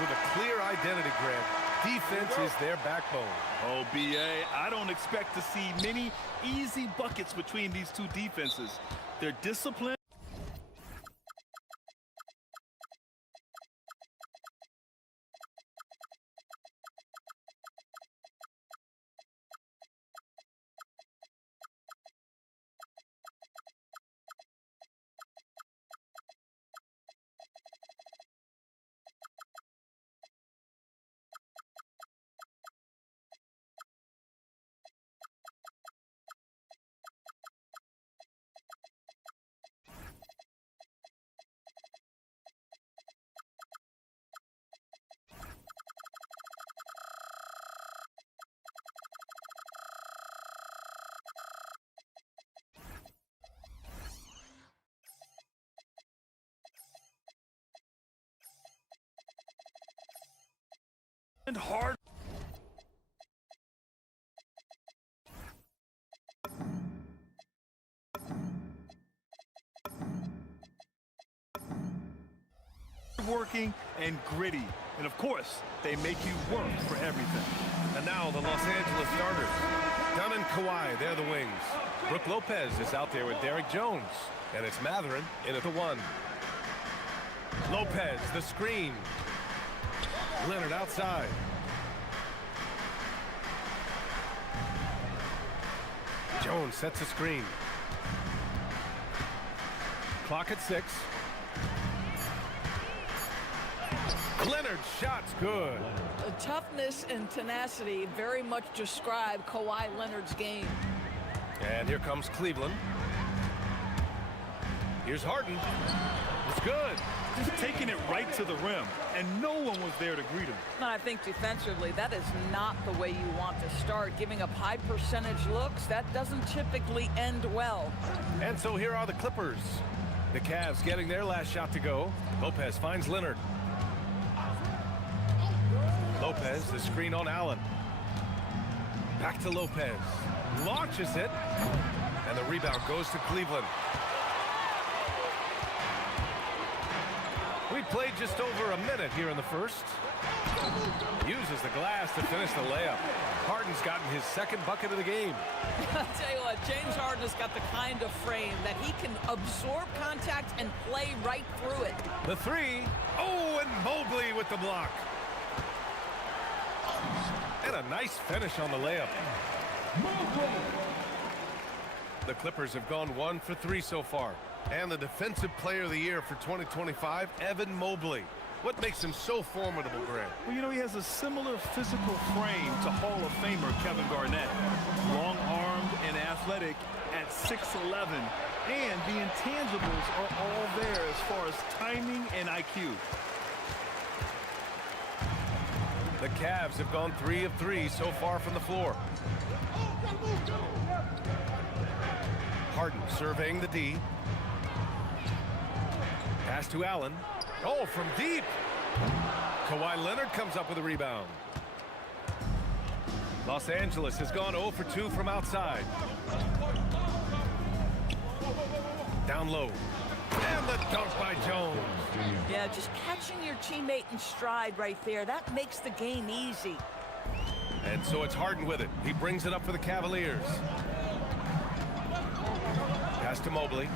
With a clear identity, Greg. Defense is their backbone. Oh, BA, I don't expect to see many easy buckets between these two defenses. They're disciplined. And hard. Working and gritty. And of course, they make you work for everything. And now the Los Angeles starters. Dunn and Kawhi, they're the wings. Brooke Lopez is out there with Derek Jones. And it's Matherin in at the 1. Lopez, the screen. Leonard outside. Jones sets a screen. Clock at 6. Leonard's shot's good. The toughness and tenacity very much describe Kawhi Leonard's game. And here comes Cleveland. Here's Harden. It's good. Just taking it right to the rim, and no one was there to greet him. I think defensively, that is not the way you want to start. Giving up high percentage looks, that doesn't typically end well. And so here are the Clippers. The Cavs getting their last shot to go. Lopez finds Leonard. Lopez, the screen on Allen. Back to Lopez. Launches it. And the rebound goes to Cleveland. We played just over a minute here in the first. Uses the glass to finish the layup. Harden's gotten his second bucket of the game. I'll tell you what, James Harden has got the kind of frame that he can absorb contact and play right through it. The 3. Oh, and Mobley with the block. And a nice finish on the layup. The Clippers have gone 1 for 3 so far. And the Defensive Player of the Year for 2025, Evan Mobley. What makes him so formidable, Greg? Well, you know, he has a similar physical frame to Hall of Famer Kevin Garnett. Long-armed and athletic at 6'11". And the intangibles are all there as far as timing and IQ. The Cavs have gone 3 of 3 so far from the floor. Harden surveying the D. Pass to Allen. Oh, from deep. Kawhi Leonard comes up with a rebound. Los Angeles has gone 0 for 2 from outside. Down low. And the dunk by Jones. Yeah, just catching your teammate in stride right there. That makes the game easy. And so it's Harden with it. He brings it up for the Cavaliers. Pass to Mobley.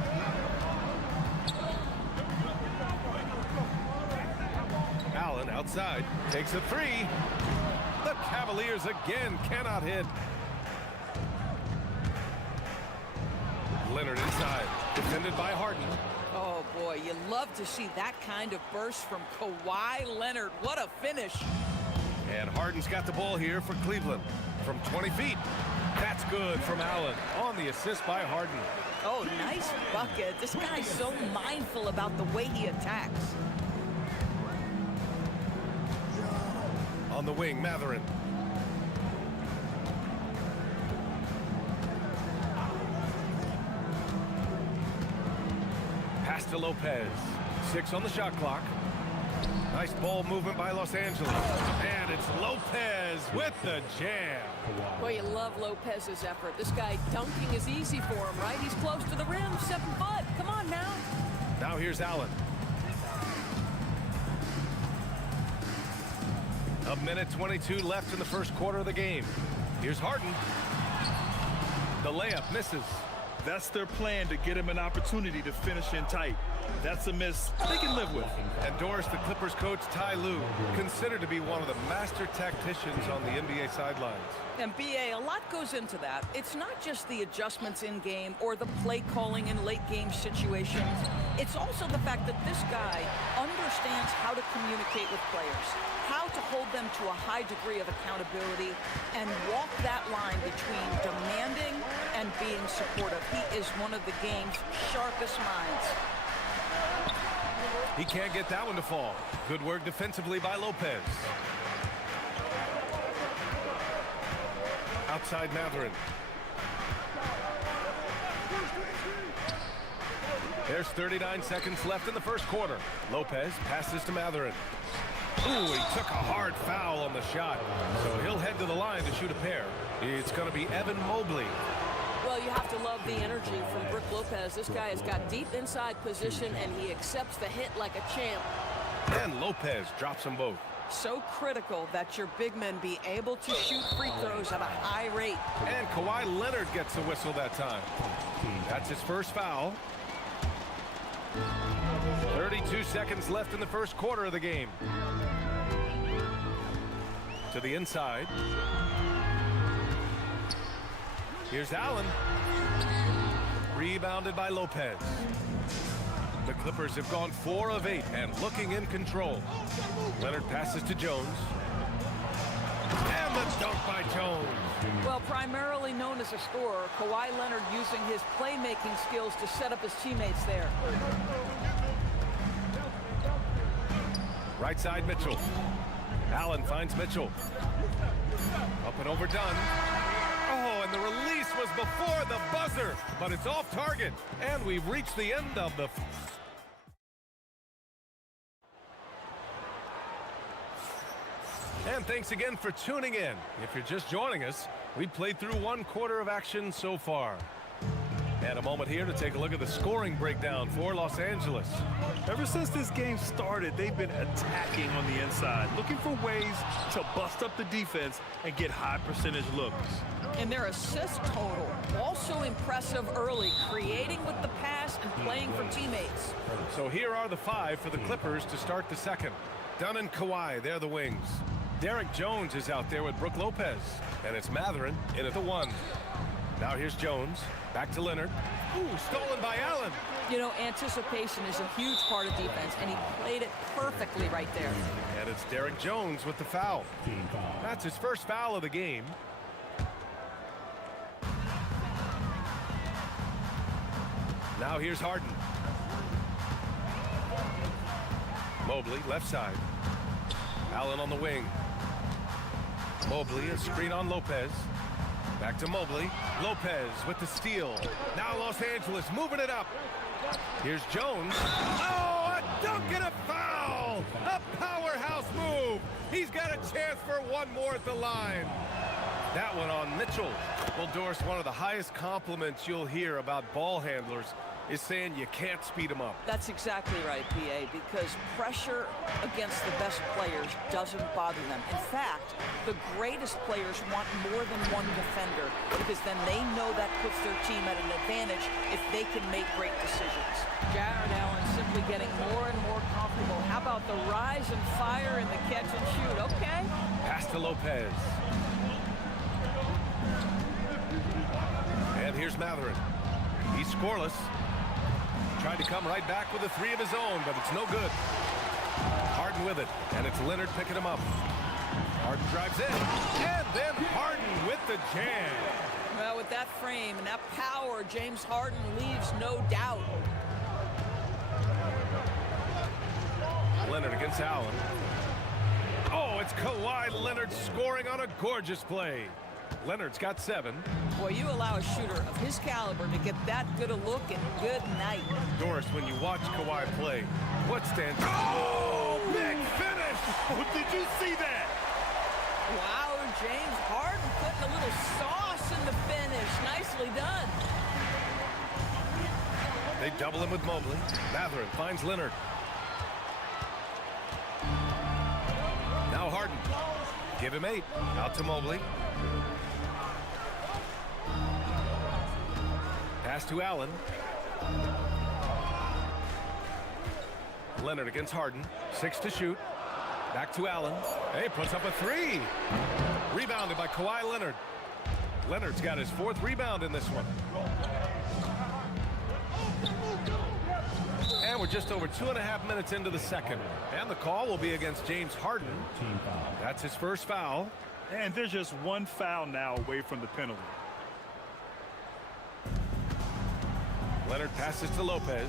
Allen outside. Takes a 3. The Cavaliers again cannot hit. Leonard inside. Defended by Harden. Oh, boy, you love to see that kind of burst from Kawhi Leonard. What a finish. And Harden's got the ball here for Cleveland. From 20 feet. That's good from Allen on the assist by Harden. Oh, nice bucket. This guy's so mindful about the way he attacks. On the wing, Matherin. Pass to Lopez. 6 on the shot clock. Nice ball movement by Los Angeles. And it's Lopez with the jam. Well, you love Lopez's effort. This guy dunking is easy for him, right? He's close to the rim, 7 foot. Come on now. Now here's Allen. A minute 22 left in the first quarter of the game. Here's Harden. The layup misses. That's their plan, to get him an opportunity to finish in tight. That's a miss they can live with. And Doris, the Clippers coach Ty Lue, considered to be one of the master tacticians on the NBA sidelines. And BA, a lot goes into that. It's not just the adjustments in game or the play calling in late game situations. It's also the fact that this guy understands how to communicate with players, how to hold them to a high degree of accountability, and walk that line between demanding and being supportive. He is one of the game's sharpest minds. He can't get that one to fall. Good work defensively by Lopez. Outside Matherin. There's 39 seconds left in the first quarter. Lopez passes to Matherin. Ooh, he took a hard foul on the shot. So he'll head to the line to shoot a pair. It's going to be Evan Mobley. Well, you have to love the energy from Brook Lopez. This guy has got deep inside position, and he accepts the hit like a champ. And Lopez drops them both. So critical that your big men be able to shoot free throws at a high rate. And Kawhi Leonard gets the whistle that time. That's his first foul. 32 seconds left in the first quarter of the game. To the inside. Here's Allen. Rebounded by Lopez. The Clippers have gone 4 of 8 and looking in control. Leonard passes to Jones. And the dunk by Jones. Well, primarily known as a scorer, Kawhi Leonard using his playmaking skills to set up his teammates there. Right side Mitchell. Allen finds Mitchell. Up and overdone. Oh, and the release was before the buzzer, but it's off target. And we've reached the end of the... And thanks again for tuning in. If you're just joining us, we've played through 1 quarter of action so far. And a moment here to take a look at the scoring breakdown for Los Angeles. Ever since this game started, they've been attacking on the inside, looking for ways to bust up the defense and get high percentage looks. And their assist total, also impressive early, creating with the pass and playing for teammates. So here are the 5 for the Clippers to start the second. Dunn and Kawhi, they're the wings. Derek Jones is out there with Brook Lopez. And it's Matherin in at the 1. Now here's Jones. Back to Leonard. Ooh, stolen by Allen. You know, anticipation is a huge part of defense, and he played it perfectly right there. And it's Derek Jones with the foul. That's his first foul of the game. Now here's Harden. Mobley, left side. Allen on the wing. Mobley, a screen on Lopez. Back to Mobley. Lopez with the steal. Now Los Angeles moving it up. Here's Jones. Oh, a dunk and a foul! A powerhouse move! He's got a chance for one more at the line. That one on Mitchell. Well, Doris, one of the highest compliments you'll hear about ball handlers is saying you can't speed them up. That's exactly right, PA, because pressure against the best players doesn't bother them. In fact, the greatest players want more than one defender, because then they know that puts their team at an advantage if they can make great decisions. Jared Allen simply getting more and more comfortable. How about the rise and fire in the catch and shoot? Okay. Pass to Lopez. And here's Matherin. He's scoreless. Tried to come right back with a 3 of his own, but it's no good. Harden with it, and it's Leonard picking him up. Harden drives in, and then Harden with the jam. Well, with that frame and that power, James Harden leaves no doubt. Leonard against Allen. Oh, it's Kawhi Leonard scoring on a gorgeous play. Leonard's got 7. Boy, you allow a shooter of his caliber to get that good a look, and good night. Doris, when you watch Kawhi play, what stands out? Oh, big finish! Oh, did you see that? Wow, James Harden putting a little sauce in the finish. Nicely done. They double him with Mobley. Matherin finds Leonard. Now Harden. Give him 8. Out to Mobley. Pass to Allen. Leonard against Harden. 6 to shoot. Back to Allen. Hey, puts up a 3. Rebounded by Kawhi Leonard. Leonard's got his 4th rebound in this one. And we're just over 2.5 minutes into the second. And the call will be against James Harden. That's his first foul. And there's just one foul now away from the penalty. Leonard passes to Lopez.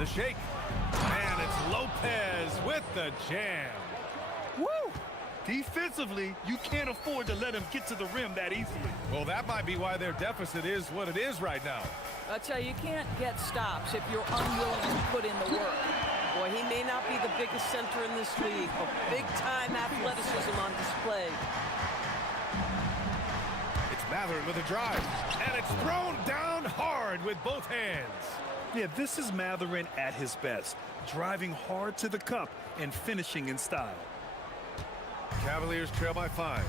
The shake. And it's Lopez with the jam. Woo! Defensively, you can't afford to let him get to the rim that easily. Well, that might be why their deficit is what it is right now. I'll tell you, you can't get stops if you're unwilling to put in the work. Boy, he may not be the biggest center in this league, but big-time athleticism on display. It's Mathurin with a drive, and it's thrown down hard with both hands. Yeah, this is Mathurin at his best, driving hard to the cup and finishing in style. Cavaliers trail by 5.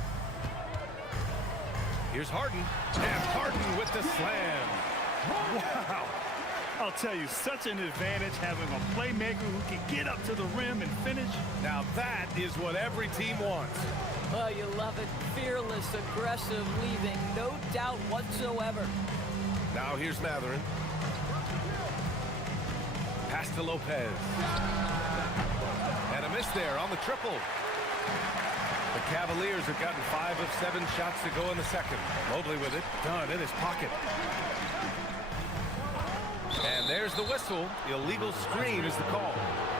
Here's Harden, and Harden with the slam. Wow. I'll tell you, such an advantage having a playmaker who can get up to the rim and finish. Now that is what every team wants. Oh, you love it. Fearless, aggressive, leaving no doubt whatsoever. Now here's Mathurin. Pass to Lopez. And a miss there on the triple. The Cavaliers have gotten 5 of 7 shots to go in the second. Mobley with it, done in his pocket. And there's the whistle. Illegal screen is the call.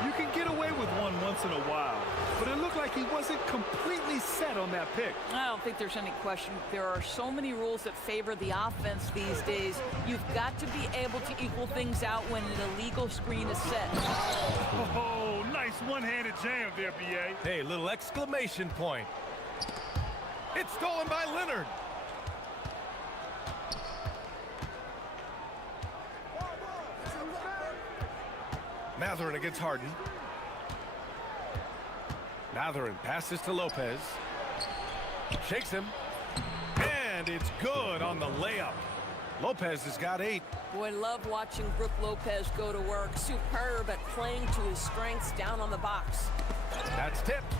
You can get away with one once in a while, but it looked like he wasn't completely set on that pick. I don't think there's any question. There are so many rules that favor the offense these days. You've got to be able to equal things out when an illegal screen is set. Oh, nice one-handed jam there, B.A. Hey, little exclamation point. It's stolen by Leonard. Mathurin against Harden. Mathurin passes to Lopez. Shakes him. And it's good on the layup. Lopez has got 8. Boy, love watching Brook Lopez go to work. Superb at playing to his strengths down on the box. That's tipped.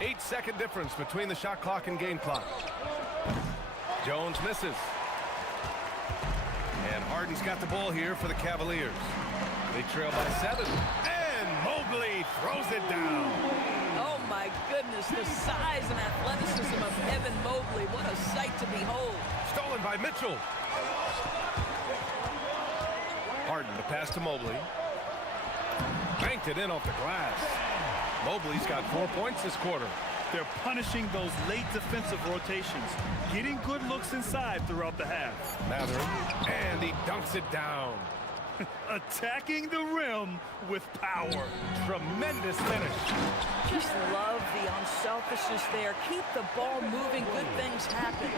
8-second difference between the shot clock and game clock. Jones misses. And Harden's got the ball here for the Cavaliers. They trail by 7. And Mobley throws it down. Oh, my goodness, the size and athleticism of Evan Mobley. What a sight to behold. Stolen by Mitchell. Harden, the pass to Mobley. Banked it in off the glass. Mobley's got 4 points this quarter. They're punishing those late defensive rotations, getting good looks inside throughout the half. Mathurin, and he dunks it down. Attacking the rim with power. Tremendous finish. Just love the unselfishness there. Keep the ball moving. Good things happen.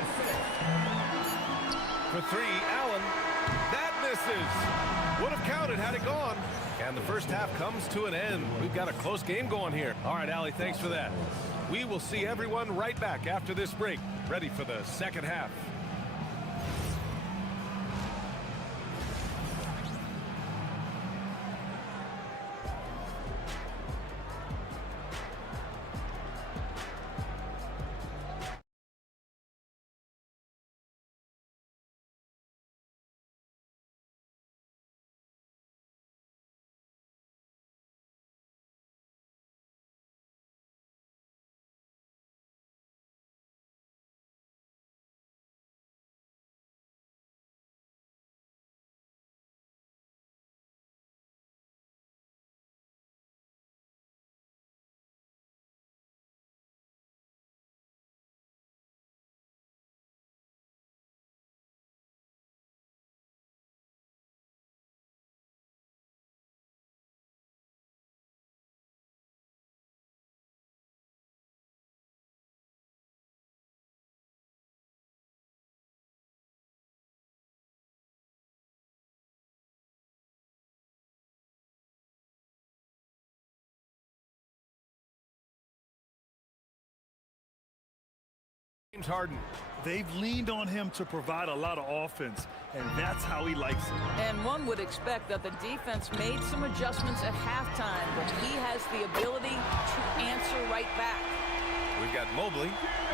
For 3, Allen. That misses. Would have counted had it gone. And the first half comes to an end. We've got a close game going here. All right, Allie, thanks for that. We will see everyone right back after this break, ready for the second half. James Harden. They've leaned on him to provide a lot of offense, and that's how he likes it. And one would expect that the defense made some adjustments at halftime, but he has the ability to answer right back. We've got Mobley,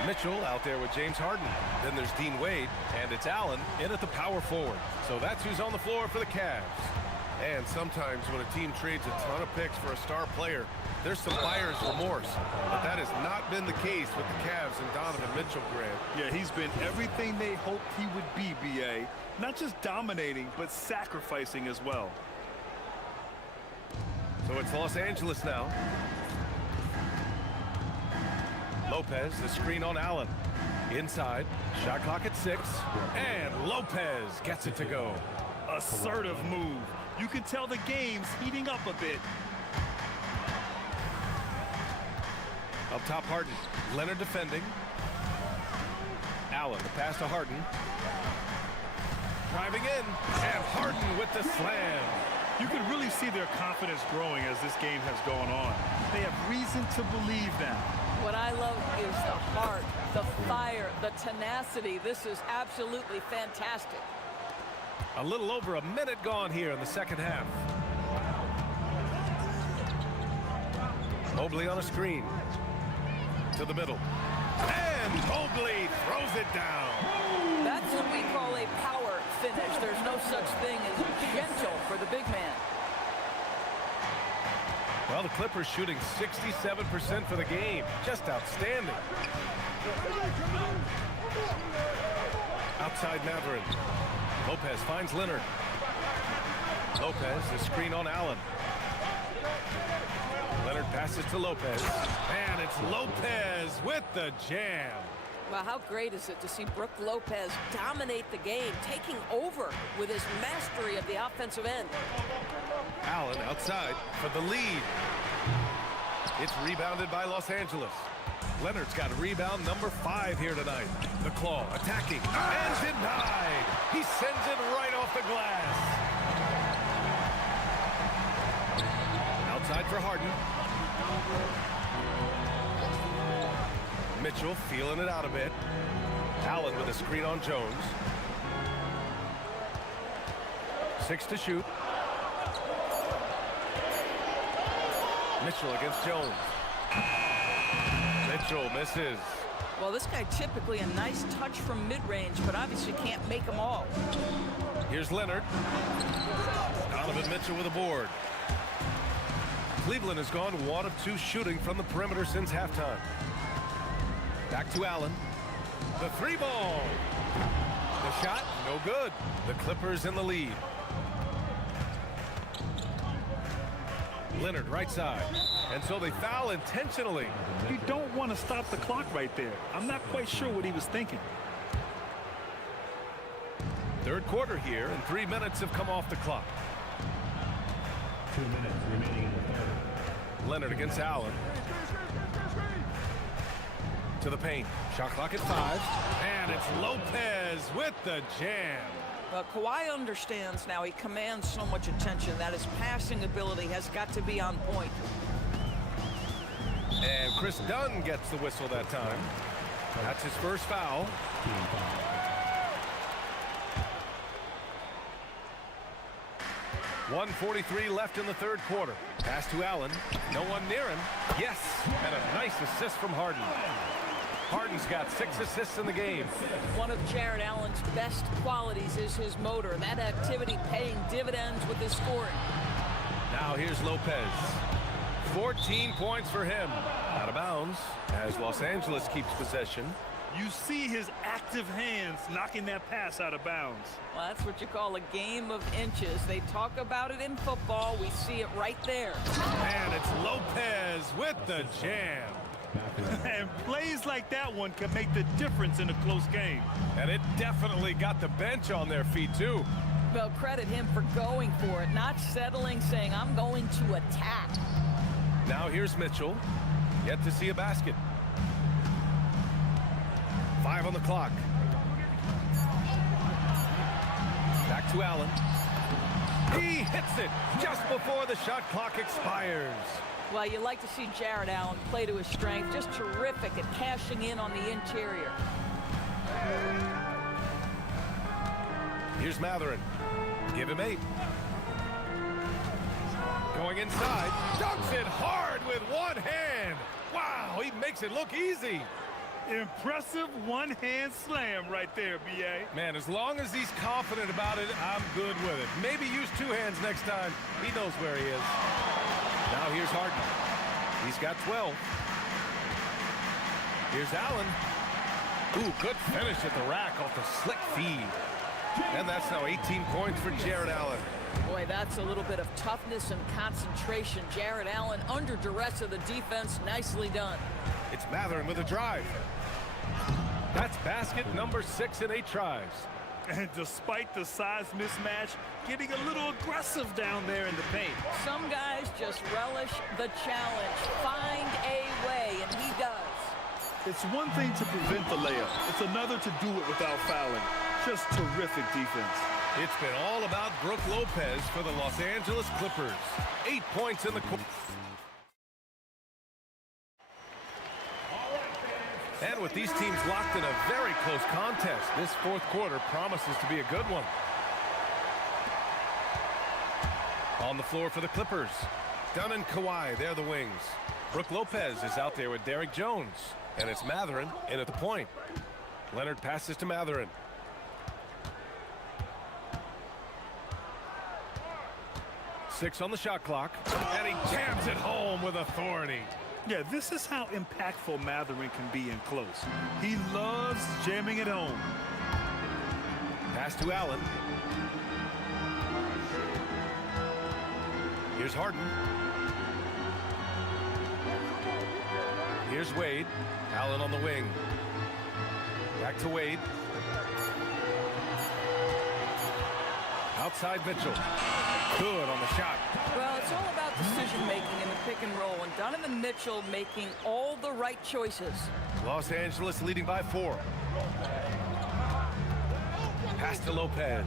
Mitchell out there with James Harden. Then there's Dean Wade, and it's Allen in at the power forward. So that's who's on the floor for the Cavs. And sometimes when a team trades a ton of picks for a star player, there's some buyer's remorse. But that has not been the case with the Cavs and Donovan Mitchell, Grant. Yeah, he's been everything they hoped he would be, B.A. Not just dominating, but sacrificing as well. So it's Los Angeles now. Lopez, the screen on Allen. Inside, shot clock at 6, and Lopez gets it to go. Assertive move. You can tell the game's heating up a bit. Up top, Harden. Leonard defending. Allen, the pass to Harden. Driving in, and Harden with the slam. You can really see their confidence growing as this game has gone on. They have reason to believe that. What I love is the heart, the fire, the tenacity. This is absolutely fantastic. A little over a minute gone here in the second half. Mobley on a screen. To the middle. And Mobley throws it down. That's what we call a power finish. There's no such thing as gentle for the big man. Well, the Clippers shooting 67% for the game. Just outstanding. Outside Matherin. Lopez finds Leonard. Lopez, the screen on Allen. Leonard passes to Lopez. And it's Lopez with the jam. Well, how great is it to see Brook Lopez dominate the game, taking over with his mastery of the offensive end. Allen outside for the lead. It's rebounded by Los Angeles. Leonard's got a rebound number 5 here tonight. The claw attacking and denied. He sends it right off the glass. Outside for Harden. Mitchell feeling it out a bit. Allen with a screen on Jones. 6 to shoot. Mitchell against Jones. Mitchell misses. Well, this guy typically a nice touch from mid-range, but obviously can't make them all. Here's Leonard. Donovan Mitchell with a board. Cleveland has gone 1 of 2 shooting from the perimeter since halftime. Back to Allen. The 3-ball. The shot, no good. The Clippers in the lead. Leonard right side. And so they foul intentionally. You don't want to stop the clock right there. I'm not quite sure what he was thinking. Third quarter here, and 3 minutes have come off the clock. 2 minutes remaining in the third. Leonard against Allen. To the paint. Shot clock at 5. And it's Lopez with the jam. Well, Kawhi understands now he commands so much attention that his passing ability has got to be on point. And Chris Dunn gets the whistle that time. That's his first foul. Team foul. .143 left in the third quarter. Pass to Allen. No one near him. Yes, and a nice assist from Harden. Harden's got 6 assists in the game. One of Jared Allen's best qualities is his motor. That activity paying dividends with his scoring. Now here's Lopez. 14 points for him. Out of bounds as Los Angeles keeps possession. You see his active hands knocking that pass out of bounds. Well, that's what you call a game of inches. They talk about it in football. We see it right there. And it's Lopez with the jam. And plays like that one can make the difference in a close game. And it definitely got the bench on their feet, too. Well, credit him for going for it, not settling, saying, I'm going to attack. Now here's Mitchell. Yet to see a basket. 5 on the clock. Back to Allen. He hits it just before the shot clock expires. Well, you like to see Jared Allen play to his strength. Just terrific at cashing in on the interior. Here's Matherin. Give him 8. Going inside. Dunks it hard with one hand. Wow, he makes it look easy. Impressive one-hand slam right there, B.A. Man, as long as he's confident about it, I'm good with it. Maybe use 2 hands next time. He knows where he is. Now here's Harden. He's got 12. Here's Allen. Ooh, good finish at the rack off the slick feed. And that's now 18 points for Jared Allen. Boy, that's a little bit of toughness and concentration. Jared Allen under duress of the defense. Nicely done. It's Matherin with a drive. That's basket number 6 in 8 tries. And despite the size mismatch, getting a little aggressive down there in the paint. Some guys just relish the challenge. Find a way, and he does. It's one thing to prevent the layup. It's another to do it without fouling. Just terrific defense. It's been all about Brook Lopez for the Los Angeles Clippers. 8 points in the quarter. And with these teams locked in a very close contest, this 4th quarter promises to be a good one. On the floor for the Clippers. Dunn and Kawhi, they're the wings. Brook Lopez is out there with Derrick Jones. And it's Matherin in at the point. Leonard passes to Matherin. Six on the shot clock. And he jams it home with authority. Yeah, this is how impactful Matherin can be in close. He loves jamming it home. Pass to Allen. Here's Harden. Here's Wade. Allen on the wing. Back to Wade. Outside Mitchell. Good on the shot. Well, it's all about decision-making in the pick and roll, and Donovan Mitchell making all the right choices. Los Angeles leading by 4. Pass to Lopez.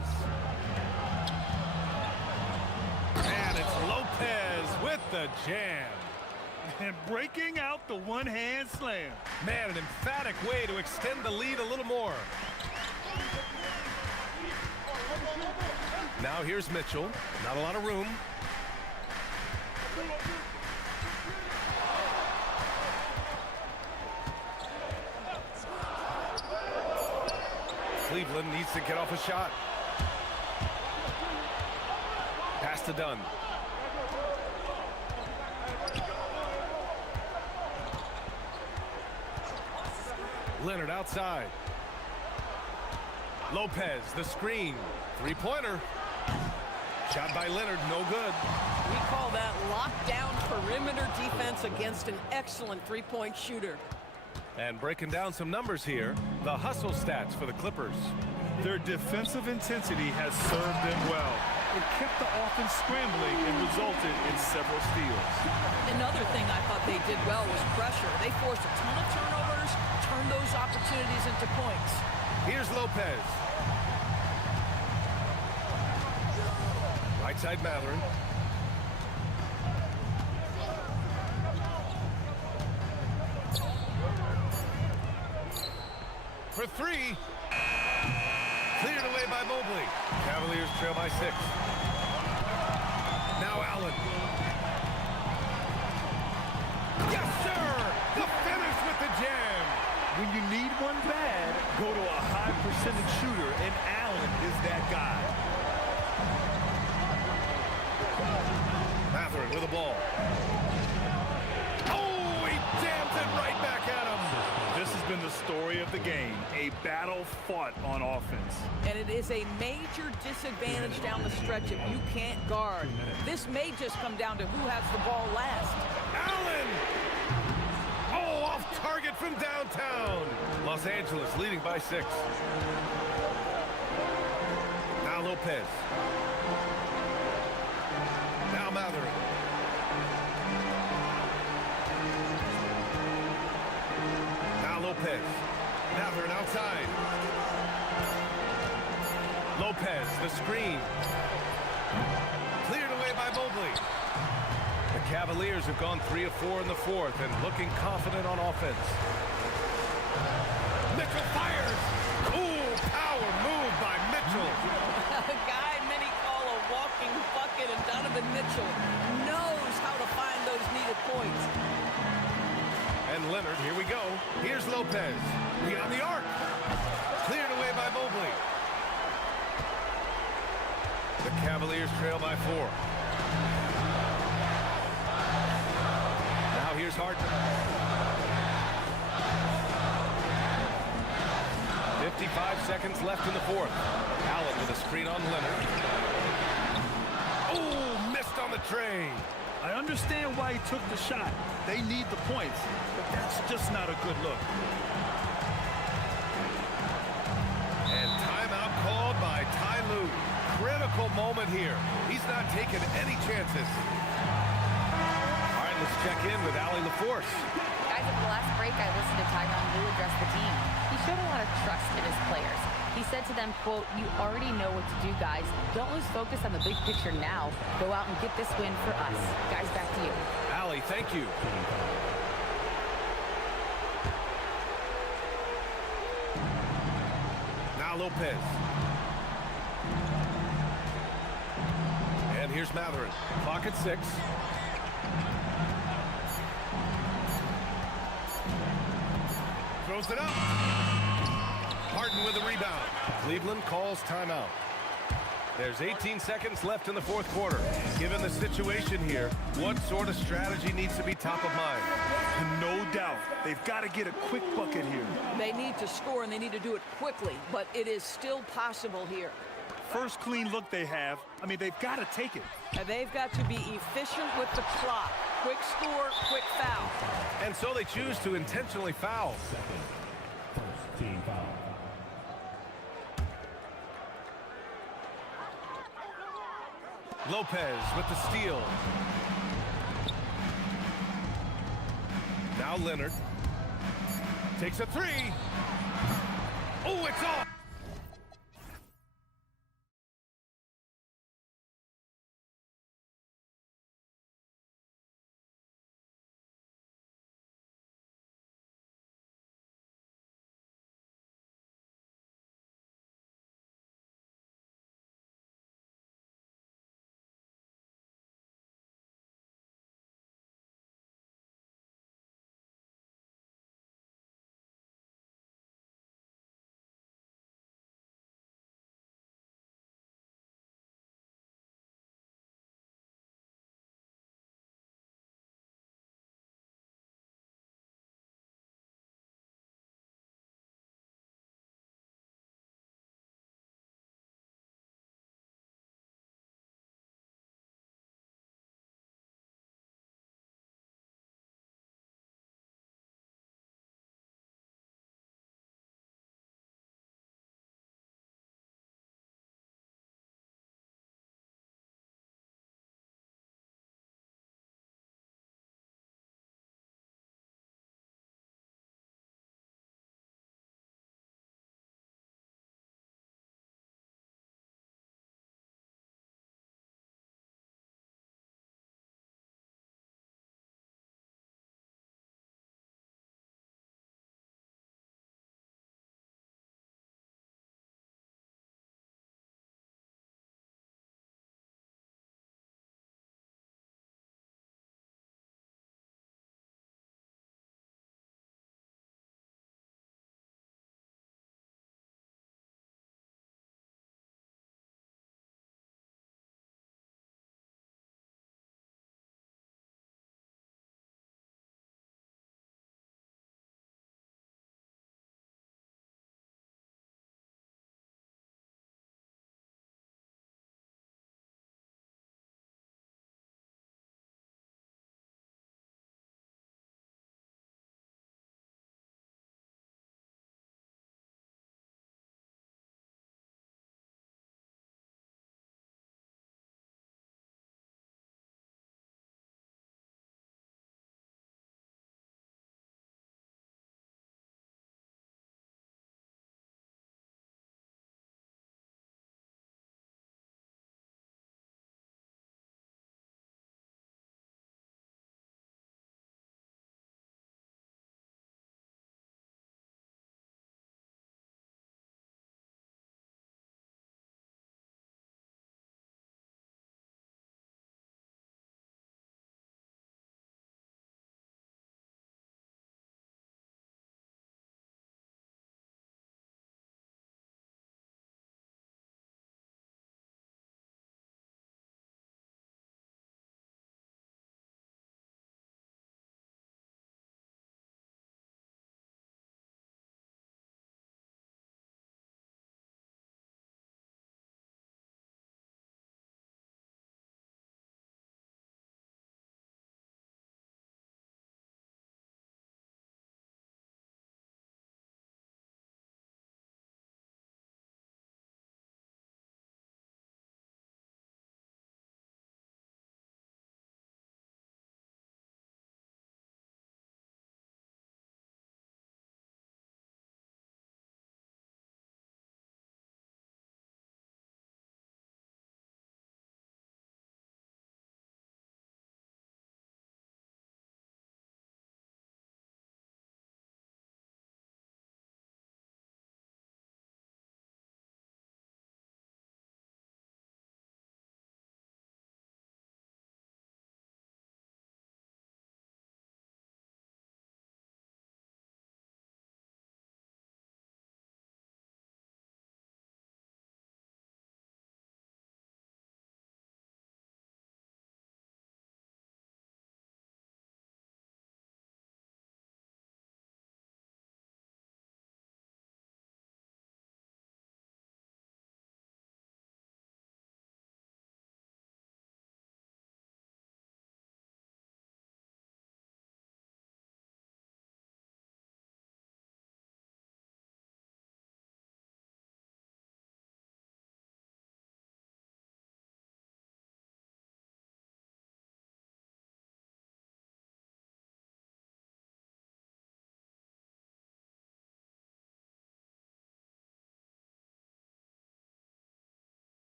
And it's Lopez with the jam. And breaking out the one-hand slam. Man, an emphatic way to extend the lead a little more. Now here's Mitchell. Not a lot of room. Cleveland needs to get off a shot. Pass to Dunn. Leonard outside. Lopez, the screen. 3-pointer. Shot by Leonard, no good. We call that lockdown perimeter defense against an excellent 3-point shooter. And breaking down some numbers here, the hustle stats for the Clippers. Their defensive intensity has served them well. It kept the offense scrambling and resulted in several steals. Another thing I thought they did well was pressure. They forced a ton of turnovers, turned those opportunities into points. Here's Lopez. Right side Matherin. For 3. Cleared away by Mobley. Cavaliers trail by 6. Now Allen. Yes, sir! The finish with the jam. When you need one bad, go to a high percentage shooter, and Allen is that guy. Matherin with the ball. Oh, he jams it right back at him. This has been the story of the game, a battle fought on offense. And it is a major disadvantage down the stretch if you can't guard. This may just come down to who has the ball last. Allen! Oh, off target from downtown. Los Angeles leading by 6. Now Lopez. Now Matherin. Now Lopez. Matherin outside. Lopez, the screen. Cleared away by Mobley. The Cavaliers have gone 3 of 4 in the 4th and looking confident on offense. Mitchell fires. Cool power move by Mitchell. A guy many call a walking bucket, and Donovan Mitchell knows how to find those needed points. And Leonard, here we go. Here's Lopez. Beyond the arc. Cleared away by Mobley. The Cavaliers trail by 4. Now here's Harden. 55 seconds left in the fourth. Allen with a screen on Leonard. Oh, missed on the tray. I understand why he took the shot. They need the points, but that's just not a good look. And timeout called by Ty Lue. Critical moment here. He's not taking any chances. All right, let's check in with Allie LaForce. Guys, over the last break, I listened to Tyronn Lue address the team. He showed a lot of trust in his players. He said to them, quote, "You already know what to do, guys. Don't lose focus on the big picture now. Go out and get this win for us." Guys, back to you. Allie, thank you. Now Lopez. And here's Matherin. Clock at 6. Throws it up. Harden with a rebound. Cleveland calls timeout. There's 18 seconds left in the fourth quarter. Given the situation here, what sort of strategy needs to be top of mind? No doubt. They've got to get a quick bucket here. They need to score, and they need to do it quickly, but it is still possible here. First clean look they have. I mean, they've got to take it. And they've got to be efficient with the clock. Quick score, quick foul. And so they choose to intentionally foul. First team foul. Lopez with the steal. Now Leonard takes a 3. Oh, it's off.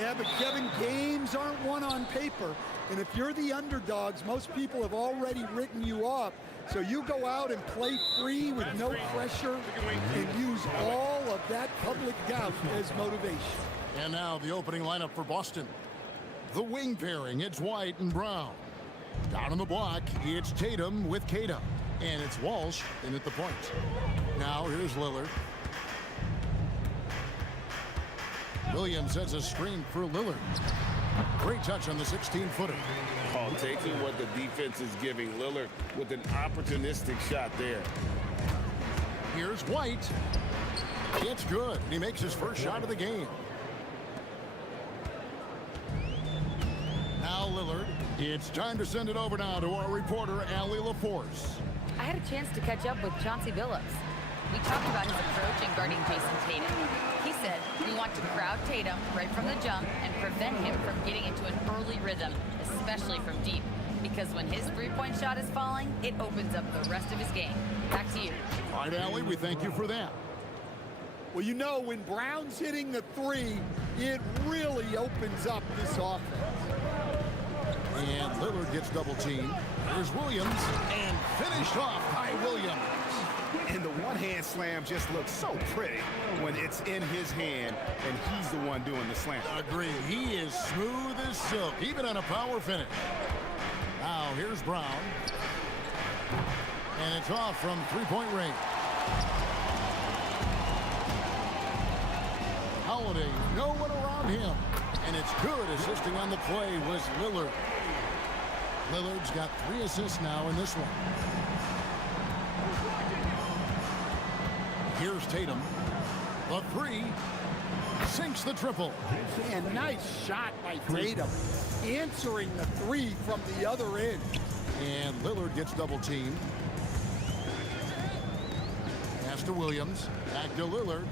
Yeah, but Kevin, games aren't won on paper. And if you're the underdogs, most people have already written you off. So you go out and play free with no pressure and use all of that public doubt as motivation. And now the opening lineup for Boston. The wing pairing, it's White and Brown. Down on the block, it's Tatum with Keita. And it's Walsh in at the point. Now here's Lillard. Williams sets a screen for Lillard. Great touch on the 16-footer. Oh, taking what the defense is giving Lillard with an opportunistic shot there. Here's White. It's good. He makes his first shot of the game. Now Lillard. It's time to send it over now to our reporter, Allie LaForce. I had a chance to catch up with Chauncey Billups. We talked about his approach in guarding Jason Tatum. He said, we want to crowd Tatum right from the jump and prevent him from getting into an early rhythm, especially from deep. Because when his three-point shot is falling, it opens up the rest of his game. Back to you. All right, Allie, we thank you for that. Well, you know, when Brown's hitting the three, it really opens up this offense. And Lillard gets double-teamed. Here's Williams, and finished off by Williams. And the one-hand slam just looks so pretty when it's in his hand and he's the one doing the slam. Agree. He is smooth as silk, even on a power finish. Now here's Brown. And it's off from three-point range. Holiday, no one around him. And it's good. Assisting on the play was Lillard. Lillard's got 3 assists now in this one. Here's Tatum. The three. Sinks the triple. And nice shot by Tatum. Answering the three from the other end. And Lillard gets double-teamed. Pass to Williams. Back to Lillard.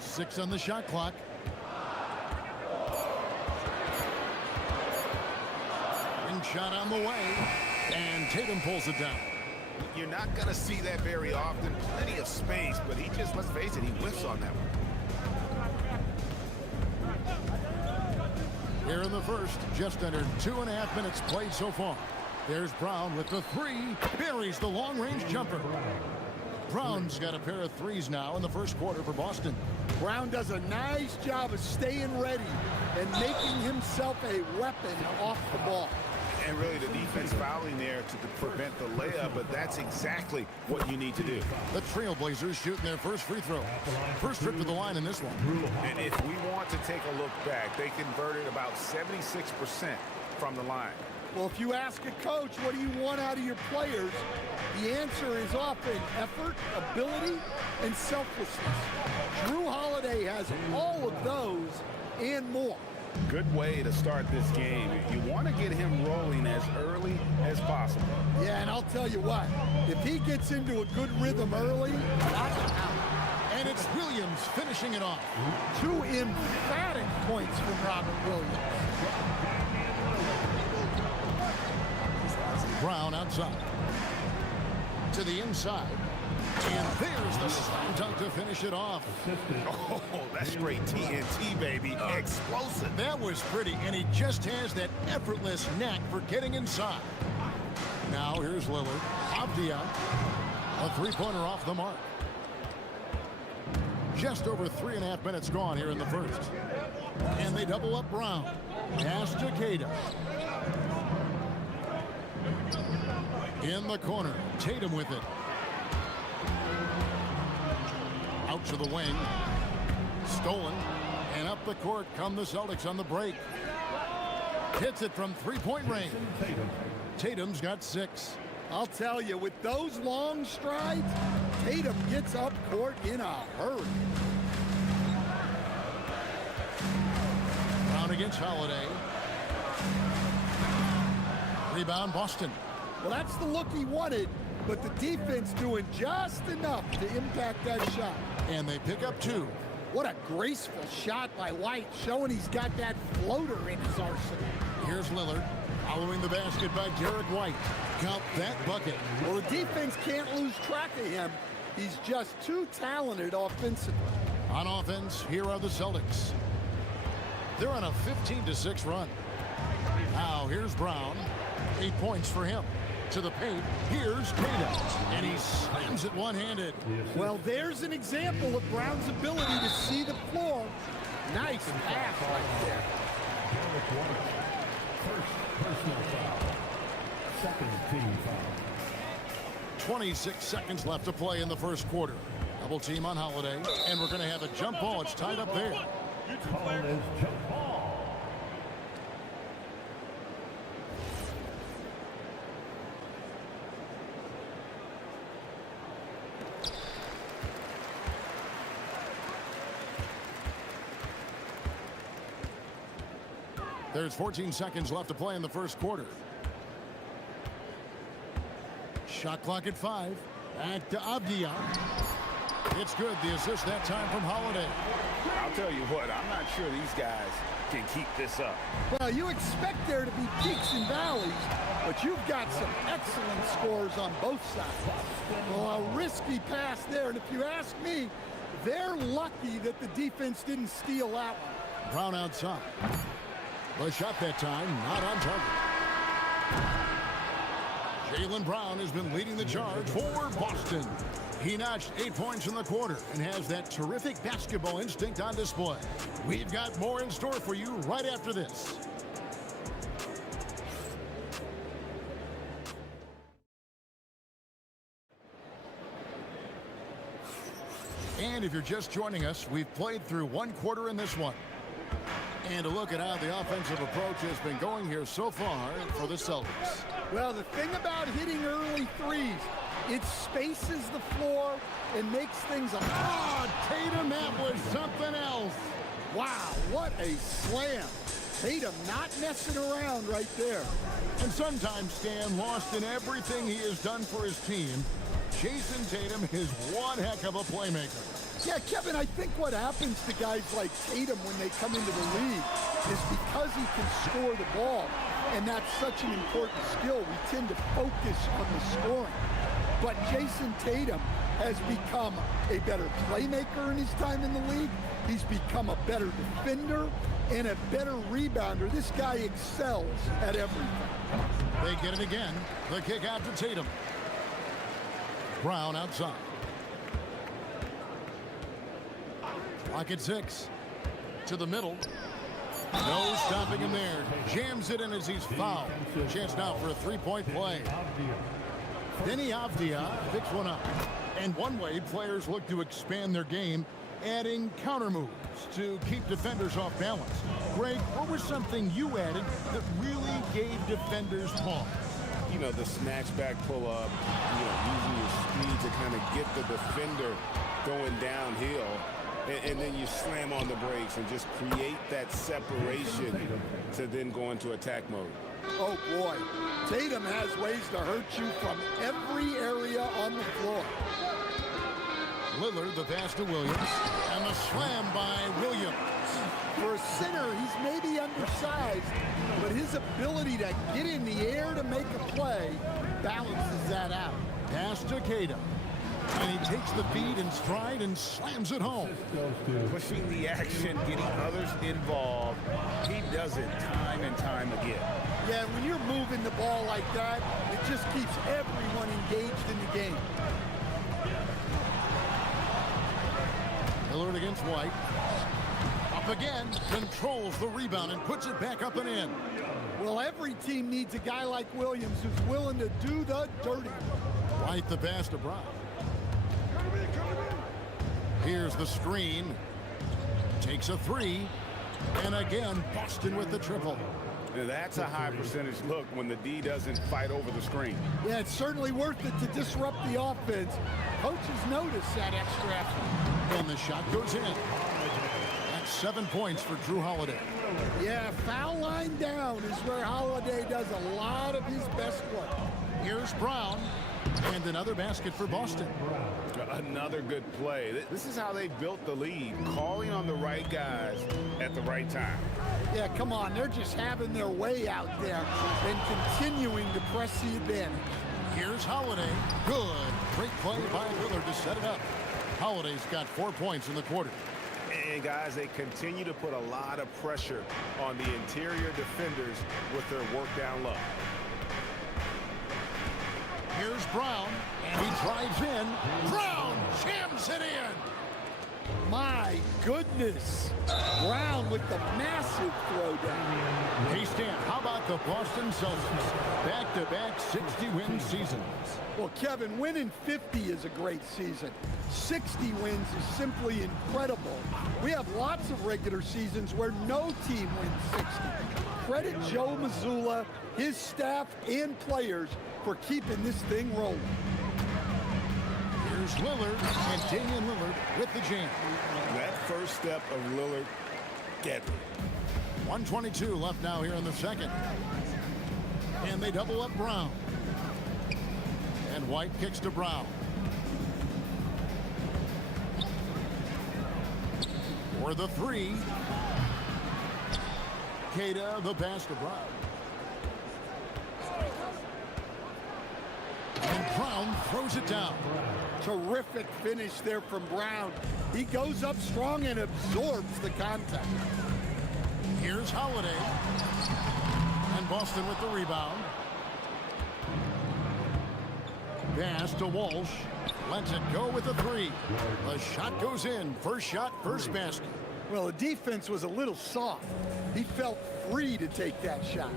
Six on the shot clock. Ring shot on the way. And Tatum pulls it down. You're not going to see that very often. Plenty of space, but he just, let's face it, he whiffs on that one. Here in the first, just under 2.5 minutes played so far. There's Brown with the three. Buries the long-range jumper. Brown's got a pair of threes now in the first quarter for Boston. Brown does a nice job of staying ready and making himself a weapon off the ball. And really the defense fouling there to prevent the layup, but that's exactly what you need to do. The Trailblazers shooting their first free throw. First trip to the line in this one. And if we want to take a look back, they converted about 76% from the line. Well, if you ask a coach, what do you want out of your players? The answer is often effort, ability, and selflessness. Drew Holiday has all of those and more. Good way to start this game. You want to get him rolling as early as possible. Yeah, and I'll tell you what, if he gets into a good rhythm early, that's out. And it's Williams finishing it off. 2 emphatic points from Robert Williams. Brown outside. To the inside. And there's the slam dunk to finish it off. Oh, that's straight TNT, baby. Explosive. That was pretty, and he just has that effortless knack for getting inside. Now here's Lillard. Avdia. A three-pointer off the mark. Just over 3.5 minutes gone here in the first. And they double up Brown. Pass to Keita. In the corner. Tatum with it. Out to the wing. Stolen. And up the court come the Celtics on the break. Hits it from three-point range. Tatum's got 6. I'll tell you, with those long strides, Tatum gets up court in a hurry. Brown against Holiday. Rebound Boston. Well, that's the look he wanted, but the defense doing just enough to impact that shot. And they pick up 2. What a graceful shot by White, showing he's got that floater in his arsenal. Here's Lillard. Following the basket by Derek White. Count that bucket. Well, the defense can't lose track of him. He's just too talented offensively. On offense, here are the Celtics. They're on a 15-6 run. Now, here's Brown. 8 points for him. To the paint, here's Tatum. And he slams it one-handed. Well, there's an example of Brown's ability to see the floor. Nice pass right there. First personal foul. Second team foul. 26 seconds left to play in the first quarter. Double team on Holiday, and we're going to have a jump ball. It's tied up there. Call is jump ball. There's 14 seconds left to play in the first quarter. Shot clock at 5. Back to Avdia. It's good. The assist that time from Holiday. I'll tell you what, I'm not sure these guys can keep this up. Well, you expect there to be peaks and valleys, but you've got some excellent scores on both sides. Well, a risky pass there, and if you ask me, they're lucky that the defense didn't steal that one. Brown outside. The shot that time, not on target. Jaylen Brown has been leading the charge for Boston. He notched 8 points in the quarter and has that terrific basketball instinct on display. We've got more in store for you right after this. And if you're just joining us, we've played through one quarter in this one. And a look at how the offensive approach has been going here so far for the Celtics. Well, the thing about hitting early threes, it spaces the floor and makes things a... Oh, Tatum, that was something else. Wow, what a slam. Tatum not messing around right there. And sometimes, Stan, lost in everything he has done for his team, Jason Tatum is one heck of a playmaker. Yeah, Kevin, I think what happens to guys like Tatum when they come into the league is because he can score the ball, and that's such an important skill, we tend to focus on the scoring. But Jason Tatum has become a better playmaker in his time in the league. He's become a better defender and a better rebounder. This guy excels at everything. They get it again. The kick out to Tatum. Brown outside. Clock at 6. To the middle. No stopping him there. Jams it in as he's fouled. Chance now for a three-point play. Denny Avdia picks one up. And one way players look to expand their game, adding counter moves to keep defenders off balance. Greg, what was something you added that really gave defenders pause? You know, the snatch back pull-up, using your speed to kind of get the defender going downhill. And then you slam on the brakes and just create that separation to then go into attack mode. Oh, boy. Tatum has ways to hurt you from every area on the floor. Lillard, the pass to Williams, and the slam by Williams. For a center, he's maybe undersized, but his ability to get in the air to make a play balances that out. Pass to Tatum. And he takes the feed in stride and slams it home. Pushing the action, getting others involved. He does it time and time again. Yeah, when you're moving the ball like that, it just keeps everyone engaged in the game. Lillard against White. Up again, controls the rebound and puts it back up and in. Well, every team needs a guy like Williams who's willing to do the dirty. White the pass to Brown. Here's the screen. Takes a three. And again, Boston with the triple. Now that's a high percentage look when the D doesn't fight over the screen. Yeah, it's certainly worth it to disrupt the offense. Coaches notice that extra effort. And the shot goes in. That's 7 points for Drew Holiday. Yeah, foul line down is where Holiday does a lot of his best work. Here's Brown. And another basket for Boston. Another good play. This is how they built the lead, calling on the right guys at the right time. Yeah, come on. They're just having their way out there and continuing to press the advantage. Here's Holiday. Good. Great play by Lillard to set it up. Holiday's got 4 points in the quarter. And guys, they continue to put a lot of pressure on the interior defenders with their work down low. Here's Brown, and he drives in. Brown jams it in. My goodness. Brown with the massive throwdown. Hey, Stan, how about the Boston Celtics? Back-to-back 60-win seasons. Well, Kevin, winning 50 is a great season. 60 wins is simply incredible. We have lots of regular seasons where no team wins 60. Credit Joe Mazzulla, his staff, and players for keeping this thing rolling. Here's Lillard, and Damian Lillard with the jam. That first step of Lillard, deadly. 1:22 left now here in the second. And they double up Brown. And White kicks to Brown. For the three. Queta, the pass to Brown. And Brown throws it down. Terrific finish there from Brown. He goes up strong and absorbs the contact. Here's Holiday. And Boston with the rebound. Pass to Walsh. Lets it go with the three. The shot goes in. First shot, first basket. Well, the defense was a little soft. He felt free to take that shot.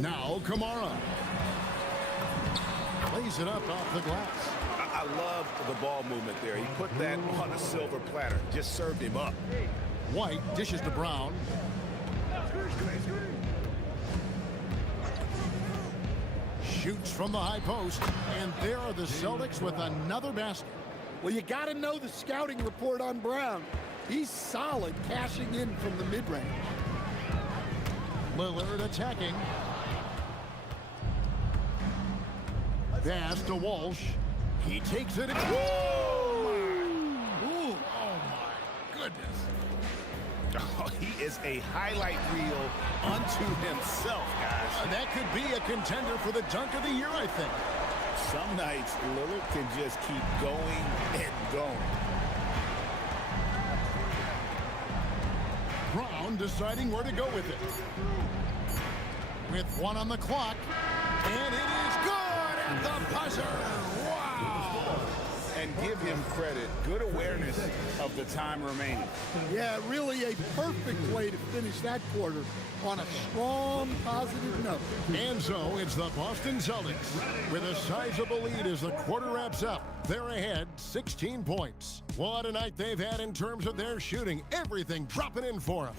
Now Kamara. Plays it up off the glass. I love the ball movement there. He put that on a silver platter. Just served him up. White dishes to Brown. Shoots from the high post. And there are the Celtics with another basket. Well, you got to know the scouting report on Brown. He's solid cashing in from the mid-range. Lillard attacking. Pass to Walsh. He takes it. Whoa! Ooh, oh my goodness. Oh, he is a highlight reel unto himself, guys. That could be a contender for the dunk of the year, I think. Some nights, Lillard can just keep going and going. Brown deciding where to go with it. With one on the clock. And it is good at the buzzer. Wow. And give him credit. Good awareness of the time remaining. Yeah, really a perfect way to finish that quarter on a strong, positive note. And so it's the Boston Celtics with a sizable lead as the quarter wraps up. They're ahead 16 points. What a night they've had in terms of their shooting. Everything dropping in for them.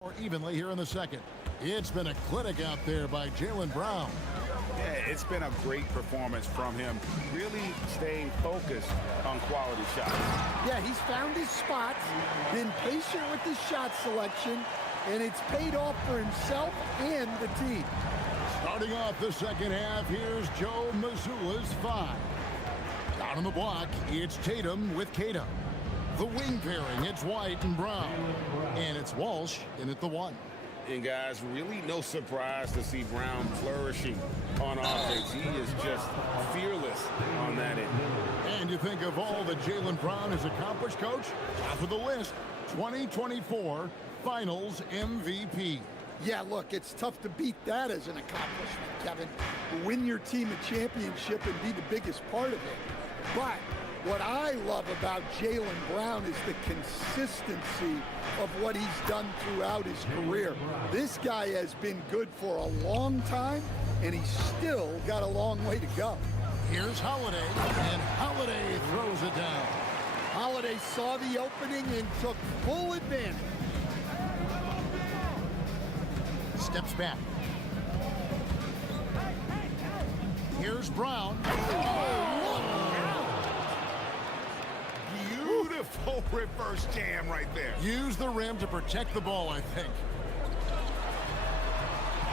More evenly here in the second. It's been a clinic out there by Jaylen Brown. Yeah, it's been a great performance from him. Really staying focused on quality shots. Yeah, he's found his spots, been patient with his shot selection, and it's paid off for himself and the team. Starting off the second half, here's Joe Mazzulla's 5. Down on the block, it's Tatum with Queta. The wing pairing, it's White and Brown. And it's Walsh in at the 1. And guys, really no surprise to see Brown flourishing on offense. He is just fearless on that end. And you think of all that Jaylen Brown has accomplished, Coach? Top of the list, 2024 Finals MVP. Yeah, look, it's tough to beat that as an accomplishment, Kevin. Win your team a championship and be the biggest part of it. But what I love about Jaylen Brown is the consistency of what he's done throughout his career. This guy has been good for a long time, and he's still got a long way to go. Here's Holiday, and Holiday throws it down. Holiday saw the opening and took full advantage. Steps back. Here's Brown. Beautiful reverse jam right there. Use the rim to protect the ball, I think.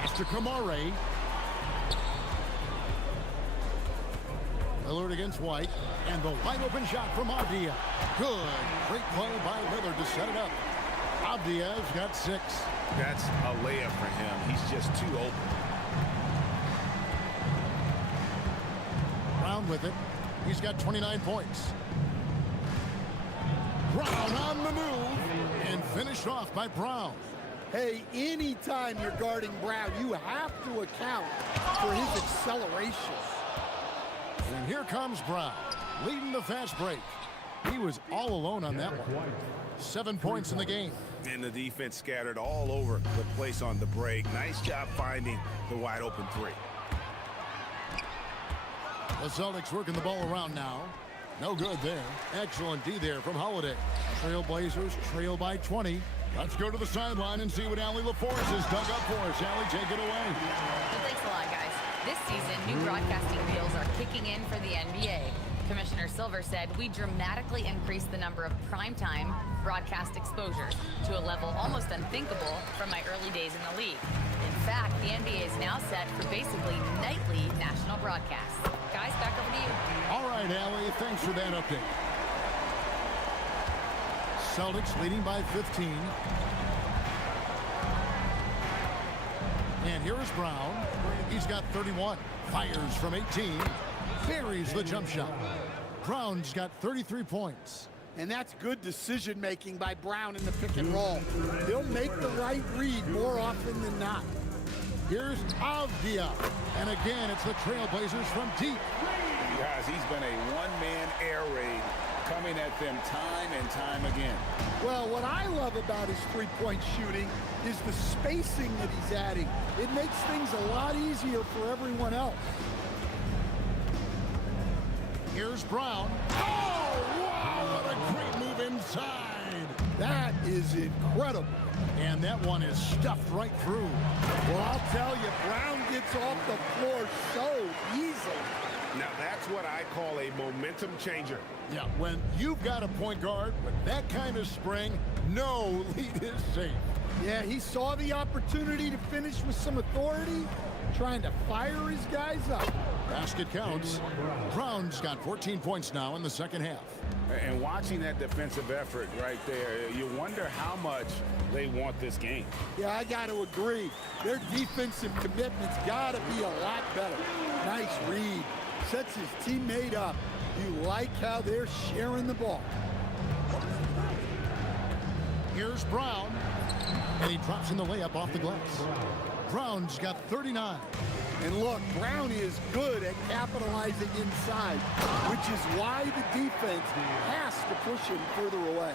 Mr. Kamare. Lillard against White. And the wide open shot from Avdia. Good. Great play by Lillard to set it up. Avdia's got 6. That's a layup for him. He's just too open. Brown with it. He's got 29 points. Brown on the move and finished off by Brown. Hey, anytime you're guarding Brown, you have to account for his acceleration. And here comes Brown, leading the fast break. He was all alone on that one. 7 points in the game. And the defense scattered all over the place on the break. Nice job finding the wide open 3. The Celtics working the ball around now. No good there. Excellent D there from Holiday. Trailblazers trail by 20. Let's go to the sideline and see what Allie LaForce has dug up for us. Allie, take it away. Well, thanks a lot, guys. This season, new broadcasting deals are kicking in for the NBA. Commissioner Silver said we dramatically increased the number of primetime broadcast exposures to a level almost unthinkable from my early days in the league. In fact, the NBA is now set for basically nightly national broadcasts. Guys, back over to you. All right, Allie, thanks for that update. Celtics leading by 15. And here is Brown. He's got 31. Fires from 18. Buries the jump shot. Brown's got 33 points. And that's good decision-making by Brown in the pick and roll. He'll make the right read more often than not. Here's Avdia. And again, it's the Trailblazers from deep. Guys, he's been a one-man air raid coming at them time and time again. Well, what I love about his three-point shooting is the spacing that he's adding. It makes things a lot easier for everyone else. Here's Brown. Oh, wow, what a great move inside. That is incredible. And that one is stuffed right through. Well, I'll tell you, Brown gets off the floor so easily. Now, that's what I call a momentum changer. Yeah, when you've got a point guard with that kind of spring, no lead is safe. Yeah, he saw the opportunity to finish with some authority, trying to fire his guys up. Basket counts. Brown's got 14 points now in the second half. And watching that defensive effort right there, you wonder how much they want this game. Yeah, I got to agree. Their defensive commitment's got to be a lot better. Nice read. Sets his teammate up. You like how they're sharing the ball. Here's Brown. And he drops in the layup off the glass. Brown's got 39. And look, Brown is good at capitalizing inside, which is why the defense has to push him further away.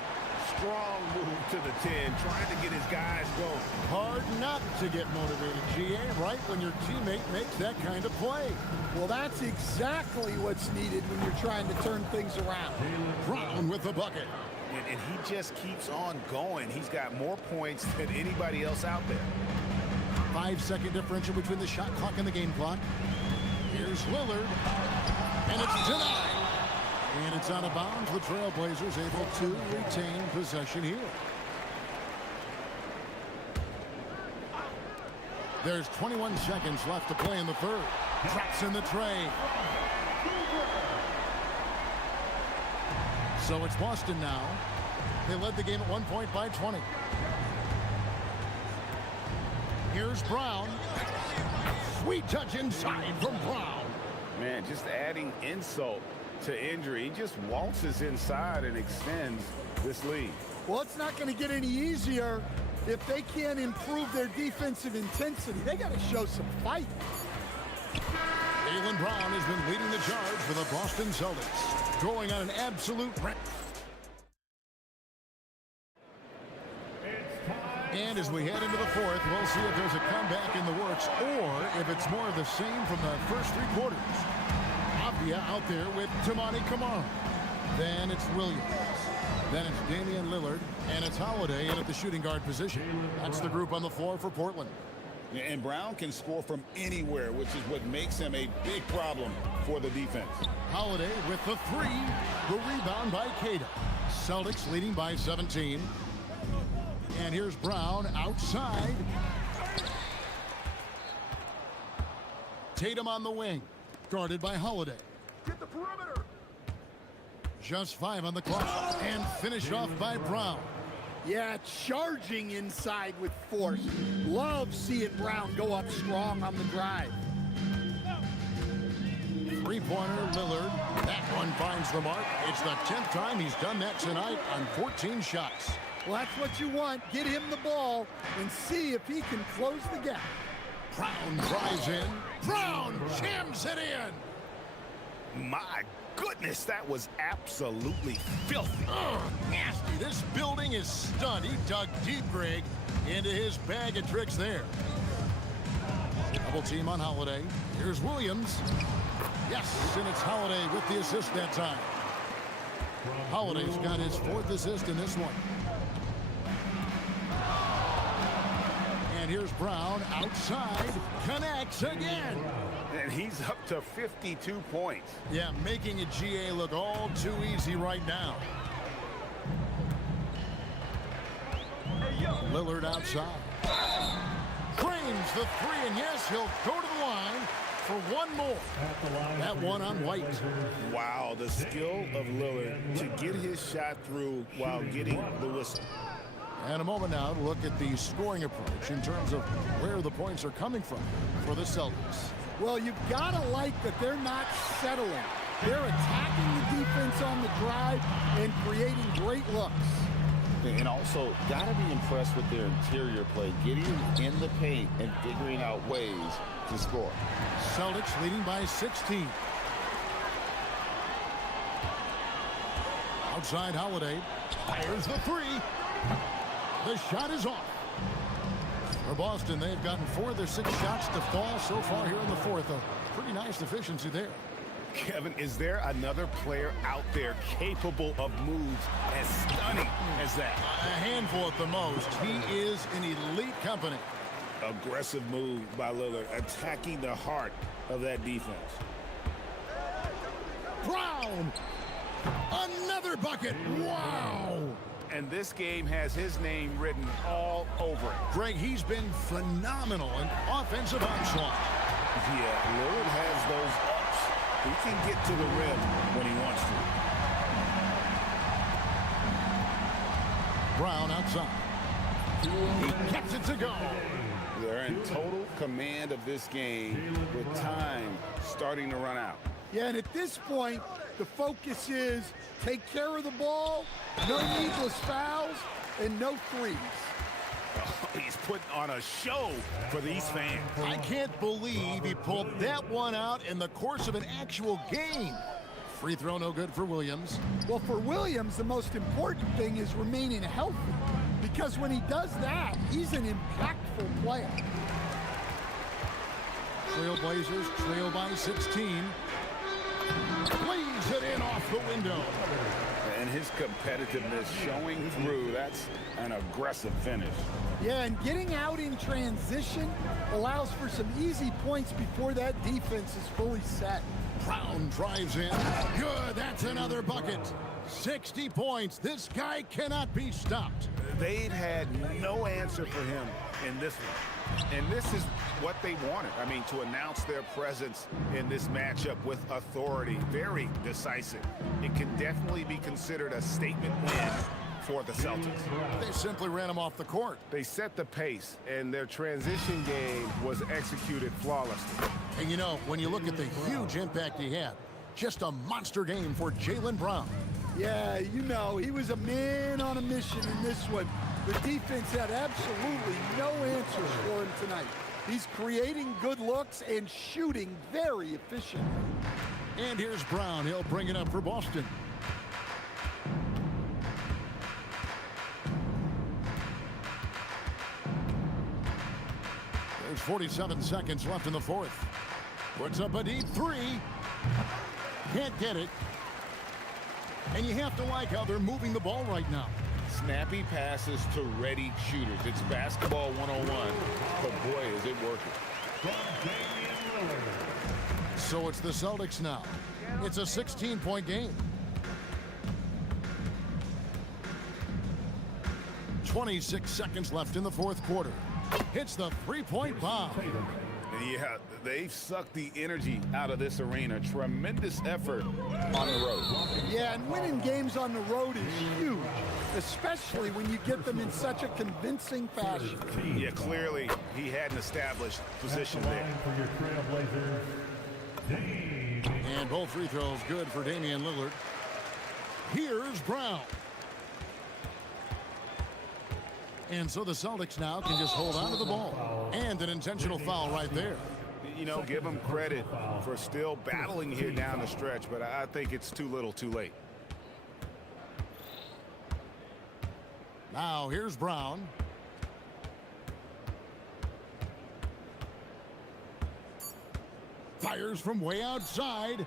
Strong move to the 10, trying to get his guys going. Hard not to get motivated, GA, right when your teammate makes that kind of play. Well, that's exactly what's needed when you're trying to turn things around. Brown with the bucket. And he just keeps on going. He's got more points than anybody else out there. 5-second differential between the shot clock and the game clock. Here's Lillard. And it's denied. And it's out of bounds. The Trailblazers able to retain possession here. There's 21 seconds left to play in the third. Drops in the tray. So it's Boston now. They led the game at 1 point by 20. Here's Brown. Sweet touch inside from Brown. Man, just adding insult to injury. He just waltzes inside and extends this lead. Well, it's not going to get any easier if they can't improve their defensive intensity. They got to show some fight. Jaylen Brown has been leading the charge for the Boston Celtics, going on an absolute run. And as we head into the fourth, we'll see if there's a comeback in the works or if it's more of the same from the first three quarters. Avdia out there with Tamani Kamara. Then it's Williams. Then it's Damian Lillard. And it's Holiday in at the shooting guard position. That's the group on the floor for Portland. And Brown can score from anywhere, which is what makes him a big problem for the defense. Holiday with the three. The rebound by Queta. Celtics leading by 17. And here's Brown outside. Tatum on the wing. Guarded by Holiday. Get the perimeter. Just 5 on the clock. And finished off by Brown. Yeah, charging inside with force. Love seeing Brown go up strong on the drive. Three-pointer, Lillard. That one finds the mark. It's the 10th time he's done that tonight on 14 shots. Well, that's what you want. Get him the ball and see if he can close the gap. Brown drives in. Brown jams it in. My goodness, that was absolutely filthy. Ugh, nasty. This building is stunned. He dug deep, Greg, into his bag of tricks there. Double team on Holiday. Here's Williams. Yes, and it's Holiday with the assist that time. Holiday's got his 4th assist in this one. And here's Brown outside. Connects again. And he's up to 52 points. Yeah, making a GA look all too easy right now. Lillard outside. Frames the three, and yes, he'll go to the line for one more. That one on White. Wow, the skill of Lillard to get his shot through while getting the whistle. And a moment now to look at the scoring approach in terms of where the points are coming from for the Celtics. Well, you've got to like that they're not settling. They're attacking the defense on the drive and creating great looks. And also, got to be impressed with their interior play, getting in the paint and figuring out ways to score. Celtics leading by 16. Outside Holiday. Fires the three. The shot is off. For Boston, they've gotten 4 of their 6 shots to fall so far here in the fourth. A pretty nice efficiency there. Kevin, is there another player out there capable of moves as stunning as that? A handful at the most. He is in elite company. Aggressive move by Lillard, attacking the heart of that defense. Brown! Another bucket! Wow! And this game has his name written all over it. Greg, he's been phenomenal in offensive onslaught. Yeah, Lillard has those ups. He can get to the rim when he wants to. Brown outside. He gets it to go. They're in total command of this game with time starting to run out. Yeah, and at this point, the focus is take care of the ball, no needless fouls, and no threes. Oh, he's putting on a show for these fans. I can't believe he pulled that one out in the course of an actual game. Free throw no good for Williams. Well, for Williams, the most important thing is remaining healthy, because when he does that, he's an impactful player. Trailblazers trail by 16. Plays it in off the window. And his competitiveness showing through. That's an aggressive finish. Yeah, and getting out in transition allows for some easy points before that defense is fully set. Brown drives in. Good, that's another bucket. 60 points. This guy cannot be stopped. They've had no answer for him in this one. And this is what they wanted. I mean, to announce their presence in this matchup with authority, very decisive. It can definitely be considered a statement win for the Celtics. They simply ran him off the court. They set the pace, and their transition game was executed flawlessly. And you know, when you look at the huge impact he had, just a monster game for Jaylen Brown. Yeah, you know, he was a man on a mission in this one. The defense had absolutely no answers for him tonight. He's creating good looks and shooting very efficiently. And here's Brown. He'll bring it up for Boston. There's 47 seconds left in the fourth. Puts up a deep three. Can't get it. And you have to like how they're moving the ball right now. Snappy passes to ready shooters. It's basketball 101, but boy, is it working. So it's the Celtics now. It's a 16-point game. 26 seconds left in the fourth quarter. Hits the three-point bomb. Yeah, they've sucked the energy out of this arena. Tremendous effort on the road. Yeah, and winning games on the road is huge, especially when you get them in such a convincing fashion. Yeah, clearly he had an established position there. For your Trailblazers, And both free throws good for Damian Lillard. Here's Brown. And so the Celtics now can just hold on to the ball. And an intentional foul right there. You know, give him credit for still battling here down the stretch, but I think it's too little too late. Now here's Brown. Fires from way outside.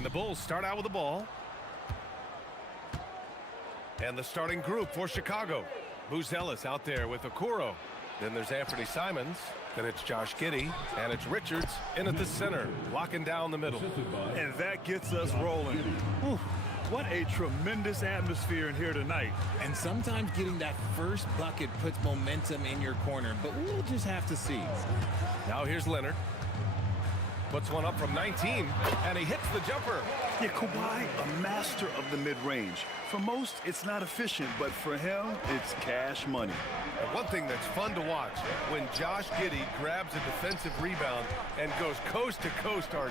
And the Bulls start out with the ball. And the starting group for Chicago. Buzelis out there with Okoro. Then there's Anthony Simons. Then it's Josh Giddey. And it's Richards in at the center, locking down the middle. And that gets us rolling. Whew. What a tremendous atmosphere in here tonight. And sometimes getting that first bucket puts momentum in your corner, but we'll just have to see. Now here's Leonard. Puts one up from 19, and he hits the jumper. Yeah, Kawhi, a master of the mid-range. For most, it's not efficient, but for him, it's cash money. And one thing that's fun to watch, when Josh Giddey grabs a defensive rebound and goes coast to coast, RJ.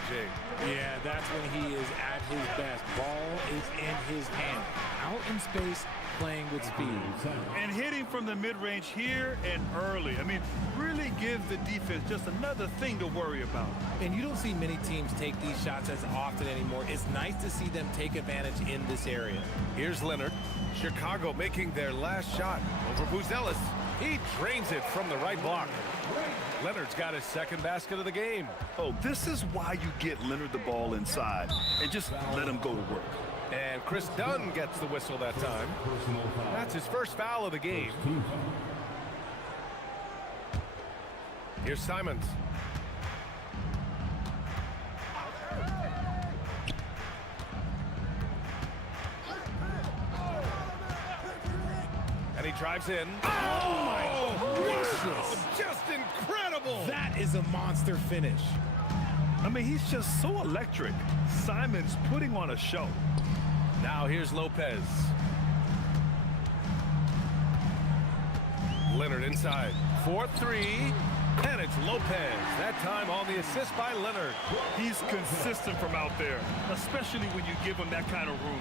Yeah, that's when he is at his best. Ball is in his hand. Out in space, playing with speed. And hitting from the mid-range here and early. I mean, really gives the defense just another thing to worry about. And you don't see many teams take these shots as often anymore. It's nice to see them take advantage in this area. Here's Leonard. Chicago making their last shot over Buzelis. He drains it from the right block. Leonard's got his second basket of the game. Oh, this is why you get Leonard the ball inside and just let him go to work. And Chris Dunn gets the whistle that time. That's his first foul of the game. Here's Simons. And he drives in. Oh my gracious. Just incredible. That is a monster finish. I mean, he's just so electric. Simons putting on a show. Now here's Lopez. Leonard inside. 4-3. And it's Lopez. That time on the assist by Leonard. He's consistent from out there, especially when you give him that kind of room.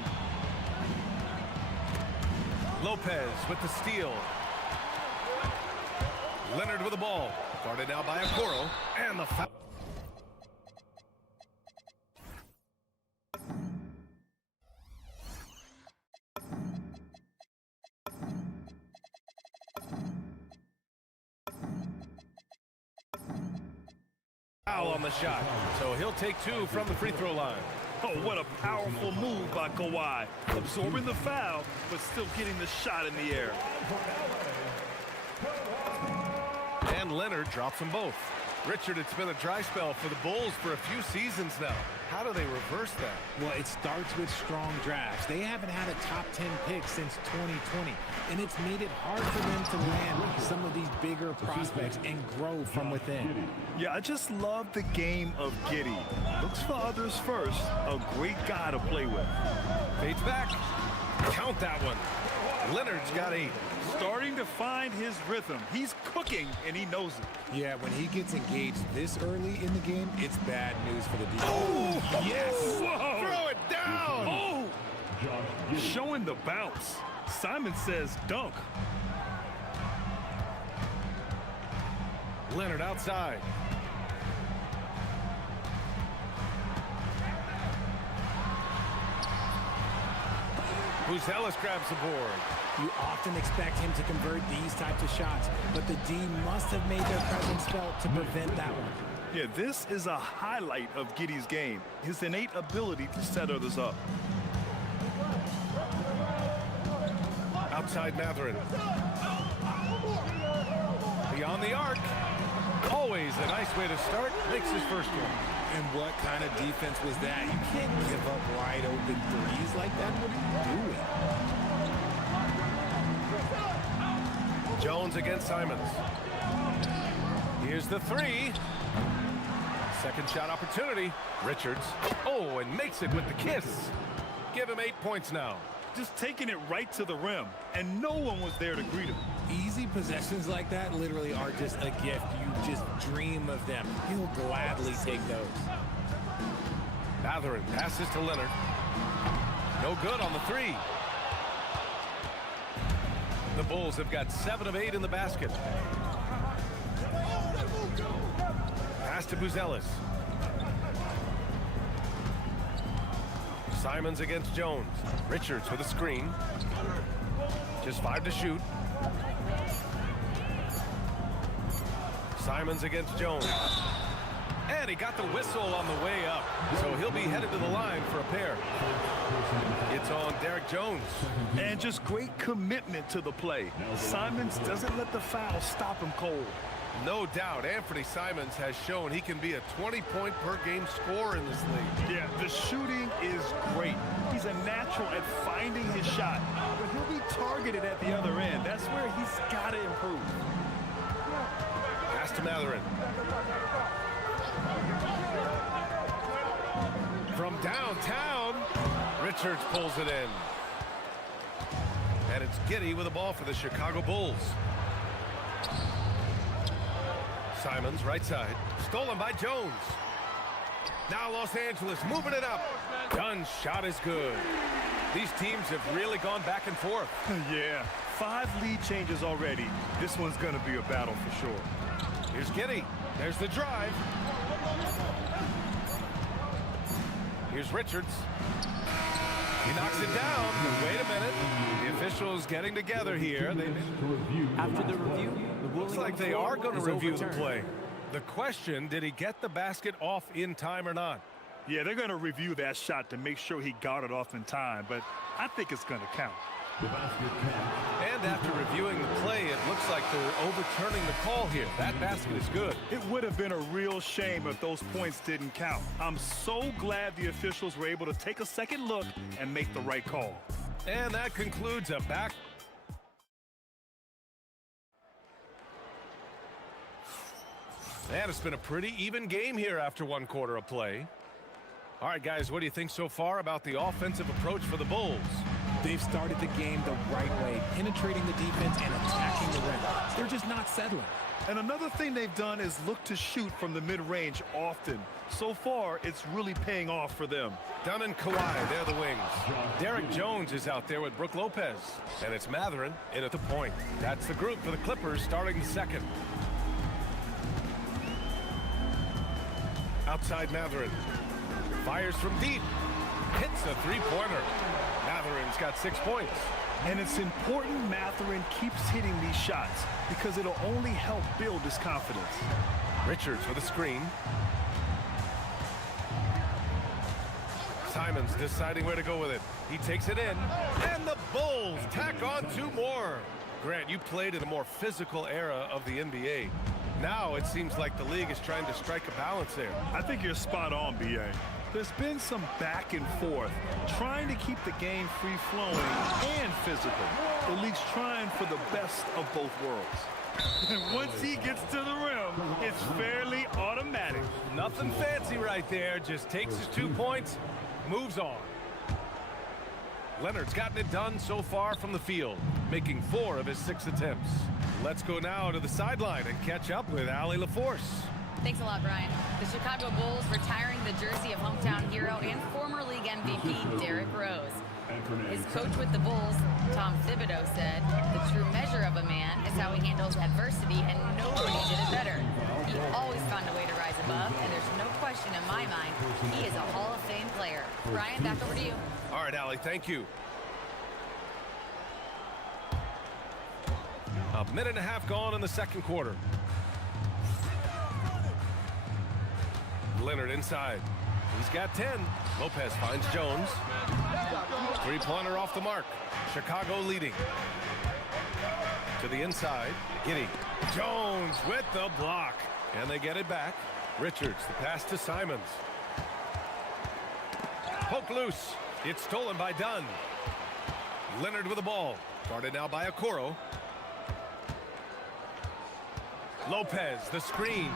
Lopez with the steal. Leonard with the ball. Guarded now by Okoro. And the foul. Foul on the shot. So he'll take two from the free throw line. Oh, what a powerful move by Kawhi. Absorbing the foul, but still getting the shot in the air. And Leonard drops them both. Richard, it's been a dry spell for the Bulls for a few seasons now. How do they reverse that? Well, it starts with strong drafts. They haven't had a top 10 pick since 2020, and it's made it hard for them to land some of these bigger prospects and grow from within. Yeah, I just love the game of Giddey. Looks for others first. A great guy to play with. Fades back. Count that one. Leonard's got 8. Starting to find his rhythm. He's cooking, and he knows it. Yeah, when he gets engaged this early in the game, it's bad news for the defense. Oh, yes! Whoa! Throw it down! Oh! Showing the bounce. Simon says dunk. Leonard outside. Buzelis grabs the board. You often expect him to convert these types of shots, but the D must have made their presence felt to prevent that one. Yeah, this is a highlight of Giddey's game. His innate ability to set others up. Outside Matherin. Beyond the arc. Always a nice way to start. Makes his first one. And what kind of defense was that? You can't give up wide open threes like that. What are you doing? Jones against Simons. Here's the 3. Second shot opportunity. Richards. Oh, and makes it with the kiss. Give him 8 points now. Just taking it right to the rim, and no one was there to greet him. Easy possessions like that literally are just a gift. You just dream of them. He'll gladly take those. Matherin passes to Leonard. No good on the 3. The Bulls have got 7 of 8 in the basket. Pass to Buzelis. Simons against Jones. Richards with a screen. Just 5 to shoot. Simons against Jones. And he got the whistle on the way up. So he'll be headed to the line for a pair. It's on Derek Jones. And just great commitment to the play. Simons doesn't let the foul stop him cold. No doubt, Anthony Simons has shown he can be a 20-point-per-game scorer in this league. Yeah, the shooting is great. He's a natural at finding his shot, but he'll be targeted at the other end. That's where he's got to improve. Pass to Matherin. From downtown, Richards pulls it in. And it's Giddey with the ball for the Chicago Bulls. Simons, right side. Stolen by Jones. Now Los Angeles moving it up. Dunn's shot is good. These teams have really gone back and forth. Yeah, 5 lead changes already. This one's going to be a battle for sure. Here's Giddey. There's the drive. Here's Richards. He knocks it down. Wait a minute. The officials getting together here. After the review, the looks like they are going to review the play. The question, did he get the basket off in time or not? Yeah, they're going to review that shot to make sure he got it off in time, but I think it's going to count. And after reviewing the play, it looks like they're overturning the call here. That basket is good. It would have been a real shame if those points didn't count. I'm so glad the officials were able to take a second look and make the right call. And that concludes a back. And it's been a pretty even game here after 1 quarter of play. All right, guys, what do you think so far about the offensive approach for the Bulls? They've started the game the right way, penetrating the defense and attacking the rim. They're just not settling. And another thing they've done is look to shoot from the mid-range often. So far, it's really paying off for them. Dunn and Kawhi, they're the wings. Derek Jones is out there with Brook Lopez. And it's Matherin in at the point. That's the group for the Clippers starting second. Outside Matherin. Fires from deep. Hits a three-pointer. Matherin's got 6 points. And it's important Matherin keeps hitting these shots because it'll only help build his confidence. Richards with a screen. Simons deciding where to go with it. He takes it in. And the Bulls tack on 2 more. Grant, you played in a more physical era of the NBA. Now it seems like the league is trying to strike a balance there. I think you're spot on, B.A. There's been some back and forth, trying to keep the game free-flowing and physical. The league's trying for the best of both worlds. And once he gets to the rim, it's fairly automatic. Nothing fancy right there. Just takes his 2 points, moves on. Leonard's gotten it done so far from the field, making 4 of his 6 attempts. Let's go now to the sideline and catch up with Allie LaForce. Thanks a lot, Brian. The Chicago Bulls retiring the jersey of hometown hero and former league MVP Derrick Rose. His coach with the Bulls, Tom Thibodeau, said, "The true measure of a man is how he handles adversity, and nobody did it better. He always found a way to rise above, and there's no question in my mind he is a Hall of Fame player." Brian, back over to you. All right, Allie, thank you. A minute and a half gone in the second quarter. Leonard inside. He's got 10. Lopez finds Jones. Three-pointer off the mark. Chicago leading. To the inside. Giddey. Jones with the block. And they get it back. Richards, the pass to Simons. Poke loose. It's stolen by Dunn. Leonard with the ball. Guarded now by Okoro. Lopez, the screen.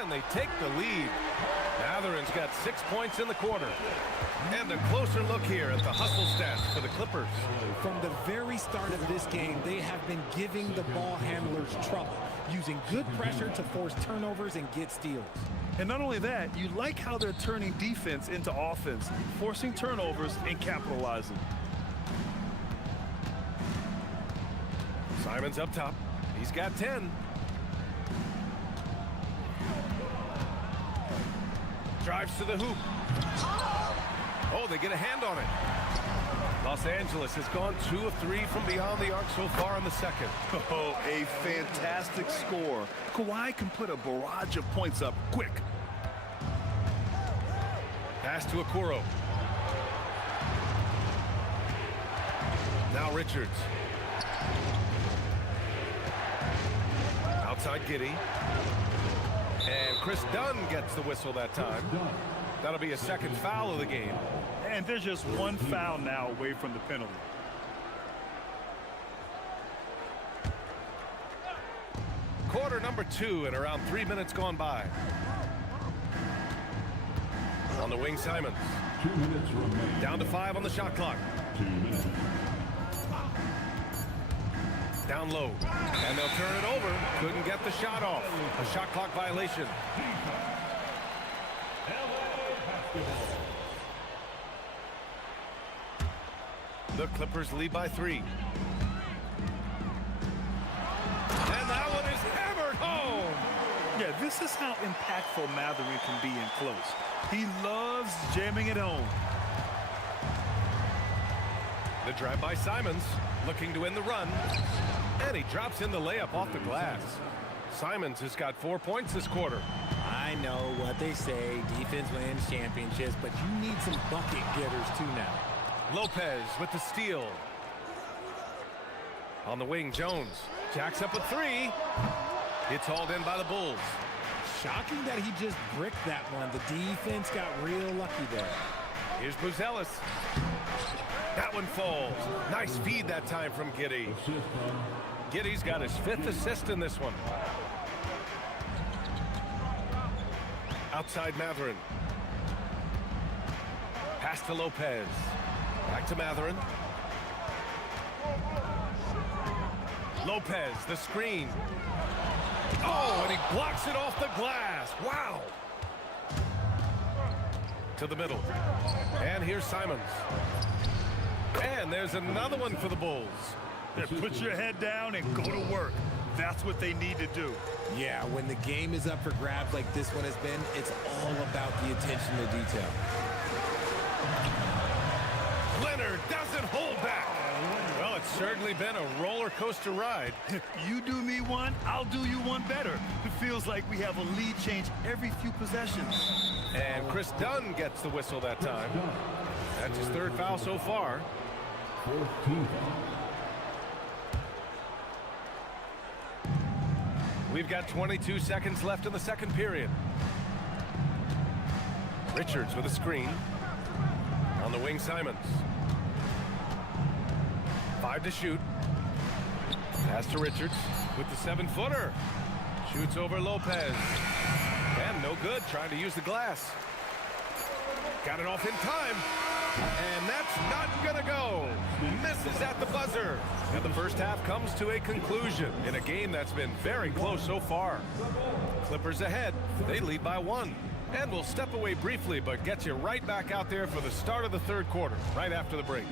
And they take the lead. Matherin's got 6 points in the quarter. And a closer look here at the hustle stats for the Clippers. From the very start of this game, they have been giving the ball handlers trouble, using good pressure to force turnovers and get steals. And not only that, you like how they're turning defense into offense, forcing turnovers and capitalizing. Simons up top. He's got 10. Drives to the hoop. Oh, they get a hand on it. Los Angeles has gone 2 of 3 from beyond the arc so far in the second. Oh, a fantastic score. Kawhi can put a barrage of points up quick. Pass to Okoro. Now Richards. Outside Giddey. And Chris Dunn gets the whistle that time. That'll be a second foul of the game. And there's just one foul now away from the penalty. Quarter number 2 and around 3 minutes gone by. On the wing, Simons. 2 minutes remaining. Down to 5 on the shot clock. 2 minutes. Down low. And they'll turn it over. Couldn't get the shot off. A shot clock violation. The Clippers lead by 3. And that one is hammered home. Yeah, this is how impactful Mathurin can be in close. He loves jamming it home. The drive by Simons, looking to win the run. And he drops in the layup off the glass. Simons has got 4 points this quarter. I know what they say, defense wins championships, but you need some bucket getters too now. Lopez with the steal. On the wing, Jones jacks up a 3. It's hauled in by the Bulls. Shocking that he just bricked that one. The defense got real lucky there. Here's Buzelis. That one falls. Nice feed that time from Giddey. Giddey's got his 5th assist in this one. Outside Mathurin. Pass to Lopez. Back to Mathurin. Lopez, the screen. Oh, and he blocks it off the glass. Wow. To the middle. And here's Simons. And there's another one for the Bulls. Put your head down and go to work. That's what they need to do. Yeah, when the game is up for grabs like this one has been, it's all about the attention to detail. Leonard doesn't hold back. Well, it's certainly been a roller coaster ride. You do me one, I'll do you one better. It feels like we have a lead change every few possessions. And Chris Dunn gets the whistle that time. That's his 3rd foul so far. 14th. We've got 22 seconds left in the second period. Richards with a screen. On the wing, Simons. 5 to shoot. Pass to Richards with the 7-footer. Shoots over Lopez. And no good, trying to use the glass. Got it off in time. And that's not gonna go. Misses at the buzzer. And the first half comes to a conclusion in a game that's been very close so far. Clippers ahead. They lead by 1. And we'll step away briefly, but get you right back out there for the start of the 3rd quarter, right after the break.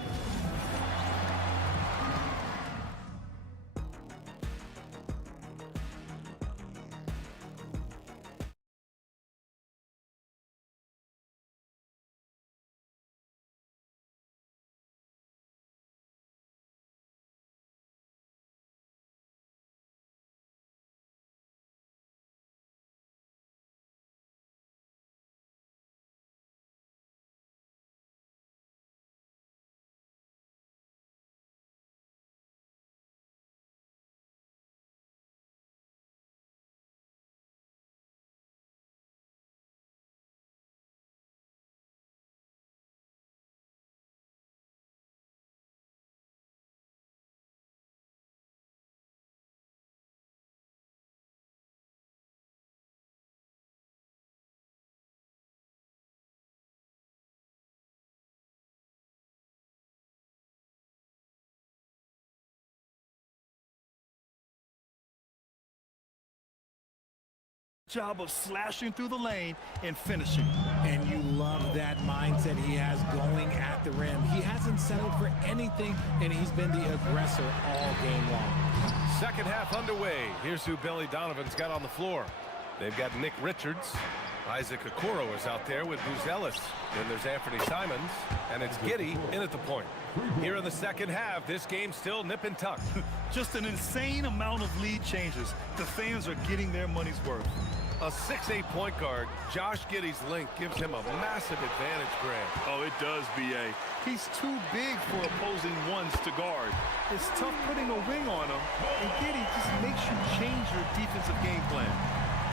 Job of slashing through the lane and finishing. And you love that mindset he has going at the rim. He hasn't settled for anything, and he's been the aggressor all game long. Second half underway. Here's who Billy Donovan's got on the floor. They've got Nick Richards. Isaac Okoro is out there with Buzelis. Then there's Anthony Simons, and it's Giddey in at the point. Here in the second half, this game's still nip and tuck. Just an insane amount of lead changes. The fans are getting their money's worth. A 6'8" point guard, Josh Giddey's length gives him a massive advantage, Grant. Oh, it does, B.A. He's too big for opposing ones to guard. It's tough putting a wing on him, and Giddey just makes you change your defensive game plan.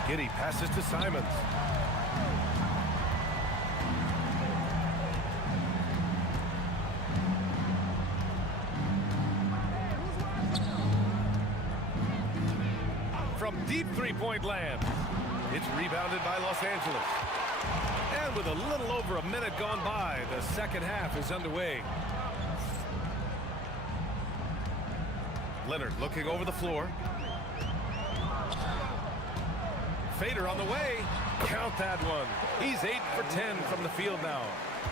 Giddey passes to Simons. From deep three-point land. It's rebounded by Los Angeles. And with a little over a minute gone by, the second half is underway. Leonard looking over the floor. Fader on the way. Count that one. He's 8 for 10 from the field now.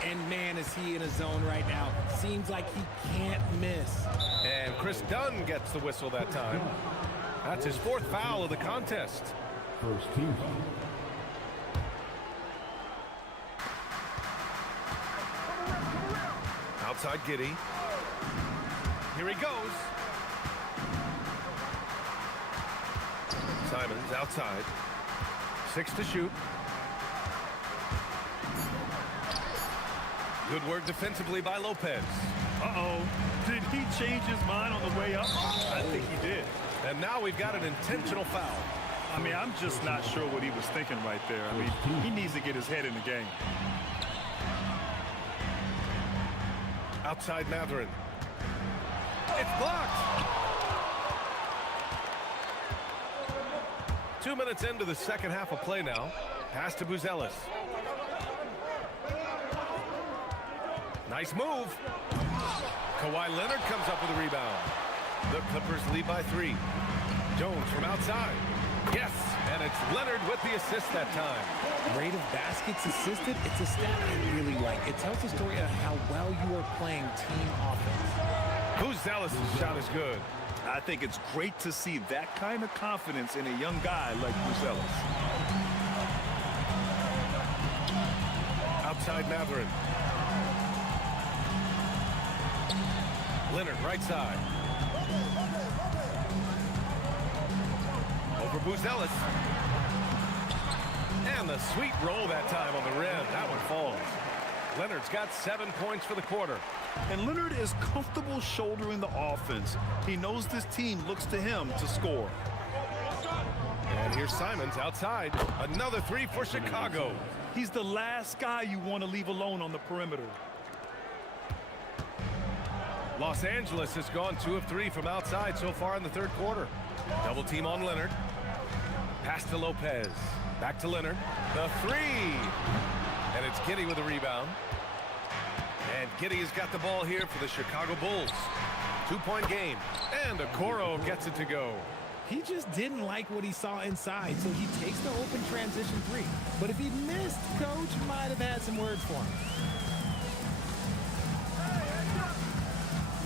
And man, is he in a zone right now. Seems like he can't miss. And Chris Dunn gets the whistle that time. That's his 4th foul of the contest. First team foul. Outside Giddey. Here he goes. Simons outside. 6 to shoot. Good work defensively by Lopez. Uh-oh. Did he change his mind on the way up? I think he did. And now we've got an intentional foul. I mean, I'm just not sure what he was thinking right there. I mean, he needs to get his head in the game. Outside Matherin. It's blocked. 2 minutes into the second half of play now. Pass to Buzelis. Nice move. Kawhi Leonard comes up with a rebound. The Clippers lead by 3. Jones from outside. Yes, and it's Leonard with the assist that time. Rate of baskets assisted, it's a stat I really like. It tells the story of how well you are playing team offense. Buzelis' shot is good. I think it's great to see that kind of confidence in a young guy like Buzelis. Outside Matherin. Leonard right side. Over Buzelis. And the sweet roll that time on the rim. That one falls. Leonard's got 7 points for the quarter. And Leonard is comfortable shouldering the offense. He knows this team looks to him to score. And here's Simons outside. Another 3 for Chicago. He's the last guy you want to leave alone on the perimeter. Los Angeles has gone 2 of 3 from outside so far in the third quarter. Double team on Leonard. Pass to Lopez. Back to Leonard. The 3. And it's Giddey with a rebound. And Giddey has got the ball here for the Chicago Bulls. 2-point game. And Okoro gets it to go. He just didn't like what he saw inside, so he takes the open transition 3. But if he missed, coach might have had some words for him.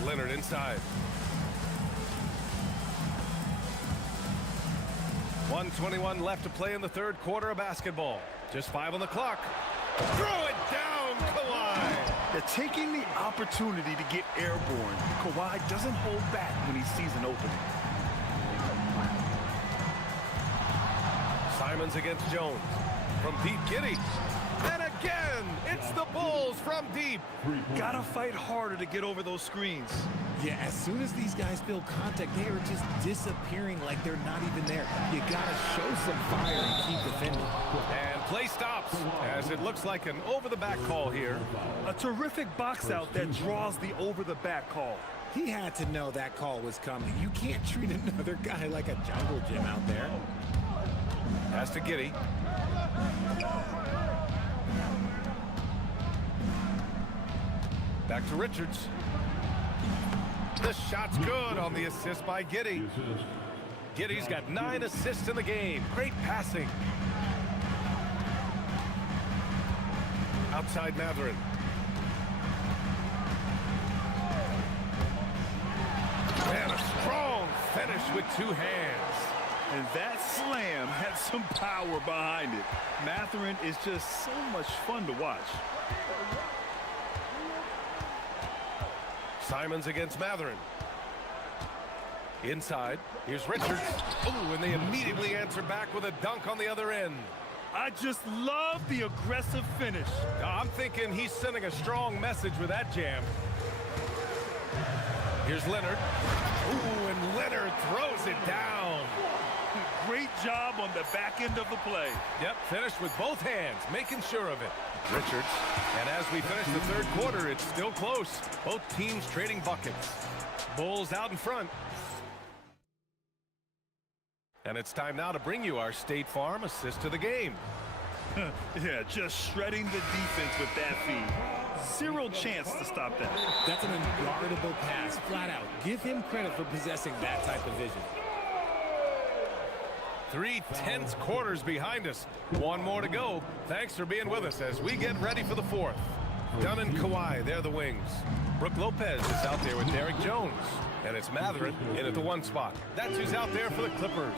Leonard inside. 1:21 left to play in the third quarter of basketball. Just 5 on the clock. Throw it down, Kawhi. They're taking the opportunity to get airborne. Kawhi doesn't hold back when he sees an opening. Simons against Jones. From deep, Giddey. And again, it's the Bulls from deep. Gotta fight harder to get over those screens. Yeah, as soon as these guys feel contact, they are just disappearing like they're not even there. You gotta show some fire and keep defending. And play stops as it looks like an over-the-back call here. A terrific box out that draws the over-the-back call. He had to know that call was coming. You can't treat another guy like a jungle gym out there. Pass to Giddey. Back to Richards. The shot's good on the assist by Giddey. Giddey's got 9 assists in the game. Great passing. Outside Matherin. And a strong finish with 2 hands. And that slam had some power behind it. Matherin is just so much fun to watch. Simons against Matherin. Inside, here's Richards. Ooh, and they immediately answer back with a dunk on the other end. I just love the aggressive finish. I'm thinking he's sending a strong message with that jam. Here's Leonard. Ooh, and Leonard throws it down. Great job on the back end of the play. Yep, finished with both hands, making sure of it. Richards, and as we finish the third quarter, it's still close. Both teams trading buckets. Bulls out in front. And it's time now to bring you our State Farm assist to the game. Yeah, just shredding the defense with that feed. Zero chance to stop that. That's an unguardable pass, flat out. Give him credit for possessing that type of vision. 3 tense quarters behind us. One more to go. Thanks for being with us as we get ready for the fourth. Dunn and Kawhi, they're the wings. Brooke Lopez is out there with Derek Jones. And it's Matherin in at the one spot. That's who's out there for the Clippers.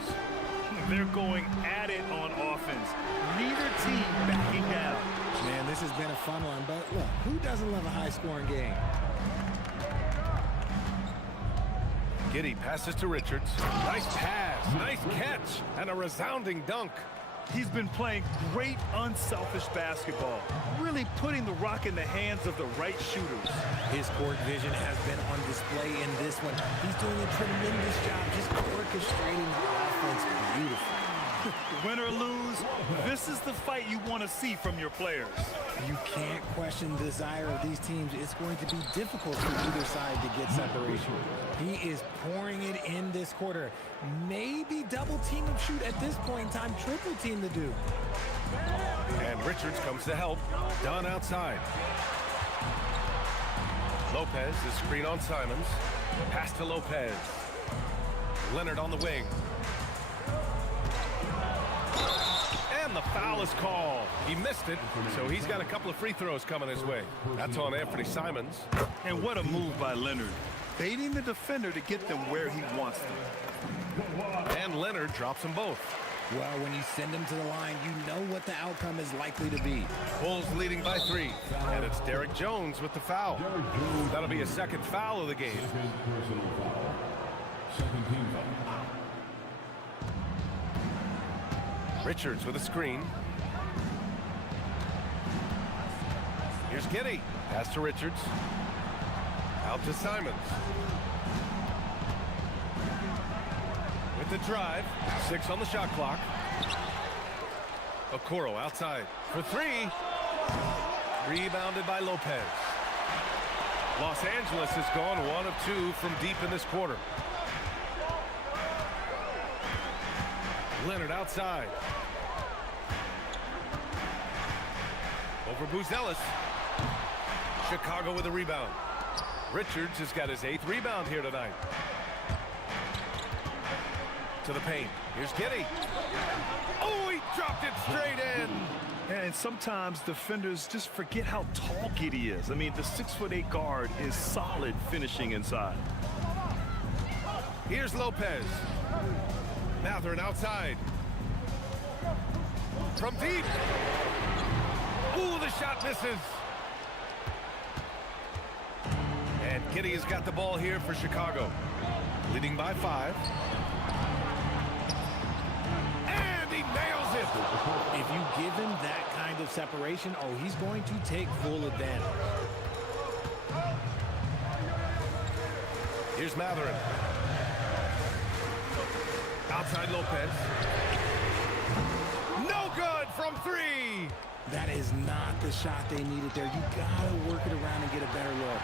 They're going at it on offense. Neither team backing down. Man, this has been a fun one, but look, who doesn't love a high-scoring game? Giddey passes to Richards. Nice pass, nice catch, and a resounding dunk. He's been playing great unselfish basketball, really putting the rock in the hands of the right shooters. His court vision has been on display in this one. He's doing a tremendous job just orchestrating the offense beautifully. Win or lose, this is the fight you want to see from your players. You can't question the desire of these teams. It's going to be difficult for either side to get separation. He is pouring it in this quarter. Maybe double team him shoot at this point in time, triple team the Duke. And Richards comes to help. Dunn outside. Lopez is screen on Simons. Pass to Lopez. Leonard on the wing. And the foul is called. He missed it, so he's got a couple of free throws coming his way. That's on Anthony Simons. And what a move by Leonard. Baiting the defender to get them where he wants them. And Leonard drops them both. Well, when you send them to the line, you know what the outcome is likely to be. Bulls leading by 3. And it's Derek Jones with the foul. That'll be a second foul of the game. Personal foul. Second team foul. Richards with a screen. Here's Giddey. Pass to Richards. Out to Simons. With the drive. 6 on the shot clock. Okoro outside for 3. Rebounded by Lopez. Los Angeles has gone 1 of 2 from deep in this quarter. Leonard outside. Over Buzelis. Chicago with a rebound. Richards has got his 8th rebound here tonight. To the paint. Here's Giddey. Oh, he dropped it straight in. And sometimes defenders just forget how tall Giddey is. I mean, the 6'8" guard is solid finishing inside. Here's Lopez. Matherin outside. From deep. Ooh, the shot misses. And Giddey has got the ball here for Chicago. Leading by 5. And he nails it. If you give him that kind of separation, oh, he's going to take full advantage. Here's Matherin. Outside Lopez. No good from 3. That is not the shot they needed there. You gotta work it around and get a better look.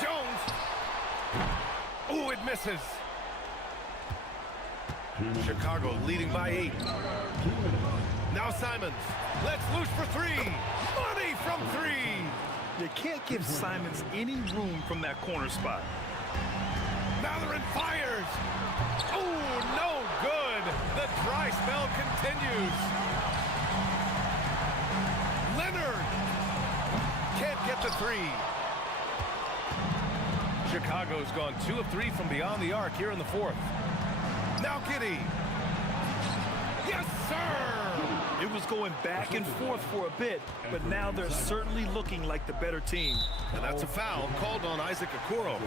Jones. Ooh, it misses. Chicago leading by 8. Now Simons. Let's loose for 3. Money from 3. You can't give Simons any room from that corner spot. Matherin fires. Oh, no good. The dry spell continues. Leonard can't get the 3. Chicago's gone 2 of 3 from beyond the arc here in the 4th. Now Giddey. Yes, sir. It was going back and forth for a bit, but now they're certainly looking like the better team. And that's a foul called on Isaac Okoro.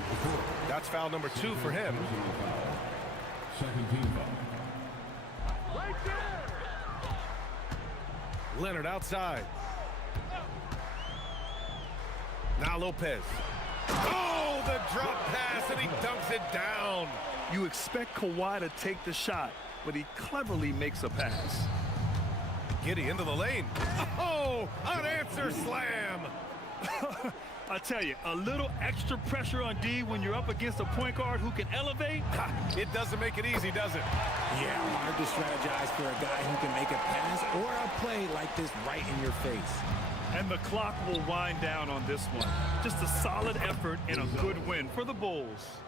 That's foul number 2 for him. Second team foul. Leonard outside. Now Lopez. Oh, the drop pass, and he dunks it down. You expect Kawhi to take the shot, but he cleverly makes a pass. Giddy into the lane. Oh, unanswered slam. I tell you, a little extra pressure on D when you're up against a point guard who can elevate. It doesn't make it easy, does it? Yeah, hard to strategize for a guy who can make a pass or a play like this right in your face. And the clock will wind down on this one. Just a solid effort and a good win for the Bulls.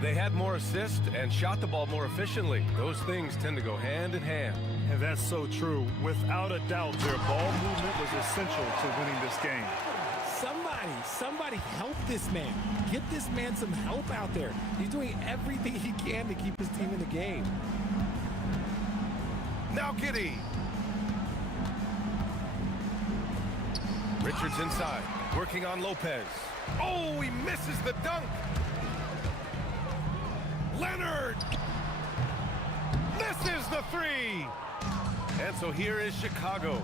They had more assists and shot the ball more efficiently. Those things tend to go hand in hand. And that's so true. Without a doubt, their ball movement was essential to winning this game. Somebody help this man. Get this man some help out there. He's doing everything he can to keep his team in the game. Now Giddy. Richards inside, working on Lopez. Oh, he misses the dunk. Leonard misses the 3. And so here is Chicago.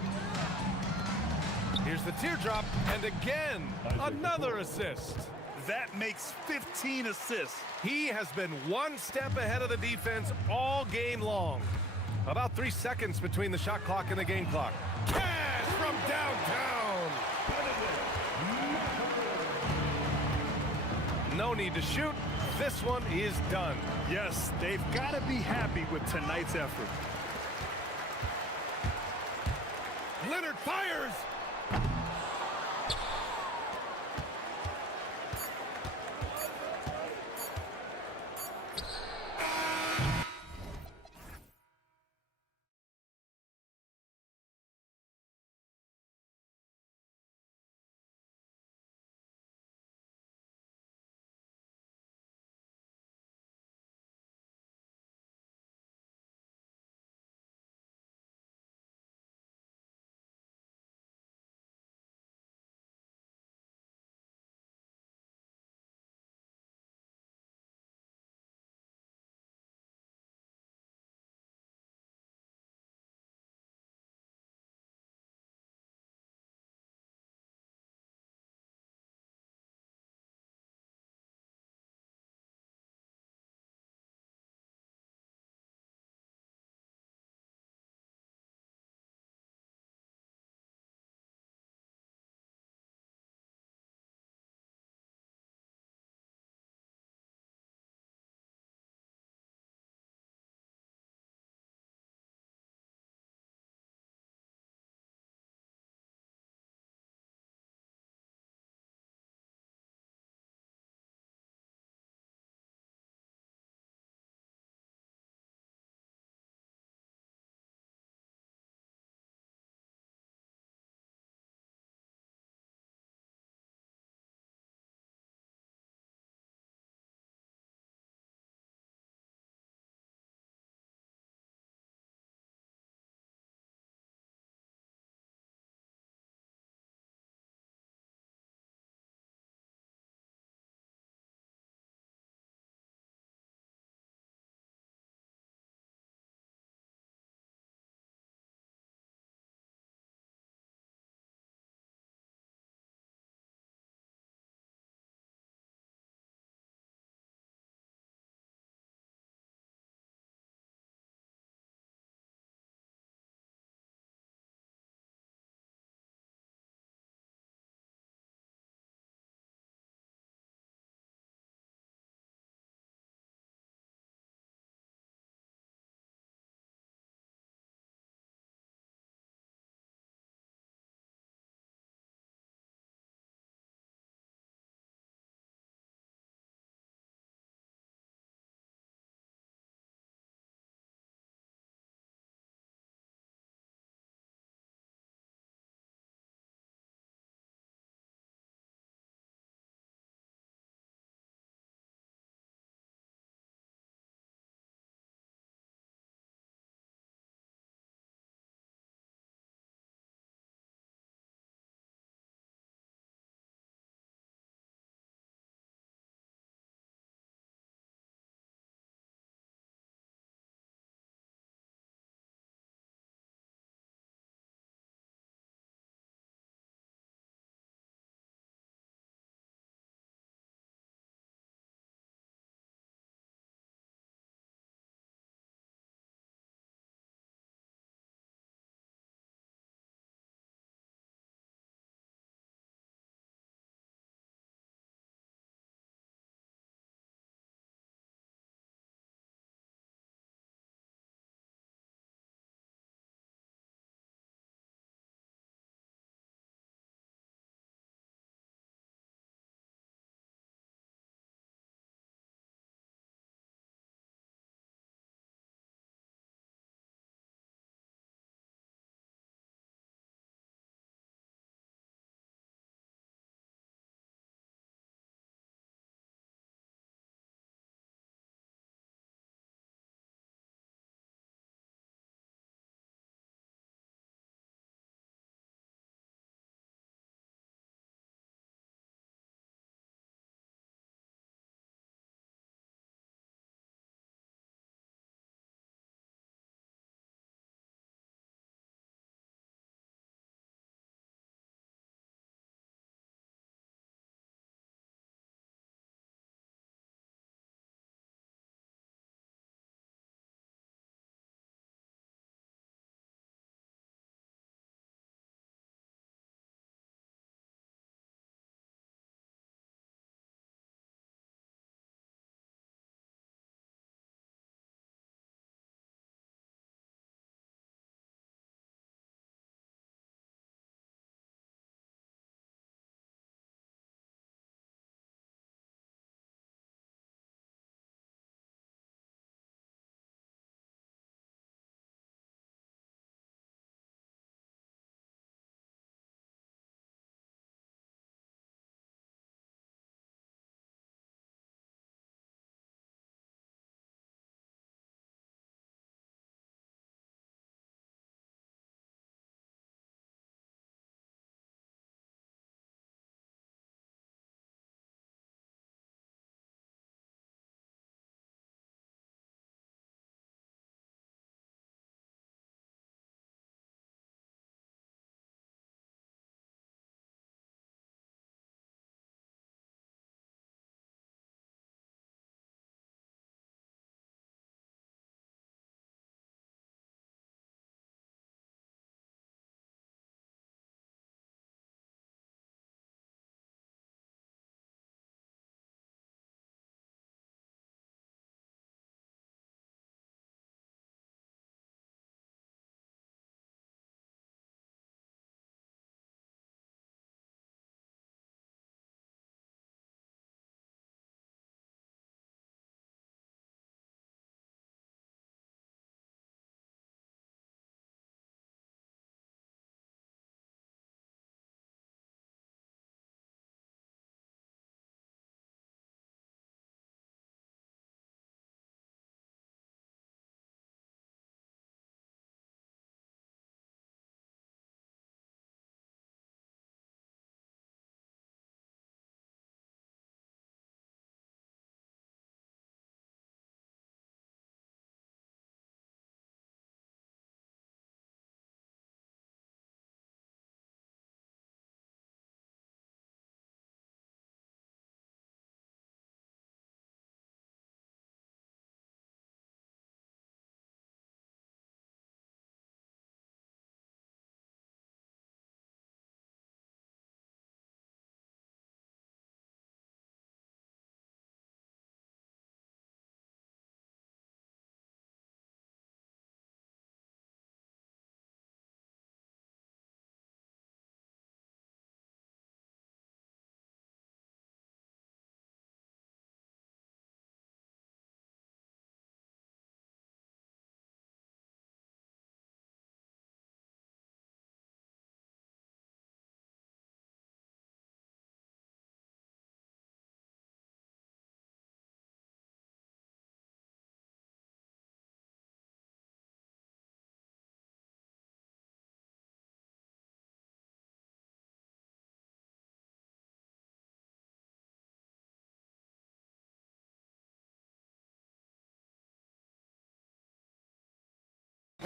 Here's the teardrop, and again, another assist. That makes 15 assists. He has been one step ahead of the defense all game long. About 3 seconds between the shot clock and the game clock. Cash from downtown. No need to shoot. This one is done. Yes, they've got to be happy with tonight's effort. Leonard fires.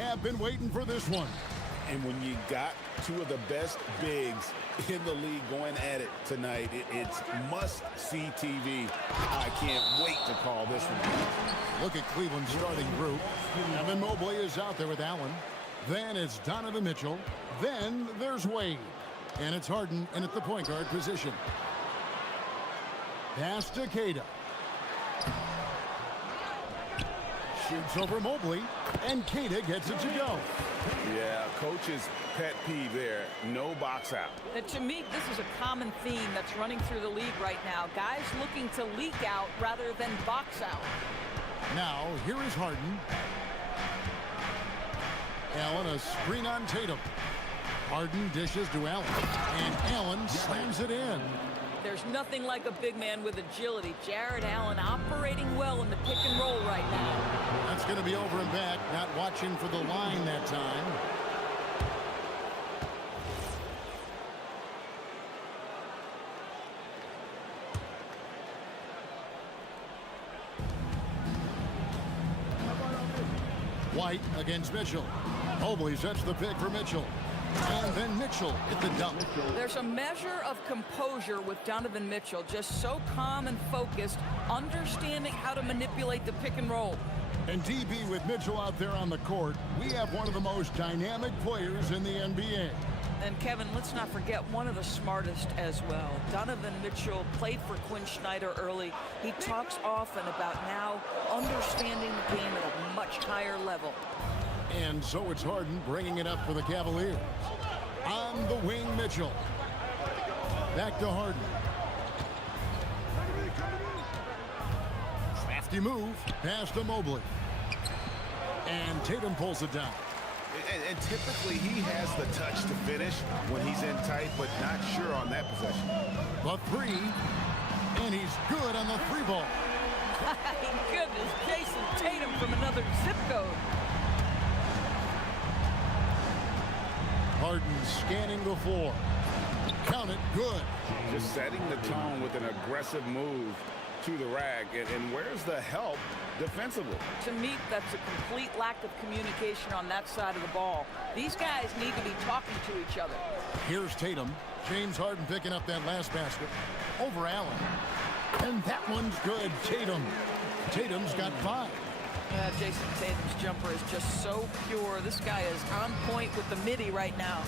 have been waiting for this one. And when you got two of the best bigs in the league going at it tonight, it's must-see TV. I can't wait to call this one. Look at Cleveland's starting group. Evan Mobley is out there with Allen. Then it's Donovan Mitchell. Then there's Wade. And it's Harden in at the point guard position. Pass to Queta. Shoots over Mobley. And Queta gets it to go. Yeah, coach's pet peeve there. No box out. And to me, this is a common theme that's running through the league right now. Guys looking to leak out rather than box out. Now, here is Harden. Allen, a screen on Tatum. Harden dishes to Allen. And Allen slams it in. There's nothing like a big man with agility. Jared Allen operating well in the pick and roll right now. That's going to be over and back. Not watching for the line that time. White against Mitchell. Mobley sets the pick for Mitchell. And then Mitchell at the dunk. There's a measure of composure with Donovan Mitchell, just so calm and focused, understanding how to manipulate the pick and roll. And DB with Mitchell out there on the court, we have one of the most dynamic players in the NBA. And Kevin, let's not forget one of the smartest as well. Donovan Mitchell played for Quinn Snyder early. He talks often about now understanding the game at a much higher level. And so it's Harden bringing it up for the Cavaliers. On the wing, Mitchell. Back to Harden. Crafty move. Pass to Mobley. And Tatum pulls it down. And typically he has the touch to finish when he's in tight, but not sure on that possession. The three. And he's good on the three ball. My goodness, Jason Tatum from another zip code. Harden scanning the floor. Count it, good. Just setting the tone with an aggressive move to the rack. And where's the help defensively? To me, that's a complete lack of communication on that side of the ball. These guys need to be talking to each other. Here's Tatum. James Harden picking up that last basket. Over Allen. And that one's good. Tatum's got 5. Jason Tatum's jumper is just so pure. This guy is on point with the midi right now.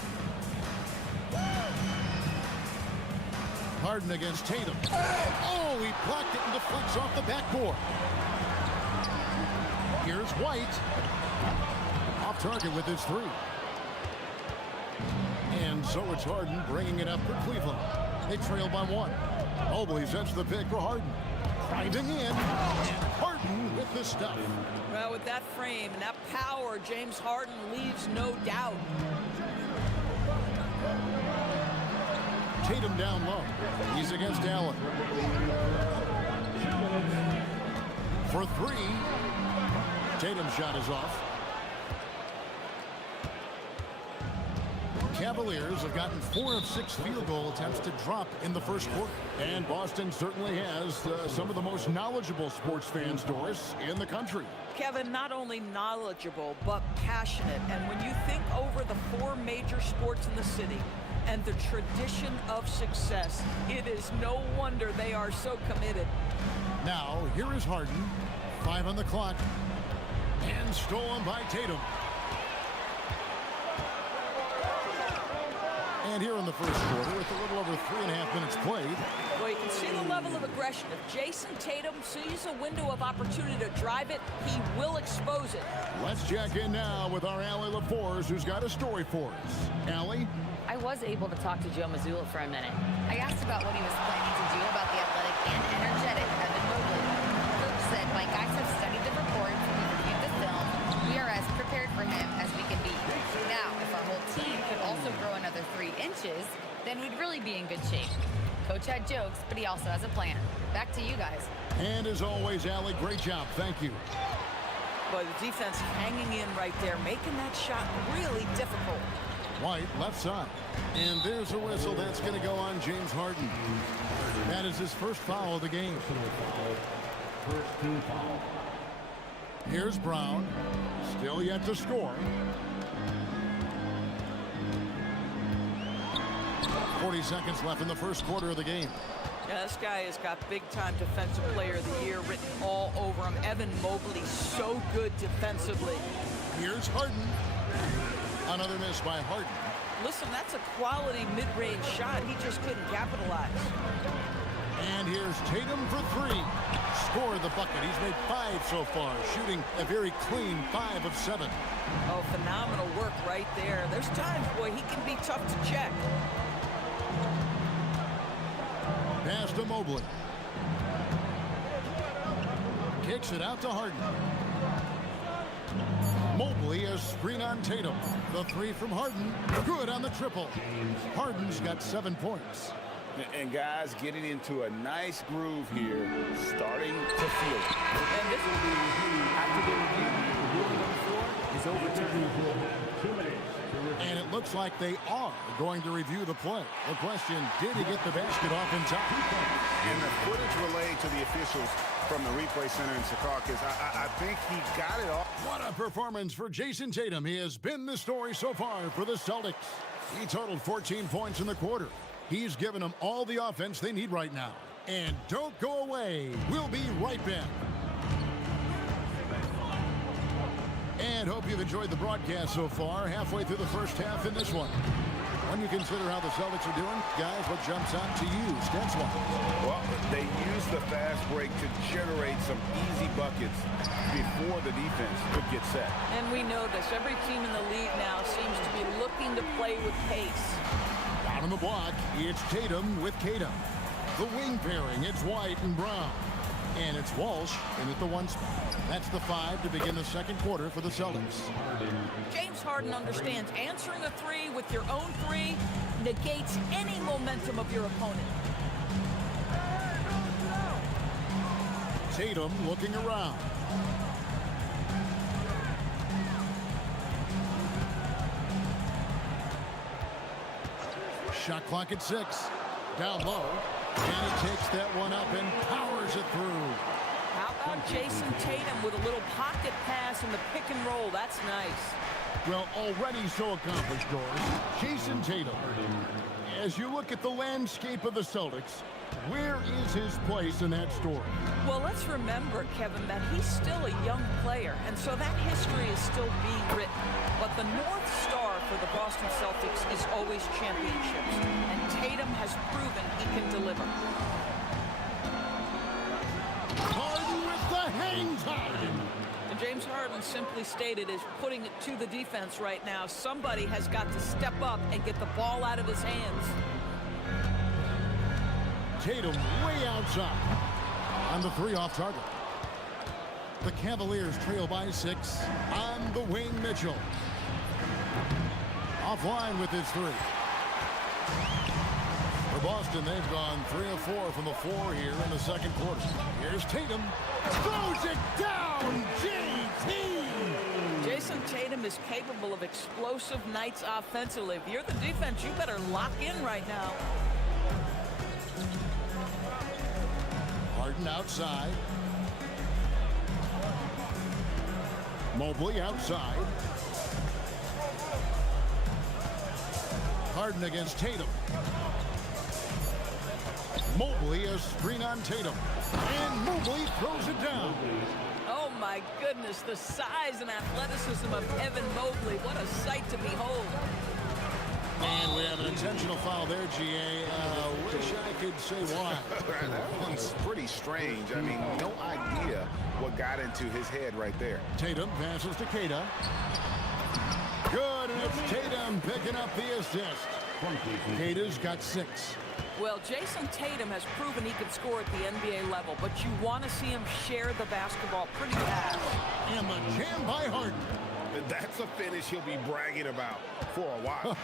Harden against Tatum. Oh, he blocked it and deflects off the backboard. Here's White. Off target with his 3. And so it's Harden bringing it up for Cleveland. They trail by 1. Mobley sets the pick for Harden. Driving in. And Harden with the stuff. Well, with that frame and that power, James Harden leaves no doubt. Tatum down low. He's against Allen. For 3. Tatum's shot is off. Cavaliers have gotten 4 of 6 field goal attempts to drop in the first quarter. And Boston certainly has some of the most knowledgeable sports fans, Doris, in the country. Kevin, not only knowledgeable, but passionate. And when you think over the 4 major sports in the city and the tradition of success, it is no wonder they are so committed. Now, here is Harden. 5 on the clock. And stolen by Tatum. And here in the first quarter, with a little over 3.5 minutes played. Well, you can see the level of aggression. If Jason Tatum sees a window of opportunity to drive it, he will expose it. Let's check in now with our Allie LaForce, who's got a story for us. Allie? I was able to talk to Joe Mazzulla for a minute. I asked about what he was planning to do about the athletic and energetic Evan Mobley. Coach said, my guys have studied the reports, we reviewed the film, we are as prepared for him as we can be. Now, if our whole team could also grow another 3 inches, then we'd really be in good shape. Coach had jokes, but he also has a plan. Back to you guys. And as always, Allie, great job. Thank you. But the defense hanging in right there, making that shot really difficult. White, left side. And there's a whistle. That's going to go on James Harden. That is his first foul of the game. First team foul. Here's Brown. Still yet to score. 40 seconds left in the first quarter of the game. Yeah, this guy has got big-time Defensive Player of the Year written all over him. Evan Mobley, so good defensively. Here's Harden. Another miss by Harden. Listen, that's a quality mid-range shot. He just couldn't capitalize. And here's Tatum for three. Scored the bucket. He's made 5 so far, shooting a very clean 5 of 7. Oh, phenomenal work right there. There's times, boy, he can be tough to check. Pass to Mobley. Kicks it out to Harden. Mobley a screen on Tatum. The three from Harden. Good on the triple. Harden's got 7 points. And guys getting into a nice groove here, starting to feel it. And this will be after the review. The ruling on the floor is overturned. And it looks like they are going to review the play. The question, did he get the basket off in time? And the footage relayed to the officials from the replay center in Secaucus, I think he got it off. What a performance for Jason Tatum. He has been the story so far for the Celtics. He totaled 14 points in the quarter. He's given them all the offense they need right now. And don't go away. We'll be right back. And hope you've enjoyed the broadcast so far. Halfway through the first half in this one. When you consider how the Celtics are doing, guys, what jumps out to you, stats-wise? Well, they use the fast break to generate some easy buckets before the defense could get set. And we know this. Every team in the league now seems to be looking to play with pace. Down on the block, it's Tatum with Keita. The wing pairing, it's White and Brown. And it's Walsh in at the 1 spot. That's the 5 to begin the second quarter for the Celtics. James Harden understands answering a 3 with your own 3 negates any momentum of your opponent. Tatum looking around. Shot clock at 6. Down low. And he takes that one up and powers it through. How about Jason Tatum with a little pocket pass in the pick and roll? That's nice. Well, already so accomplished, Doris. Jason Tatum. As you look at the landscape of the Celtics, where is his place in that story? Well, let's remember, Kevin, that he's still a young player, and so that history is still being written. But the North Star for the Boston Celtics is always championships, and Tatum has proven he can deliver. Harden with the hang time. And James Harden simply stated is putting it to the defense right now. Somebody has got to step up and get the ball out of his hands. Tatum way outside on the 3 off target. The Cavaliers trail by 6 on the wing. Mitchell offline with his 3. For Boston, they've gone 3 of 4 from the floor here in the second quarter. Here's Tatum. Throws it down. JT. Jason Tatum is capable of explosive nights offensively. If you're the defense, you better lock in right now. Harden outside. Mobley outside. Harden against Tatum. Mobley a screen on Tatum. And Mobley throws it down. Oh my goodness, the size and athleticism of Evan Mobley. What a sight to behold. And we have an intentional foul there, GA. Wish I could say why. That one's pretty strange. I mean, no idea what got into his head right there. Tatum passes to Keita. Good, and it's Tatum picking up the assist. Keita's got 6. Well, Jason Tatum has proven he can score at the NBA level, but you want to see him share the basketball pretty fast. And the jam by Harden. That's a finish he'll be bragging about for a while.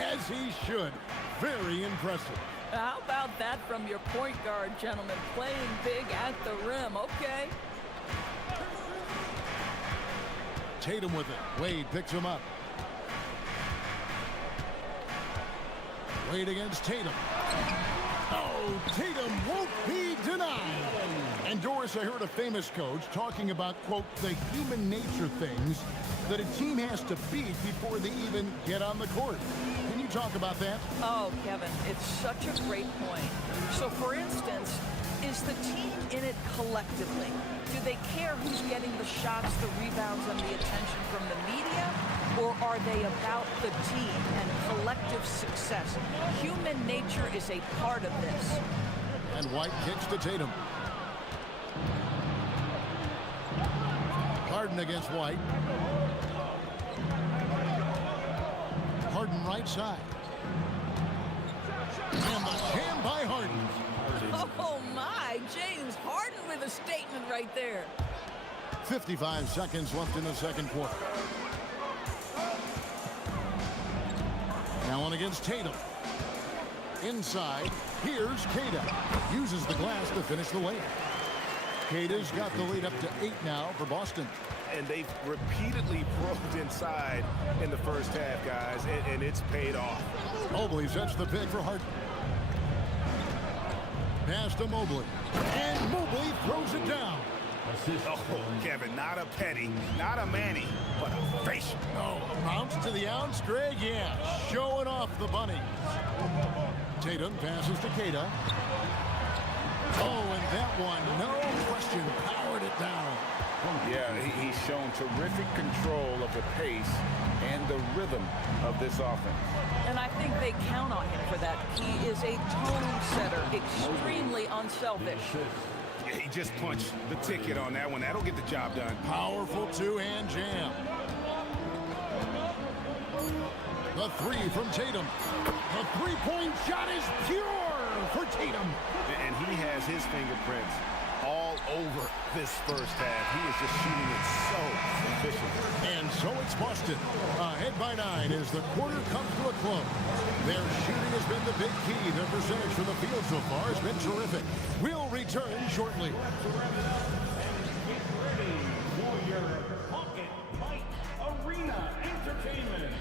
As he should. Very impressive. How about that from your point guard, gentlemen? Playing big at the rim. Okay. Tatum with it. Wade picks him up. Wade against Tatum. Oh, Tatum won't be denied. And Doris, I heard a famous coach talking about, quote, the human nature things that a team has to beat before they even get on the court. Can you talk about that? Oh, Kevin, it's such a great point. So, for instance, is the team in it collectively? Do they care who's getting the shots, the rebounds, and the attention from the media? Or are they about the team and collective success? Human nature is a part of this. And White kicks to Tatum. Harden against White. Harden right side. And the jam by Harden. Oh, my. James Harden with a statement right there. 55 seconds left in the second quarter. Allen against Tatum. Inside, here's Queta. Uses the glass to finish the layup. Queta's got the lead up to 8 now for Boston. And they've repeatedly probed inside in the first half, guys, and it's paid off. Mobley sets the pick for Harden. Pass to Mobley. And Mobley throws it down. Oh, Kevin, not a Petty, not a Manny, but a facial. Oh, bounce to the ounce, Greg, yeah. Showing off the bunny. Tatum passes to Queta. Oh, and that one, no question, powered it down. Yeah, he's shown terrific control of the pace and the rhythm of this offense. And I think they count on him for that. He is a tone setter, extremely unselfish. Yeah, he just punched the ticket on that one. That'll get the job done. Powerful two-hand jam. The three from Tatum. The three-point shot is pure for Tatum. And he has his fingerprints all over this first half. He is just shooting it so efficiently. And so it's Boston. Ahead by 9 as the quarter comes to a close. Their shooting has been the big key. Their percentage from the field so far has been terrific. We'll return shortly. Warrior Pocket Fight Arena Entertainment.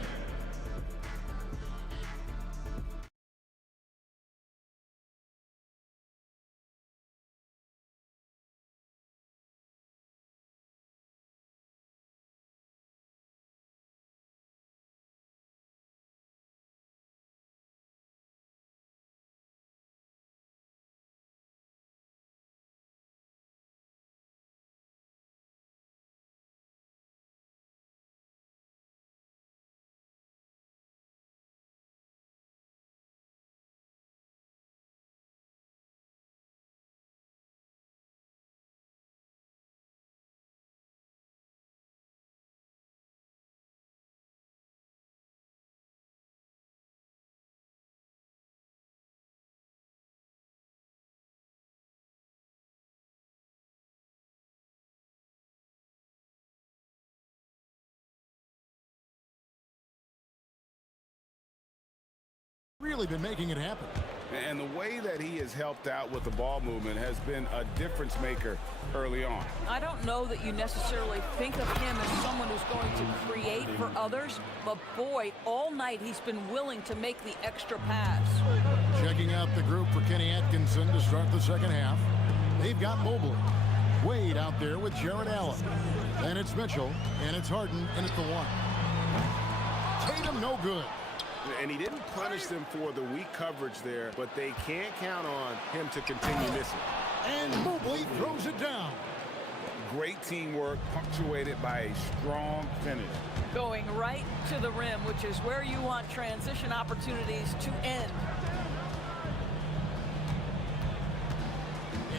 Really been making it happen. And the way that he has helped out with the ball movement has been a difference maker early on. I don't know that you necessarily think of him as someone who's going to create for others, but boy, all night he's been willing to make the extra pass. Checking out the group for Kenny Atkinson to start the second half. They've got Mobley. Wade out there with Jared Allen. And it's Mitchell, and it's Harden, and it's the one. Tatum no good. And he didn't punish them for the weak coverage there, but they can't count on him to continue missing. And Mobley throws it down. Great teamwork punctuated by a strong finish. Going right to the rim, which is where you want transition opportunities to end.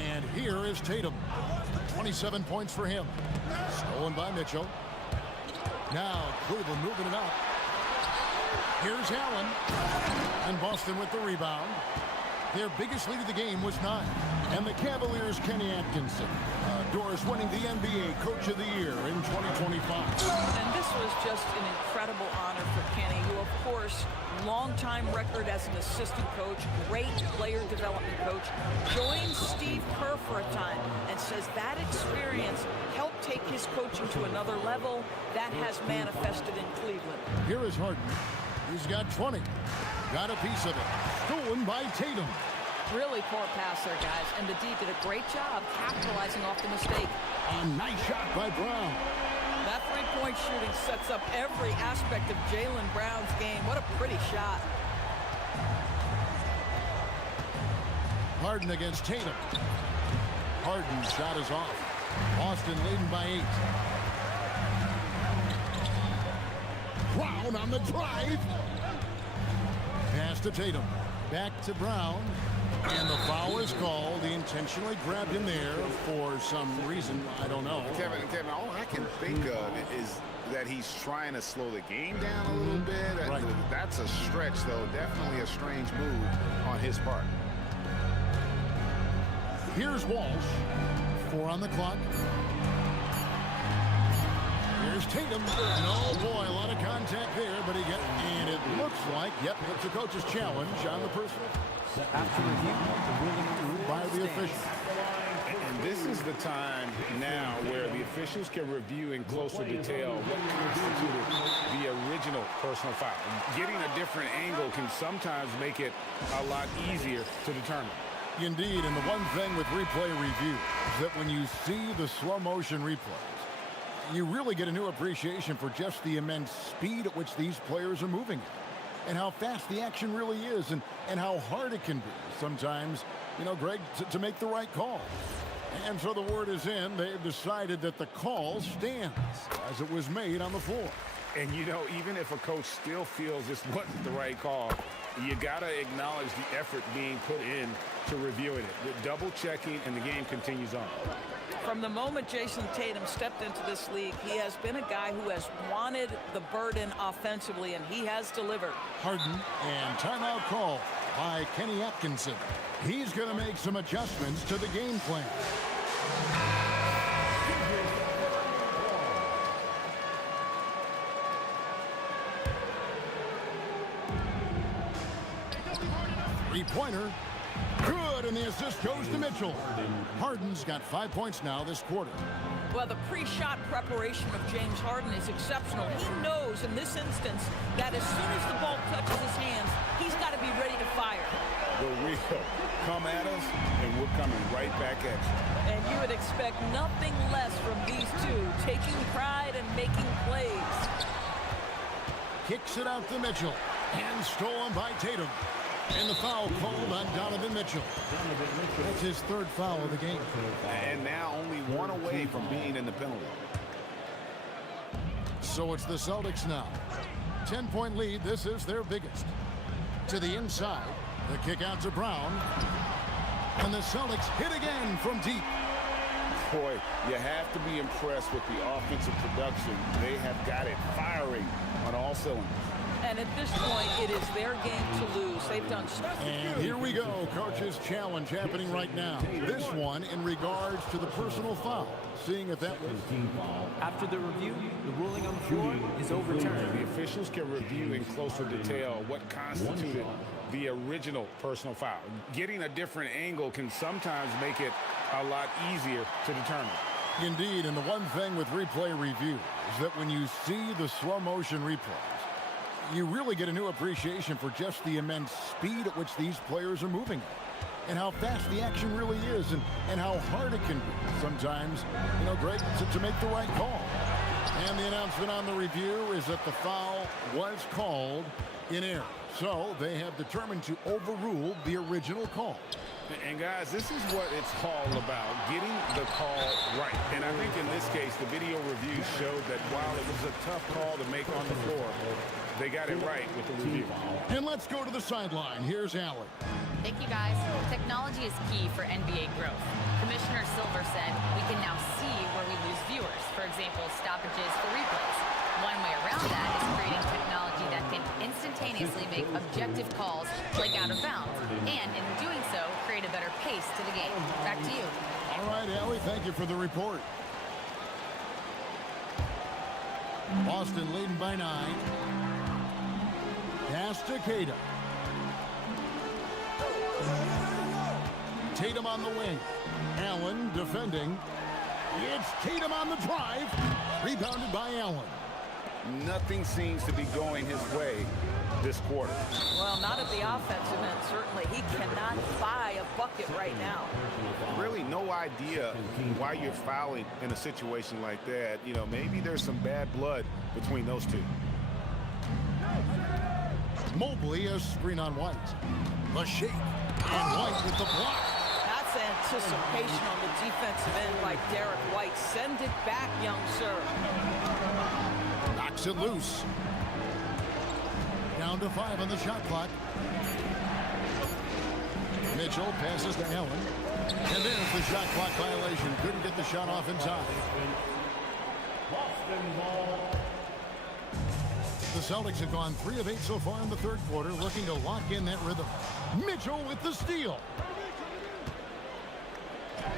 And here is Tatum. 27 points for him. Stolen by Mitchell. Now Cleveland moving it up. Here's Allen. And Boston with the rebound. Their biggest lead of the game was 9. And the Cavaliers, Kenny Atkinson. Doris winning the NBA Coach of the Year in 2025. And this was just an incredible honor for Kenny, who, of course, long-time record as an assistant coach, great player development coach, joined Steve Kerr for a time and says that experience helped take his coaching to another level. That has manifested in Cleveland. Here is Harden. He's got 20. Got a piece of it. Stolen by Tatum. Really poor pass there, guys. And the D did a great job capitalizing off the mistake. A nice shot by Brown. That three-point shooting sets up every aspect of Jaylen Brown's game. What a pretty shot. Harden against Tatum. Harden's shot is off. Boston leading by 8. Brown on the drive. Pass to Tatum. Back to Brown. And the foul is called. He intentionally grabbed him there for some reason. I don't know. Kevin, all I can think of is that he's trying to slow the game down a little bit. Right. That's a stretch, though. Definitely a strange move on his part. Here's Walsh. 4 on the clock. Here's Tatum. And oh boy, a lot of contact there, but and it looks like, yep, it's a coach's challenge on the personal. After review, the ruling By the official. And this is the time now where the officials can review in closer detail what constituted the original personal foul. Getting a different angle can sometimes make it a lot easier to determine. Indeed, and the one thing with replay review is that when you see the slow motion replays, you really get a new appreciation for just the immense speed at which these players are moving and how fast the action really is and how hard it can be sometimes, Greg, to make the right call. And so the word is in. They've decided that the call stands as it was made on the floor. And, even if a coach still feels this wasn't the right call, you got to acknowledge the effort being put in to reviewing it. With double checking, and the game continues on. From the moment Jason Tatum stepped into this league, he has been a guy who has wanted the burden offensively, and he has delivered. Harden, and timeout call by Kenny Atkinson. He's going to make some adjustments to the game plan. Three-pointer. Good, and the assist goes to Mitchell. Harden's got 5 points now this quarter. Well, the pre-shot preparation of James Harden is exceptional. He knows in this instance that as soon as the ball touches his hands, he's got to be ready to fire. The wheel come at us, and we're coming right back at you. And you would expect nothing less from these two, taking pride and making plays. Kicks it out to Mitchell, and stolen by Tatum. And the foul called on Donovan Mitchell. That's his third foul of the game. And now only one away from being in the penalty. So it's the Celtics now. 10-point lead. This is their biggest. To the inside. The kick out to Brown. And the Celtics hit again from deep. Boy, you have to be impressed with the offensive production. They have got it firing on all cylinders. And at this point, it is their game to lose. They've done stuff. And here we go. Coach's challenge happening right now. This one in regards to the personal foul. Seeing if that was... After the review, the ruling on the floor is overturned. The officials can review in closer detail what constituted the original personal foul. Getting a different angle can sometimes make it a lot easier to determine. Indeed, and the one thing with replay review is that when you see the slow motion replays, you really get a new appreciation for just the immense speed at which these players are moving and how fast the action really is and how hard it can be sometimes, Greg, to make the right call. And the announcement on the review is that the foul was called in error. So they have determined to overrule the original call. And guys, this is what it's all about, getting the call right. And I think in this case, the video review showed that while it was a tough call to make on the floor, they got it right with the review. And let's go to the sideline. Here's Allen. Thank you, guys. Technology is key for NBA growth. Commissioner Silver said we can now see where we lose viewers. For example, stoppages for replays. One way around that is creating technology that can instantaneously make objective calls like out of bounds, and in doing so, create a better pace to the game. Back to you. All right, Allie, thank you for the report. Boston leading by 9. Pass to Tatum. Tatum on the wing. Allen defending. It's Tatum on the drive. Rebounded by Allen. Nothing seems to be going his way this quarter. Well, not at the offensive end, certainly. He cannot buy a bucket right now. Really no idea why you're fouling in a situation like that. You know, maybe there's some bad blood between those two. Mobley, a screen on White. The shake, and White with the block. That's anticipation on the defensive end by Derek White. Send it back, young sir. Knocks it loose. Down to 5 on the shot clock. Mitchell passes to Allen. And there's the shot clock violation. Couldn't get the shot off in time. The Celtics have gone 3 of 8 so far in the third quarter, looking to lock in that rhythm. Mitchell with the steal.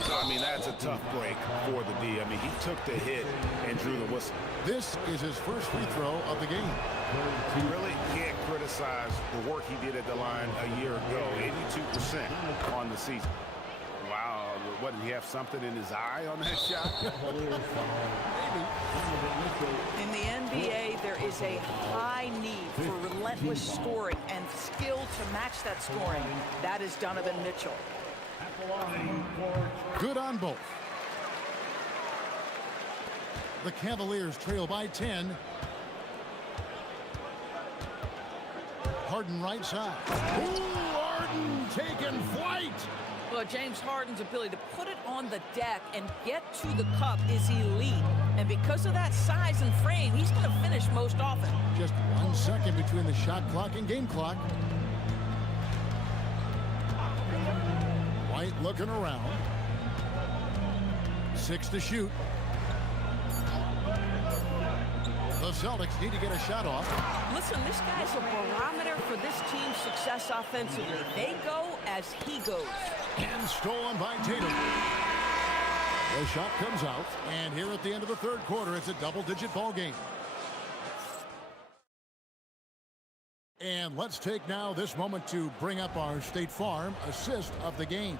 I mean, that's a tough break for the D. I mean, he took the hit and drew the whistle. This is his first free throw of the game. You really can't criticize the work he did at the line a year ago. 82% on the season. Wow, what, did he have something in his eye on that shot? In the NBA, there is a high need for relentless scoring and skill to match that scoring. That is Donovan Mitchell. Good on both. The Cavaliers trail by 10. Harden right side. Ooh, Harden taking flight. Well, James Harden's ability to put it on the deck and get to the cup is elite. And because of that size and frame, he's going to finish most often. Just 1 second between the shot clock and game clock. White looking around. 6 to shoot. The Celtics need to get a shot off. Listen, this guy's a barometer for this team's success offensively. They go as he goes. And stolen by Tatum. The shot comes out, and here at the end of the third quarter, it's a double-digit ball game. And let's take now this moment to bring up our State Farm assist of the game.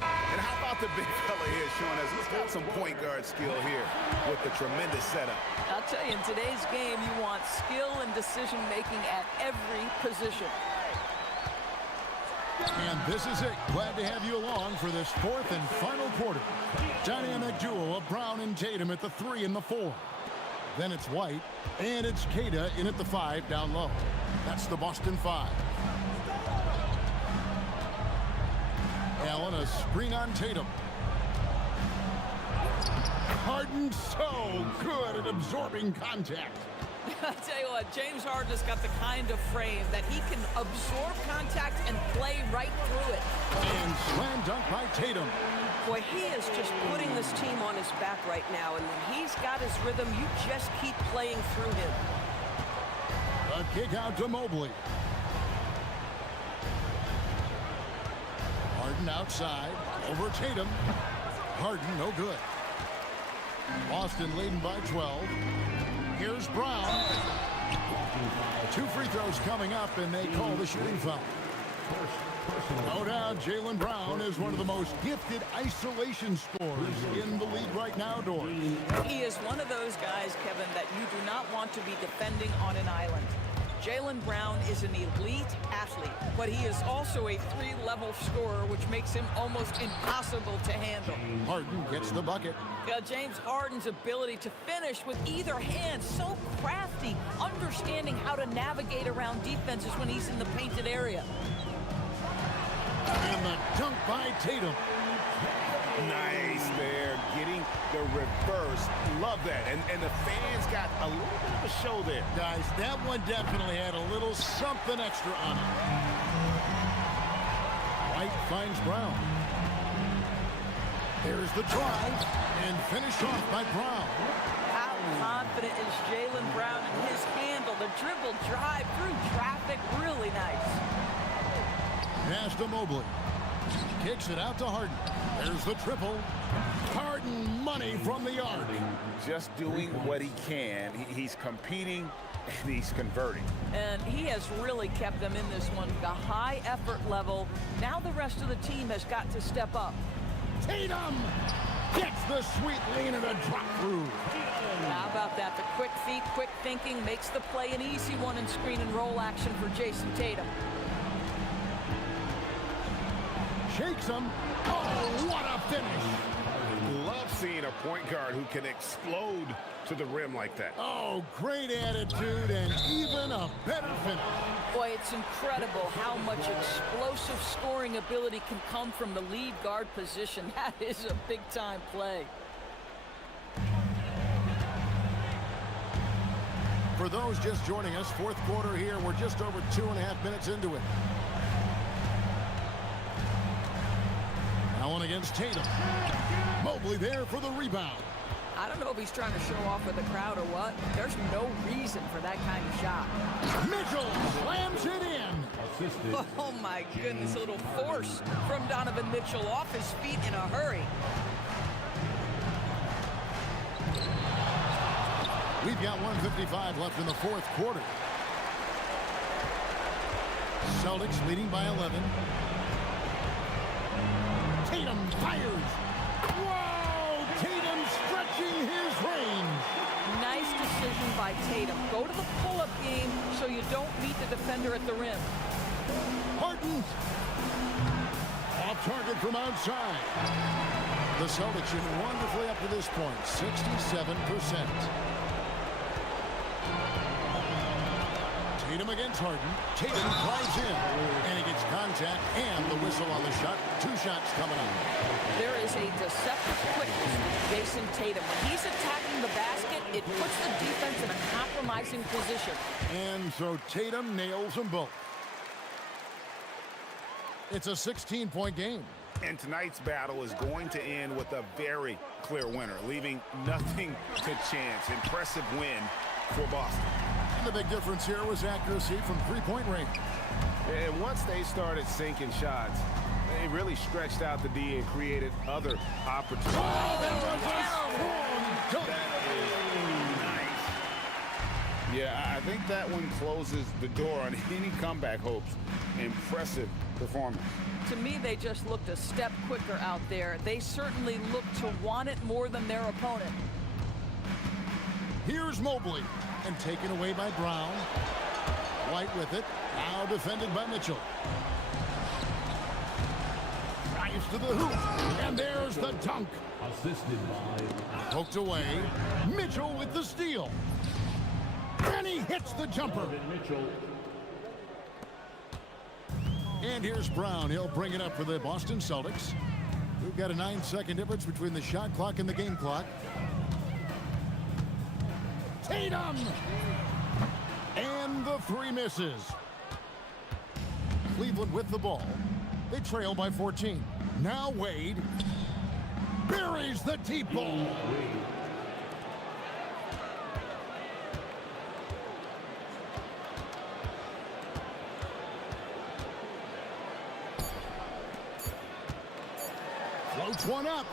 And how about the big fella here showing us he's got some point guard skill here with the tremendous setup. I'll tell you, in today's game, you want skill and decision-making at every position. And this is it. Glad to have you along for this fourth and final quarter. Dynamic duo of Brown and Tatum at the 3 and the 4. Then it's White, and it's Queta in at the 5 down low. That's the Boston 5. Allen, a screen on Tatum. Harden so good at absorbing contact. I'll tell you what, James Harden has got the kind of frame that he can absorb contact and play right through it. And slam dunk by Tatum. Boy, he is just putting this team on his back right now, and when he's got his rhythm, you just keep playing through him. A kick out to Mobley. Harden outside, over Tatum. Harden, no good. Boston leading by 12. Here's Brown. 2 free throws coming up, and they call the shooting foul. No doubt, Jaylen Brown is one of the most gifted isolation scorers in the league right now, Doris. He is one of those guys, Kevin, that you do not want to be defending on an island. Jaylen Brown is an elite athlete, but he is also a 3-level scorer, which makes him almost impossible to handle. Harden gets the bucket. James Harden's ability to finish with either hand, so crafty, understanding how to navigate around defenses when he's in the painted area. And the dunk by Tatum. Nice there, getting the reverse. Love that. And the fans got a little bit of a show there. Guys, that one definitely had a little something extra on it. White finds Brown. There's the drive, and finished off by Brown. How confident is Jaylen Brown in his handle? The dribble drive through traffic, really nice. Pass to Mobley. Kicks it out to Harden. There's the triple. Harden money from the arc. Just doing what he can. He's competing and he's converting. And he has really kept them in this one. The high effort level. Now the rest of the team has got to step up. Tatum gets the sweet lean and a drop through. How about that? The quick feet, quick thinking makes the play an easy one in screen and roll action for Jason Tatum. Shakes him. Oh, what a finish. Love seeing a point guard who can explode to the rim like that. Oh, great attitude and even a better finish. Boy, it's incredible how much explosive scoring ability can come from the lead guard position. That is a big-time play. For those just joining us, fourth quarter here. We're just over 2.5 minutes into it. Allen against Tatum. Mobley there for the rebound. I don't know if he's trying to show off with the crowd or what. There's no reason for that kind of shot. Mitchell slams it in. Assisted. Oh, my goodness. A little force from Donovan Mitchell off his feet in a hurry. We've got 1:55 left in the fourth quarter. Celtics leading by 11. Tatum fires. Whoa! Tatum stretching his range. Nice decision by Tatum. Go to the pull-up game so you don't meet the defender at the rim. Harden. Off target from outside. The Celtics shooting wonderfully up to this point, 67%. Tatum against Harden. Tatum drives in, and he gets contact and the whistle on the shot. 2 shots coming up. There is a deceptive quickness with Jason Tatum. When he's attacking the basket, it puts the defense in a compromising position. And so Tatum nails them both. It's a 16-point game. And tonight's battle is going to end with a very clear winner, leaving nothing to chance. Impressive win for Boston. And the big difference here was accuracy from three-point range. And once they started sinking shots, they really stretched out the D and created other opportunities. Oh, that was a strong dunk. That is nice. Yeah, I think that one closes the door on any comeback hopes. Impressive performance. To me, they just looked a step quicker out there. They certainly looked to want it more than their opponent. Here's Mobley. And taken away by Brown. White with it. Now defended by Mitchell. Drives to the hoop. And there's the dunk. Assisted by. Poked away. Mitchell with the steal. And he hits the jumper. Mitchell. And here's Brown. He'll bring it up for the Boston Celtics. We've got a 9-second difference between the shot clock and the game clock. Tatum! And the 3 misses. Cleveland with the ball. They trail by 14. Now Wade buries the deep ball. Floats one up.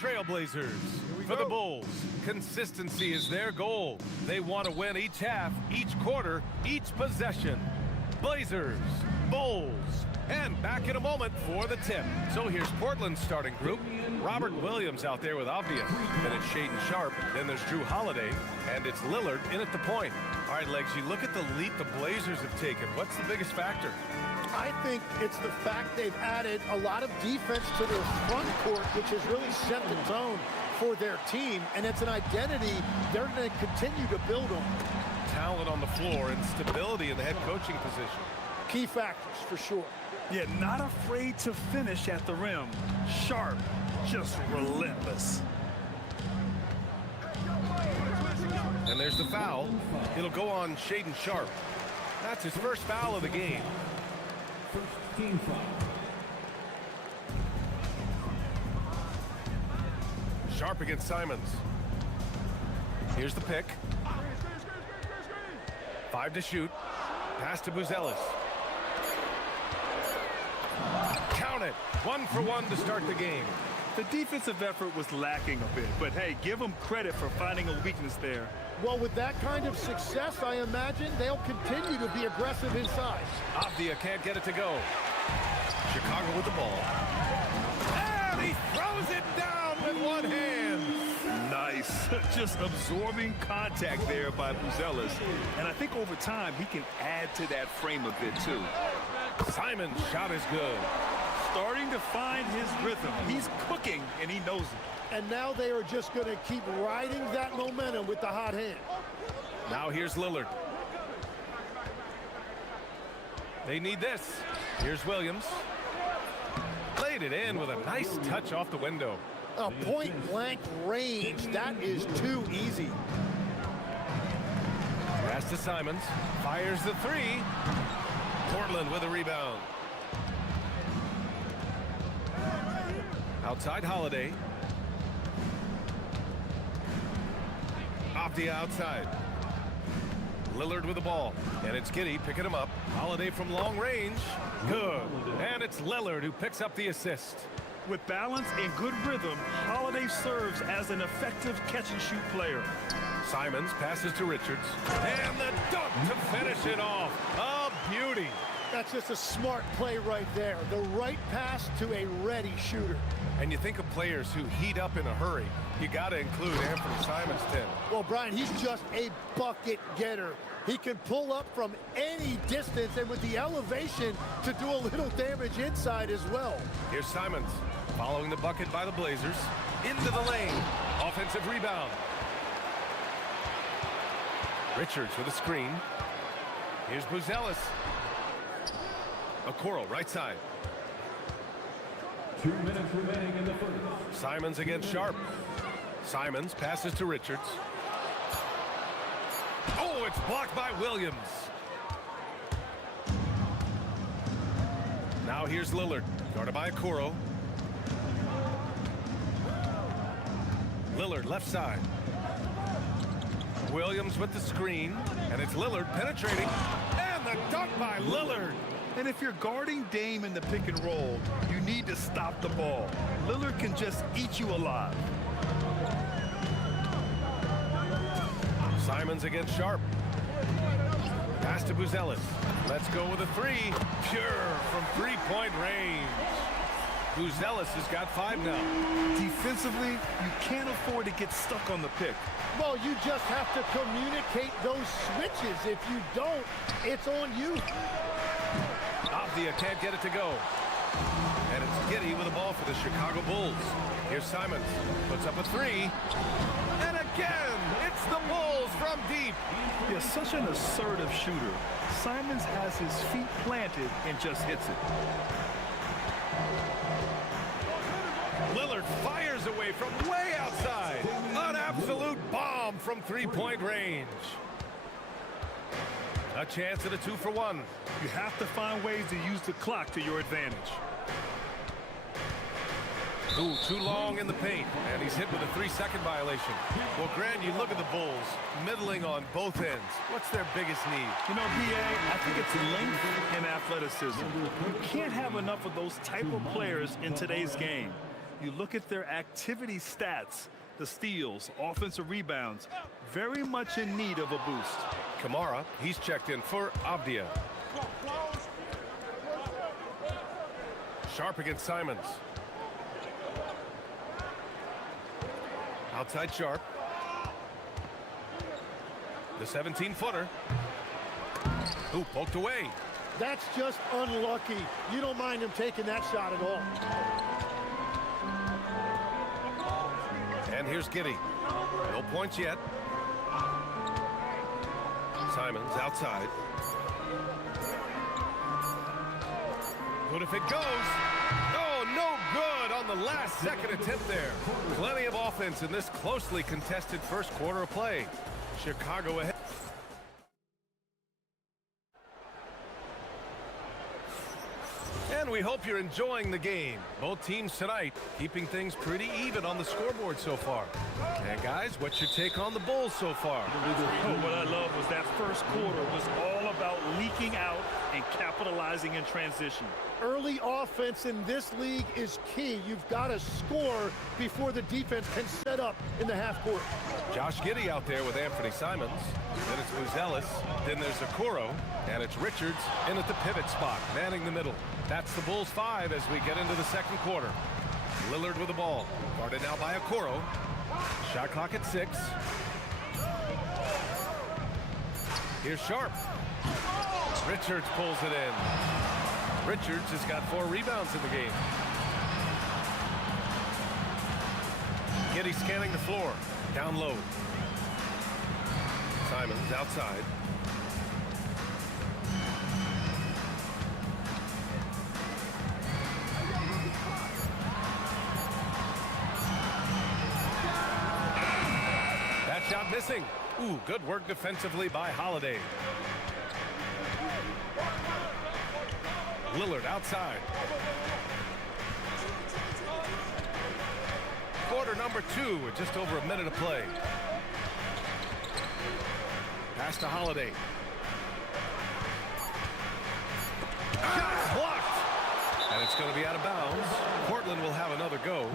Trailblazers. For the Bulls, consistency is their goal. They want to win each half, each quarter, each possession. Blazers, Bulls. And back in a moment for the tip. So here's Portland's starting group. Robert Williams out there with Avdia. Then it's Shaden Sharp. Then there's Drew Holiday. And it's Lillard in at the point. All right, Legs, you look at the leap the Blazers have taken. What's the biggest factor? I think it's the fact they've added a lot of defense to their front court, which has really set the tone for their team. And it's an identity they're going to continue to build on. Talent on the floor and stability in the head coaching position. Key factors, for sure. Yeah, not afraid to finish at the rim. Sharp, just relentless. And there's the foul. It'll go on Shaden Sharp. That's his first foul of the game. First team foul. Sharp against Simons. Here's the pick. 5 to shoot. Pass to Buzelis. Count it. 1 for 1 to start the game. The defensive effort was lacking a bit, but hey, give them credit for finding a weakness there. Well, with that kind of success, I imagine they'll continue to be aggressive inside. Avdia can't get it to go. Chicago with the ball. And he throws it down with one hand. Nice. Just absorbing contact there by Buzelis. And I think over time, he can add to that frame a bit, too. Simon's shot is good. Starting to find his rhythm. He's cooking, and he knows it. And now they are just going to keep riding that momentum with the hot hand. Now here's Lillard. They need this. Here's Williams. Laid it in with a nice touch off the window. A point-blank range. That is too easy. Pass to Simons. Fires the three. Portland with a rebound. Outside Holiday. Off the outside. Lillard with the ball. And it's Giddey picking him up. Holiday from long range. Good. And it's Lillard who picks up the assist. With balance and good rhythm, Holiday serves as an effective catch-and-shoot player. Simons passes to Richards. And the dunk to finish it off. A beauty. That's just a smart play right there. The right pass to a ready shooter. And you think of players who heat up in a hurry. You got to include Anthony Simons, Tim. Well, Brian, he's just a bucket getter. He can pull up from any distance and with the elevation to do a little damage inside as well. Here's Simons following the bucket by the Blazers. Into the lane. Offensive rebound. Richards with a screen. Here's Buzelis. Okoro, right side. 2 minutes remaining in the first. Simons against Sharp. Simons passes to Richards. Oh, it's blocked by Williams. Now here's Lillard, guarded by Okoro. Lillard left side. Williams with the screen, and it's Lillard penetrating, and the dunk by Lillard. And if you're guarding Dame in the pick and roll, you need to stop the ball. Lillard can just eat you alive. Simons against Sharp. Pass to Buzelis. Let's go with a three. Pure from three-point range. Buzelis has got 5 now. Defensively, you can't afford to get stuck on the pick. Well, you just have to communicate those switches. If you don't, it's on you. Avdia can't get it to go. And it's Giddey with the ball for the Chicago Bulls. Here's Simons. Puts up a three. And again, it's the Bulls from deep. He's such an assertive shooter. Simons has his feet planted and just hits it. Lillard fires away from way outside. An absolute bomb from three-point range. A chance at a 2 for 1. You have to find ways to use the clock to your advantage. Ooh, too long in the paint, and he's hit with a 3-second violation. Well, Grant, you look at the Bulls, middling on both ends. What's their biggest need? You know, BA, I think it's length and athleticism. You can't have enough of those type of players in today's game. You look at their activity stats, the steals, offensive rebounds, very much in need of a boost. Kamara, he's checked in for Avdia. Sharp against Simons. Outside Sharp. The 17-footer. Ooh, poked away. That's just unlucky. You don't mind him taking that shot at all. And here's Giddey. No points yet. Simons outside. Good if it goes. Oh, no good on the last second attempt there. Plenty of offense in this closely contested first quarter of play. Chicago ahead. And we hope you're enjoying the game. Both teams tonight keeping things pretty even on the scoreboard so far. And guys, what's your take on the Bulls so far? What I love was that first quarter was all about leaking out and capitalizing in transition. Early offense in this league is key. You've got to score before the defense can set up in the half court. Josh Giddey out there with Anthony Simons. Then it's Buzelis. Then there's Okoro. And it's Richards in at the pivot spot, manning the middle. That's the Bulls 5 as we get into the second quarter. Lillard with the ball. Guarded now by Okoro. Shot clock at 6. Here's Sharp. Richards pulls it in. Richards has got 4 rebounds in the game. Giddey scanning the floor. Down low. Simons outside. That shot missing. Ooh, good work defensively by Holiday. Lillard outside. Quarter number 2 with just over a minute of play. Pass to Holiday. Shot blocked. And it's going to be out of bounds. Portland will have another go.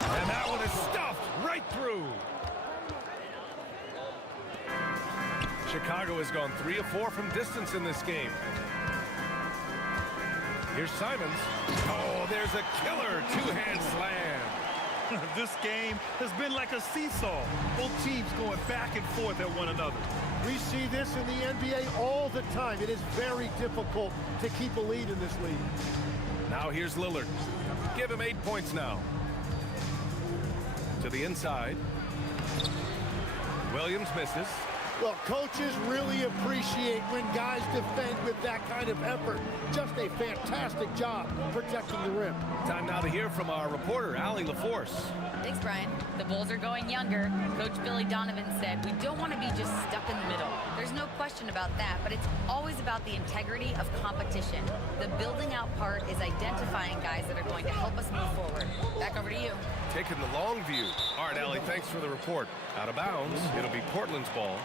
And that one is stuffed right through. Chicago has gone 3 of 4 from distance in this game. Here's Simons. Oh, there's a killer two-hand slam. This game has been like a seesaw. Both teams going back and forth at one another. We see this in the NBA all the time. It is very difficult to keep a lead in this league. Now here's Lillard. Give him 8 points now. To the inside. Williams misses. Well, coaches really appreciate when guys defend with that kind of effort. Just a fantastic job protecting the rim. Time now to hear from our reporter, Allie LaForce. Thanks, Brian. The Bulls are going younger. Coach Billy Donovan said, we don't want to be just stuck in the middle. There's no question about that, but it's always about the integrity of competition. The building out part is identifying guys that are going to help us move forward. Back over to you. Taking the long view. All right, Allie, thanks for the report. Out of bounds, it'll be Portland's ball.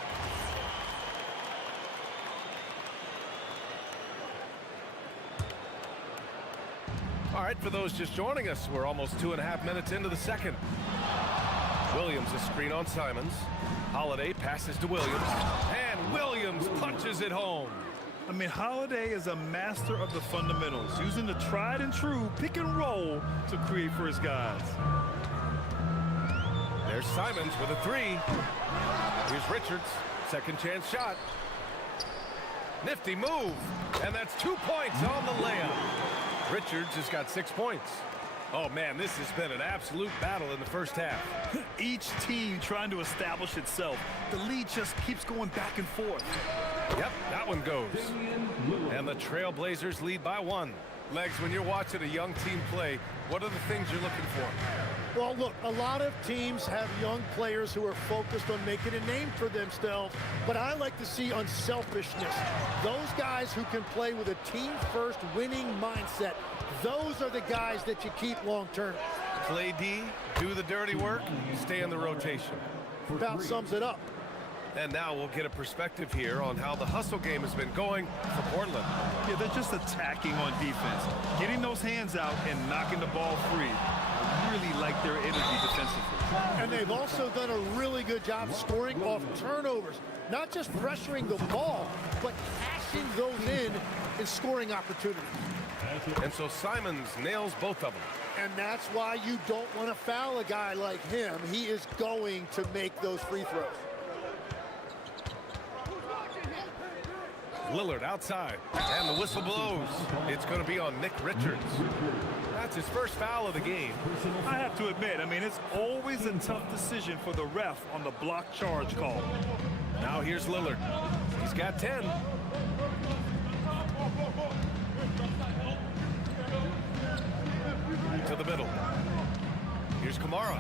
All right, for those just joining us, we're almost 2.5 minutes into the second. Williams a screen on Simons. Holiday passes to Williams. And Williams punches it home. I mean, Holiday is a master of the fundamentals, using the tried and true pick and roll to create for his guys. There's Simons with a 3. Here's Richards. Second chance shot. Nifty move. And that's 2 points on the layup. Richards has got 6 points. Oh, man, this has been an absolute battle in the first half. Each team trying to establish itself. The lead just keeps going back and forth. Yep, that one goes. And the Trailblazers lead by 1. Legs, when you're watching a young team play, what are the things you're looking for? Well, look, a lot of teams have young players who are focused on making a name for themselves, but I like to see unselfishness. Those guys who can play with a team-first winning mindset, those are the guys that you keep long-term. Play D, do the dirty work, stay in the rotation. About sums it up. And now we'll get a perspective here on how the hustle game has been going for Portland. Yeah, they're just attacking on defense, getting those hands out and knocking the ball free. I really like their energy defensively. And they've also done a really good job scoring off turnovers. Not just pressuring the ball, but cashing those in and scoring opportunities. And so Simons nails both of them. And that's why you don't want to foul a guy like him. He is going to make those free throws. Lillard outside, and the whistle blows. It's going to be on Nick Richards. That's his first foul of the game. I have to admit, I mean, it's always a tough decision for the ref on the block charge call. Now here's Lillard. He's got 10. To the middle. Here's Kamara.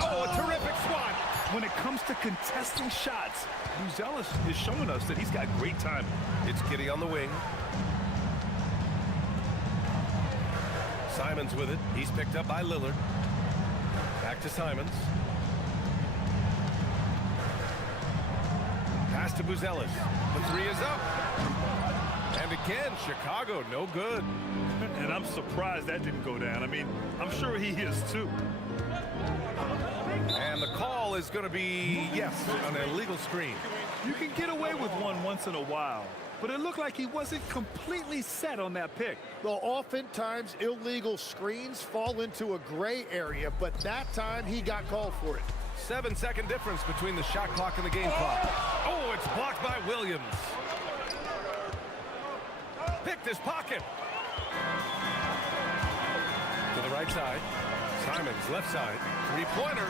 Oh, a terrific swat. When it comes to contesting shots, Buzelis is showing us that he's got great timing. It's Giddey on the wing. Simons with it. He's picked up by Lillard. Back to Simons. Pass to Buzelis. The three is up. And again, Chicago, no good. And I'm surprised that didn't go down. I mean, I'm sure he is too. And the call is going to be, yes, an illegal screen. You can get away with one once in a while, but it looked like he wasn't completely set on that pick. Well, oftentimes illegal screens fall into a gray area, but that time he got called for it. 7-second difference between the shot clock and the game clock. Oh, it's blocked by Williams. Picked his pocket. To the right side. Simons left side. Three-pointer.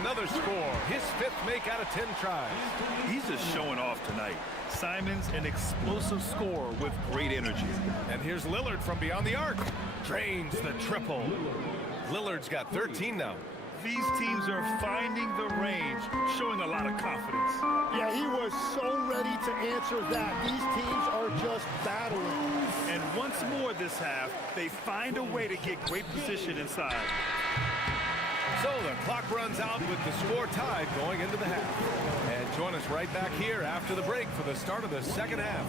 Another score. His fifth make out of 10 tries. He's just showing off tonight. Simons, an explosive scorer with great energy. And here's Lillard from beyond the arc. Drains the triple. Lillard's got 13 now. These teams are finding the range, showing a lot of confidence. Yeah, he was so ready to answer that. These teams are just battling. And once more this half, they find a way to get great position inside. So the clock runs out with the score tied going into the half. And join us right back here after the break for the start of the second half.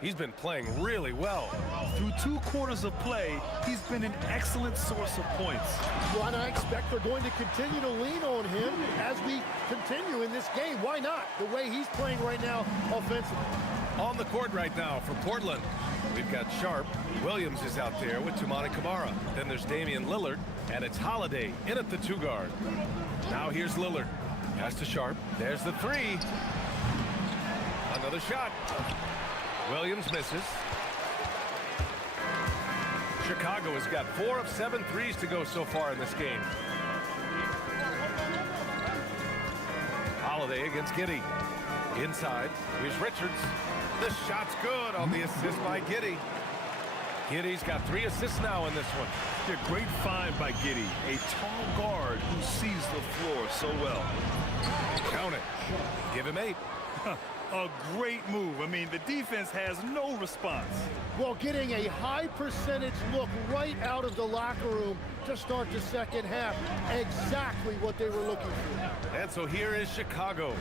He's been playing really well. Through 2 quarters of play, he's been an excellent source of points. Well, and I expect they're going to continue to lean on him as we continue in this game. Why not? The way he's playing right now offensively. On the court right now for Portland, we've got Sharp. Williams is out there with Toumani Kamara. Then there's Damian Lillard, and it's Holiday in at the 2 guard. Now here's Lillard. Pass to Sharp. There's the 3. Another shot. Williams misses. Chicago has got 4 of 7 threes to go so far in this game. Holiday against Giddey. Inside, here's Richards. The shot's good on the assist by Giddey. Giddey's got 3 assists now in this one. A great find by Giddey, a tall guard who sees the floor so well. Count it. Give him 8. A great move. I mean, the defense has no response. Well, getting a high percentage look right out of the locker room to start the second half. Exactly what they were looking for. And so here is Chicago.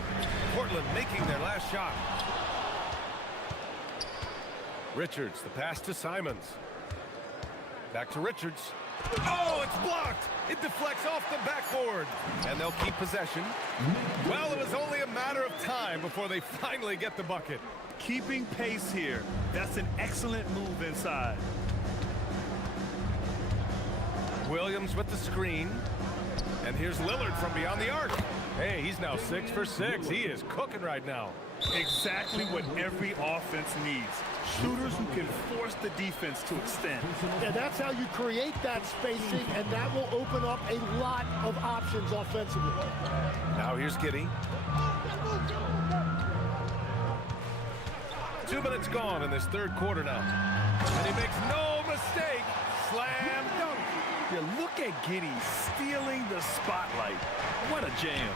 Portland making their last shot. Richards, the pass to Simons. Back to Richards. Oh, it's blocked! It deflects off the backboard. And they'll keep possession. Well, it was only a matter of time before they finally get the bucket. Keeping pace here. That's an excellent move inside. Williams with the screen. And here's Lillard from beyond the arc. Hey, he's now 6 for 6. He is cooking right now. Exactly what every offense needs. Shooters who can force the defense to extend. And that's how you create that spacing, and that will open up a lot of options offensively. Now here's Giddey. 2 minutes gone in this third quarter now. And he makes no mistake. Slam dunk. Yeah, look at Giddey stealing the spotlight. What a jam.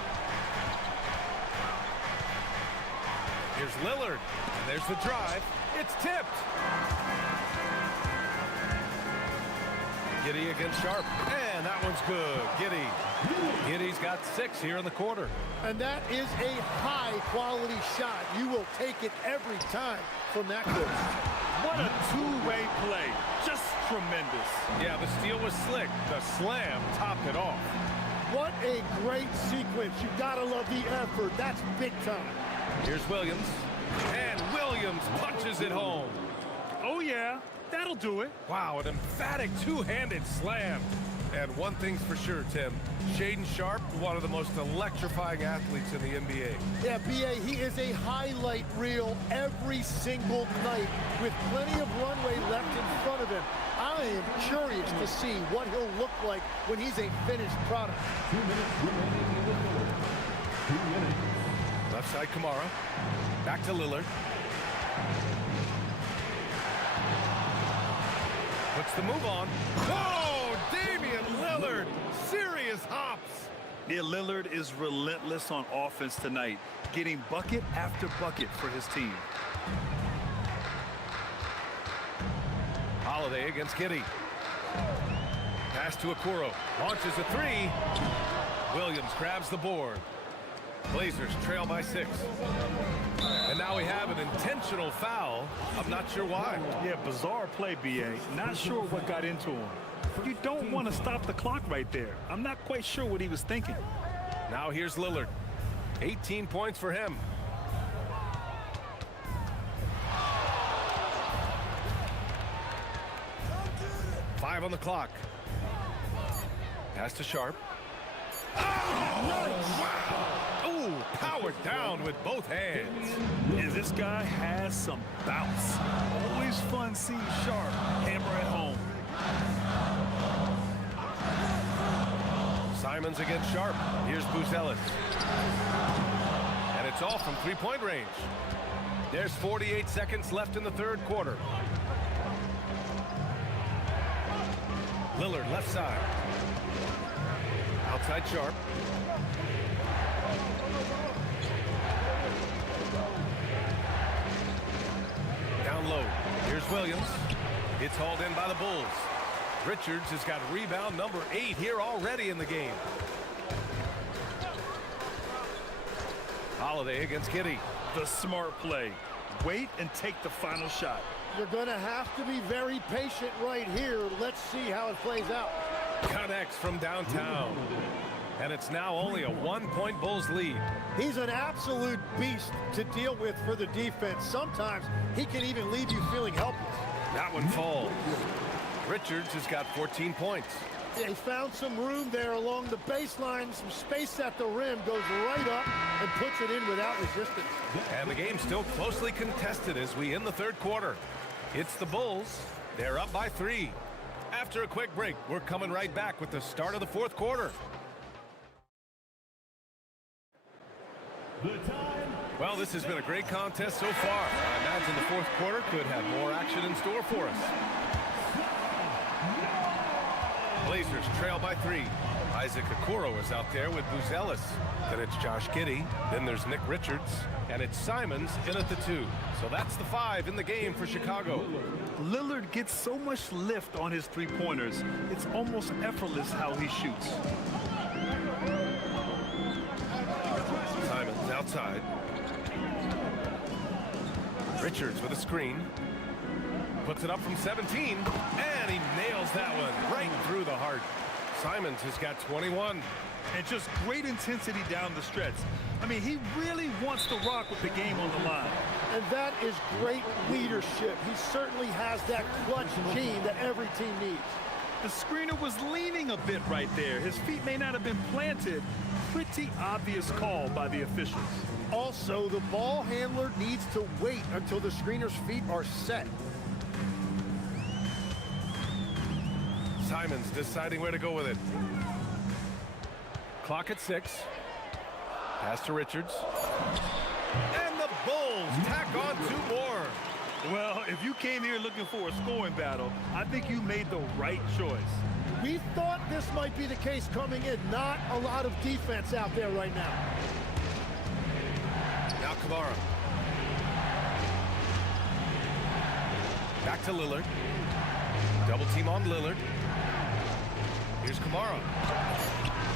Here's Lillard, and there's the drive. It's tipped. Giddey against Sharp, and that one's good. Giddey's got 6 here in the quarter. And that is a high-quality shot. You will take it every time from that course. What a two-way play. Just tremendous. Yeah, the steal was slick. The slam topped it off. What a great sequence. You gotta love the effort. That's big time. Here's Williams, and Williams punches it home. Oh, yeah, that'll do it. Wow, an emphatic two-handed slam. And one thing's for sure, Tim. Shaedon Sharpe, one of the most electrifying athletes in the NBA. Yeah, B.A., he is a highlight reel every single night with plenty of runway left in front of him. I am curious to see what he'll look like when he's a finished product. 2 minutes remaining in the fourth. 2 minutes. Left side Kamara. Back to Lillard. Puts the move on. Whoa! Damian Lillard! Serious hops! Yeah, Lillard is relentless on offense tonight, getting bucket after bucket for his team. Holiday against Giddey. Pass to Okoro. Launches a 3. Williams grabs the board. Blazers trail by 6. And now we have an intentional foul. I'm not sure why. Yeah, bizarre play, B.A. Not sure what got into him. You don't want to stop the clock right there. I'm not quite sure what he was thinking. Now here's Lillard. 18 points for him. Five on the clock. Pass to Sharpe. Oh, wow! Ooh, powered down with both hands. And this guy has some bounce. Always fun seeing Sharpe hammer it home. Simons against Sharpe. Here's Buzelis. And it's off from three-point range. There's 48 seconds left in the third quarter. Lillard left side. Outside Sharpe. Down low. Here's Williams. It's hauled in by the Bulls. Richards has got rebound number 8 here already in the game. Holiday against Giddey. The smart play. Wait and take the final shot. You're going to have to be very patient right here. Let's see how it plays out. Connects from downtown. And it's now only a 1-point Bulls lead. He's an absolute beast to deal with for the defense. Sometimes he can even leave you feeling helpless. That one falls. Richards has got 14 points. He found some room there along the baseline, some space at the rim, goes right up and puts it in without resistance. And the game's still closely contested as we end the third quarter. It's the Bulls. They're up by 3. After a quick break, we're coming right back with the start of the fourth quarter. Well, this has been a great contest so far. I imagine the fourth quarter could have more action in store for us. Blazers trail by 3. Isaac Okoro is out there with Buzelis. Then it's Josh Giddey. Then there's Nick Richards. And it's Simons in at the 2. So that's the 5 in the game for Chicago. Lillard gets so much lift on his three-pointers. It's almost effortless how he shoots. Simons outside. Richards with a screen. Puts it up from 17. And he nails that one right through the heart. Simons has got 21. And just great intensity down the stretch. I mean, he really wants to rock with the game on the line. And that is great leadership. He certainly has that clutch gene that every team needs. The screener was leaning a bit right there. His feet may not have been planted. Pretty obvious call by the officials. Also, the ball handler needs to wait until the screener's feet are set. Simons deciding where to go with it. Clock at 6. Pass to Richards. And the Bulls tack on 2 more. Well, if you came here looking for a scoring battle, I think you made the right choice. We thought this might be the case coming in. Not a lot of defense out there right now. Now Kamara. Back to Lillard. Double team on Lillard. Here's Kamara.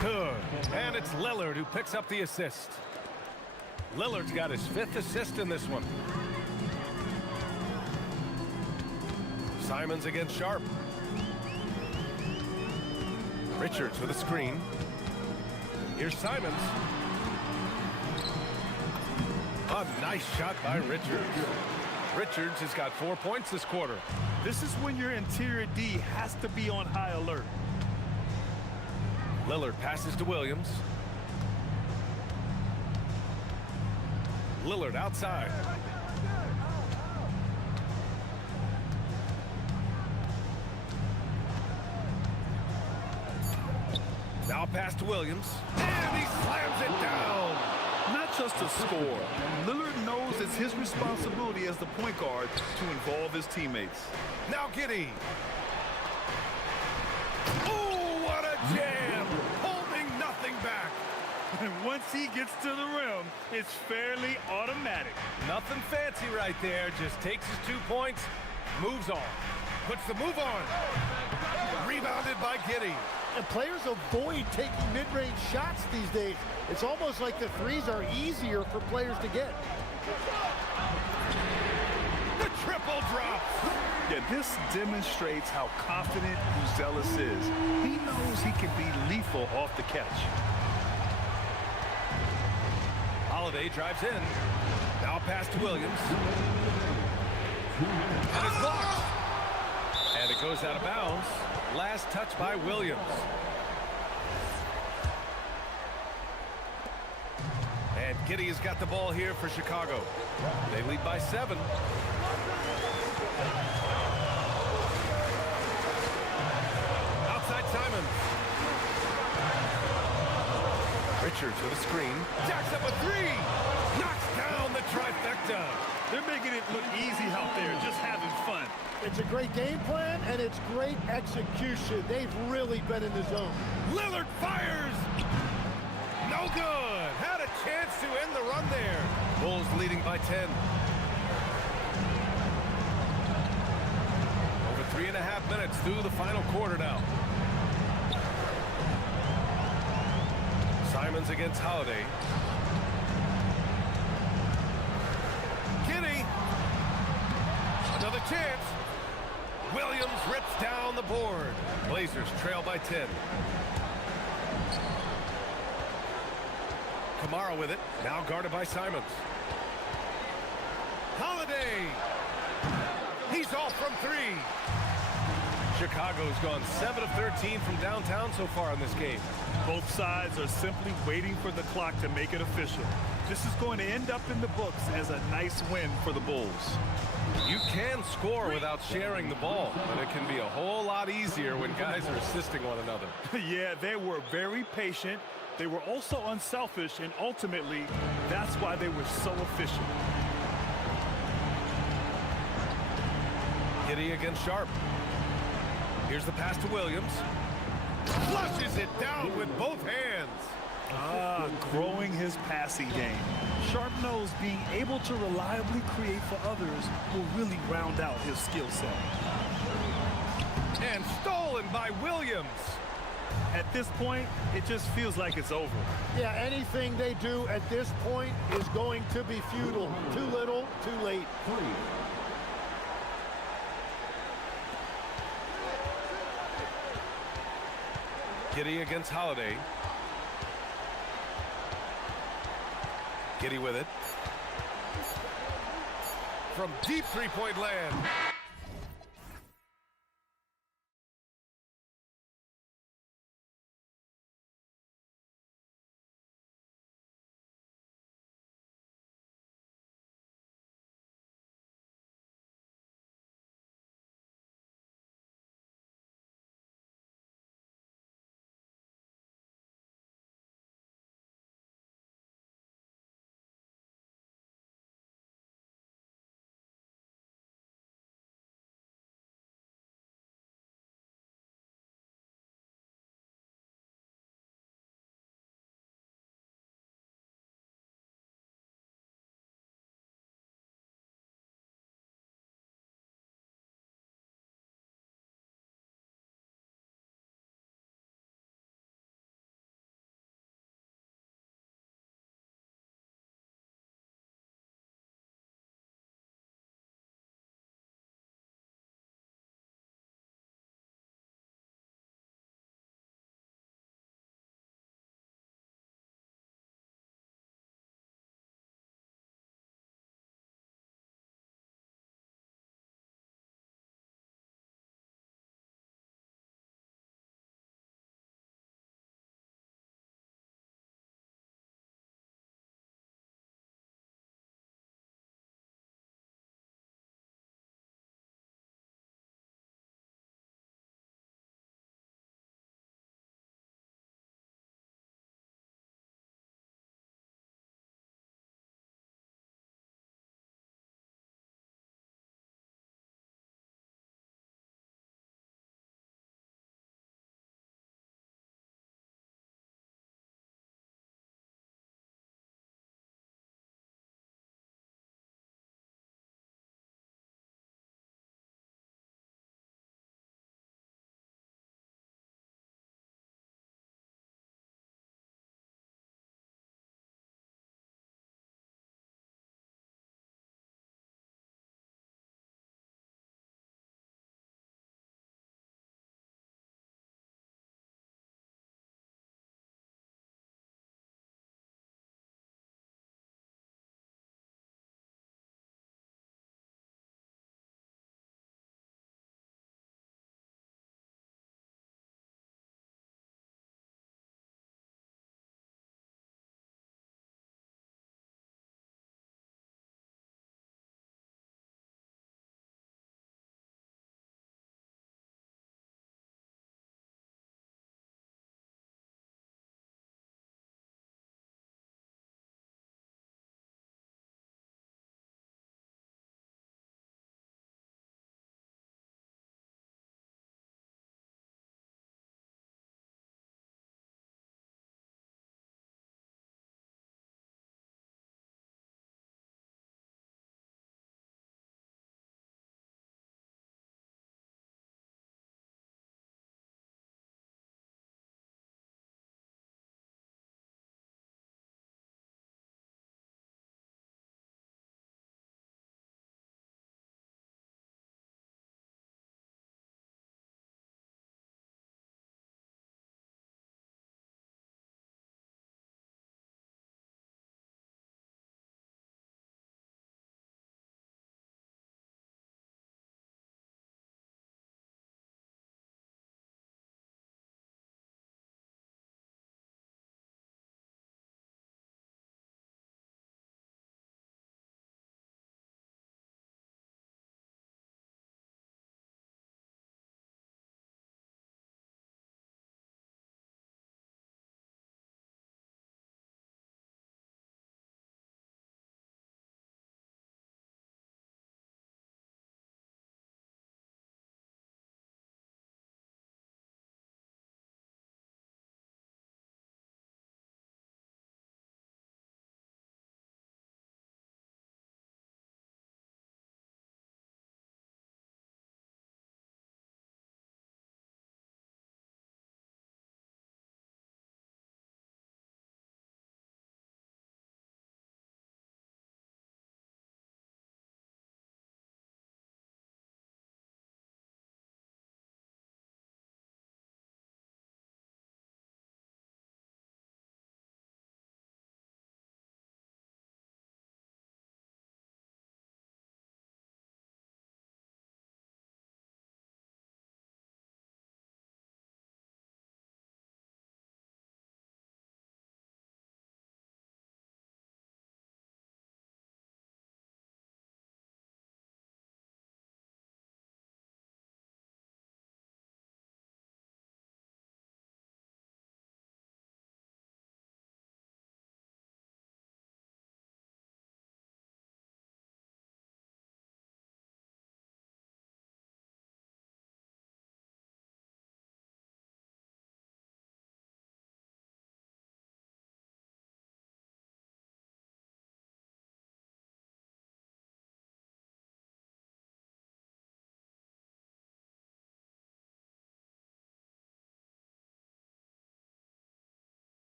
Good. And it's Lillard who picks up the assist. Lillard's got his 5th assist in this one. Simons against Sharp. Richards with a screen. Here's Simons. A nice shot by Richards. Richards has got 4 points this quarter. This is when your interior D has to be on high alert. Lillard passes to Williams. Lillard outside. Now pass to Williams. And he slams it down. Not just a score. Lillard knows it's his responsibility as the point guard to involve his teammates. Now Giddey. Oh, what a jam! Holding nothing back. And once he gets to the rim, it's fairly automatic. Nothing fancy right there. Just takes his 2 points, moves on. Puts the move on. Rebounded by Giddey. And players avoid taking mid-range shots these days. It's almost like the threes are easier for players to get. The triple drop. Yeah, this demonstrates how confident Buzelis is. He knows he can be lethal off the catch. Holiday drives in. Now pass to Williams. And it's blocked. And it goes out of bounds. Last touch by Williams. And Giddey has got the ball here for Chicago. They lead by 7. Outside Simons. Richards with a screen. Jacks up a 3. Knocks down the trifecta. They're making it look easy out there, just having fun. It's a great game plan, and it's great execution. They've really been in the zone. Lillard fires. No good. Had a chance to end the run there. Bulls leading by 10. Over 3.5 minutes through the final quarter now. Simons against Holiday. Giddey. Another chance. Williams rips down the board. Blazers trail by 10. Kamara with it. Now guarded by Simons. Holiday. He's off from 3. Chicago's gone 7 of 13 from downtown so far in this game. Both sides are simply waiting for the clock to make it official. This is going to end up in the books as a nice win for the Bulls. You can score without sharing the ball, but it can be a whole lot easier when guys are assisting one another. Yeah, they were very patient. They were also unselfish, and ultimately, that's why they were so efficient. Giddey against Sharp. Here's the pass to Williams. Flushes it down with both hands. Growing his passing game. Sharp knows being able to reliably create for others will really round out his skill set. And stolen by Williams. At this point, it just feels like it's over. Yeah, anything they do at this point is going to be futile. Too little, too late. Giddey against Holiday. Giddey with it. From deep three-point land.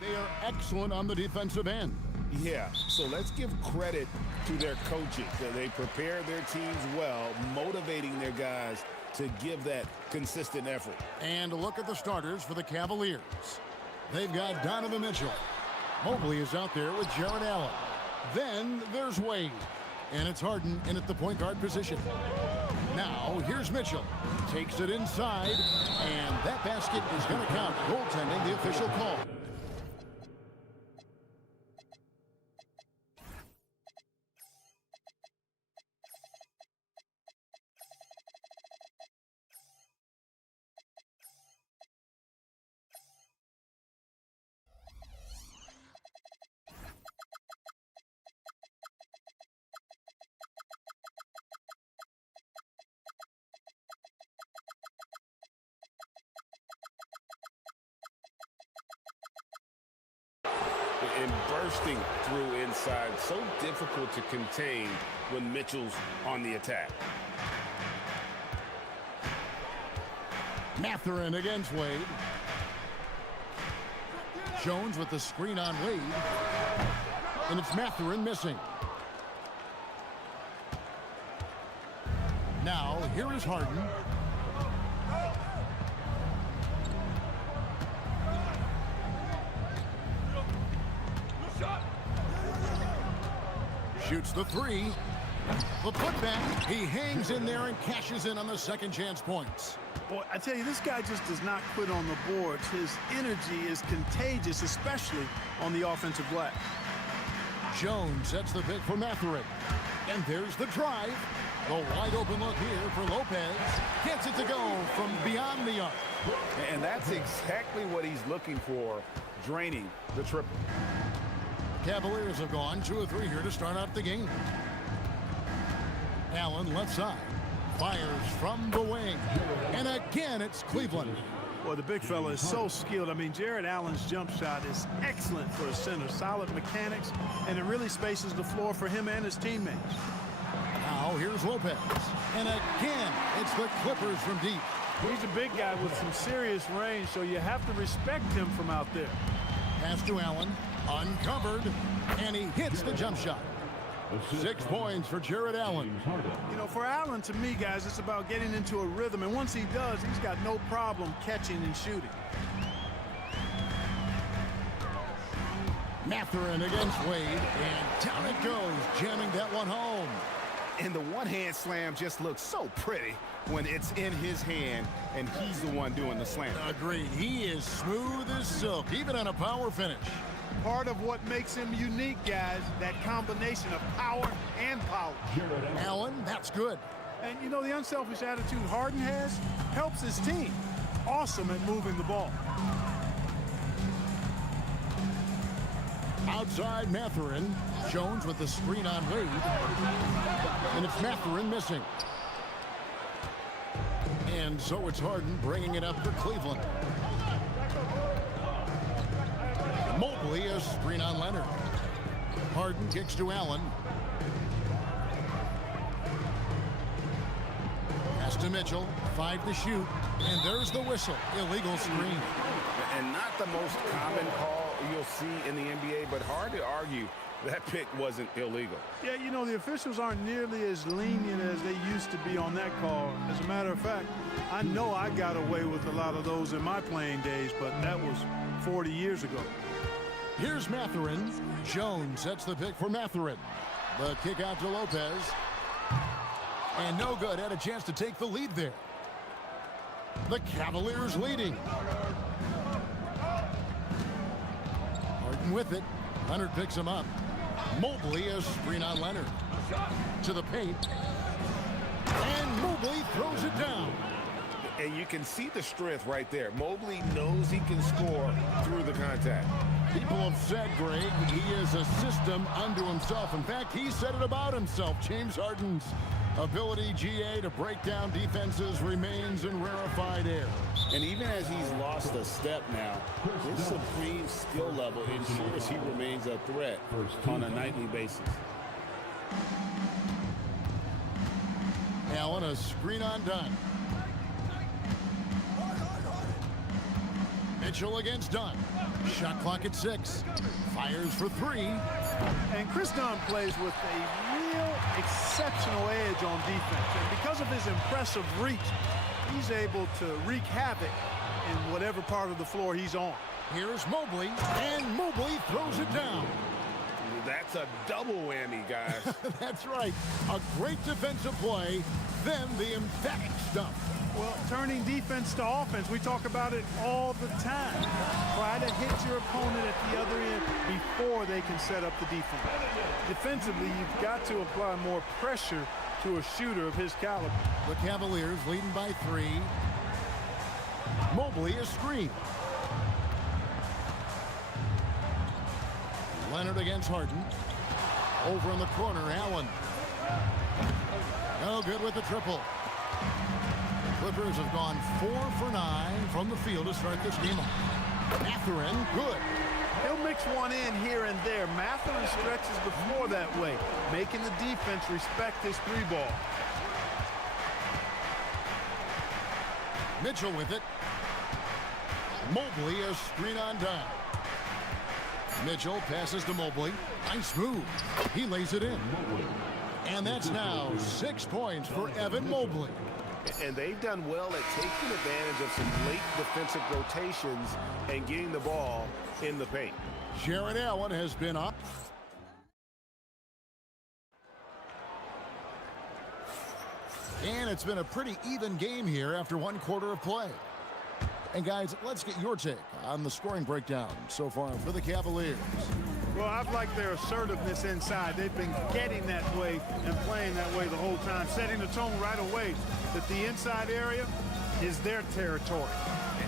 They are excellent on the defensive end. Yeah, so let's give credit to their coaches. They prepare their teams well, motivating their guys to give that consistent effort. And look at the starters for the Cavaliers. They've got Donovan Mitchell. Mobley is out there with Jared Allen. Then there's Wade. And it's Harden in at the point guard position. Now, here's Mitchell. Takes it inside. And that basket is going to count. Goaltending, the official call. And bursting through inside, so difficult to contain when Mitchell's on the attack. Mathurin against Wade. Jones with the screen on Wade. And it's Mathurin missing. Now, here is Harden. Shoots the three. The putback. He hangs in there and cashes in on the second chance points. Boy, I tell you, this guy just does not quit on the boards. His energy is contagious, especially on the offensive glass. Jones sets the pick for Mathurin. And there's the drive. The wide open look here for Lopez. Gets it to go from beyond the arc. And that's exactly what he's looking for, draining the triple. Cavaliers have gone 2 of 3 here to start out the game. Allen left side. Fires from the wing. And again, it's Cleveland. Well, the big fella is so skilled. I mean, Jared Allen's jump shot is excellent for a center. Solid mechanics, and it really spaces the floor for him and his teammates. Now, here's Lopez. And again, it's the Clippers from deep. He's a big guy with some serious range, so you have to respect him from out there. Pass to Allen. Uncovered. And he hits the jump shot. 6 points for Jared Allen. You know, for Allen, to me, guys, it's about getting into a rhythm. And once he does, he's got no problem catching and shooting. Mathurin against Wade. And down it goes, jamming that one home. And the one-hand slam just looks so pretty when it's in his hand and he's the one doing the slam. Agreed. He is smooth as silk, even on a power finish. Part of what makes him unique, guys, that combination of power and power. Allen, that's good. And, you know, the unselfish attitude Harden has helps his team. Awesome at moving the ball. Outside Mathurin. Jones with the screen on Wade. And it's Mathurin missing. And so it's Harden bringing it up for Cleveland. Mobley, a screen on Leonard. Harden kicks to Allen. Pass to Mitchell. 5 to shoot. And there's the whistle. Illegal screen. And not the most common call you'll see in the NBA, but hard to argue that pick wasn't illegal. Yeah, you know, the officials aren't nearly as lenient as they used to be on that call. As a matter of fact, I know I got away with a lot of those in my playing days, but that was 40 years ago. Here's Mathurin. Jones sets the pick for Mathurin. The kick out to Lopez. And no good. Had a chance to take the lead there. The Cavaliers leading. Harden with it. Leonard picks him up. Mobley, a screen on Leonard. To the paint. And Mobley throws it down. And you can see the strength right there. Mobley knows he can score through the contact. People have said, Greg, he is a system unto himself. In fact, he said it about himself. James Harden's ability, GA, to break down defenses remains in rarefied air. And even as he's lost a step now, his supreme skill level ensures he remains a threat on a nightly basis. Allen, a screen on Dunn. Mitchell against Dunn. Shot clock at 6. Fires for 3. And Chris Dunn plays with a real exceptional edge on defense. And because of his impressive reach, he's able to wreak havoc in whatever part of the floor he's on. Here's Mobley, and Mobley throws it down. That's a double whammy, guys. That's right. A great defensive play, then the emphatic stuff. Well, turning defense to offense, we talk about it all the time. Try to hit your opponent at the other end before they can set up the defense. Defensively, you've got to apply more pressure to a shooter of his caliber. The Cavaliers leading by 3. Mobley is screened. Leonard against Harden. Over in the corner, Allen. No good with the triple. Clippers have gone 4 for 9 from the field to start this game off. Mathurin, good. He'll mix one in here and there. Mathurin stretches the floor that way, making the defense respect his 3-ball. Mitchell with it. Mobley is screen on down. Mitchell passes to Mobley. Nice move. He lays it in. And that's now 6 points for Evan Mobley. And they've done well at taking advantage of some late defensive rotations and getting the ball in the paint. Jared Allen has been up. And it's been a pretty even game here after 1 quarter of play. And guys, let's get your take on the scoring breakdown so far for the Cavaliers. Well, I've liked their assertiveness inside. They've been getting that way and playing that way the whole time, setting the tone right away that the inside area is their territory.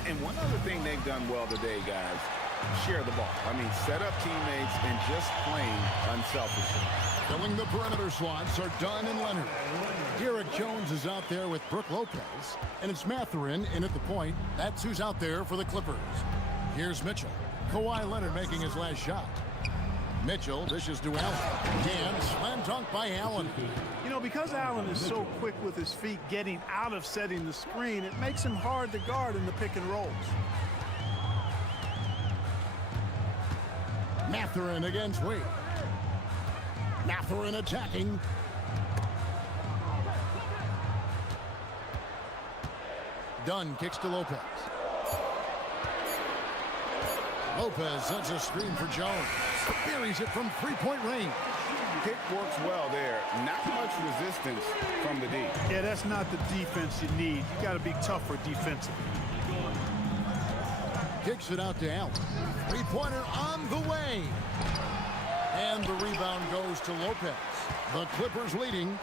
And one other thing they've done well today, guys, share the ball. I mean, set up teammates and just playing unselfishly. Filling the perimeter slots are Dunn and Leonard. Derek Jones is out there with Brook Lopez, and it's Mathurin in at the point. That's who's out there for the Clippers. Here's Mitchell. Kawhi Leonard making his last shot. Mitchell dishes to Allen. And slam dunk by Allen. You know, because Allen is so quick with his feet getting out of setting the screen, it makes him hard to guard in the pick and rolls. Mathurin against Wade. Mathurin attacking. Dunn kicks to Lopez. Lopez sets a screen for Jones. Buries it from 3-point range. Pick works well there. Not much resistance from the D. Yeah, that's not the defense you need. You got to be tougher defensively. Kicks it out to Allen. 3-pointer on the way. And the rebound goes to Lopez. The Clippers leading.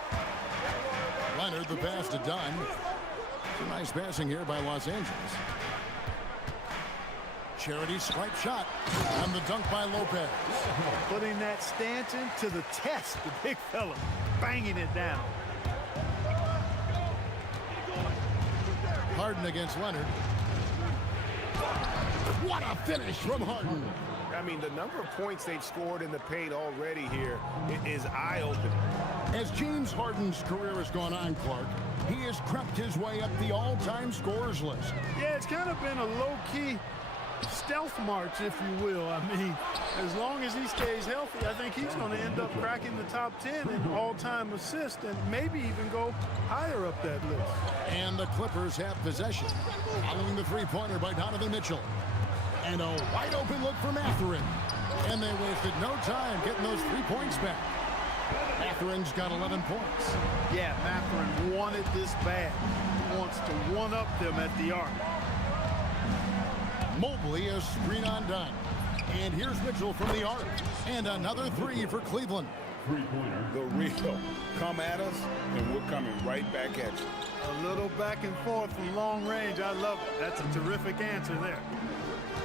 Leonard the pass to Dunn. Some nice passing here by Los Angeles. Charity stripe shot. And the dunk by Lopez. Putting that Stanton to the test, the big fella. Banging it down. Harden against Leonard. What a finish from Harden. I mean, the number of points they've scored in the paint already here is eye-opening. As James Harden's career has gone on, Clark, he has crept his way up the all-time scorers list. Yeah, it's kind of been a low-key stealth march, if you will. I mean, as long as he stays healthy, I think he's going to end up cracking the top 10 in all-time assists and maybe even go higher up that list. And the Clippers have possession. Following the 3-pointer by Donovan Mitchell. And a wide-open look for Mathurin. And they wasted no time getting those 3 points back. Mathurin's got 11 points. Yeah, Mathurin wanted this bad. He wants to one-up them at the arc. Mobley is screen on Dunn. And here's Mitchell from the arc. And another 3 for Cleveland. The real come at us, and we're coming right back at you. A little back and forth from long range. I love it. That's a terrific answer there.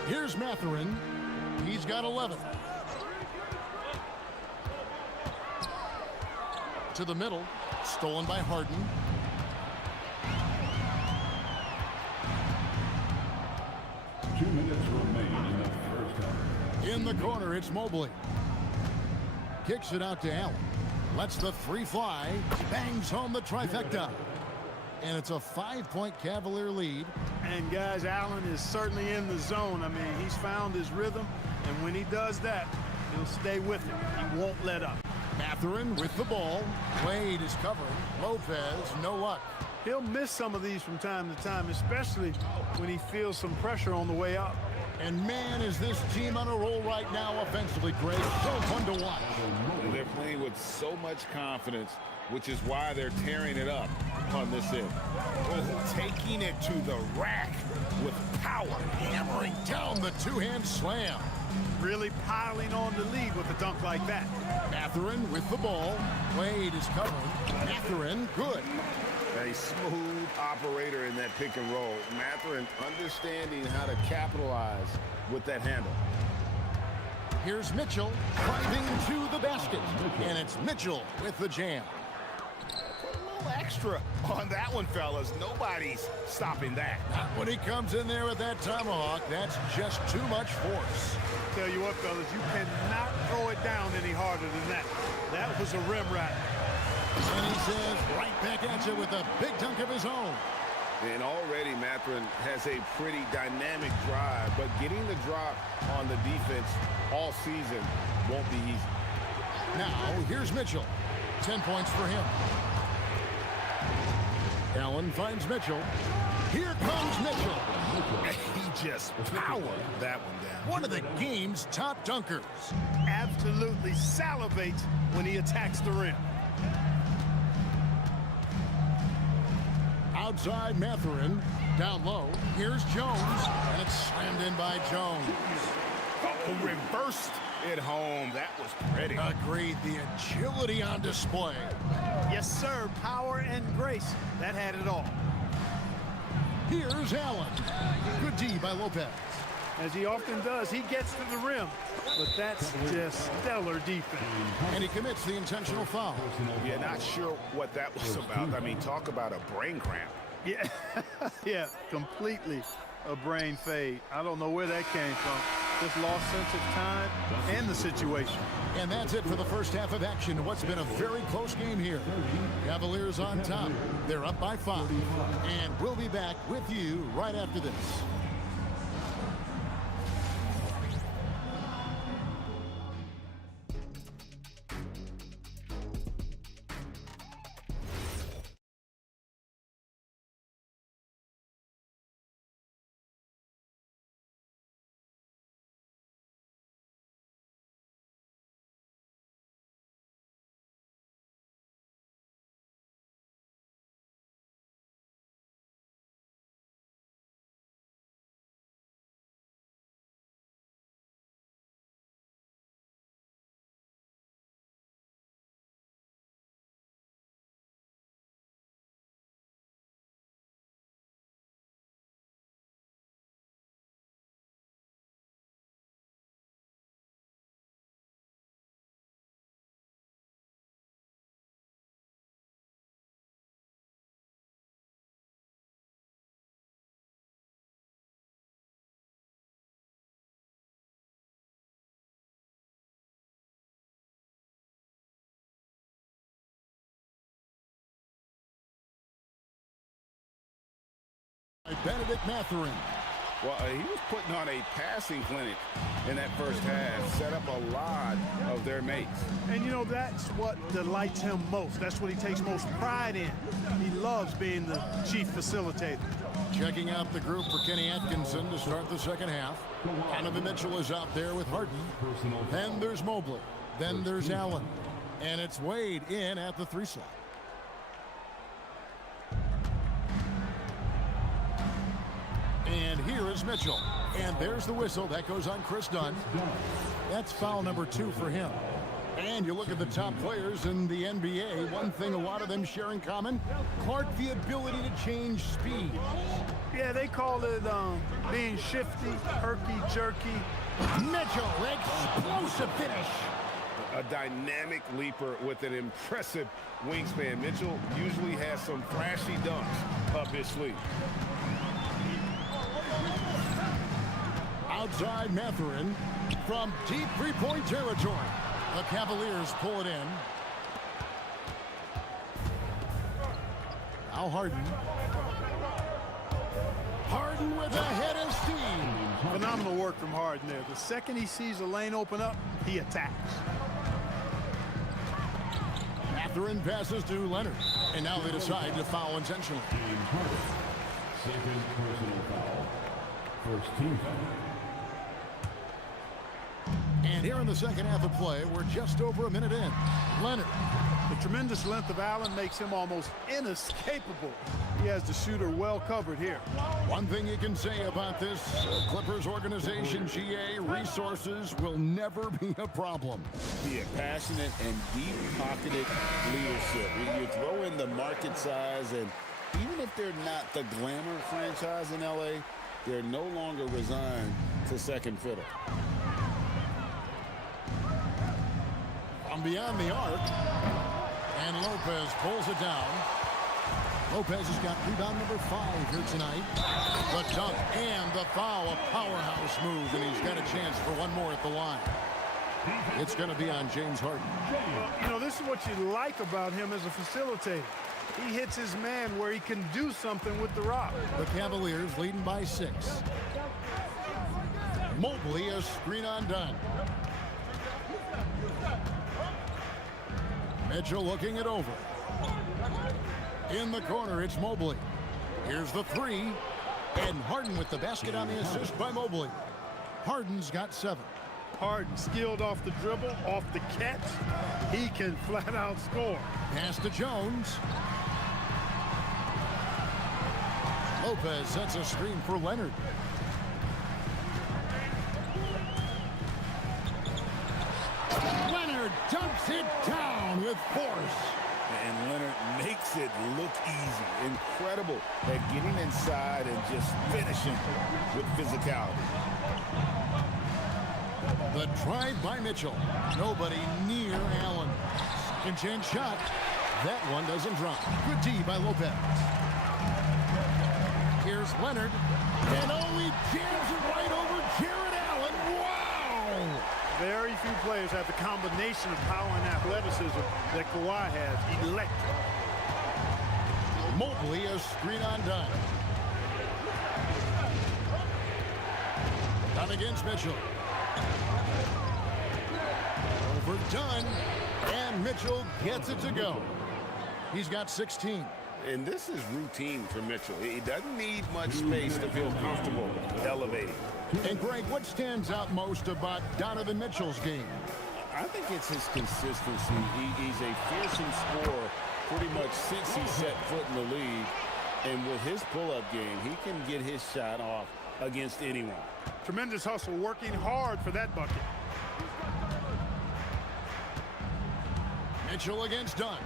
Here's Mathurin. He's got 11. To the middle. Stolen by Harden. Two minutes remain in the first half. In the corner, it's Mobley. Kicks it out to Allen. Lets the 3 fly. Bangs home the trifecta. And it's a 5-point Cavalier lead. And guys, Allen is certainly in the zone. I mean, he's found his rhythm, and when he does that, he'll stay with it. He won't let up. Mathurin with the ball. Wade is covering. Lopez, no luck. He'll miss some of these from time to time, especially when he feels some pressure on the way up. And man, is this team on a roll right now offensively, Greg. So fun to watch. They're playing with so much confidence, which is why they're tearing it up on this end. Taking it to the rack with power. Hammering down the two-hand slam. Really piling on the lead with a dunk like that. Mathurin with the ball. Wade is covering. Mathurin, good. A smooth operator in that pick and roll. Mathurin understanding how to capitalize with that handle. Here's Mitchell driving to the basket. And it's Mitchell with the jam. Put a little extra on that one, fellas. Nobody's stopping that. Not when he comes in there with that tomahawk. That's just too much force. Tell you what, fellas, you cannot throw it down any harder than that. That was a rim rat. And he says right back at you with a big dunk of his own. And already Mathurin has a pretty dynamic drive, but getting the drop on the defense all season won't be easy. Now, here's Mitchell. 10 points for him. Allen finds Mitchell. Here comes Mitchell. He just powered that one down. One of the game's top dunkers. Absolutely salivates when he attacks the rim. Outside Mathurin, down low. Here's Jones, and it's slammed in by Jones. Reversed it home. That was pretty. Agreed. The agility on display. Yes, sir. Power and grace. That had it all. Here's Allen. Good D by Lopez. As he often does, he gets to the rim. But that's just stellar defense. And he commits the intentional foul. Yeah, not sure what that was about. I mean, talk about a brain cramp. Yeah, yeah, completely a brain fade. I don't know where that came from. Just lost sense of time and the situation. And that's it for the first half of action. What's been a very close game here. Cavaliers on top. They're up by 5. And we'll be back with you right after this. Benedict Mathurin. Well, he was putting on a passing clinic in that first half, set up a lot of their mates. And, you know, that's what delights him most. That's what he takes most pride in. He loves being the chief facilitator. Checking out the group for Kenny Atkinson to start the second half. Donovan Mitchell is out there with Harden. Then there's Mobley. Then there's Allen. And it's Wade in at the 3 slot. And here is Mitchell. And there's the whistle. That goes on Chris Dunn. That's foul number 2 for him. And you look at the top players in the NBA, one thing a lot of them share in common, Clark, the ability to change speed. Yeah, they call it being shifty, herky-jerky. Mitchell, explosive finish. A dynamic leaper with an impressive wingspan. Mitchell usually has some flashy dunks up his sleeve. Outside Mathurin from deep three-point territory. The Cavaliers pull it in. Now Harden. Harden with a head of steam. Phenomenal work from Harden there. The second he sees a lane open up, he attacks. Mathurin passes to Leonard. And now they decide to foul intentionally. James Harden. Second personal foul. First team foul. And here in the second half of play, we're just over a minute in. Leonard. The tremendous length of Allen makes him almost inescapable. He has the shooter well covered here. One thing you can say about this Clippers organization, GA, resources will never be a problem. Yeah, passionate and deep-pocketed leadership. You throw in the market size, and even if they're not the glamour franchise in LA, they're no longer resigned to second fiddle. From beyond the arc, and Lopez pulls it down. Lopez has got rebound number 5 here tonight. The dunk and the foul, a powerhouse move, and he's got a chance for one more at the line. It's going to be on James Harden. Well, you know, this is what you like about him as a facilitator. He hits his man where he can do something with the rock. The Cavaliers leading by 6. Mobley, a screen on Dunn. Mitchell looking it over. In the corner, it's Mobley. Here's the 3. And Harden with the basket on the assist by Mobley. Harden's got 7. Harden skilled off the dribble, off the catch. He can flat out score. Pass to Jones. Lopez sets a screen for Leonard. Leonard dumps it down with force. And Leonard makes it look easy. Incredible at getting inside and just finishing with physicality. The drive by Mitchell. Nobody near Allen. Second chance shot. That one doesn't drop. Good D by Lopez. Here's Leonard. And oh, he jams it right over Jared Allen. Wow! Very few players have the combination of power and athleticism that Kawhi has. Electric. Mobley, a screen on Dunn. Dunn against Mitchell. Over Dunn. And Mitchell gets it to go. He's got 16. And this is routine for Mitchell. He doesn't need much space to feel comfortable elevating. And Greg, what stands out most about Donovan Mitchell's game? I think it's his consistency. He's a fearsome scorer pretty much since he set foot in the league. And with his pull-up game, he can get his shot off against anyone. Tremendous hustle, working hard for that bucket. Mitchell against Dunn.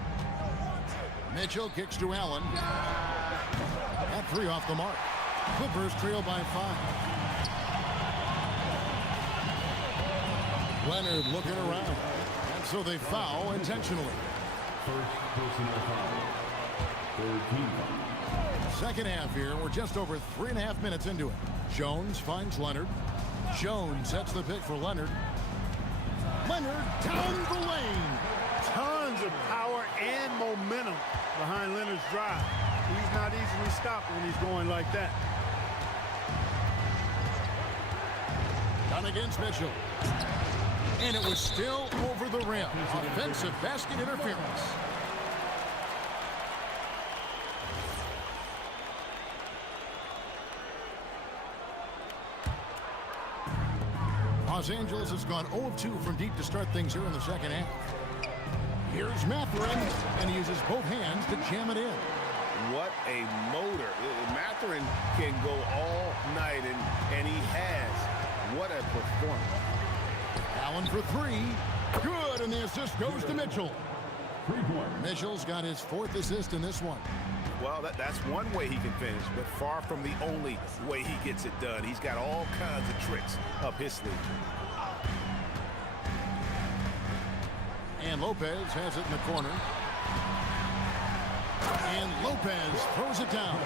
Mitchell kicks to Allen. That 3 off the mark. Clippers trail by 5. Leonard looking around. And so they foul intentionally. First personal foul. Third team foul. Second half here. We're just over 3.5 minutes into it. Jones finds Leonard. Jones sets the pick for Leonard. Leonard down the lane. Tons of power and momentum behind Leonard's drive. He's not easily stopped when he's going like that. Dunn against Mitchell. And it was still over the rim. Offensive basket interference. Los Angeles has gone 0 of 2 from deep to start things here in the second half. Here's Mathurin, and he uses both hands to jam it in. What a motor. Mathurin can go all night, and he has. What a performance. Allen for 3. Good, and the assist goes to Mitchell. Mitchell's got his 4th assist in this one. Well, that's one way he can finish, but far from the only way he gets it done. He's got all kinds of tricks up his sleeve. And Lopez has it in the corner. And Lopez throws it down.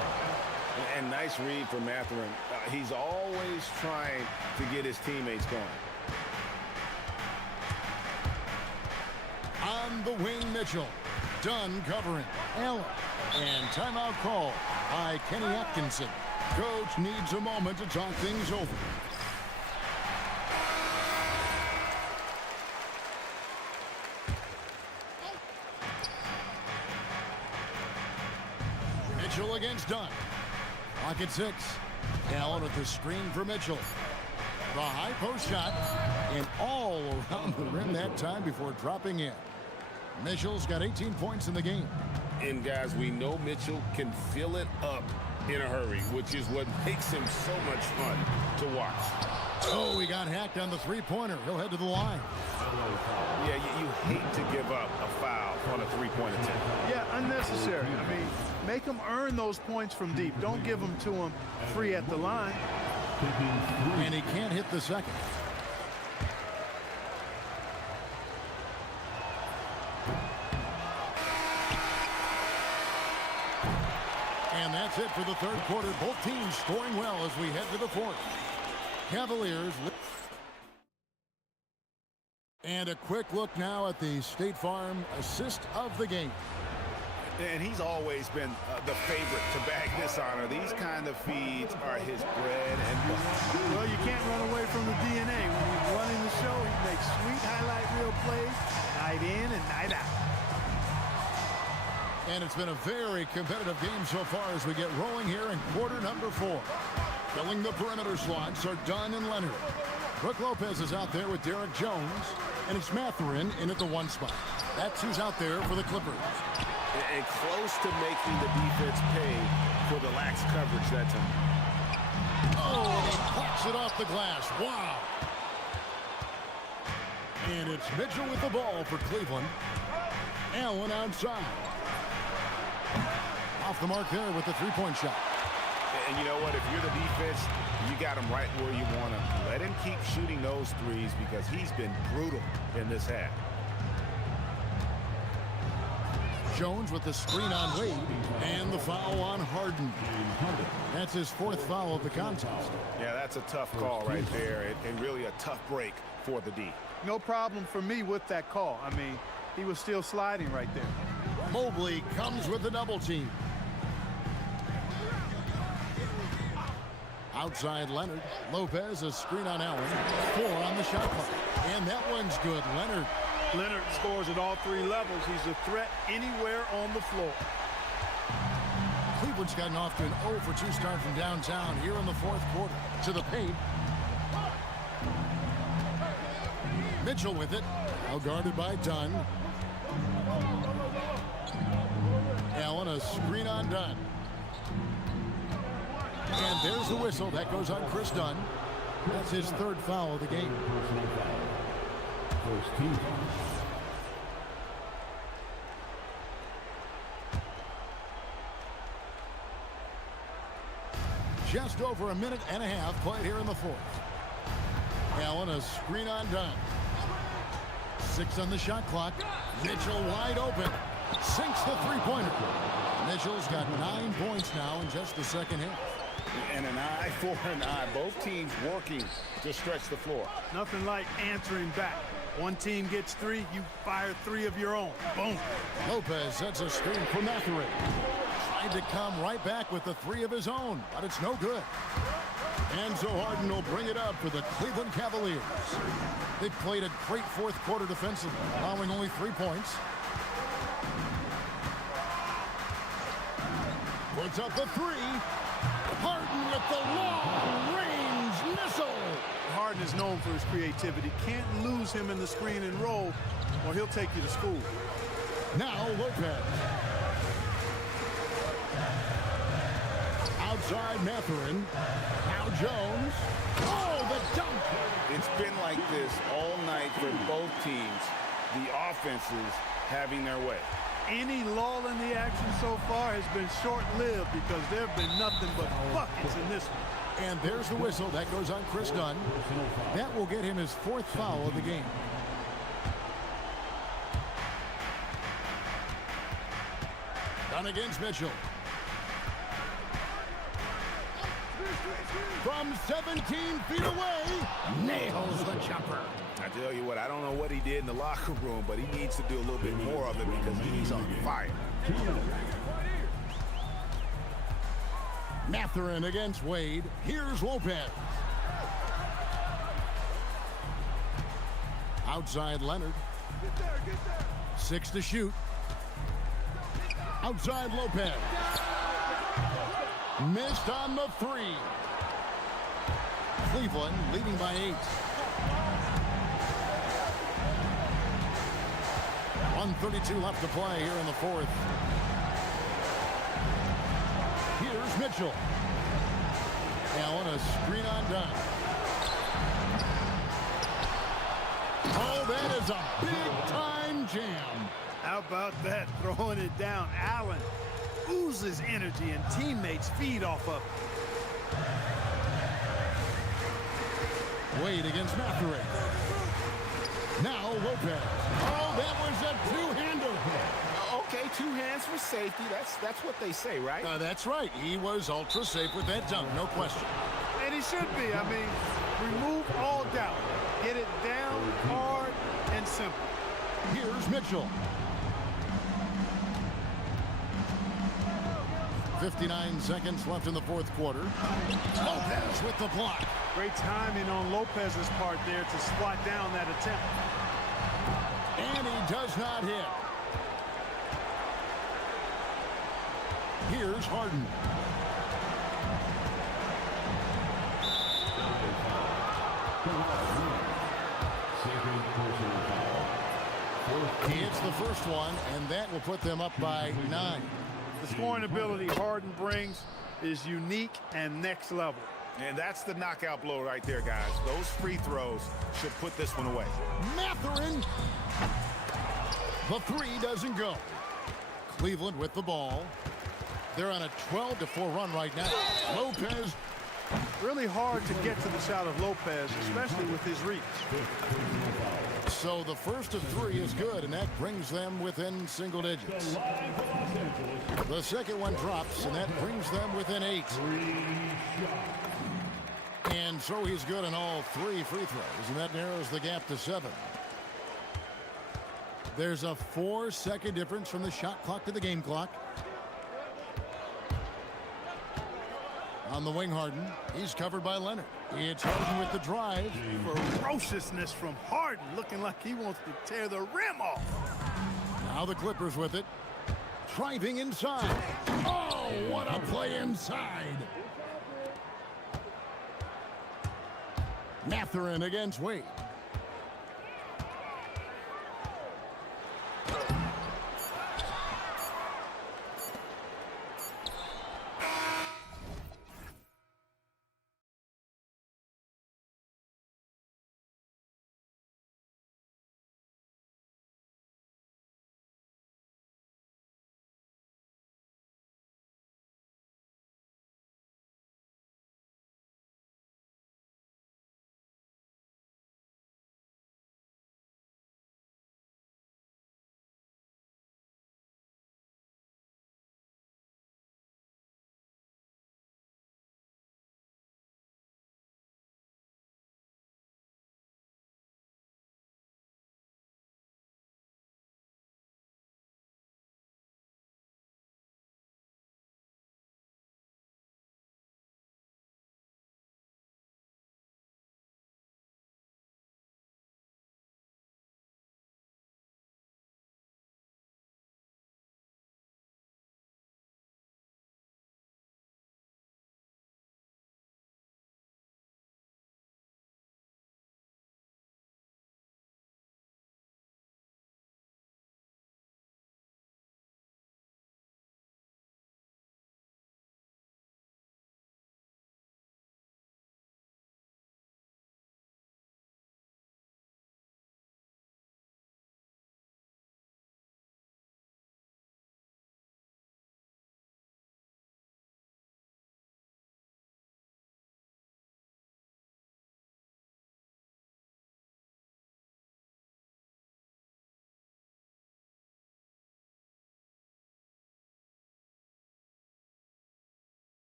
And nice read from Mathurin. He's always trying to get his teammates going. On the wing, Mitchell. Dunn covering. Allen. And timeout call by Kenny Atkinson. Coach needs a moment to talk things over. Mitchell against Dunn. Clock at 6. Allen with the screen for Mitchell. The high post shot and all around the rim that time before dropping in. Mitchell's got 18 points in the game. And guys, we know Mitchell can fill it up in a hurry, which is what makes him so much fun to watch. Oh, he got hacked on the three-pointer. He'll head to the line. Yeah, you hate to give up a foul on a three-point attempt. Yeah, unnecessary. I mean, make them earn those points from deep. Don't give them to them free at the line. And he can't hit the second. And that's it for the third quarter. Both teams scoring well as we head to the fourth. Cavaliers. And a quick look now at the State Farm assist of the game. And he's always been the favorite to bag this honor. These kind of feeds are his bread and butter. Well, you can't run away from the DNA. When he's running the show, he makes sweet highlight reel plays night in and night out. And it's been a very competitive game so far as we get rolling here in quarter number 4. Filling the perimeter slots are Dunn and Leonard. Brook Lopez is out there with Derek Jones, and it's Mathurin in at the 1 spot. That's who's out there for the Clippers. And close to making the defense pay for the lax coverage that time. Oh, he pops it off the glass. Wow. And it's Mitchell with the ball for Cleveland. Allen outside. Off the mark there with the three-point shot. And you know what? If you're the defense, you got him right where you want him. Let him keep shooting those threes because he's been brutal in this half. Jones with the screen on Wade and the foul on Harden. That's his 4th foul of the contest. Yeah, that's a tough call right there and really a tough break for the D. No problem for me with that call. I mean, he was still sliding right there. Mobley comes with the double team. Outside Leonard. Lopez, a screen on Allen. 4 on the shot clock. And that one's good. Leonard scores at all 3 levels. He's a threat anywhere on the floor. Cleveland's gotten off to an 0 for 2 start from downtown here in the 4th quarter. To the paint. Mitchell with it. Now guarded by Dunn. Allen, a screen on Dunn. And there's the whistle. That goes on Chris Dunn. That's his 3rd foul of the game. First team. Just over a minute and a half played here in the 4th. Allen, a screen on Dunn. 6 on the shot clock. Mitchell wide open. Sinks the three-pointer. Mitchell's got 9 points now in just the second half. And an eye for an eye. Both teams working to stretch the floor. Nothing like answering back. One team gets 3, you fire 3 of your own. Boom. Lopez sets a screen for Mathurin. Tried to come right back with the 3 of his own, but it's no good. Enzo Harden will bring it up for the Cleveland Cavaliers. They've played a great 4th quarter defensively, allowing only 3 points. Puts up the 3. Harden with the long-range missile. Harden is known for his creativity. Can't lose him in the screen and roll, or he'll take you to school. Now Lopez. Outside Mathurin. Now Jones. Oh, the dunk. It's been like this all night for both teams. The offenses having their way. Any lull in the action so far has been short-lived because there have been nothing but buckets in this one. And there's the whistle. That goes on Chris Dunn. That will get him his 4th foul of the game. Dunn against Mitchell. From 17 feet away, nails the jumper. I tell you what, I don't know what he did in the locker room, but he needs to do a little bit more of it because he's on fire. Mathurin against Wade. Here's Lopez. Outside Leonard. 6 to shoot. Outside Lopez. Missed on the 3. Cleveland leading by 8. 1:32 left to play here in the fourth. Here's Mitchell. Allen, a screen on done. Oh, that is a big-time jam. How about that, throwing it down? Allen oozes energy, and teammates feed off of it. Wade against Mathurin. Now Lopez. Oh, that was a two-hander. Okay, 2 hands for safety. That's what they say, right? That's right. He was ultra safe with that dunk, no question. And he should be. I mean, remove all doubt. Get it down, hard, and simple. Here's Mitchell. 59 seconds left in the fourth quarter. Lopez with the block. Great timing on Lopez's part there to slot down that attempt. And he does not hit. Here's Harden. He hits the first one, and that will put them up by 9. The scoring ability Harden brings is unique and next level. And that's the knockout blow right there, guys. Those free throws should put this one away. Mathurin. The 3 doesn't go. Cleveland with the ball. They're on a 12-4 run right now. Lopez. Really hard to get to the shot of Lopez, especially with his reach. So the first of 3 is good, and that brings them within single digits. The second one drops, and that brings them within 8. And so he's good on all 3 free throws, and that narrows the gap to 7. There's a 4-second difference from the shot clock to the game clock. On the wing, Harden. He's covered by Leonard. It's Harden with the drive. Ferociousness from Harden, looking like he wants to tear the rim off. Now the Clippers with it. Driving inside. Oh, what a play inside. Mathurin against Wade.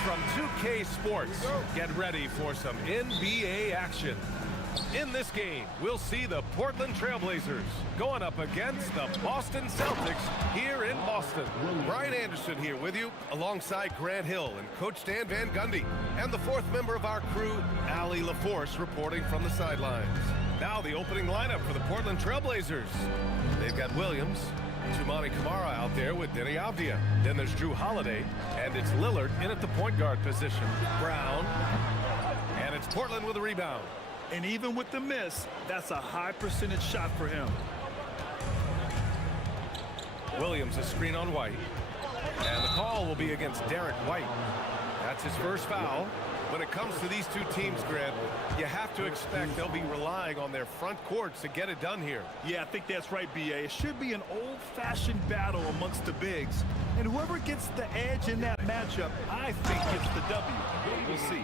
from 2K Sports. Get ready for some NBA action. In this game, we'll see the Portland Trailblazers going up against the Boston Celtics here in Boston. Brian Anderson here with you, alongside Grant Hill and Coach Dan Van Gundy, and the fourth member of our crew, Allie LaForce, reporting from the sidelines. Now the opening lineup for the Portland Trailblazers. They've got Williams, Tumani Kamara out there with Denny Avdia. Then there's Drew Holiday, and it's Lillard in at the point guard position. Brown, and it's Portland with a rebound. And even with the miss, that's a high percentage shot for him. Williams a screen on White. And the call will be against Derek White. That's his first foul. When it comes to these two teams, Grant, you have to expect they'll be relying on their front courts to get it done here. Yeah, I think that's right, B.A. It should be an old-fashioned battle amongst the bigs. And whoever gets the edge in that matchup, I think gets the W. We'll see.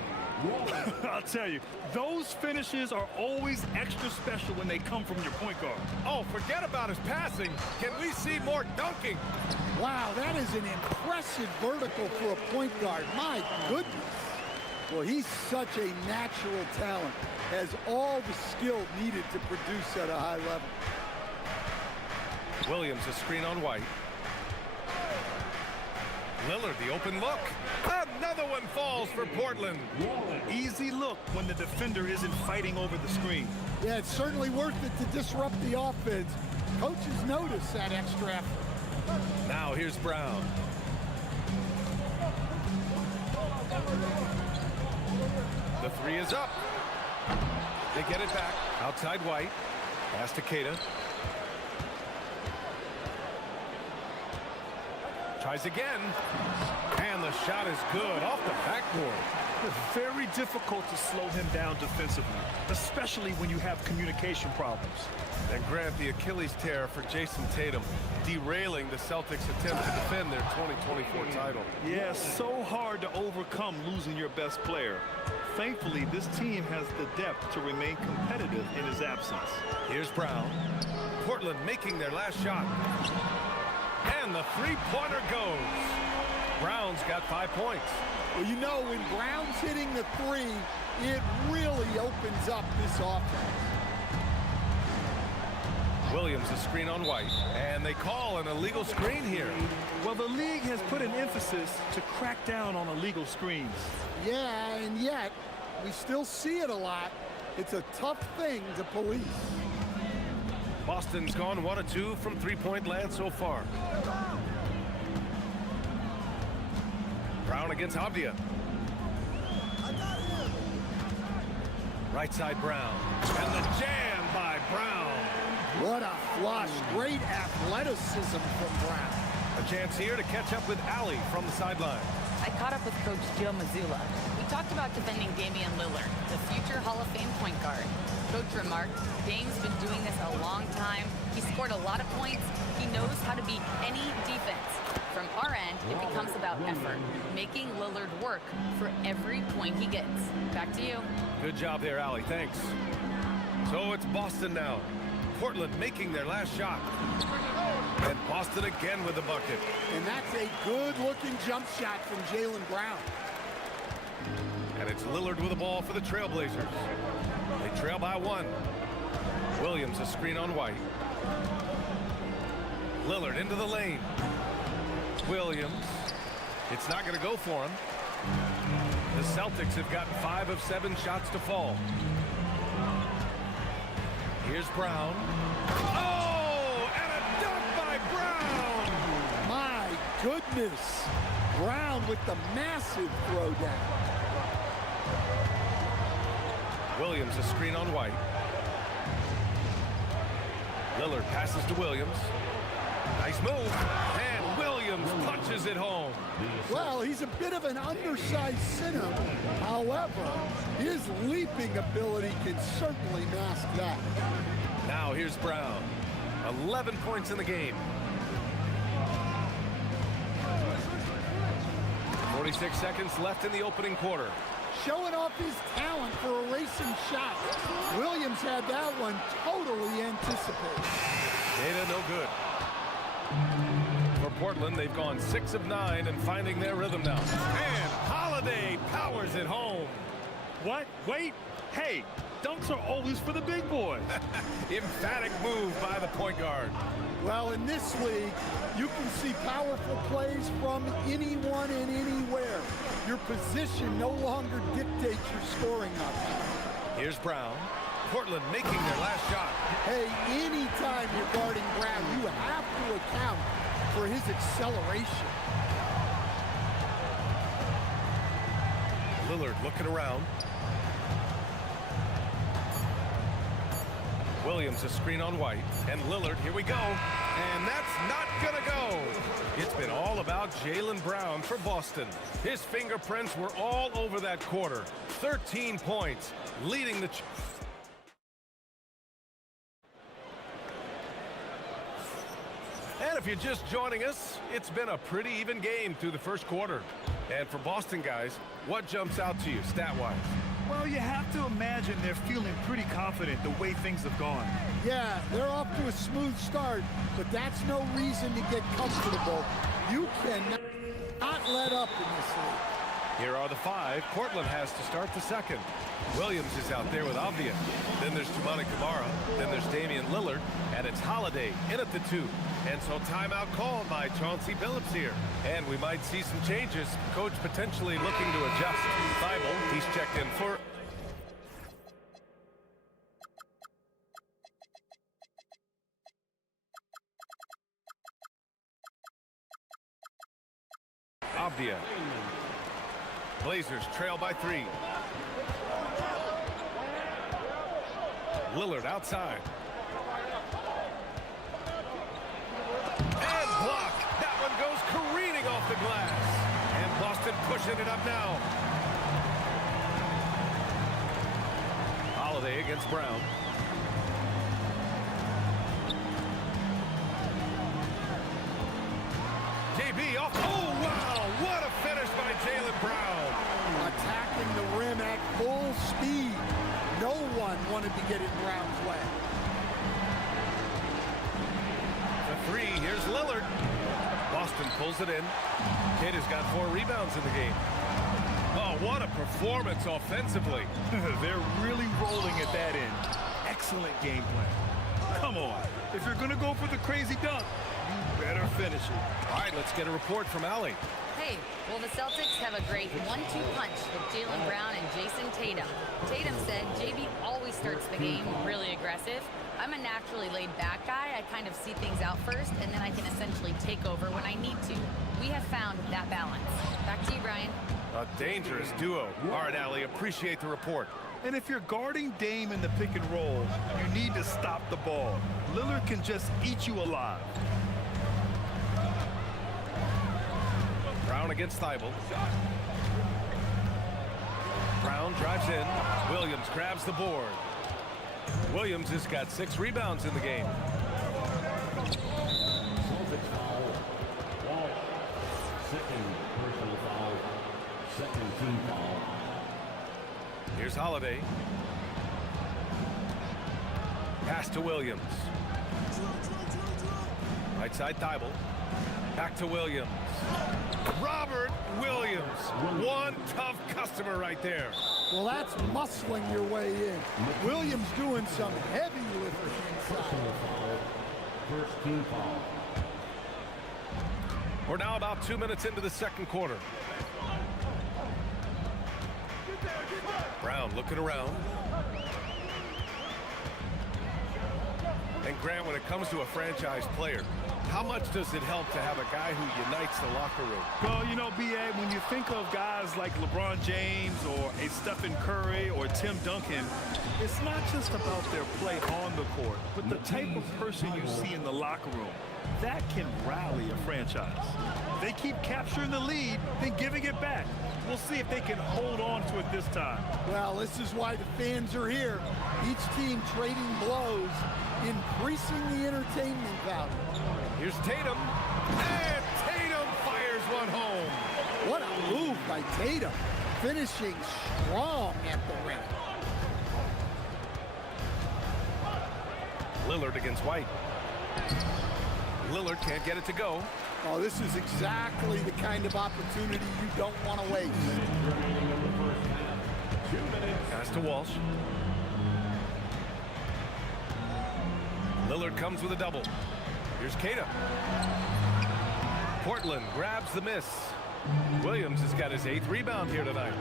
I'll tell you, those finishes are always extra special when they come from your point guard. Oh, forget about his passing. Can we see more dunking? Wow, that is an impressive vertical for a point guard. My goodness. Well, he's such a natural talent, has all the skill needed to produce at a high level. Williams a screen on White. Lillard, the open look. Another one falls for Portland. Easy look when the defender isn't fighting over the screen. Yeah, it's certainly worth it to disrupt the offense. Coaches notice that extra effort. Now here's Brown. The three is up. They get it back. Outside White. Pass to Keita. Tries again. And the shot is good off the backboard. Very difficult to slow him down defensively, especially when you have communication problems. And Grant, the Achilles tear for Jason Tatum, derailing the Celtics' attempt to defend their 2024 title. Yeah, so hard to overcome losing your best player. Thankfully, this team has the depth to remain competitive in his absence. Here's Brown. Portland making their last shot. And the three-pointer goes. Brown's got 5 points. Well, you know, when Brown's hitting the three, it really opens up this offense. Williams a screen on White, and they call an illegal screen here. Well, the league has put an emphasis to crack down on illegal screens. Yeah, and yet, we still see it a lot. It's a tough thing to police. Boston's gone 1 of 2 from three-point land so far. Brown against Avdia. Right side Brown. And the jam by Brown. What a flush. Great athleticism from Brown. A chance here to catch up with Allie from the sideline. I caught up with Coach Joe Mazzulla. We talked about defending Damian Lillard, the future Hall of Fame point guard. Coach remarked, Dame's been doing this a long time. He scored a lot of points. He knows how to beat any defense. From our end, it becomes about effort, making Lillard work for every point he gets. Back to you. Good job there, Allie. Thanks. So it's Boston now. Portland making their last shot. And Boston again with the bucket. And that's a good-looking jump shot from Jaylen Brown. And it's Lillard with the ball for the Trailblazers. They trail by 1. Williams a screen on White. Lillard into the lane. Williams. It's not going to go for him. The Celtics have gotten 5 of 7 shots to fall. Here's Brown. Oh, and a dunk by Brown. My goodness. Brown with the massive throwdown. Williams a screen on White. Lillard passes to Williams. Nice move. And Williams punches it home. Well, he's a bit of an undersized center. However, his leaping ability can certainly mask that. Now here's Brown. 11 points in the game. 46 seconds left in the opening quarter. Showing off his talent for a racing shot. Williams had that one totally anticipated. Data no good. For Portland, they've gone 6 of 9 and finding their rhythm now. And Holiday What? Wait. Hey, dunks are always for the big boys. Emphatic move by the point guard. Well, in this league, you can see powerful plays from anyone and anywhere. Your position no longer dictates your scoring options. Here's Brown. Portland making their last shot. Hey, anytime you're guarding Brown, you have to account for his acceleration. Lillard looking around. Williams a screen on White. And Lillard, here we go. And that's not gonna go. It's been all about Jaylen Brown for Boston. His fingerprints were all over that quarter. 13 points, leading the... And if you're just joining us, it's been a pretty even game through the first quarter. And for Boston guys, what jumps out to you stat-wise? Well, you have to imagine they're feeling pretty confident the way things have gone. Yeah, they're off to a smooth start, but that's no reason to get comfortable. You cannot let up in this league. Here are the five. Portland has to start the second. Williams is out there with Avdia. Then there's Toumani Camara. Then there's Damian Lillard. And it's Holiday in at the 2. And so timeout called by Chauncey Billups here. And we might see some changes. Coach potentially looking to adjust. Thibault, he's checked in for... Avdia. Blazers trail by 3. Lillard outside. And blocked. That one goes careening off the glass. And Boston pushing it up now. Holiday against Brown. JB off. Oh, wow. What a finish by Jaylen Brown. Attacking the rim at full speed. No one wanted to get in Brown's way. The 3, here's Lillard. Boston pulls it in. Kidd has got 4 rebounds in the game. Oh, what a performance offensively. They're really rolling at that end. Excellent game plan. Come on. If you're going to go for the crazy dunk, you better finish it. All right, let's get a report from Allie. Hey, well, the Celtics have a great 1-2 punch with Jaylen Brown and Jason Tatum. Tatum said JB always starts the game really aggressive. I'm a naturally laid-back guy. I kind of see things out first, and then I can essentially take over when I need to. We have found that balance. Back to you, Brian. A dangerous duo. All right, Allie, appreciate the report. And if you're guarding Dame in the pick and roll, you need to stop the ball. Lillard can just eat you alive. Brown against Thibault. Brown drives in. Williams grabs the board. Williams has got 6 rebounds in the game. Celtics foul. Wall. Second personal foul. Second team foul. Here's Holiday. Pass to Williams. Right side Thibault. Back to Williams. Robert Williams. One tough customer right there. Well, that's muscling your way in. Williams doing some heavy lifting inside. Personal foul. First team foul. We're now about 2 minutes into the second quarter. Brown looking around. And Grant, when it comes to a franchise player, how much does it help to have a guy who unites the locker room? Well, you know, B.A., when you think of guys like LeBron James or a Stephen Curry or Tim Duncan, it's not just about their play on the court, but the type of person you see in the locker room. That can rally a franchise. They keep capturing the lead, then giving it back. We'll see if they can hold on to it this time. Well, this is why the fans are here. Each team trading blows, increasing the entertainment value. Here's Tatum. And Tatum fires one home. What a move by Tatum, finishing strong at the rim. Lillard against White. Lillard can't get it to go. Oh, this is exactly the kind of opportunity you don't want to waste. 2 minutes remaining in the first half. 2 minutes to Walsh. Lillard comes with a double. Here's Cada. Portland grabs the miss. Williams has got his 8th rebound here tonight.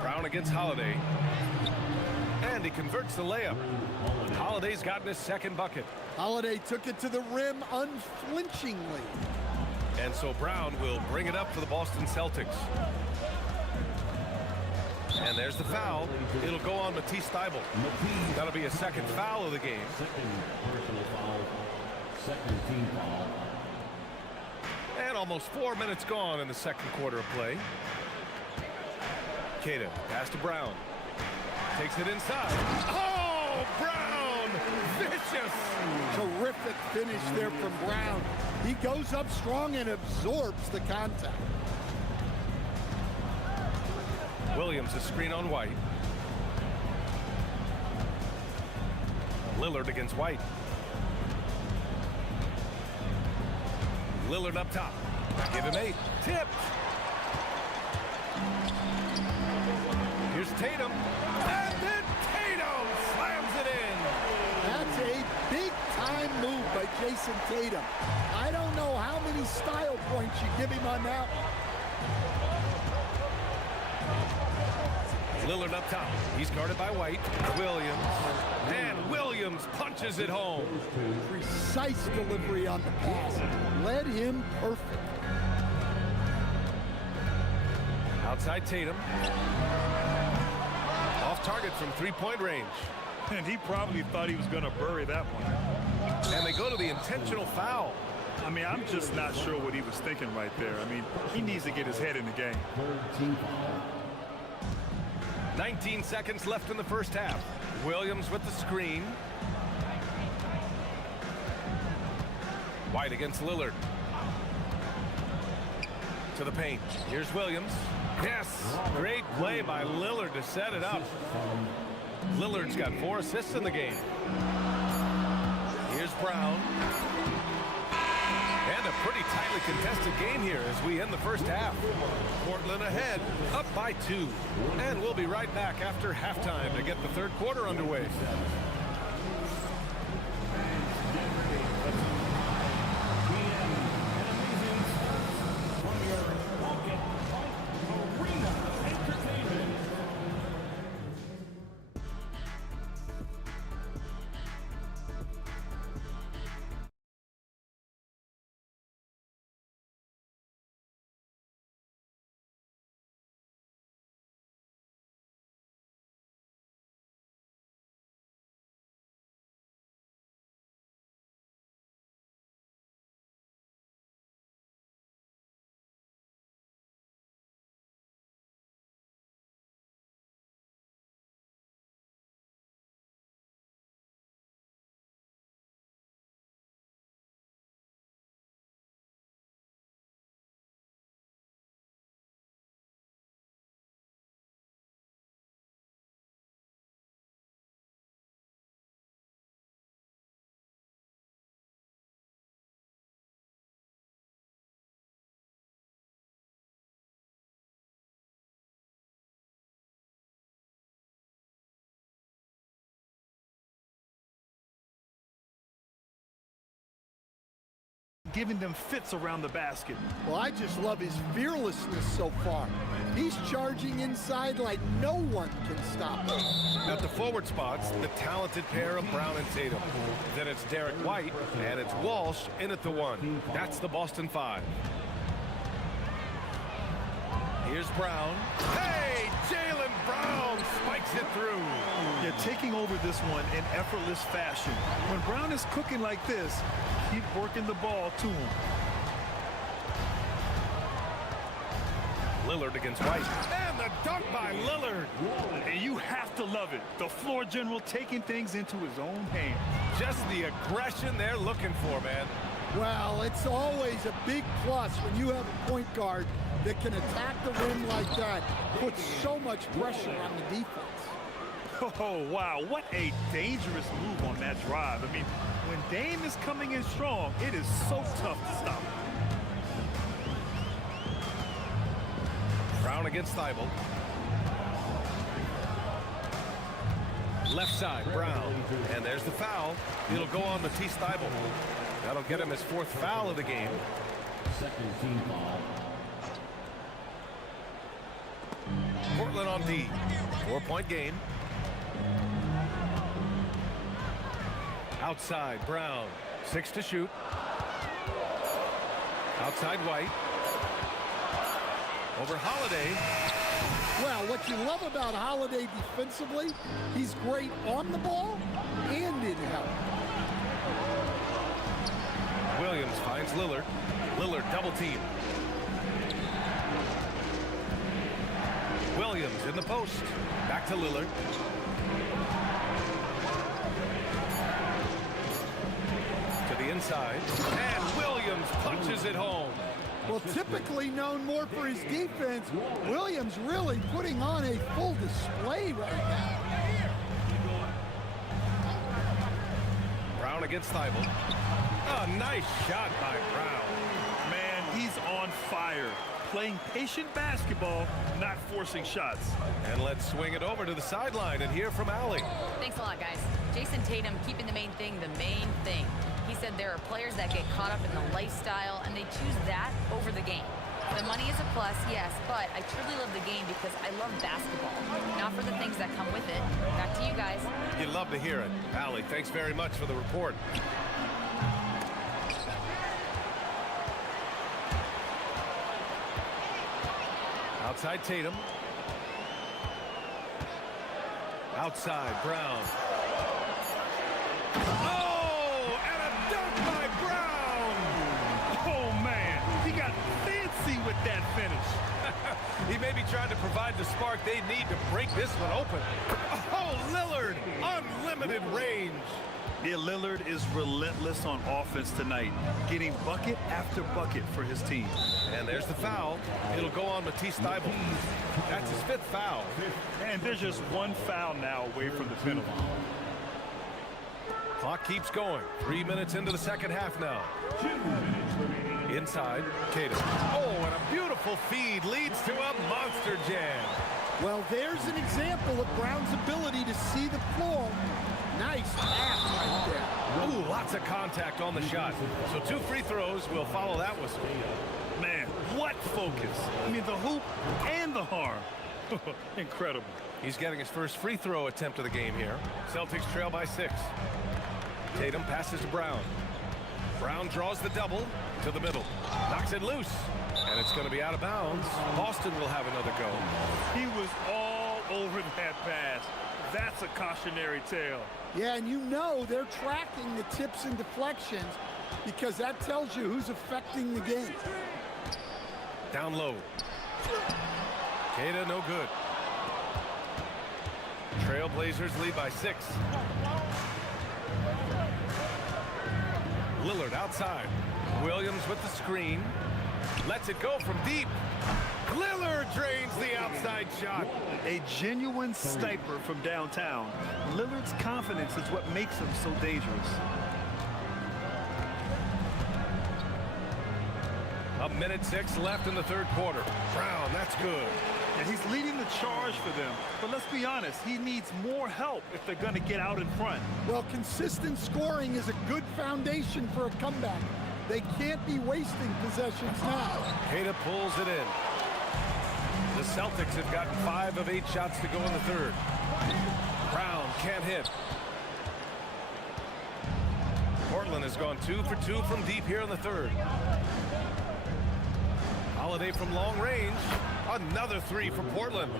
Brown against Holiday. And he converts the layup. Holiday's gotten his 2nd bucket. Holiday took it to the rim unflinchingly. And so Brown will bring it up for the Boston Celtics. And there's the foul. It'll go on Matisse Thybulle. That'll be a 2nd foul of the game. Second personal foul. Second team foul. And almost 4 minutes gone in the 2nd quarter of play. Cada, pass to Brown. Takes it inside. Oh, Brown! Vicious! Terrific finish there from Brown. He goes up strong and absorbs the contact. Williams, a screen on White. Lillard against White. Lillard up top. Give him 8. Tipped. Here's Tatum. And then Tatum slams it in. That's a big-time move by Jason Tatum. I don't know how many style points you give him on that one. Lillard up top. He's guarded by White. Williams. And Williams punches it home. Precise delivery on the pass. Led him perfect. Outside Tatum. Off target from 3-point range. And he probably thought he was going to bury that one. And they go to the intentional foul. I mean, I'm just not sure what he was thinking right there. I mean, he needs to get his head in the game. 19 seconds left in the first half. Williams with the screen. White against Lillard. To the paint. Here's Williams. Yes, great play by Lillard to set it up. Lillard's got 4 assists in the game. Here's Brown. And a pretty tightly contested game here as we end the first half. Portland ahead, up by 2. And we'll be right back after halftime to get the 3rd quarter underway. Giving them fits around the basket. Well, I just love his fearlessness so far. He's charging inside like no one can stop him. At the forward spots, the talented pair of Brown and Tatum. Then it's Derek White, and it's Walsh in at the 1. That's the Boston 5. Here's Brown. Hey, Jaylen Brown spikes it through. Yeah, taking over this one in effortless fashion. When Brown is cooking like this, keep working the ball to him. Lillard against White. And the dunk by Lillard. And you have to love it. The floor general taking things into his own hands. Just the aggression they're looking for, man. Well, it's always a big plus when you have a point guard that can attack the rim like that. Puts so much pressure on the defense. Oh, wow. What a dangerous move on that drive. I mean, when Dame is coming in strong, it is so tough to stop him. against Thibault. Left side, Brown. And there's the foul. It'll go on Matisse Thibault. That'll get him his 4th foul of the game. Second team foul. Portland on D. 4-point game. Outside, Brown. 6 to shoot. Outside, White. Over Holiday. Well, what you love about Holiday defensively, he's great on the ball and in help. Williams finds Lillard. Lillard double team. Williams in the post. Back to Lillard. To the inside. And Williams punches it home. Well, typically known more for his defense, Williams really putting on a full display right now. Brown against Thibault. A nice shot by Brown. Man, he's on fire. Playing patient basketball, not forcing shots. And let's swing it over to the sideline and hear from Allie. Thanks a lot, guys. Jason Tatum keeping the main thing the main thing. He said there are players that get caught up in the lifestyle and they choose that over the game. The money is a plus, yes, but I truly love the game because I love basketball, not for the things that come with it. Back to you guys. You love to hear it. Allie, thanks very much for the report. Outside Tatum. Outside Brown. Oh, and a dunk by Brown. Oh, man, he got fancy with that finish. He may be trying to provide the spark they need to break this one open. Oh, Lillard, unlimited range. Yeah, Lillard is relentless on offense tonight, getting bucket after bucket for his team. And there's the foul. It'll go on Matisse Thibault. That's his 5th foul. And there's just one foul now away from the penalty. Clock keeps going. 3 minutes into the second half now. Inside, Tatum. Oh, and a beautiful feed leads to a monster jam. Well, there's an example of Brown's ability to see the floor. Nice pass right there. Ooh, lots of contact on the shot. So 2 free throws will follow that whistle. Man, what focus. I mean, the hoop and the harm. Incredible. He's getting his first free throw attempt of the game here. Celtics trail by 6. Tatum passes to Brown. Brown draws the double to the middle. Knocks it loose. And it's going to be out of bounds. Boston will have another go. He was all over that pass. That's a cautionary tale. Yeah, and you know they're tracking the tips and deflections because that tells you who's affecting the game. Down low. Queta, no good. Trailblazers lead by 6. Lillard outside. Williams with the screen. Lets it go from deep. Lillard drains the outside shot. A genuine sniper from downtown. Lillard's confidence is what makes him so dangerous. A minute 6 left in the 3rd quarter. Brown, that's good. And he's leading the charge for them. But let's be honest, he needs more help if they're going to get out in front. Well, consistent scoring is a good foundation for a comeback. They can't be wasting possessions now. Queta pulls it in. The Celtics have gotten 5 of 8 shots to go in the 3rd. Brown can't hit. Portland has gone 2 for 2 from deep here in the 3rd. Holiday from long range. Another 3 for Portland.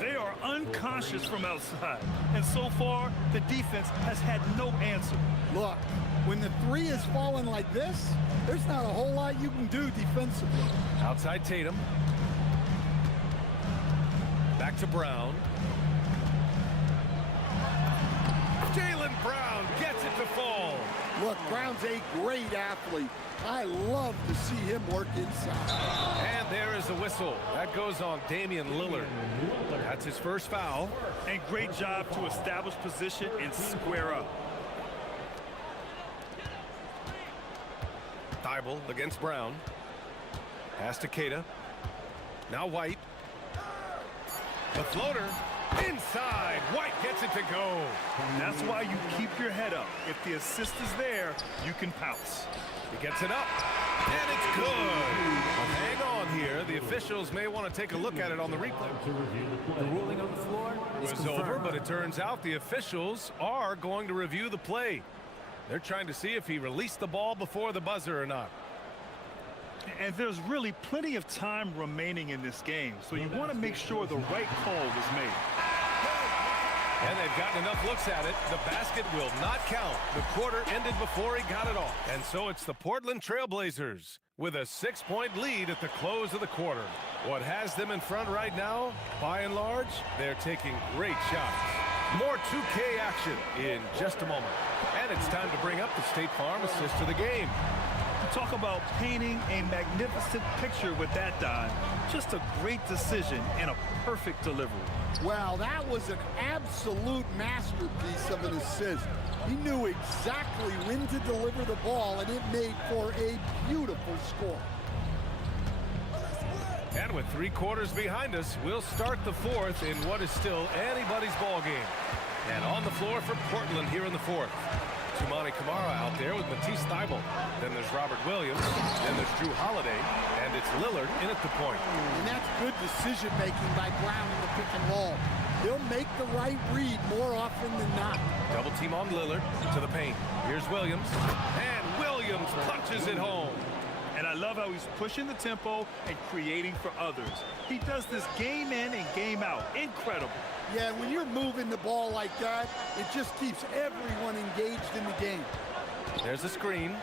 They are unconscious from outside. And so far, the defense has had no answer. Look, when the 3 is falling like this, there's not a whole lot you can do defensively. Outside Tatum. Back to Brown. Jaylen Brown gets it to fall. Look, Brown's a great athlete. I love to see him work inside. And there is the whistle. That goes on Damian Lillard. That's his first foul. And great job to establish position and square up. Thibault against Brown. Pass to Queta. Now White. The floater inside. White gets it to go. That's why you keep your head up. If the assist is there, you can pounce. He gets it up, and it's good. Well, hang on here. The officials may want to take a look at it on the replay. The ruling on the floor is It was over, but it turns out the officials are going to review the play. They're trying to see if he released the ball before the buzzer or not. And there's really plenty of time remaining in this game, so you want to make sure the right call was made. And they've gotten enough looks at it. The basket will not count. The quarter ended before he got it off. And so it's the Portland Trailblazers with a 6-point lead at the close of the quarter. What has them in front right now, by and large, they're taking great shots. More 2K action in just a moment. And it's time to bring up the State Farm assist to the game. Talk about painting a magnificent picture with that dive. Just a great decision and a perfect delivery. Wow, that was an absolute masterpiece of an assist. He knew exactly when to deliver the ball, and it made for a beautiful score. And with 3 quarters behind us, we'll start the fourth in what is still anybody's ball game. And on the floor for Portland here in the fourth. Tumani Kamara out there with Matisse Thybulle. Then there's Robert Williams. Then there's Drew Holiday. And it's Lillard in at the point. And that's good decision-making by Brown in the pick and roll. He'll make the right read more often than not. Double team on Lillard to the paint. Here's Williams. And Williams punches it home. And I love how he's pushing the tempo and creating for others. He does this game in and game out. Incredible. Yeah, when you're moving the ball like that, it just keeps everyone engaged in the game. There's a screen.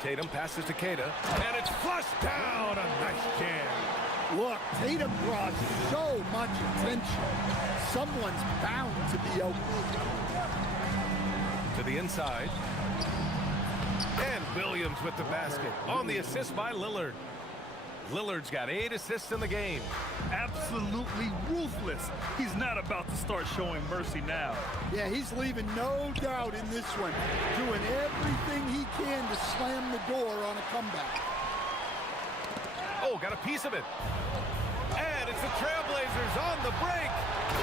Tatum passes to Keita, and it's flushed down. A nice jam. Look, Tatum draws so much attention. Someone's bound to be open. To the inside. And Williams with the basket on the assist by Lillard. Lillard's got 8 assists in the game. Absolutely ruthless. He's not about to start showing mercy now. Yeah, he's leaving no doubt in this one. Doing everything he can to slam the door on a comeback. Oh, got a piece of it. And it's the Trailblazers on the break.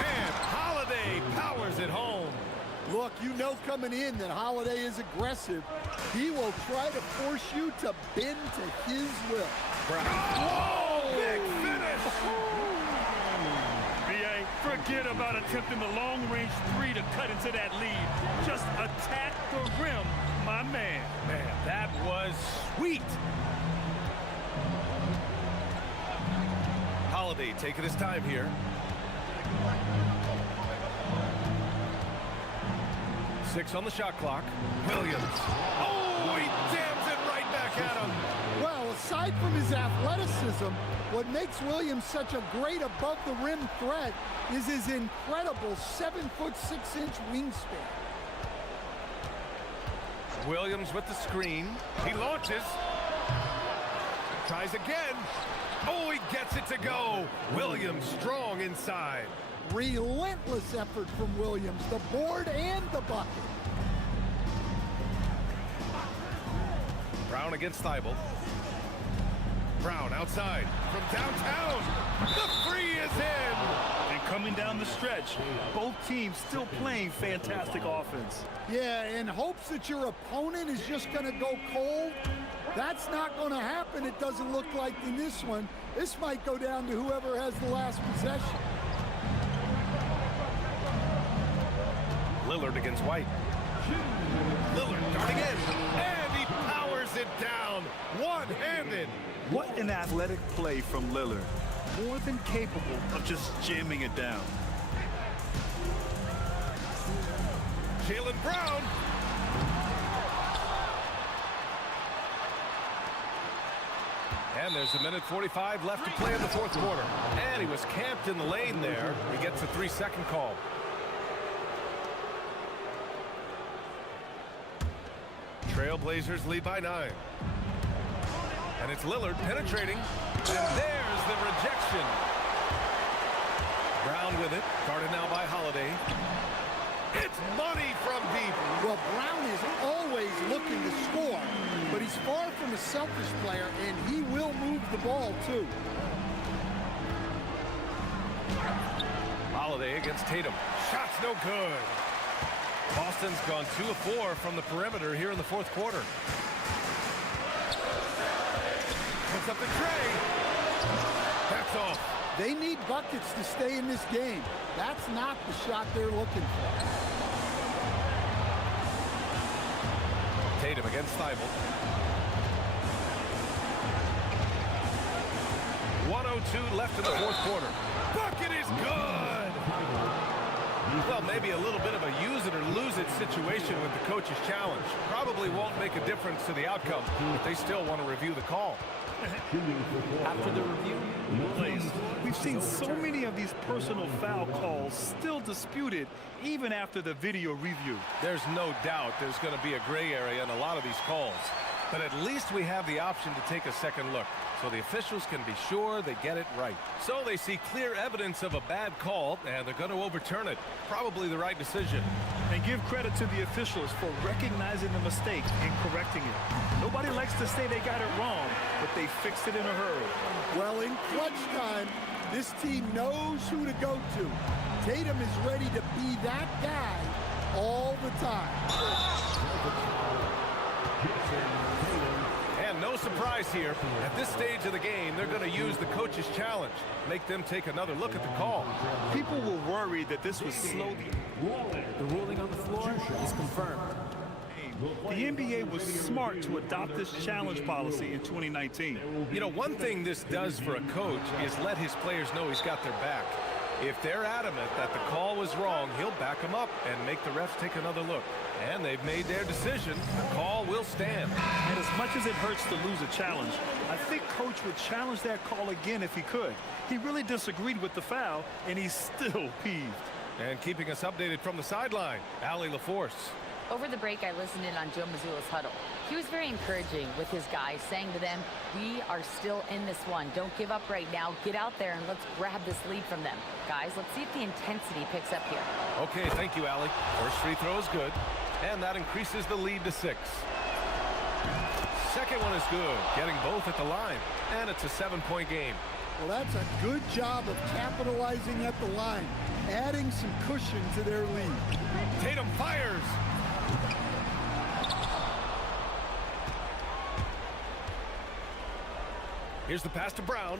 And Holiday powers it home. Look, you know coming in that Holiday is aggressive. He will try to force you to bend to his will. Oh, big finish! B.A., forget about attempting the long-range 3 to cut into that lead. Just attack the rim, my man. Man, that was sweet. Holiday taking his time here. Six on the shot clock. Williams. Oh, he jams it right back at him. Well, aside from his athleticism, what makes Williams such a great above-the-rim threat is his incredible 7'6" wingspan. Williams with the screen. He launches. Tries again. Oh, he gets it to go. Williams strong inside. Relentless effort from Williams, the board and the bucket. Brown against Thybulle. Brown outside from downtown. The free is in. And coming down the stretch, both teams still playing fantastic offense. Yeah, in hopes that your opponent is just going to go cold. That's not going to happen, it doesn't look like in this one. This might go down to whoever has the last possession. Lillard against White. Lillard darting in, and he powers it down, one-handed. What an athletic play from Lillard. More than capable of just jamming it down. Jaylen Brown. And there's 1:45 left to play in the fourth quarter. And he was camped in the lane there. He gets a 3-second call. Trailblazers lead by 9. And it's Lillard penetrating. And there's the rejection. Brown with it. Guarded now by Holiday. It's money from deep. Well, Brown is always looking to score, but he's far from a selfish player, and he will move the ball, too. Holiday against Tatum. Shot's no good. Boston's gone 2 of 4 from the perimeter here in the fourth quarter. Puts up the tray. That's off. They need buckets to stay in this game. That's not the shot they're looking for. Tatum against Thibault. 1:02 left in the fourth quarter. Bucket is good! Well, maybe a little bit of a use it or lose it situation with the coach's challenge. Probably won't make a difference to the outcome, but they still want to review the call. After the review, we've seen so many of these personal foul calls still disputed even after the video review. There's no doubt there's going to be a gray area in a lot of these calls, but at least we have the option to take a second look, so the officials can be sure they get it right. So they see clear evidence of a bad call, and they're going to overturn it. Probably the right decision. And give credit to the officials for recognizing the mistake and correcting it. Nobody likes to say they got it wrong, but they fixed it in a hurry. Well, in clutch time, this team knows who to go to. Tatum is ready to be that guy all the time. And no surprise here. At this stage of the game, they're going to use the coach's challenge. Make them take another look at the call. People were worried that this was slow. The ruling on the floor is confirmed. The NBA was smart to adopt this challenge policy in 2019. You know, one thing this does for a coach is let his players know he's got their back. If they're adamant that the call was wrong, he'll back them up and make the refs take another look. And they've made their decision. The call will stand. And as much as it hurts to lose a challenge, I think Coach would challenge that call again if he could. He really disagreed with the foul, and he's still peeved. And keeping us updated from the sideline, Allie LaForce. Over the break, I listened in on Joe Mazzulla's huddle. He was very encouraging with his guys, saying to them, we are still in this one. Don't give up right now. Get out there and let's grab this lead from them. Guys, let's see if the intensity picks up here. Okay, thank you, Allie. First free throw is good, and that increases the lead to 6. Second one is good, getting both at the line, and it's a 7-point game. Well, that's a good job of capitalizing at the line, adding some cushion to their lead. Tatum fires. Here's the pass to Brown.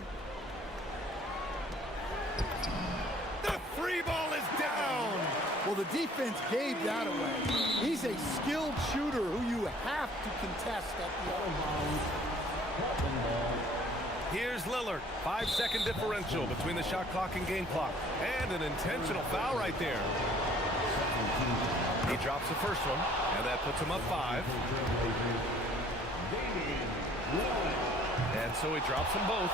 The free ball is down. Well, the defense gave that away. He's a skilled shooter who you have to contest at the other line. Here's Lillard. 5-second differential between the shot clock and game clock. And an intentional foul right there. He drops the first one, and that puts him up 5. And so he drops them both,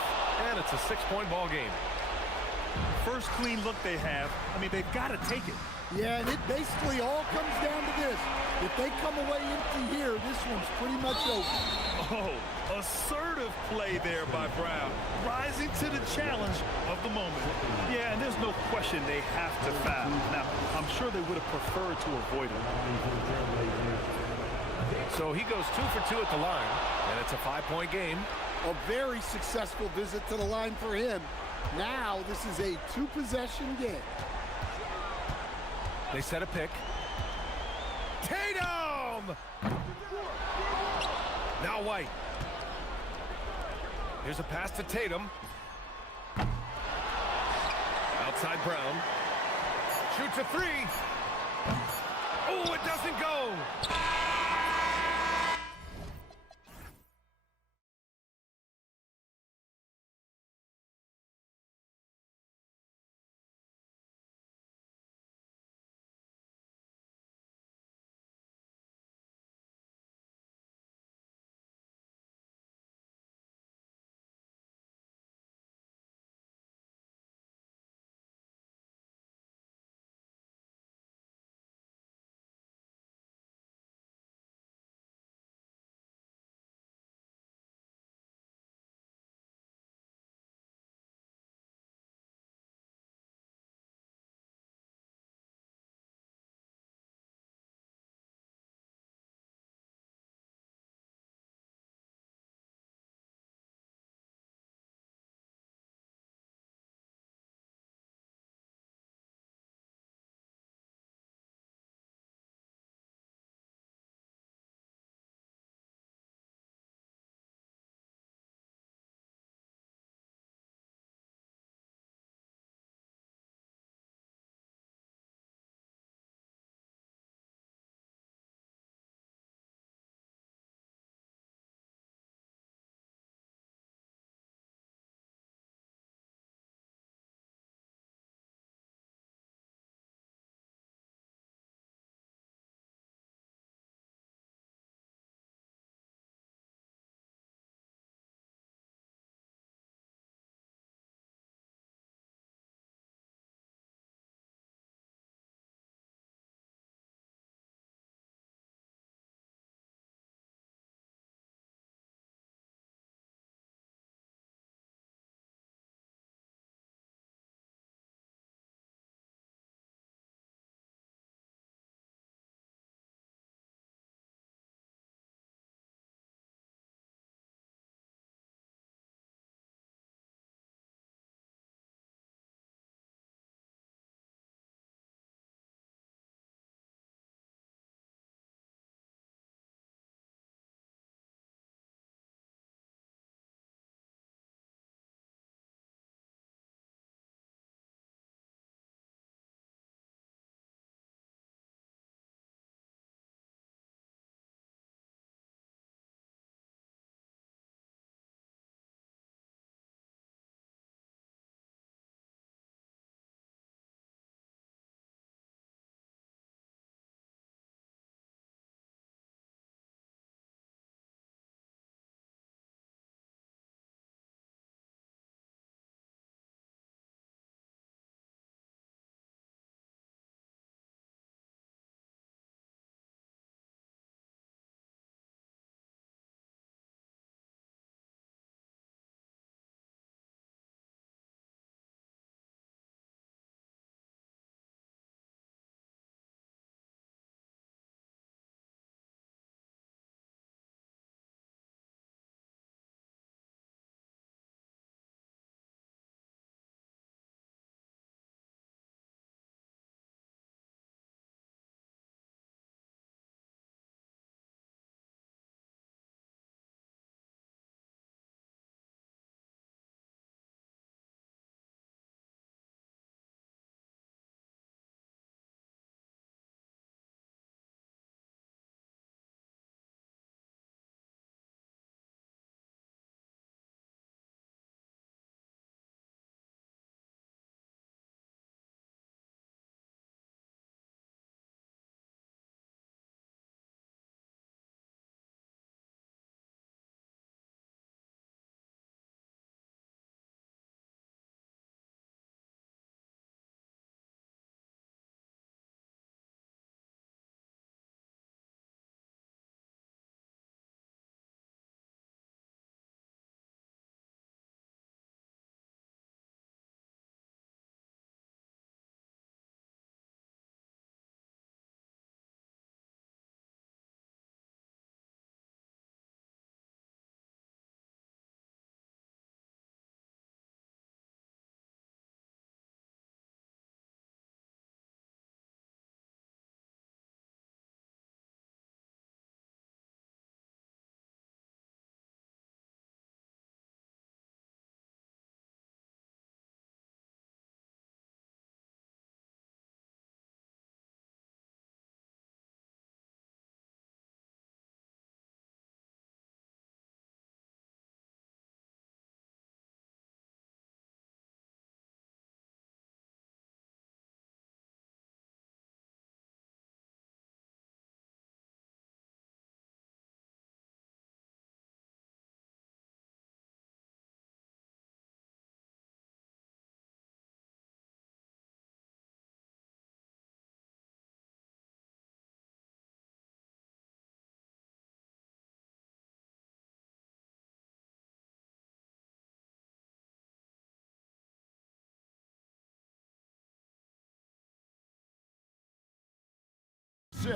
and it's a 6-point ball game. First clean look they have. I mean, they've got to take it. Yeah, and it basically all comes down to this. If they come away empty here, this one's pretty much over. Oh, assertive play there by Brown, rising to the challenge of the moment. Yeah, and there's no question they have to foul. Now, I'm sure they would have preferred to avoid it. So he goes 2 for 2 at the line, and it's a 5-point game. A very successful visit to the line for him. Now this is a 2-possession game. They set a pick. Tatum! Now White. Here's a pass to Tatum. Outside Brown. Shoots a 3. Oh, it doesn't go.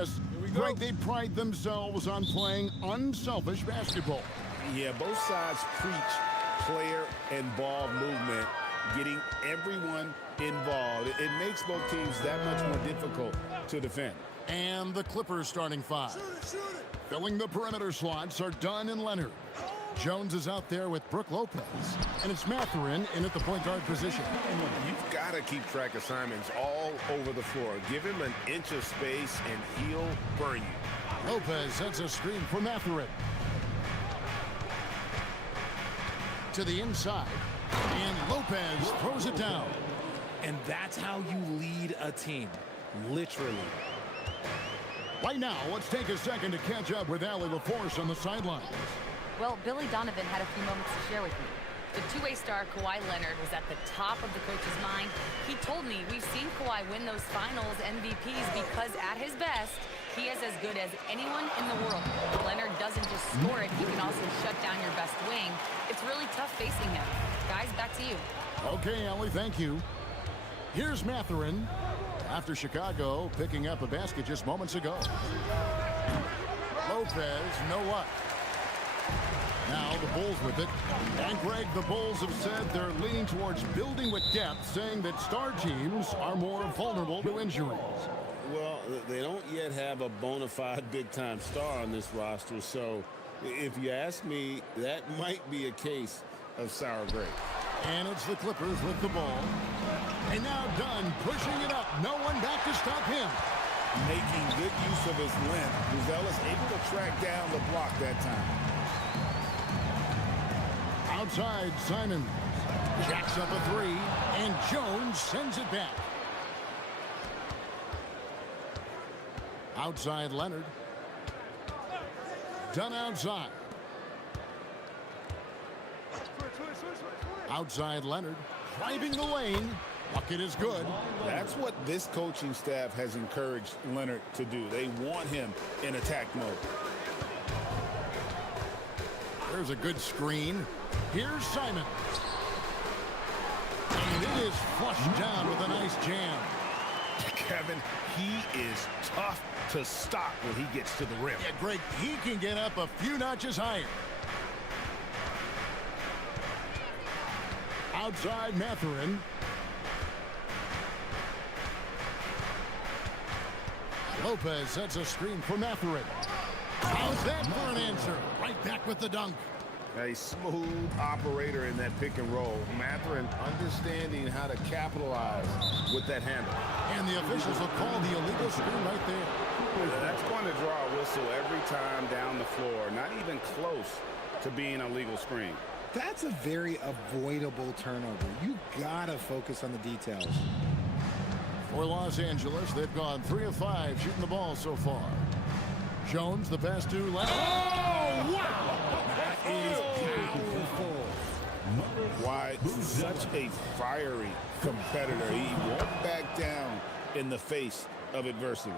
assists. Greg, they pride themselves on playing unselfish basketball. Yeah, both sides preach player and ball movement, getting everyone involved. It makes both teams that much more difficult to defend. And the Clippers starting five. Filling the perimeter slots are Dunn and Leonard. Jones is out there with Brook Lopez. And it's Mathurin in at the point guard position. You've got to keep track of Simons all over the floor. Give him an inch of space and he'll burn you. Lopez sets a screen for Mathurin. To the inside. And Lopez throws it down. And that's how you lead a team. Literally. Right now, let's take a second to catch up with Allie LaForce on the sidelines. Well, Billy Donovan had a few moments to share with me. The two-way star Kawhi Leonard was at the top of the coach's mind. He told me we've seen Kawhi win those finals MVPs because at his best, he is as good as anyone in the world. Leonard doesn't just score it, he can also shut down your best wing. It's really tough facing him. Guys, back to you. Okay, Allie, thank you. Here's Mathurin after Chicago picking up a basket just moments ago. Lopez, no luck. Now the Bulls with it. And Greg, the Bulls have said they're leaning towards building with depth, saying that star teams are more vulnerable to injuries. Well, they don't yet have a bona fide big-time star on this roster, so if you ask me, that might be a case of sour grape. And it's the Clippers with the ball. And now Dunn pushing it up. No one back to stop him. Making good use of his length. Buzell is able to track down the block that time. Outside, Simon jacks up a three, and Jones sends it back. Outside, Leonard. Dunn outside. Outside, Leonard. Driving the lane. Bucket is good. That's what this coaching staff has encouraged Leonard to do. They want him in attack mode. There's a good screen. Here's Simon. And it is flushed down with a nice jam. Kevin, he is tough to stop when he gets to the rim. Yeah, Greg, he can get up a few notches higher. Outside, Mathurin. Lopez sets a screen for Mathurin. How's that for an answer? Right back with the dunk. A smooth operator in that pick and roll. Mathurin understanding how to capitalize with that handle. And the officials will call the illegal screen right there. That's going to draw a whistle every time down the floor. Not even close to being a legal screen. That's a very avoidable turnover. You gotta focus on the details. For Los Angeles, they've gone 3 of 5 shooting the ball so far. Jones, the pass to Leonard. Oh, wow! That is powerful. Why such a fiery competitor. He won't back down in the face of adversity.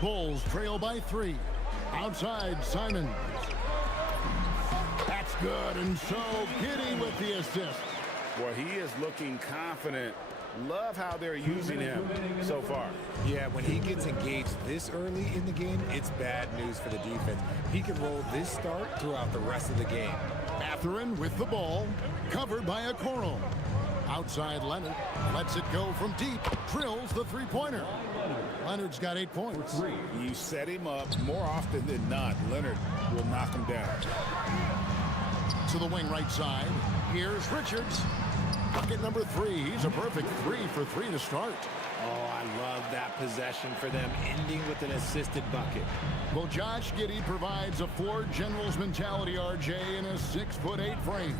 Bulls trail by 3. Outside, Simon. That's good, and so Giddy with the assist. Well, he is looking confident. Love how they're using him so far. Yeah, when he gets engaged this early in the game, it's bad news for the defense. He can roll this start throughout the rest of the game. Mathurin with the ball, covered by Okoro. Outside, Leonard lets it go from deep, drills the three-pointer. Leonard's got 8 points. You set him up more often than not. Leonard will knock him down. To the wing right side, here's Richards. Bucket number 3. He's a perfect 3 for 3 to start. Oh, I love that possession for them, ending with an assisted bucket. Well, Josh Giddey provides a Ford Generals mentality, RJ, in a 6'8" frame.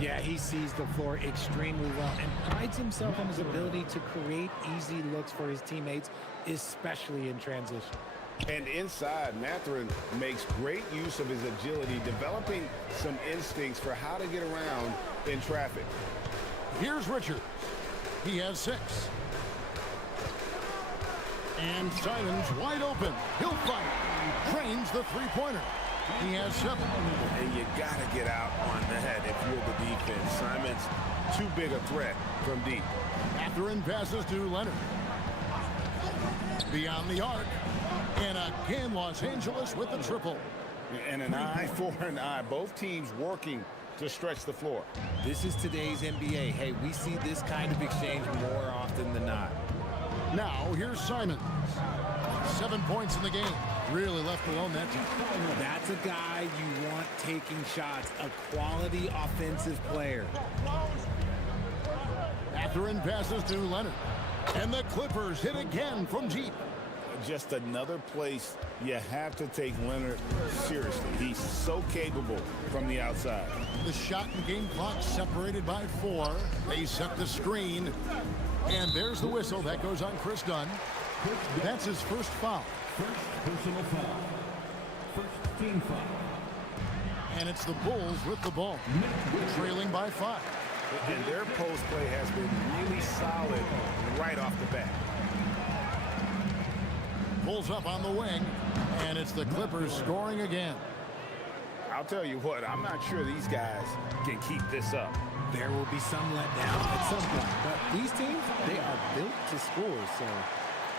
Yeah, he sees the floor extremely well and prides himself on his ability to create easy looks for his teammates, especially in transition. And inside, Mathurin makes great use of his agility, developing some instincts for how to get around in traffic. Here's Richards. He has 6. And Simon's wide open. He'll fight. Trains the three-pointer. He has 7. And you got to get out on the head if you're the defense. Simon's too big a threat from deep. Mathurin passes to Leonard. beyond the arc. And again, Los Angeles with the triple. And an eye for an eye. Both teams working to stretch the floor. This is today's NBA. Hey, we see this kind of exchange more often than not. Now, here's Simons. 7 points in the game. Really left alone that time. That's a guy you want taking shots, a quality offensive player. Mathurin passes to Leonard. And the Clippers hit again from deep. Just another place you have to take Leonard seriously. He's so capable from the outside. The shot and game clock separated by 4. They set the screen. And there's the whistle. That goes on Chris Dunn. That's his first foul. First personal foul. First team foul. And it's the Bulls with the ball, trailing by 5. And their post play has been really solid right off the bat. Pulls up on the wing, and it's the Clippers scoring again. I'll tell you what, I'm not sure these guys can keep this up. There will be some letdown at some point, but these teams, they are built to score, so.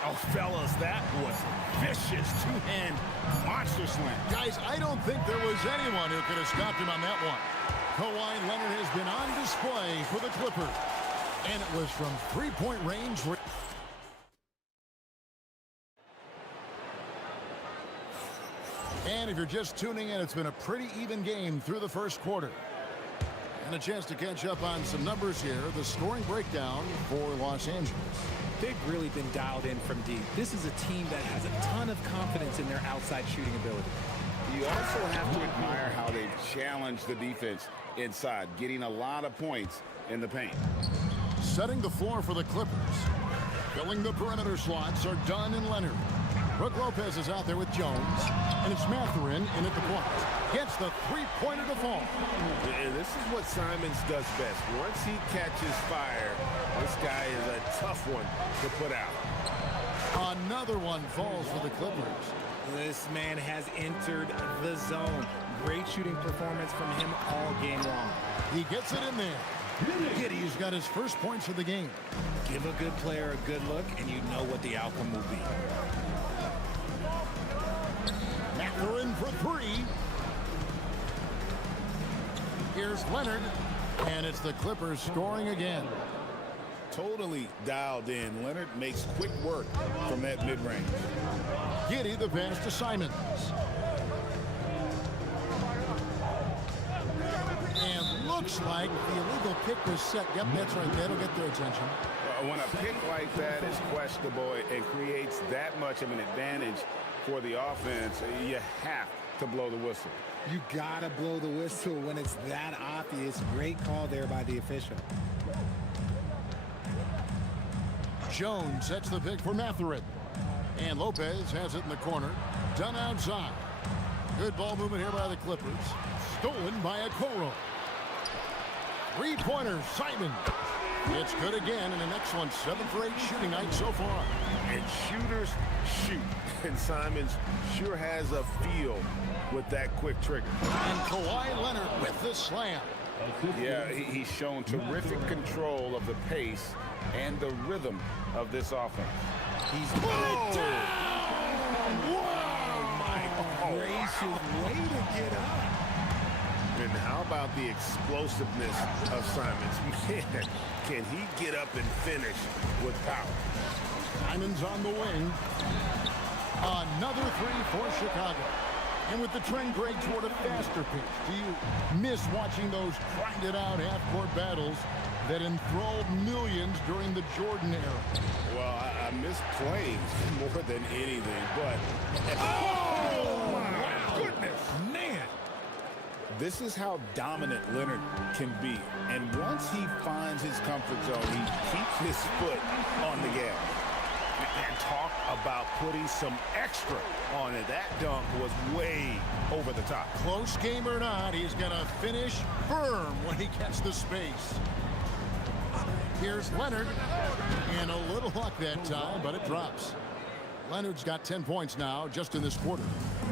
Oh, fellas, that was vicious two-hand monster slam. Guys, I don't think there was anyone who could have stopped him on that one. Kawhi Leonard has been on display for the Clippers, and it was from three-point range. And if you're just tuning in, it's been a pretty even game through the first quarter. And a chance to catch up on some numbers here. The scoring breakdown for Los Angeles. They've really been dialed in from deep. This is a team that has a ton of confidence in their outside shooting ability. You also have to admire how they've challenged the defense inside, getting a lot of points in the paint. Setting the floor for the Clippers. Filling the perimeter slots are Dunn and Leonard. Brook Lopez is out there with Jones, and it's Mathurin in at the point. Gets the three-pointer to fall. And this is what Simons does best. Once he catches fire, this guy is a tough one to put out. Another one falls for the Clippers. This man has entered the zone. Great shooting performance from him all game long. He gets it in there. Giddey's got his first points of the game. Give a good player a good look, and you know what the outcome will be. Mathurin for 3. Here's Leonard, and it's the Clippers scoring again. Totally dialed in. Leonard makes quick work from that mid-range. Giddey the pass to Simons. And looks like the illegal pick was set. Yep, that's right. That'll get their attention. When a pick like that is questionable and creates that much of an advantage for the offense, you have to blow the whistle. You gotta blow the whistle when it's that obvious. Great call there by the official. Jones sets the pick for Mathurin. And Lopez has it in the corner. Done outside. Good ball movement here by the Clippers. Stolen by Okoro. Three-pointer, Simon. It's good again, and an excellent 7 for 8 shooting night so far. And shooters shoot. And Simons sure has a feel with that quick trigger. And Kawhi Leonard with the slam. Yeah, he's shown terrific control of the pace and the rhythm of this offense. He's put it down! Whoa! My gracious, way to get up. And how about the explosiveness of Simons? Man, can he get up and finish with power? Simons on the wing. Another 3 for Chicago. And with the trend great toward a faster pace, do you miss watching those grinded-out half-court battles that enthralled millions during the Jordan era? Well, I miss playing more than anything, but... Oh, my goodness! Man! This is how dominant Leonard can be. And once he finds his comfort zone, he keeps his foot on the gas. And talk about putting some extra on it. That dunk was way over the top. Close game or not, he's going to finish firm when he gets the space. Here's Leonard. And a little luck that time, but it drops. Leonard's got 10 points now just in this quarter.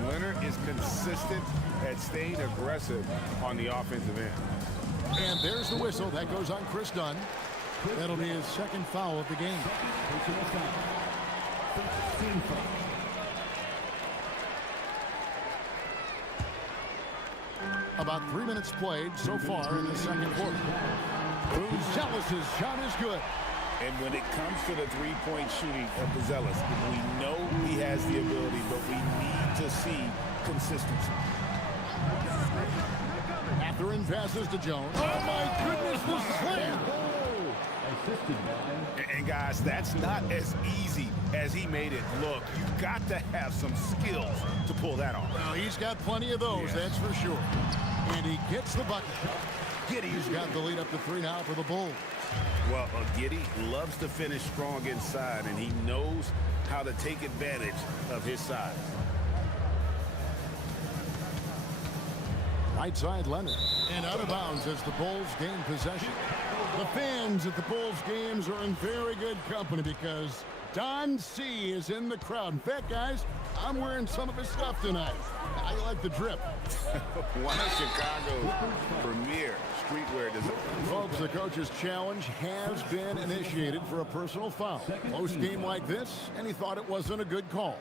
Leonard is consistent at staying aggressive on the offensive end. And there's the whistle. That goes on Chris Dunn. That'll be his second foul of the game. About 3 minutes played so far in the second quarter. Zealous' shot is good. And when it comes to the three-point shooting of the Zealous, we know he has the ability, but we need to see consistency. Mathurin passes to Jones. Oh, my goodness, the slam! And guys, that's not as easy as he made it look. You've got to have some skills to pull that off. Well, he's got plenty of those, that's for sure. And he gets the bucket. Giddy's got the lead up to 3 now for the Bulls. Well, Giddy loves to finish strong inside, and he knows how to take advantage of his size. Right side Leonard. And out of bounds as the Bulls gain possession. The fans at the Bulls games are in very good company because Don C is in the crowd. In fact, guys, I'm wearing some of his stuff tonight. I like the drip. One of Chicago's premier streetwear design. Folks, the coach's challenge has been initiated for a personal foul. Close game like this, and he thought it wasn't a good call.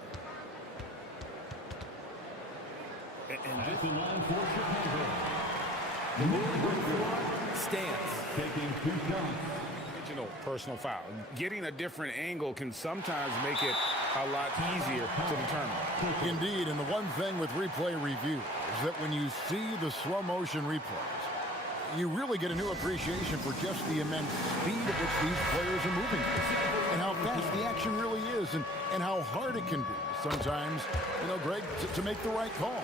And this is line for Chicago. Stands. Taking 2 shots. Original personal foul. Getting a different angle can sometimes make it a lot easier to determine. Indeed, and the one thing with replay review is that when you see the slow motion replays, you really get a new appreciation for just the immense speed at which these players are moving and how fast the action really is and how hard it can be sometimes, Greg, to make the right call.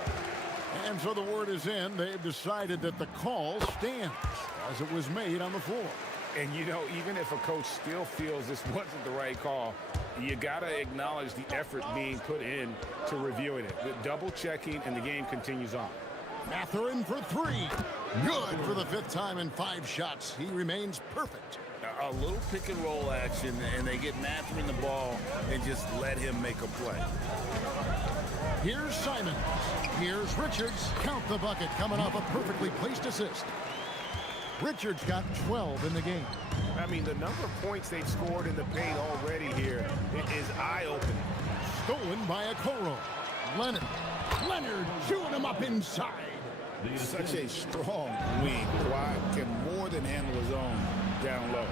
And so the word is in. They've decided that the call stands as it was made on the floor. And, even if a coach still feels this wasn't the right call, you got to acknowledge the effort being put in to reviewing it. The double checking, and the game continues on. Mathurin for 3. Good for the 5th time in 5 shots. He remains perfect. A little pick and roll action, and they get Mathurin the ball and just let him make a play. Here's Simons. Here's Richards. Count the bucket coming off a perfectly placed assist. Richards got 12 in the game. I mean, the number of points they've scored in the paint already here is eye-opening. Stolen by Okoro. Leonard chewing him up inside. Such a strong wing. Kawhi can more than handle his own down low.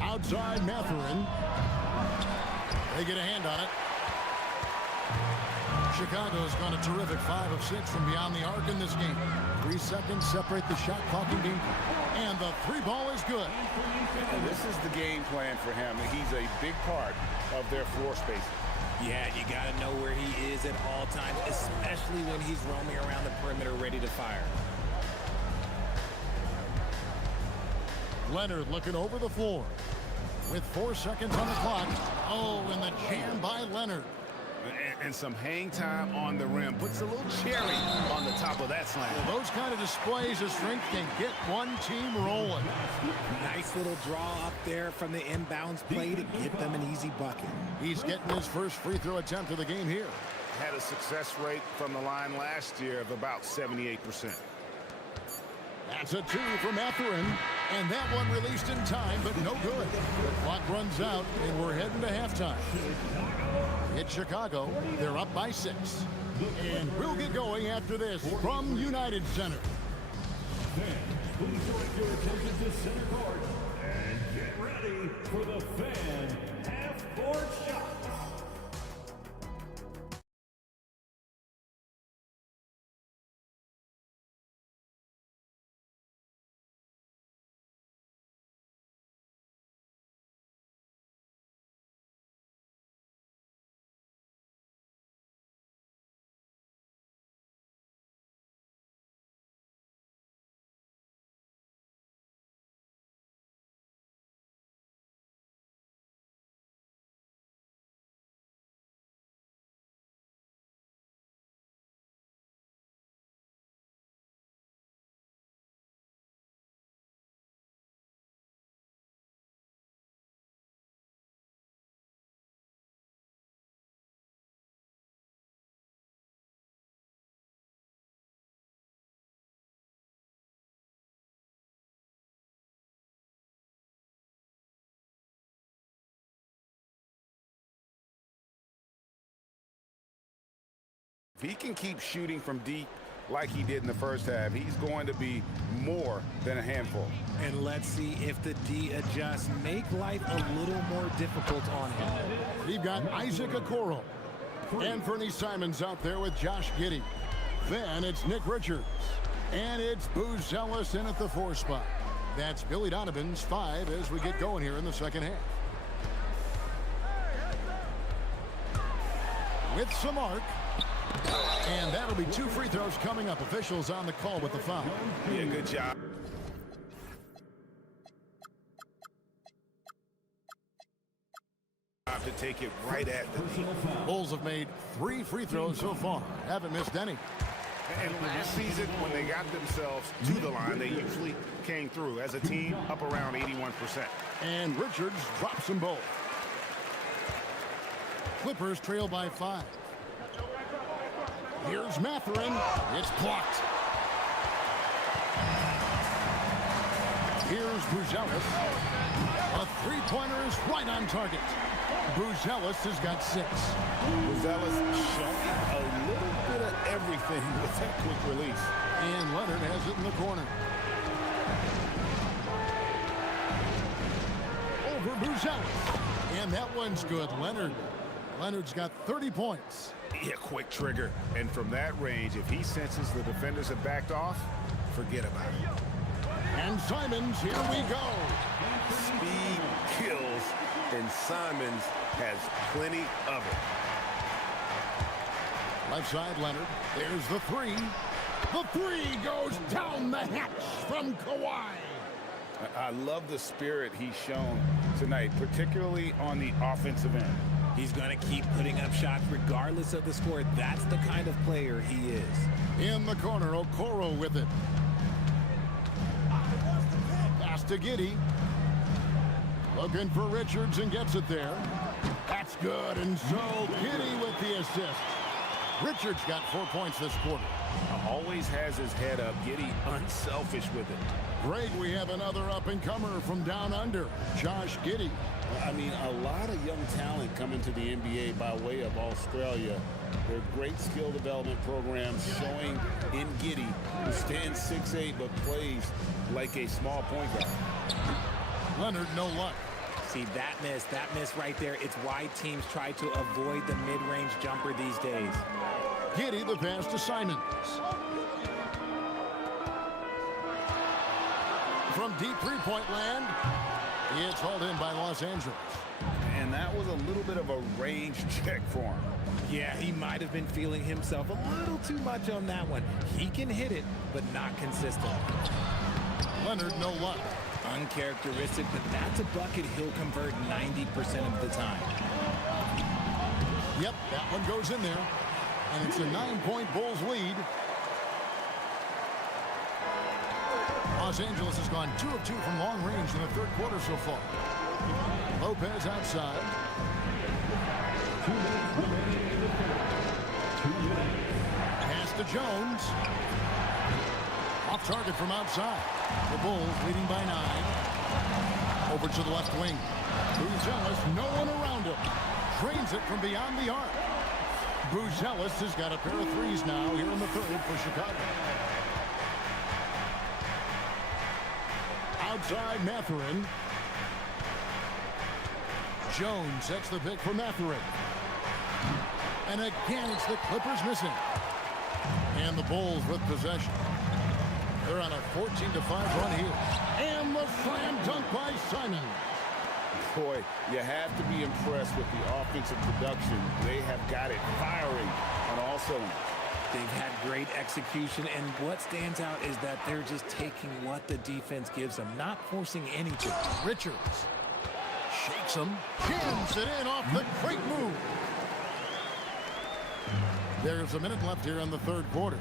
Outside Mathurin. They get a hand on it. Chicago's gone a terrific 5 of 6 from beyond the arc in this game. 3 seconds separate the shot clock and game. And the 3 ball is good. And this is the game plan for him. He's a big part of their floor spacing. Yeah, you got to know where he is at all times, especially when he's roaming around the perimeter ready to fire. Leonard looking over the floor with 4 seconds on the clock. Oh, and the jam by Leonard. And some hang time on the rim. Puts a little cherry on the top of that slam. Well, those kind of displays of strength can get one team rolling. Nice little draw up there from the inbounds play to get them an easy bucket. He's getting his first free throw attempt of the game here. Had a success rate from the line last year of about 78%. That's a 2 for Mathurin, and that one released in time, but no good. The clock runs out, and we're heading to halftime. It's Chicago. They're up by 6. And we'll get going after this from United Center. Fans, please direct your attention to center court and get ready for the fan half-court shot. If he can keep shooting from deep like he did in the first half, he's going to be more than a handful. And let's see if the D adjusts, make life a little more difficult on him. We've got Isaac Okoro. And Fernie Simons out there with Josh Giddey. Then it's Nick Richards. And it's Booz Ellis in at the 4 spot. That's Billy Donovan's 5 as we get going here in the second half. With some arc. And that'll be 2 free throws coming up. Officials on the call with the foul. Yeah, good job. To take it right at the Bulls have made 3 free throws so far. Haven't missed any. And last season, when they got themselves to the line, they usually came through as a team up around 81%. And Richards drops them both. Clippers trail by 5. Here's Mathurin. It's blocked. Here's Booz Ellis. A 3-pointer is right on target. Booz Ellis has got 6. Booz Ellis showing a little bit of everything with that quick release. And Leonard has it in the corner. Over Booz Ellis. And that one's good. Leonard's got 30 points. Yeah, quick trigger. And from that range, if he senses the defenders have backed off, forget about it. And Simons, here we go. Speed kills, and Simons has plenty of it. Left side, Leonard. There's the 3. The 3 goes down the hatch from Kawhi. I love the spirit he's shown tonight, particularly on the offensive end. He's going to keep putting up shots regardless of the score. That's the kind of player he is. In the corner, Okoro with it. Pass to Giddey. Looking for Richards and gets it there. That's good, and so Giddey with the assist. Richards got 4 points this quarter. Always has his head up, Giddey unselfish with it. Great, we have another up-and-comer from down under, Josh Giddey. I mean, a lot of young talent coming to the NBA by way of Australia. They're great skill development programs showing in Giddey, who stands 6'8", but plays like a small point guard. Leonard, no luck. See, that miss right there, it's why teams try to avoid the mid-range jumper these days. Giddey, the pass to Simons. From deep three-point land, it's hauled in by Los Angeles. And that was a little bit of a range check for him. Yeah, he might have been feeling himself a little too much on that one. He can hit it, but not consistent. Leonard, no luck. Uncharacteristic, but that's a bucket he'll convert 90% of the time. Yep, that one goes in there. And it's a 9-point Bulls lead. Los Angeles has gone 2 of 2 from long range in the third quarter so far. Lopez outside. Pass to Jones. Off target from outside. The Bulls leading by 9. Over to the left wing. Booz Ellis, no one around him. Drains it from beyond the arc. Booz Ellis has got a pair of threes now here in the third for Chicago. Outside Mathurin. Jones sets the pick for Mathurin. And again, it's the Clippers missing. And the Bulls with possession. They're on a 14-5 run here. And the slam dunk by Simons. Boy, you have to be impressed with the offensive production. They have got it firing on all cylinders. They've had great execution, and what stands out is that they're just taking what the defense gives them, not forcing anything. Richards shakes him, jams it in off the great move. There's a minute left here in the third quarter.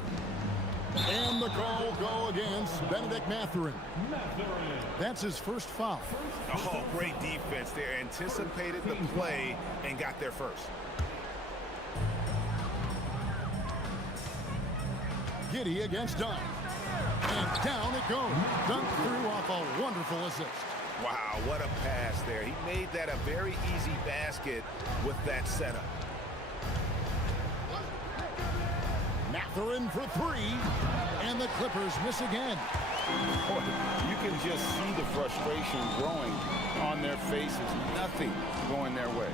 And the call will go against Benedict Mathurin. That's his first foul. Oh, great defense there. Anticipated the play and got there first. Giddey against Dunn. And down it goes. Dunn threw off a wonderful assist. Wow, what a pass there. He made that a very easy basket with that setup. Mathurin for three, and the Clippers miss again. Boy, you can just see the frustration growing on their faces. Nothing going their way.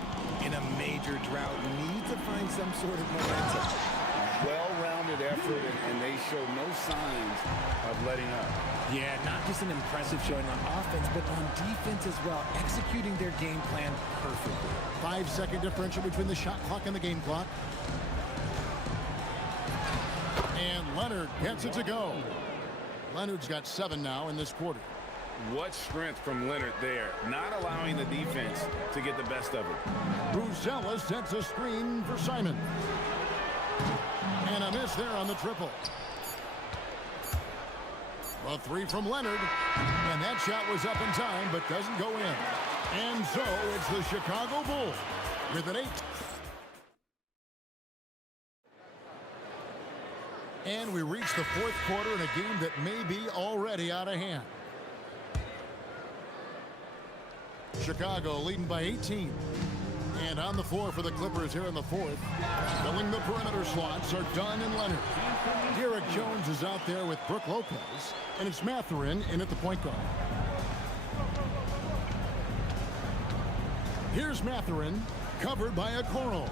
In a major drought, need to find some sort of momentum. Well-rounded effort, and they show no signs of letting up. Yeah, not just an impressive showing on offense, but on defense as well, executing their game plan perfectly. 5-second differential between the shot clock and the game clock. And Leonard gets it to go. Leonard's got 7 now in this quarter. What strength from Leonard there, not allowing the defense to get the best of it. Buzella sets a screen for Simon. And a miss there on the triple. A three from Leonard. And that shot was up in time, but doesn't go in. And so it's the Chicago Bulls with an 8. And we reach the fourth quarter in a game that may be already out of hand. Chicago leading by 18. And on the floor for the Clippers here in the fourth. Filling the perimeter slots are Dunn and Leonard. Derek Jones is out there with Brook Lopez. And it's Mathurin in at the point guard. Here's Mathurin, covered by Okoro.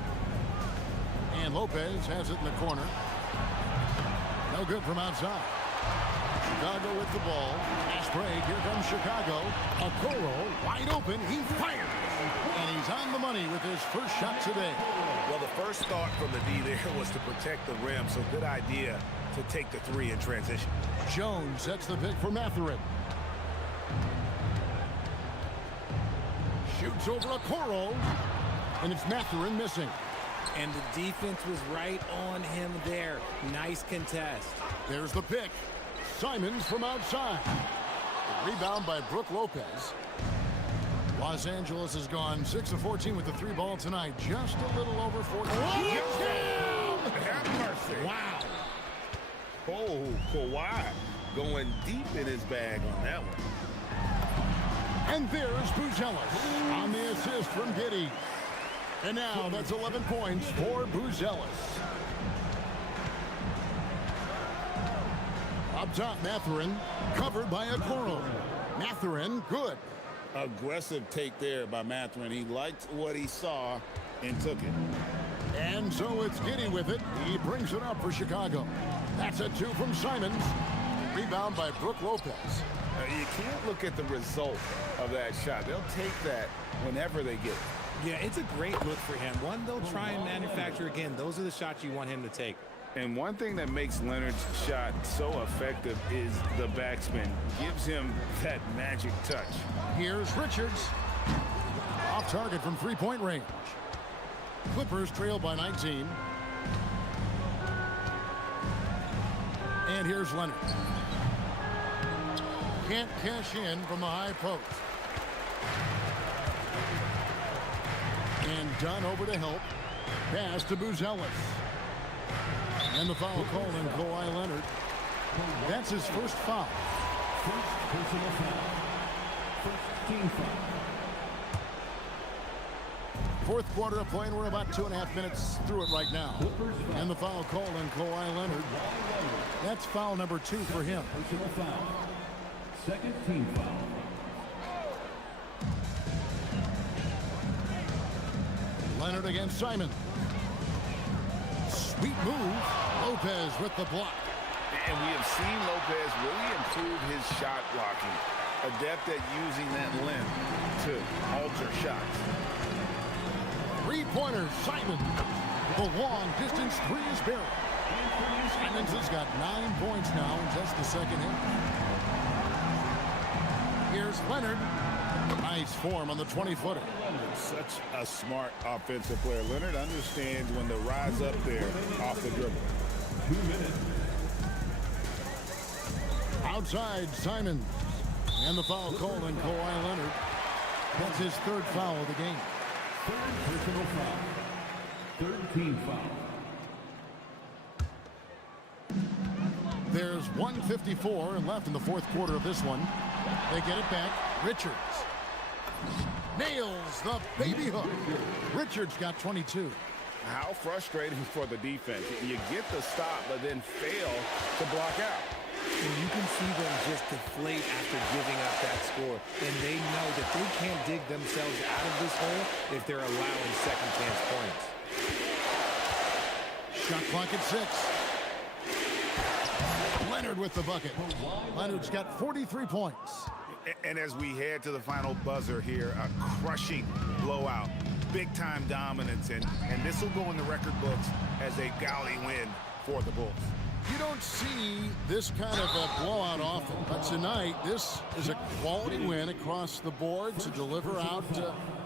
And Lopez has it in the corner. No good from outside. Chicago with the ball. Fast break. Here comes Chicago. Okoro wide open. He fires. And he's on the money with his first shot today. Well, the first thought from the D there was to protect the rim, so good idea to take the three in transition. Jones sets the pick for Mathurin. Shoots over Okoro. And it's Mathurin missing. And the defense was right on him there. Nice contest. There's the pick. Simons from outside. The rebound by Brook Lopez. Los Angeles has gone 6 of 14 with the 3 ball tonight. Just a little over 40. Have mercy. Wow. Oh, Kawhi going deep in his bag on that one. And there's Buzelis on the assist from Giddey. And now that's 11 points for Buzelis. Up top, Mathurin, covered by Okoro. Mathurin, good. Aggressive take there by Mathurin. He liked what he saw and took it. And so it's Giddey with it. He brings it up for Chicago. That's a 2 from Simons. Rebound by Brook Lopez. You can't look at the result of that shot. They'll take that whenever they get it. Yeah, it's a great look for him. One they'll try and manufacture again. Those are the shots you want him to take. And one thing that makes Leonard's shot so effective is the backspin. Gives him that magic touch. Here's Richards. Off target from three-point range. Clippers trail by 19. And here's Leonard. Can't cash in from the high post. And Dunn over to help. Pass to Buzelis. And the foul called on Kawhi Leonard. That's his first foul. First personal foul. First team foul. Fourth quarter of play, and we're about 2.5 minutes through it right now. And the foul called on Kawhi Leonard. That's foul number 2 for him. Personal foul. Second team foul. Leonard against Simon. Sweet move. Lopez with the block. And we have seen Lopez really improve his shot blocking. Adept at using that length to alter shots. Three-pointer, Simon. The long distance three is buried. Simons has got 9 points now in just the second half. Here's Leonard. Nice form on the 20-footer. Such a smart offensive player. Leonard understands when to rise up there off the dribble. 2 minutes. Outside, Simon. And the foul called on Kawhi Leonard. That's his 3rd foul of the game. Third personal foul. Third team foul. There's 1:54 left in the fourth quarter of this one. They get it back. Richards nails the baby hook. Richards got 22. How frustrating for the defense. You get the stop, but then fail to block out. And you can see them just deflate after giving up that score. And they know that they can't dig themselves out of this hole if they're allowing second chance points. Shot clock at 6. Leonard with the bucket. Leonard's got 43 points. And as we head to the final buzzer here, a crushing blowout. Big-time dominance, and this will go in the record books as a gaudy win for the Bulls. You don't see this kind of a blowout often, but tonight this is a quality win across the board to deliver out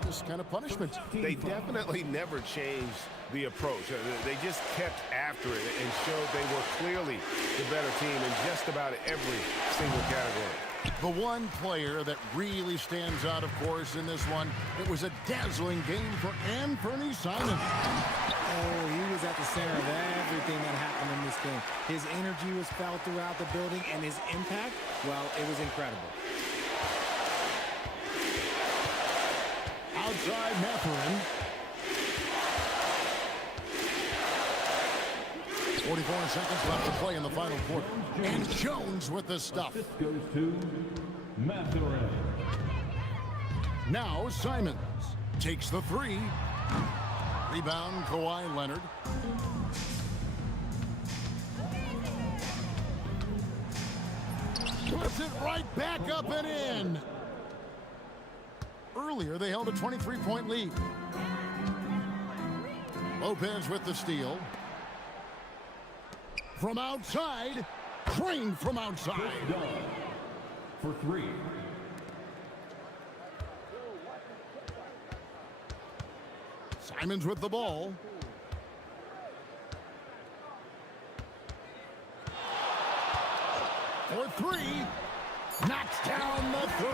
this kind of punishment. They definitely never changed the approach. They just kept after it and showed they were clearly the better team in just about every single category. The one player that really stands out, of course, in this one, it was a dazzling game for Anthony Simon. Oh, he was at the center of everything that happened in this game. His energy was felt throughout the building, and his impact, well, it was incredible. Outside Mathurin. 44 seconds left to play in the final quarter. And Jones with the stuff. This goes to Mathurin. Now Simons takes the 3. Rebound Kawhi Leonard. Puts it right back up and in. Earlier they held a 23-point lead. Lopez with the steal. From outside, Crane from outside. Done for 3. Simons with the ball. For 3. Knocks down the 3.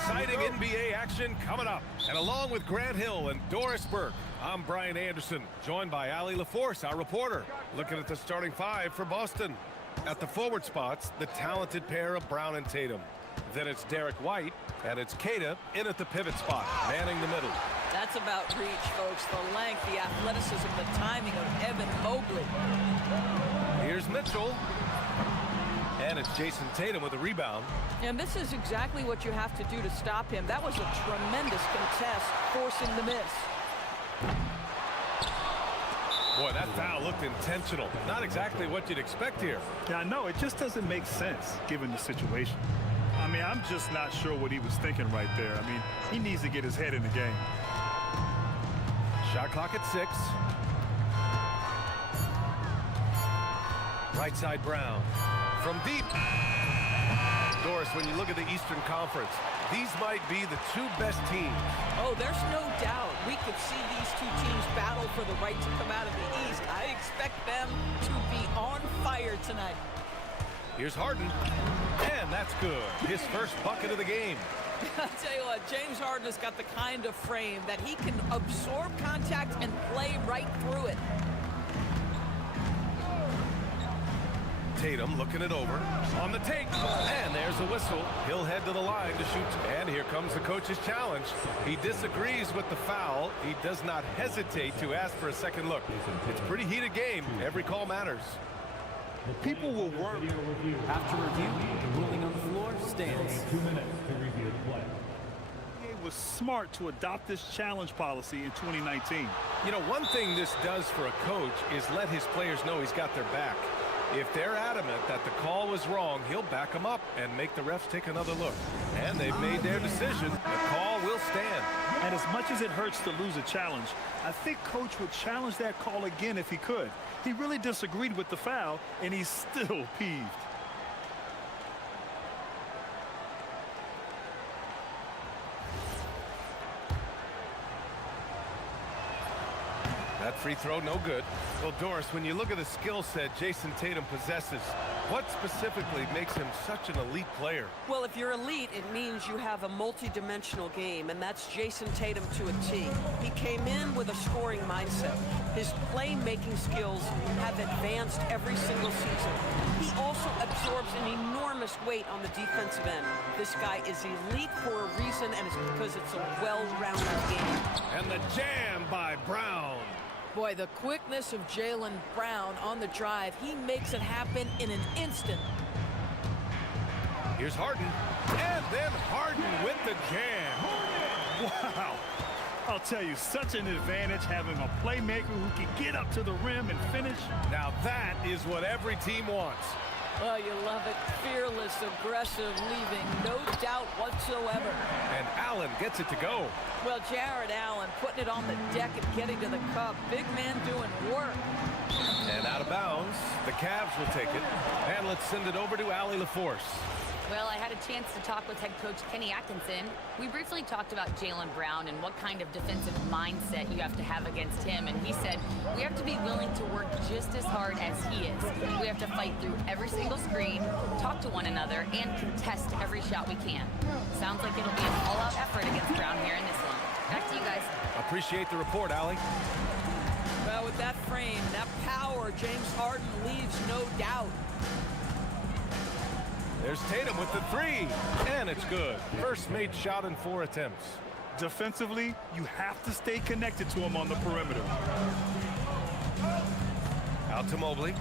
Exciting NBA action coming up. And along with Grant Hill and Doris Burke, I'm Brian Anderson, joined by Allie LaForce, our reporter, looking at the starting five for Boston. At the forward spots, the talented pair of Brown and Tatum. Then it's Derek White, and it's Keita in at the pivot spot, manning the middle. That's about reach, folks. The length, the athleticism, the timing of Evan Mobley. Here's Mitchell. And it's Jason Tatum with a rebound. And this is exactly what you have to do to stop him. That was a tremendous contest, forcing the miss. Boy, that foul looked intentional. Not exactly what you'd expect here. Yeah, I know. It just doesn't make sense given the situation. I mean, I'm just not sure what he was thinking right there. I mean, he needs to get his head in the game. Shot clock at 6. Right side Brown. From deep. Doris, when you look at the Eastern Conference, these might be the two best teams. Oh, there's no doubt. We could see these two teams battle for the right to come out of the East. I expect them to be on fire tonight. Here's Harden. And that's good. His first bucket of the game. I'll tell you what, James Harden has got the kind of frame that he can absorb contact and play right through it. Tatum looking it over. On the take. And there's a whistle. He'll head to the line to shoot. And here comes the coach's challenge. He disagrees with the foul. He does not hesitate to ask for a second look. It's a pretty heated game. Every call matters. People will worry. After review, the ruling on the floor stands. 2 minutes to review the play. It was smart to adopt this challenge policy in 2019. You know, one thing this does for a coach is let his players know he's got their back. If they're adamant that the call was wrong, he'll back them up and make the refs take another look. And they've made their decision. The call will stand. And as much as it hurts to lose a challenge, I think Coach would challenge that call again if he could. He really disagreed with the foul, and he's still peeved. That free throw, no good. Well, Doris, when you look at the skill set Jason Tatum possesses, what specifically makes him such an elite player? Well, if you're elite, it means you have a multi-dimensional game, and that's Jason Tatum to a T. He came in with a scoring mindset. His playmaking skills have advanced every single season. He also absorbs an enormous weight on the defensive end. This guy is elite for a reason, and it's because it's a well-rounded game. And the jam by Brown. Boy, the quickness of Jaylen Brown on the drive, he makes it happen in an instant. Here's Harden. And then Harden with the jam. Wow. I'll tell you, such an advantage having a playmaker who can get up to the rim and finish. Now that is what every team wants. Oh, you love it. Fearless, aggressive, leaving no doubt whatsoever. And Allen gets it to go. Well, Jared Allen putting it on the deck and getting to the cup. Big man doing work. And out of bounds, the Cavs will take it. And let's send it over to Allie LaForce. Well, I had a chance to talk with head coach Kenny Atkinson. We briefly talked about Jaylen Brown and what kind of defensive mindset you have to have against him. And he said, we have to be willing to work just as hard as he is. We have to fight through every single screen, talk to one another, and contest every shot we can. Sounds like it'll be an all-out effort against Brown here in this one. Back to you guys. Appreciate the report, Allie. Well, with that frame, that power, James Harden leaves no doubt. There's Tatum with the three, and it's good. First made shot in 4 attempts. Defensively, you have to stay connected to him on the perimeter. Out to Mobley.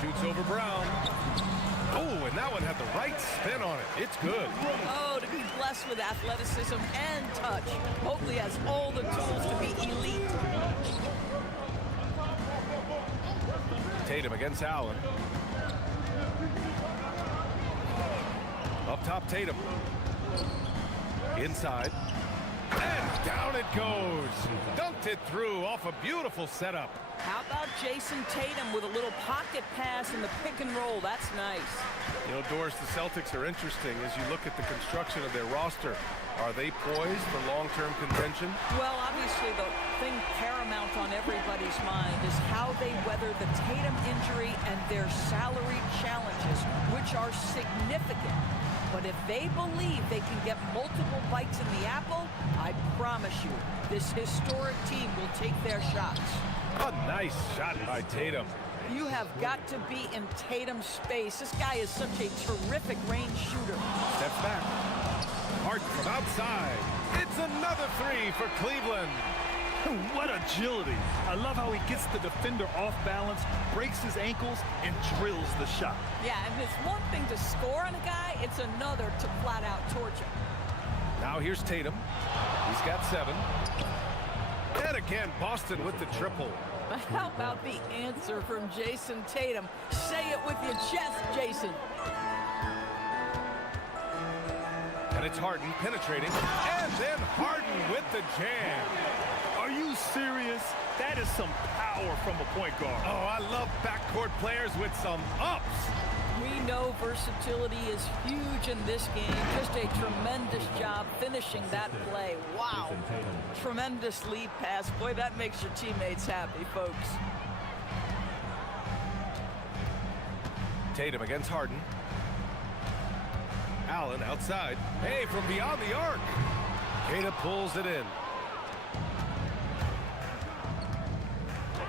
Shoots over Brown. Oh, and that one had the right spin on it. It's good. Oh, to be blessed with athleticism and touch. Mobley has all the tools to be elite. Tatum against Allen. Up top, Tatum. Inside. And down it goes. Dunked it through off a beautiful setup. How about Jason Tatum with a little pocket pass in the pick and roll? That's nice. You know, Doris, the Celtics are interesting as you look at the construction of their roster. Are they poised for long-term contention? Well, obviously the thing paramount on everybody's mind is how they weather the Tatum injury and their salary challenges, which are significant. But if they believe they can get multiple bites in the apple, I promise you, this historic team will take their shots. A nice shot by Tatum. You have got to be in Tatum's space. This guy is such a terrific range shooter. Steps back. Harden from outside. It's another three for Cleveland. What agility. I love how he gets the defender off balance, breaks his ankles, and drills the shot. Yeah, and it's one thing to score on a guy, it's another to flat out torch him. Now here's Tatum. He's got 7. And again, Boston with the triple. But how about the answer from Jason Tatum? Say it with your chest, Jason. And it's Harden penetrating. And then Harden with the jam. Are you serious? That is some power from a point guard. Oh, I love backcourt players with some ups. We know versatility is huge in this game. Just a tremendous job finishing that play. Wow. Tremendous lead pass. Boy, that makes your teammates happy, folks. Tatum against Harden. Allen outside. Hey, from beyond the arc. Tatum pulls it in.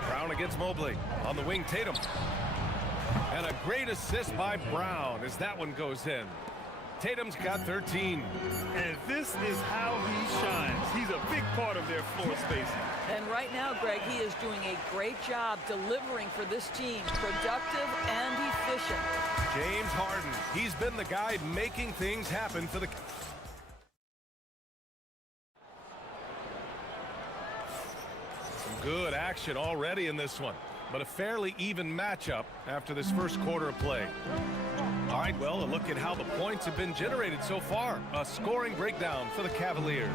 Brown against Mobley. On the wing, Tatum. And a great assist by Brown as that one goes in. Tatum's got 13. And this is how he shines. He's a big part of their floor spacing. And right now, Greg, he is doing a great job delivering for this team. Productive and efficient. James Harden. He's been the guy making things happen for the... Some good action already in this one. But a fairly even matchup after this first quarter of play. All right, well, a look at how the points have been generated so far. A scoring breakdown for the Cavaliers.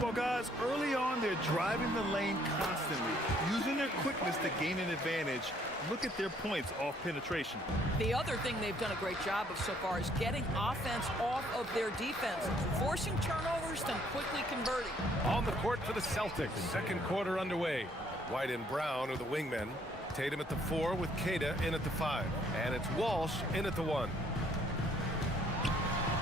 Well, guys, early on, they're driving the lane constantly, using their quickness to gain an advantage. Look at their points off penetration. The other thing they've done a great job of so far is getting offense off of their defense, forcing turnovers, then quickly converting. On the court for the Celtics. Second quarter underway. White and Brown are the wingmen. Tatum at the 4 with Queta in at the 5. And it's Walsh in at the 1.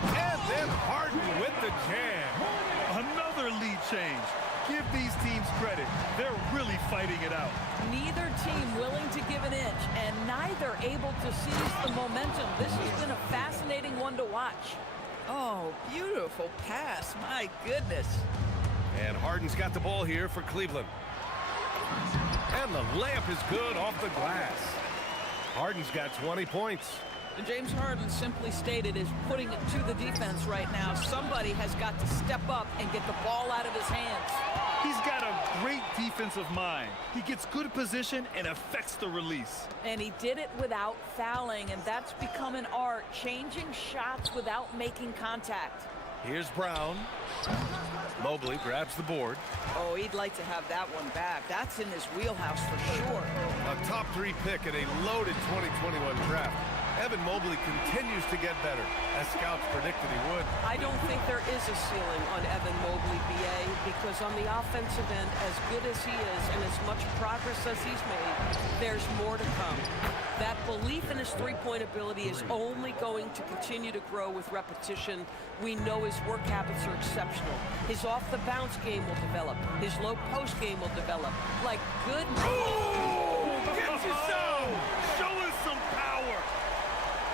And then Harden with the jam. Another lead change. Give these teams credit. They're really fighting it out. Neither team willing to give an inch, and neither able to seize the momentum. This has been a fascinating one to watch. Oh, beautiful pass. My goodness. And Harden's got the ball here for Cleveland. And the layup is good off the glass. Harden's got 20 points. And James Harden, simply stated, is putting it to the defense right now. Somebody has got to step up and get the ball out of his hands. He's got a great defensive mind. He gets good position and affects the release. And he did it without fouling, and that's become an art, changing shots without making contact. Here's Brown. Mobley grabs the board. Oh, he'd like to have that one back. That's in his wheelhouse for sure. A top 3 pick in a loaded 2021 draft. Evan Mobley continues to get better, as scouts predicted he would. I don't think there is a ceiling on Evan Mobley, BA, because on the offensive end, as good as he is and as much progress as he's made, there's more to come. That belief in his three-point ability is only going to continue to grow with repetition. We know his work habits are exceptional. His off-the-bounce game will develop. His low-post game will develop. Like good... Oh! Gets you so! Show us some power!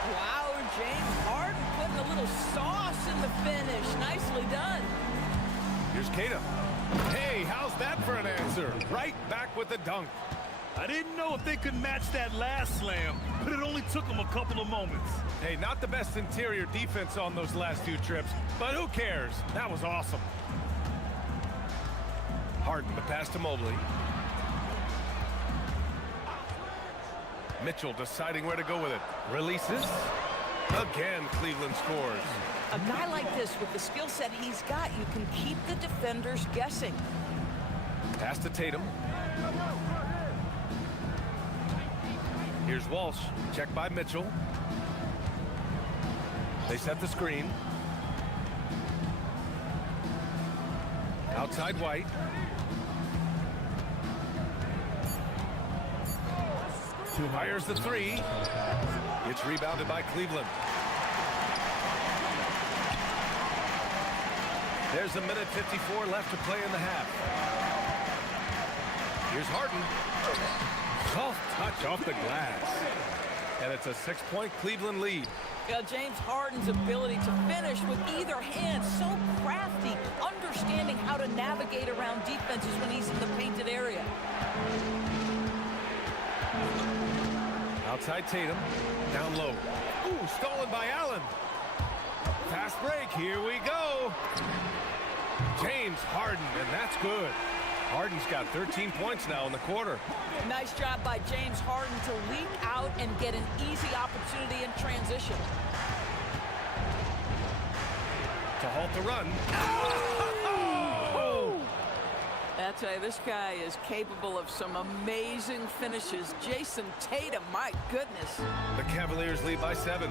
Wow, James Harden putting a little sauce in the finish. Nicely done. Here's Queta. Hey, how's that for an answer? Right back with the dunk. I didn't know if they could match that last slam, but it only took them a couple of moments. Hey, not the best interior defense on those last few trips, but who cares? That was awesome. Harden, the pass to Mobley. Mitchell deciding where to go with it. Releases. Again, Cleveland scores. A guy like this, with the skill set he's got, you can keep the defenders guessing. Pass to Tatum. Here's Walsh. Checked by Mitchell. They set the screen. Outside White. Fires the three. It's rebounded by Cleveland. There's a minute 54 left to play in the half. Here's Harden. Soft touch off the glass. And it's a 6-point Cleveland lead. Yeah, James Harden's ability to finish with either hand, so crafty, understanding how to navigate around defenses when he's in the painted area. Outside Tatum, down low. Ooh, stolen by Allen. Fast break, here we go. James Harden, and that's good. Harden's got 13 points now in the quarter. Nice job by James Harden to leak out and get an easy opportunity in transition. To halt the run. Oh! I tell you, this guy is capable of some amazing finishes. Jason Tatum, my goodness. The Cavaliers lead by 7.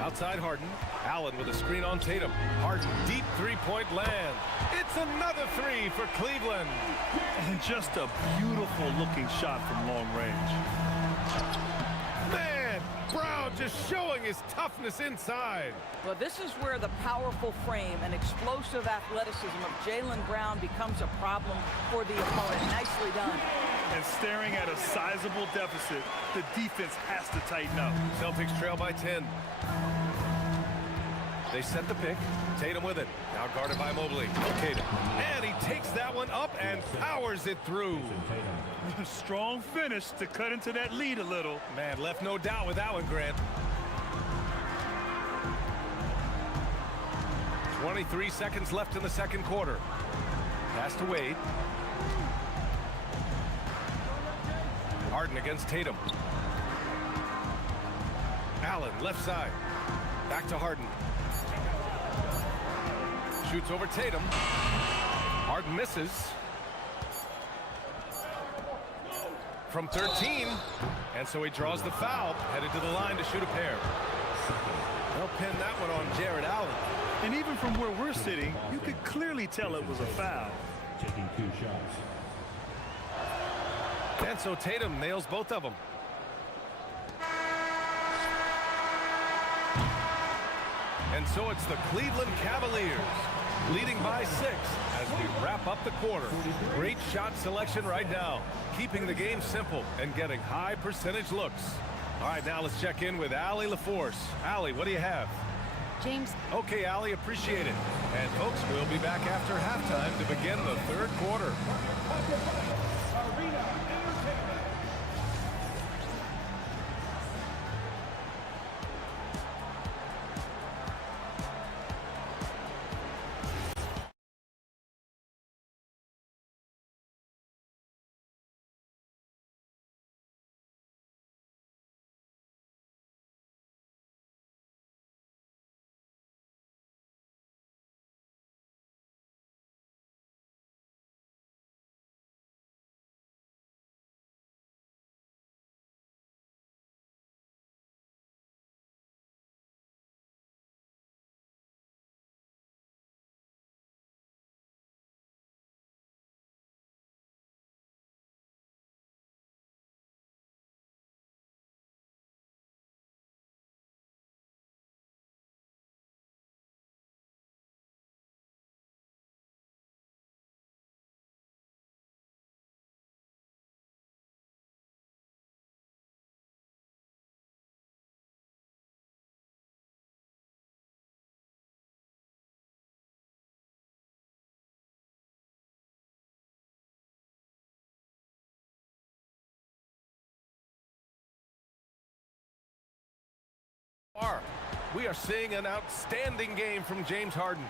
Outside Harden. Allen with a screen on Tatum. Harden, deep three-point land. It's another three for Cleveland. And just a beautiful-looking shot from long range. Man, Brown just showing his toughness inside. Well, this is where the powerful frame and explosive athleticism of Jaylen Brown becomes a problem for the opponent. Nicely done. And staring at a sizable deficit, the defense has to tighten up. Celtics trail by 10. They set the pick. Tatum with it. Now guarded by Mobley. Tatum. And he takes that one up and powers it through. Strong finish to cut into that lead a little. Man, left no doubt with that one, Grant. 23 seconds left in the second quarter. Pass to Wade. Harden against Tatum. Allen, left side. Back to Harden. Shoots over Tatum. Harden misses. From 13. And so he draws the foul. Headed to the line to shoot a pair. They'll pin that one on Jared Allen. And even from where we're sitting, you could clearly tell it was a foul. Taking 2 shots. And so Tatum nails both of them. And so it's the Cleveland Cavaliers leading by 6 as we wrap up the quarter. Great shot selection right now, keeping the game simple and getting high percentage looks. All right, now let's check in with Allie LaForce. Allie, what do you have? James. Okay, Allie, appreciate it. And folks, we'll be back after halftime to begin the third quarter. We are seeing an outstanding game from James Harden.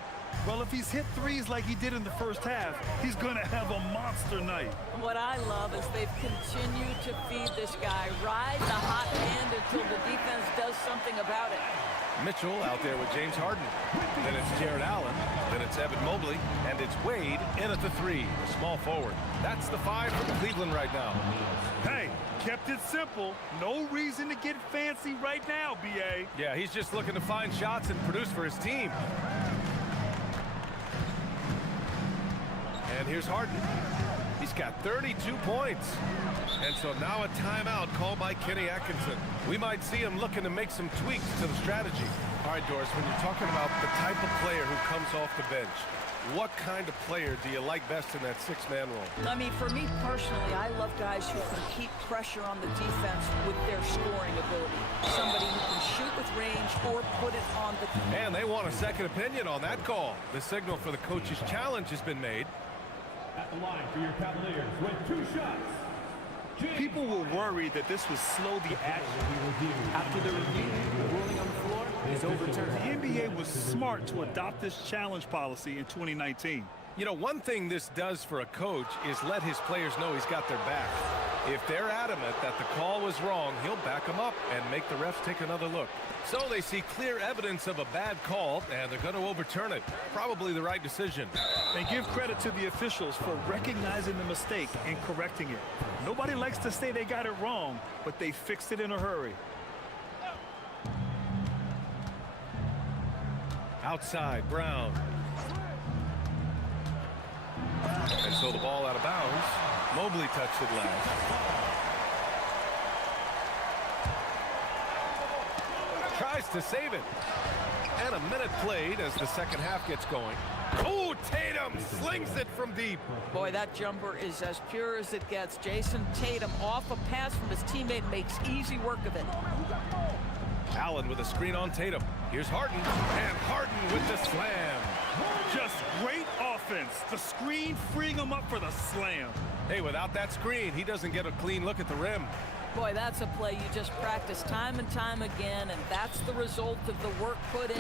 Well, if he's hit threes like he did in the first half, he's going to have a monster night. What I love is they've continued to feed this guy, ride the hot hand until the defense does something about it. Mitchell out there with James Harden. Then it's Jared Allen. Then it's Evan Mobley. And it's Wade in at the 3, the small forward. That's the 5 for Cleveland right now. Hey, kept it simple. No reason to get fancy right now, B.A. Yeah, he's just looking to find shots and produce for his team. And here's Harden. He's got 32 points. And so now a timeout called by Kenny Atkinson. We might see him looking to make some tweaks to the strategy. All right, Doris, when you're talking about the type of player who comes off the bench, what kind of player do you like best in that 6-man role? I mean, for me personally, I love guys who can keep pressure on the defense with their scoring ability. Somebody who can shoot with range or put it on the... And they want a second opinion on that call. The signal for the coach's challenge has been made. At the line for your Cavaliers with 2 shots. People will worry that this would slow the action. After the review, the ruling on the floor is overturned. The NBA was smart to adopt this challenge policy in 2019. You know, one thing this does for a coach is let his players know he's got their back. If they're adamant that the call was wrong, he'll back them up and make the refs take another look. So they see clear evidence of a bad call, and they're going to overturn it. Probably the right decision. And give credit to the officials for recognizing the mistake and correcting it. Nobody likes to say they got it wrong, but they fixed it in a hurry. Outside, Brown. And so the ball out of bounds. Mobley touched it last. Tries to save it. And a minute played as the second half gets going. Oh, Tatum slings it from deep. Boy, that jumper is as pure as it gets. Jason Tatum off a pass from his teammate makes easy work of it. Allen with a screen on Tatum. Here's Harden. And Harden with the slam. Just great offense. The screen freeing him up for the slam. Hey, without that screen, he doesn't get a clean look at the rim. Boy, that's a play you just practice time and time again, and that's the result of the work put in.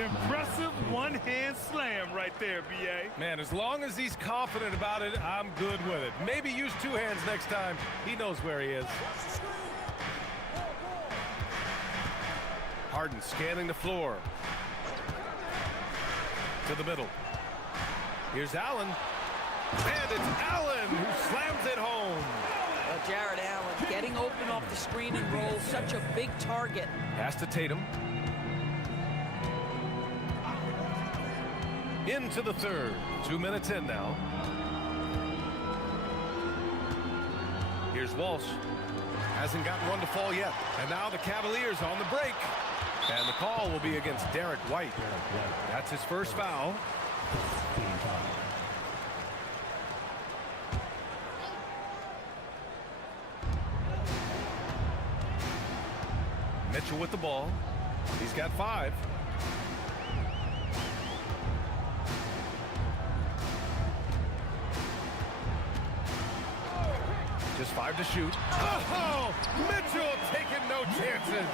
Impressive one-hand slam right there, B.A. Man, as long as he's confident about it, I'm good with it. Maybe use 2 hands next time. He knows where he is. Harden scanning the floor. To the middle. Here's Allen. And it's Allen who slams it home. Jared Allen getting open off the screen and roll, such a big target. Pass to Tatum. Into the third. 2 minutes in now. Here's Walsh. Hasn't gotten one to fall yet. And now the Cavaliers on the break. And the call will be against Derek White. That's his first foul. Mitchell with the ball. He's got 5. Just 5 to shoot. Oh, Mitchell taking no chances.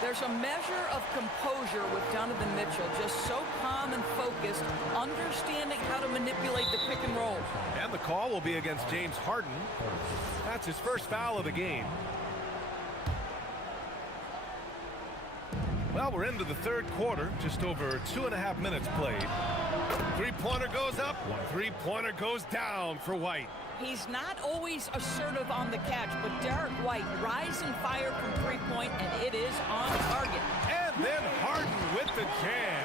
There's a measure of composure with Donovan Mitchell, just so calm and focused, understanding how to manipulate the pick and roll. And the call will be against James Harden. That's his first foul of the game. Well, we're into the third quarter, just over 2.5 minutes played. 3-pointer goes up, 3-pointer goes down for White. He's not always assertive on the catch, but Derek White rising fire from 3-point, and it is on target. And then Harden with the jam.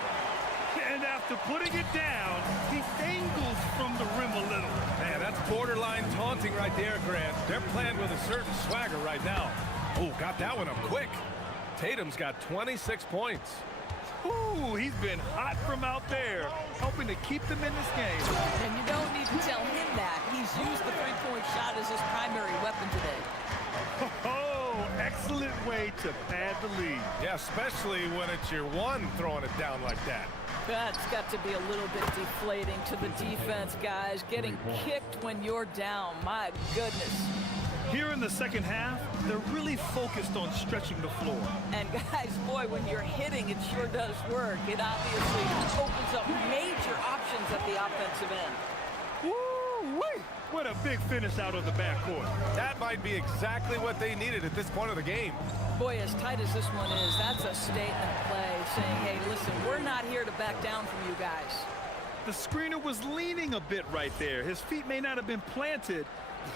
And after putting it down, he angles from the rim a little. Man, that's borderline taunting right there, Grant. They're playing with a certain swagger right now. Oh, got that one up quick. Tatum's got 26 points. Ooh, he's been hot from out there, helping to keep them in this game. And you don't need to tell him that. He's used the 3-point shot as his primary weapon today. Oh, excellent way to pad the lead. Yeah, especially when it's your one throwing it down like that. That's got to be a little bit deflating to the defense, guys. Getting kicked when you're down, my goodness. Here in the second half, they're really focused on stretching the floor. And guys, boy, when you're hitting, it sure does work. It obviously opens up major options at the offensive end. Woo-wee! What a big finish out of the backcourt. That might be exactly what they needed at this point of the game. Boy, as tight as this one is, that's a statement play saying, hey, listen, we're not here to back down from you guys. The screener was leaning a bit right there. His feet may not have been planted.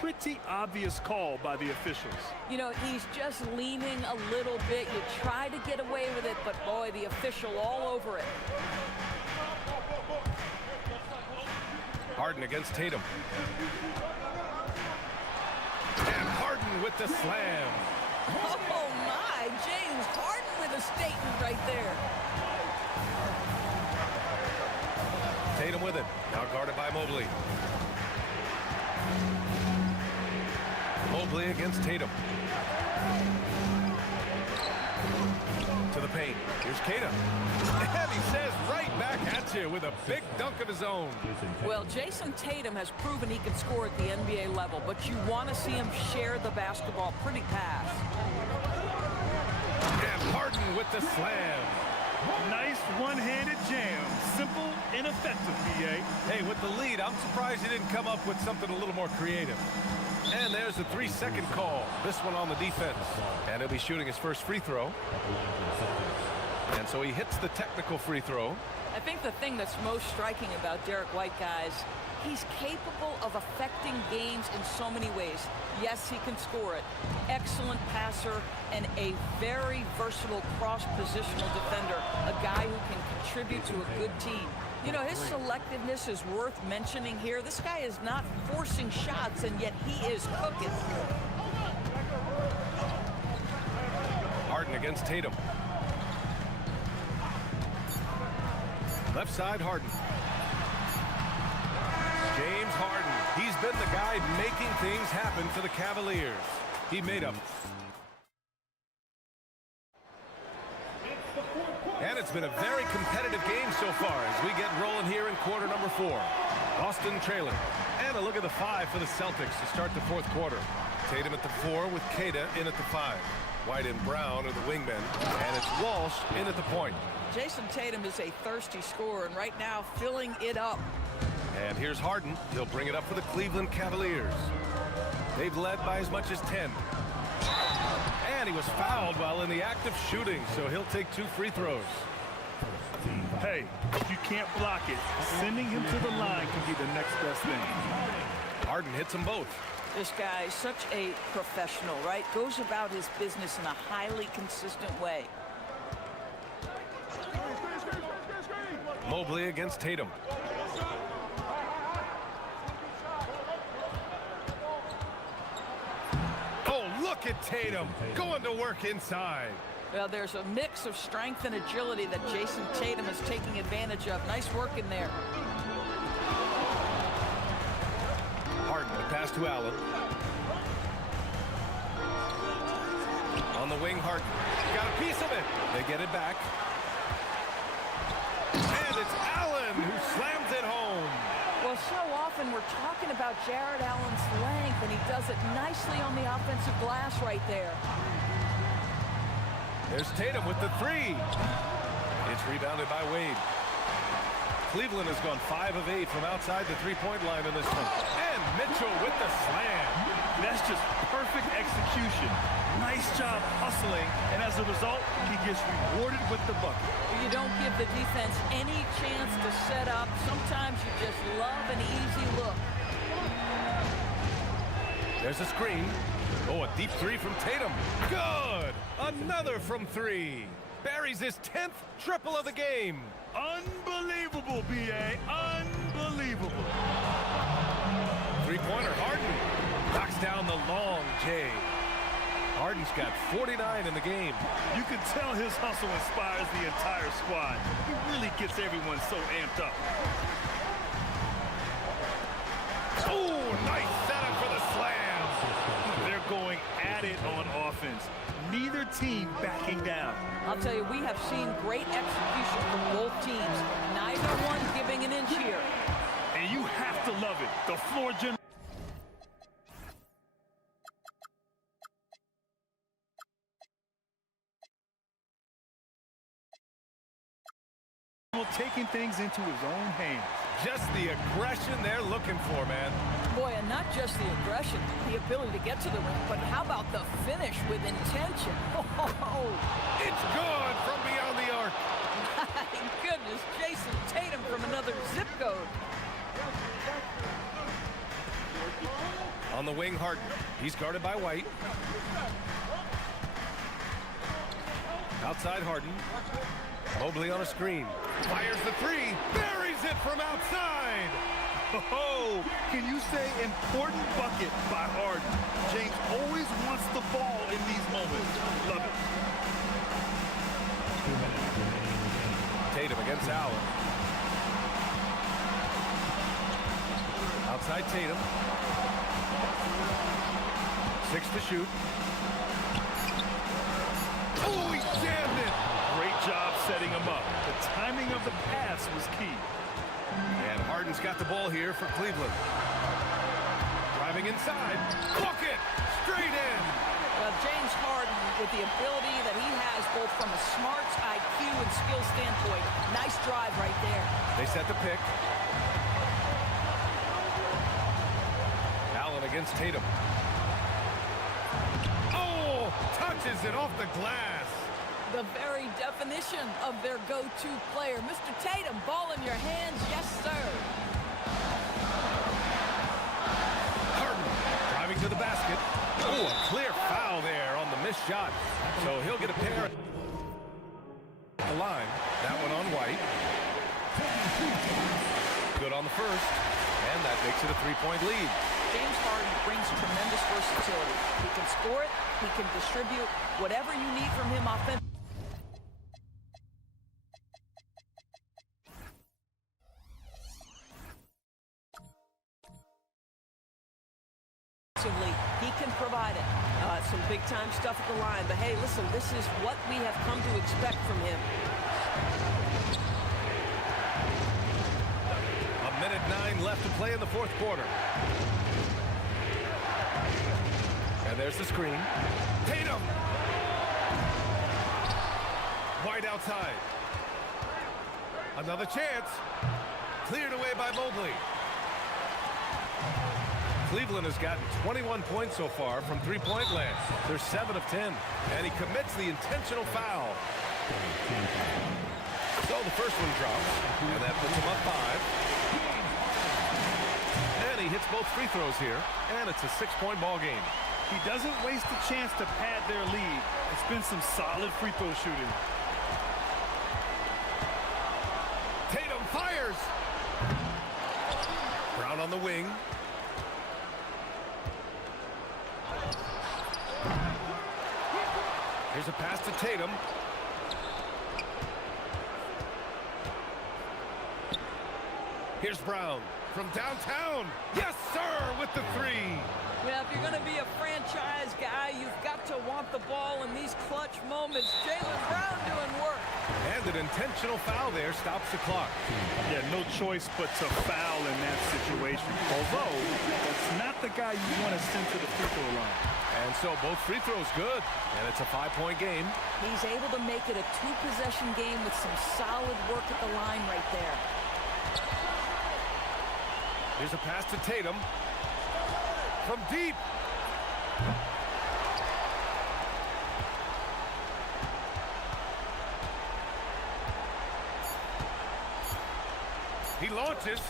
Pretty obvious call by the officials. You know, he's just leaning a little bit. You try to get away with it, but boy, the official all over it. Harden against Tatum. And Harden with the slam. Oh my, James Harden with a statement right there. Tatum with it, now guarded by Mobley. Mobley against Tatum. To the paint, here's Tatum. And he says right back at you with a big dunk of his own. Well, Jason Tatum has proven he can score at the NBA level, but you want to see him share the basketball pretty fast. And Harden with the slam. Nice one-handed jam. Simple and effective, BA. Hey, with the lead, I'm surprised he didn't come up with something a little more creative. And there's the 3-second call. This one on the defense. And he'll be shooting his first free throw. And so he hits the technical free throw. I think the thing that's most striking about Derek White, guys, he's capable of affecting games in so many ways. Yes, he can score it. Excellent passer and a very versatile cross-positional defender. A guy who can contribute to a good team. You know, his selectiveness is worth mentioning here. This guy is not forcing shots, and yet he is cooking. Harden against Tatum. Left side, Harden. James Harden. He's been the guy making things happen for the Cavaliers. He made up. And it's been a very competitive game so far as we get rolling here in quarter number 4. Boston trailing. And a look at the 5 for the Celtics to start the fourth quarter. Tatum at the 4 with Queta in at the 5. White and Brown are the wingmen. And it's Walsh in at the point. Jason Tatum is a thirsty scorer, and right now filling it up. And here's Harden. He'll bring it up for the Cleveland Cavaliers. They've led by as much as 10. And he was fouled while in the act of shooting, so he'll take 2 free throws. Hey, if you can't block it, sending him to the line can be the next best thing. Harden hits them both. This guy is such a professional, right? Goes about his business in a highly consistent way. Mobley against Tatum. Oh, look at Tatum going to work inside. Well, there's a mix of strength and agility that Jason Tatum is taking advantage of. Nice work in there. Harden, the pass to Allen. On the wing, Harden. Got a piece of it. They get it back. And it's Allen who slams it home. Well, so often we're talking about Jared Allen's length, and he does it nicely on the offensive glass right there. There's Tatum with the 3. It's rebounded by Wade. Cleveland has gone 5 of 8 from outside the three-point line in this one. And Mitchell with the slam. That's just perfect execution. Nice job hustling, and as a result, he gets rewarded with the bucket. You don't give the defense any chance to set up. Sometimes you just love an easy look. There's a screen. Oh, a deep 3 from Tatum. Good! Another from 3. Buries his 10th triple of the game. Unbelievable, B.A. Unbelievable. Three-pointer, Harden. Knocks down the long J. Harden's got 49 in the game. You can tell his hustle inspires the entire squad. He really gets everyone so amped up. Oh, nice setup for the slam. They're going at it on offense. Neither team backing down. I'll tell you, we have seen great execution from both teams. Neither one giving an inch here. And you have to love it. The floor general. taking things into his own hands. Just the aggression they're looking for, man. Boy, and not just the aggression, the ability to get to the rim, but how about the finish with intention? Oh, It's good from beyond the arc. my goodness, Jason Tatum from another zip code. On the wing, Harden. He's guarded by White. Outside Harden. Mobley on a screen. Fires the three. Buries it from outside. Oh, can you say important bucket by Harden? James always wants the ball in these moments. Love it. Tatum against Allen. Outside Tatum. 6 to shoot. Oh, he jammed it. Great job setting him up. The timing of the pass was key. And Harden's got the ball here for Cleveland. Driving inside. Bucket! Straight in. Well, James Harden, with the ability that he has both from a smarts, IQ, and skill standpoint, nice drive right there. They set the pick. Allen against Tatum. Oh! Touches it off the glass. The very definition of their go-to player. Mr. Tatum, ball in your hands. Yes, sir. Harden driving to the basket. Oh, a clear foul there on the missed shot. So he'll get a pair at the line. That one on White. Good on the first. And that makes it a three-point lead. James Harden brings tremendous versatility. He can score it. He can distribute. Whatever you need from him offensively. He can provide it. Some big-time stuff at the line. But, hey, listen, this is what we have come to expect from him. A minute 9 left to play in the fourth quarter. And there's the screen. Tatum! White outside. Another chance. Cleared away by Mobley. Cleveland has gotten 21 points so far from three-point land. They're 7 of 10. And he commits the intentional foul. So the first one drops. And that puts him up 5. And he hits both free throws here. And it's a 6-point ball game. He doesn't waste a chance to pad their lead. It's been some solid free throw shooting. Tatum fires. Brown on the wing. Here's a pass to Tatum. Here's Brown from downtown. Yes, sir, with the three. Well, if you're going to be a franchise guy, you've got to want the ball in these clutch moments. Jaylen Brown doing work. And an intentional foul there stops the clock. Yeah, no choice but to foul in that situation. Although, that's not the guy you want to send to the free throw line. And so both free throws good. And it's a 5-point game. He's able to make it a 2-possession game with some solid work at the line right there. Here's a pass to Tatum. From deep. He launches.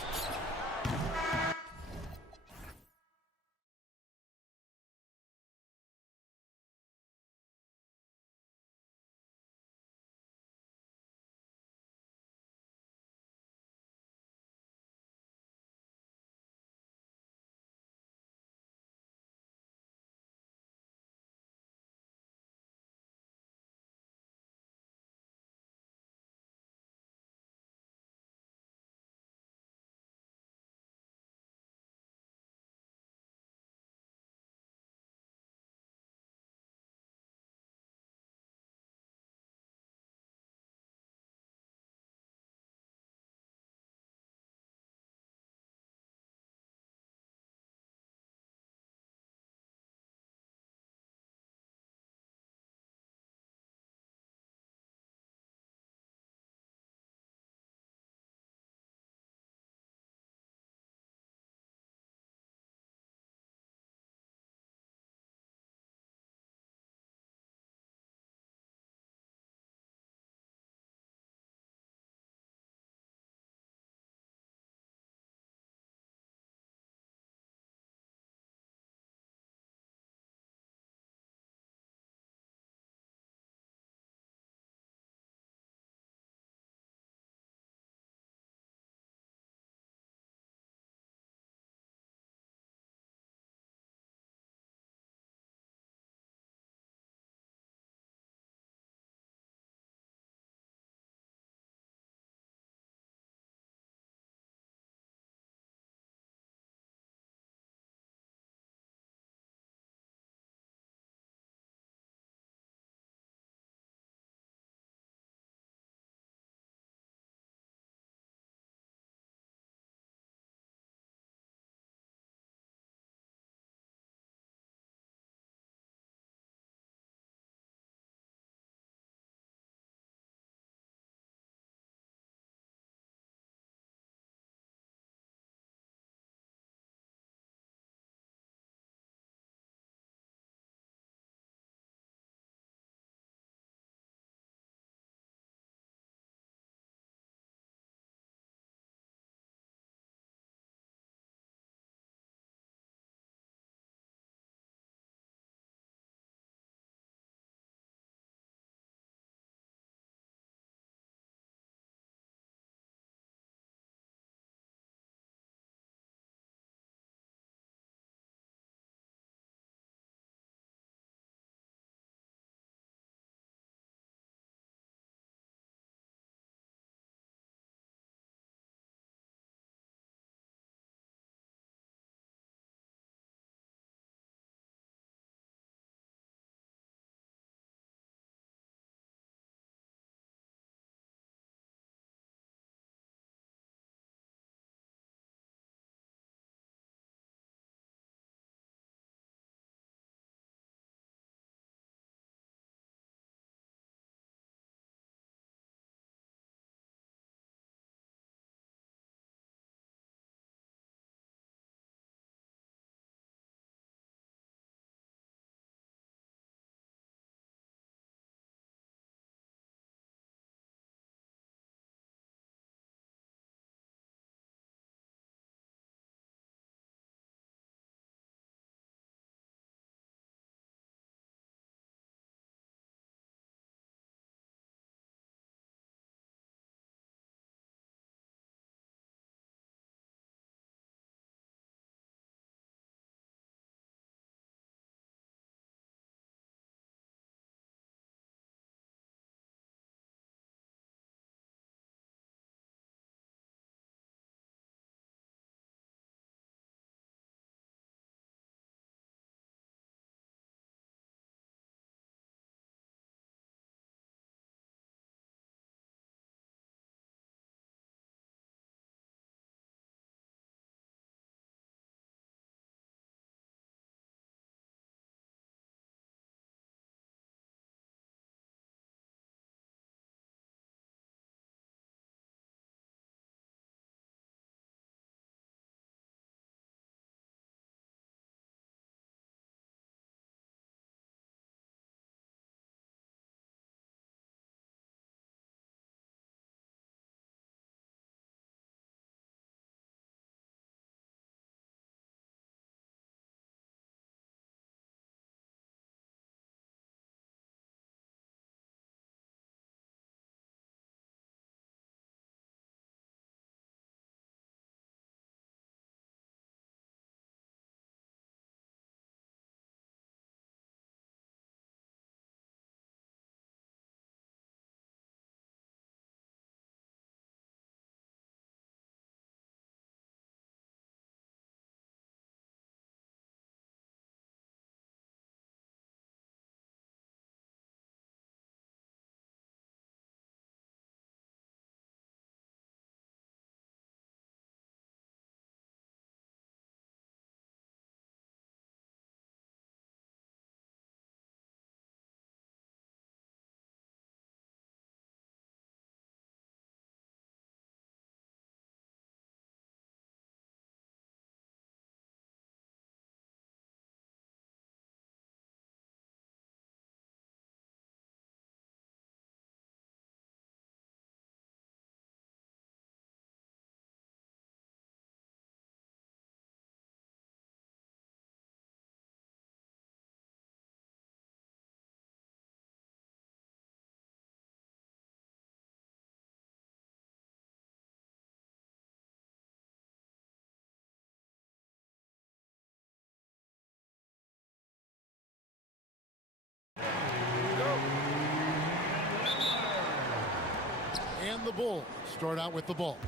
And the Bulls start out with the ball.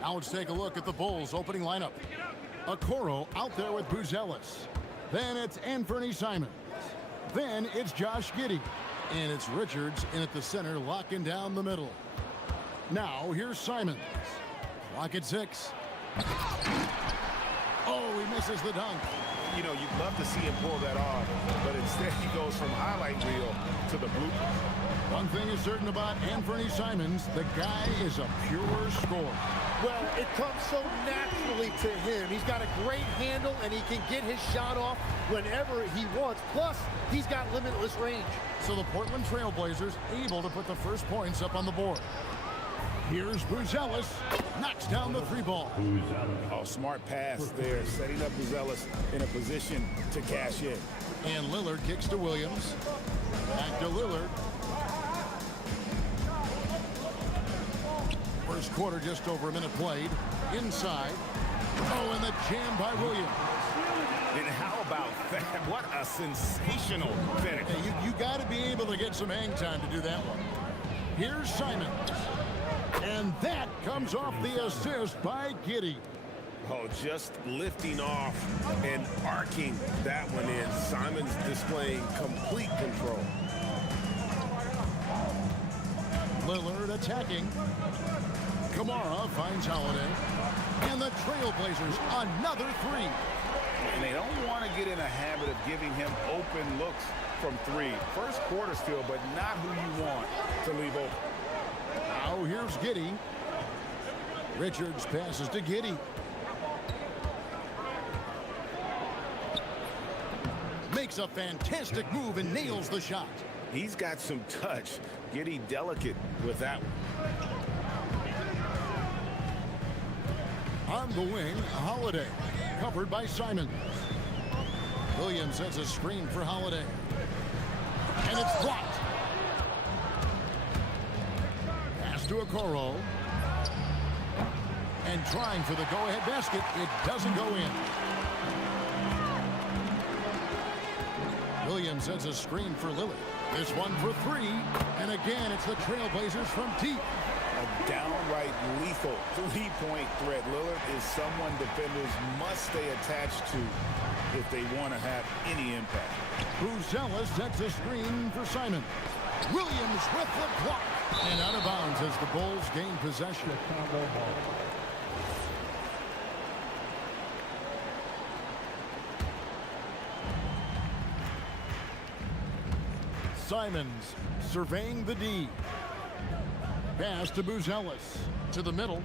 Now let's take a look at the Bulls' opening lineup. Okoro out there with Buzelis. Then it's Anthony Simons. Then it's Josh Giddey. And it's Richards in at the center, locking down the middle. Now here's Simons. Clock at 6. Oh, he misses the dunk. You know, you'd love to see him pull that off, but instead he goes from highlight reel to the blooper. One thing is certain about Anthony Simons, the guy is a pure scorer. Well, it comes so naturally to him. He's got a great handle, and he can get his shot off whenever he wants. Plus, he's got limitless range. So the Portland Trailblazers able to put the first points up on the board. Here's Buzelis, knocks down the 3 ball. Oh, smart pass there, setting up Buzelis in a position to cash in. And Lillard kicks to Williams. Back to Lillard. First quarter, just over a minute played. Inside. Oh, and the jam by Williams. And how about that? What a sensational finish. Hey, you got to be able to get some hang time to do that one. Here's Simons. And that comes off the assist by Giddey. Oh, just lifting off and arcing that one in. Simons displaying complete control. Lillard attacking. Kamara finds Holiday. And the Trailblazers, another 3. And they don't want to get in a habit of giving him open looks from 3. First quarter still, but not who you want to leave open. Now here's Giddey. Richards passes to Giddey. Makes a fantastic move and nails the shot. He's got some touch. Giddey delicate with that one. On the wing, Holiday. Covered by Simons. Williams sets a screen for Holiday. And it's blocked. Pass to Okoro. And trying for the go-ahead basket. It doesn't go in. Williams sets a screen for Lillard. This one for 3. And again, it's the Trailblazers from deep. A downright lethal 3-point threat. Lillard is someone defenders must stay attached to if they want to have any impact. Buzelis sets a screen for Simons. Williams with the block. And out of bounds as the Bulls gain possession. Simons surveying the D. Pass to Buzelis. To the middle.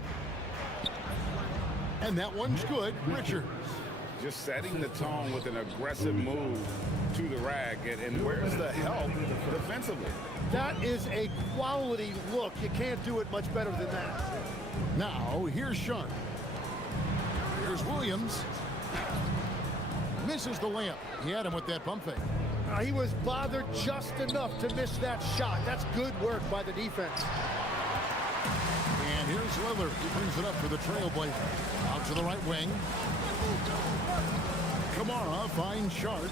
And that one's good. Richards. Just setting the tone with an aggressive move to the rack. And where's the help defensively? That is a quality look. You can't do it much better than that. Now, here's Sharp. Here's Williams. Misses the layup. He had him with that pump fake. He was bothered just enough to miss that shot. That's good work by the defense. And here's Lillard. He brings it up for the Trailblazers. Out to the right wing. Kamara finds Sharp.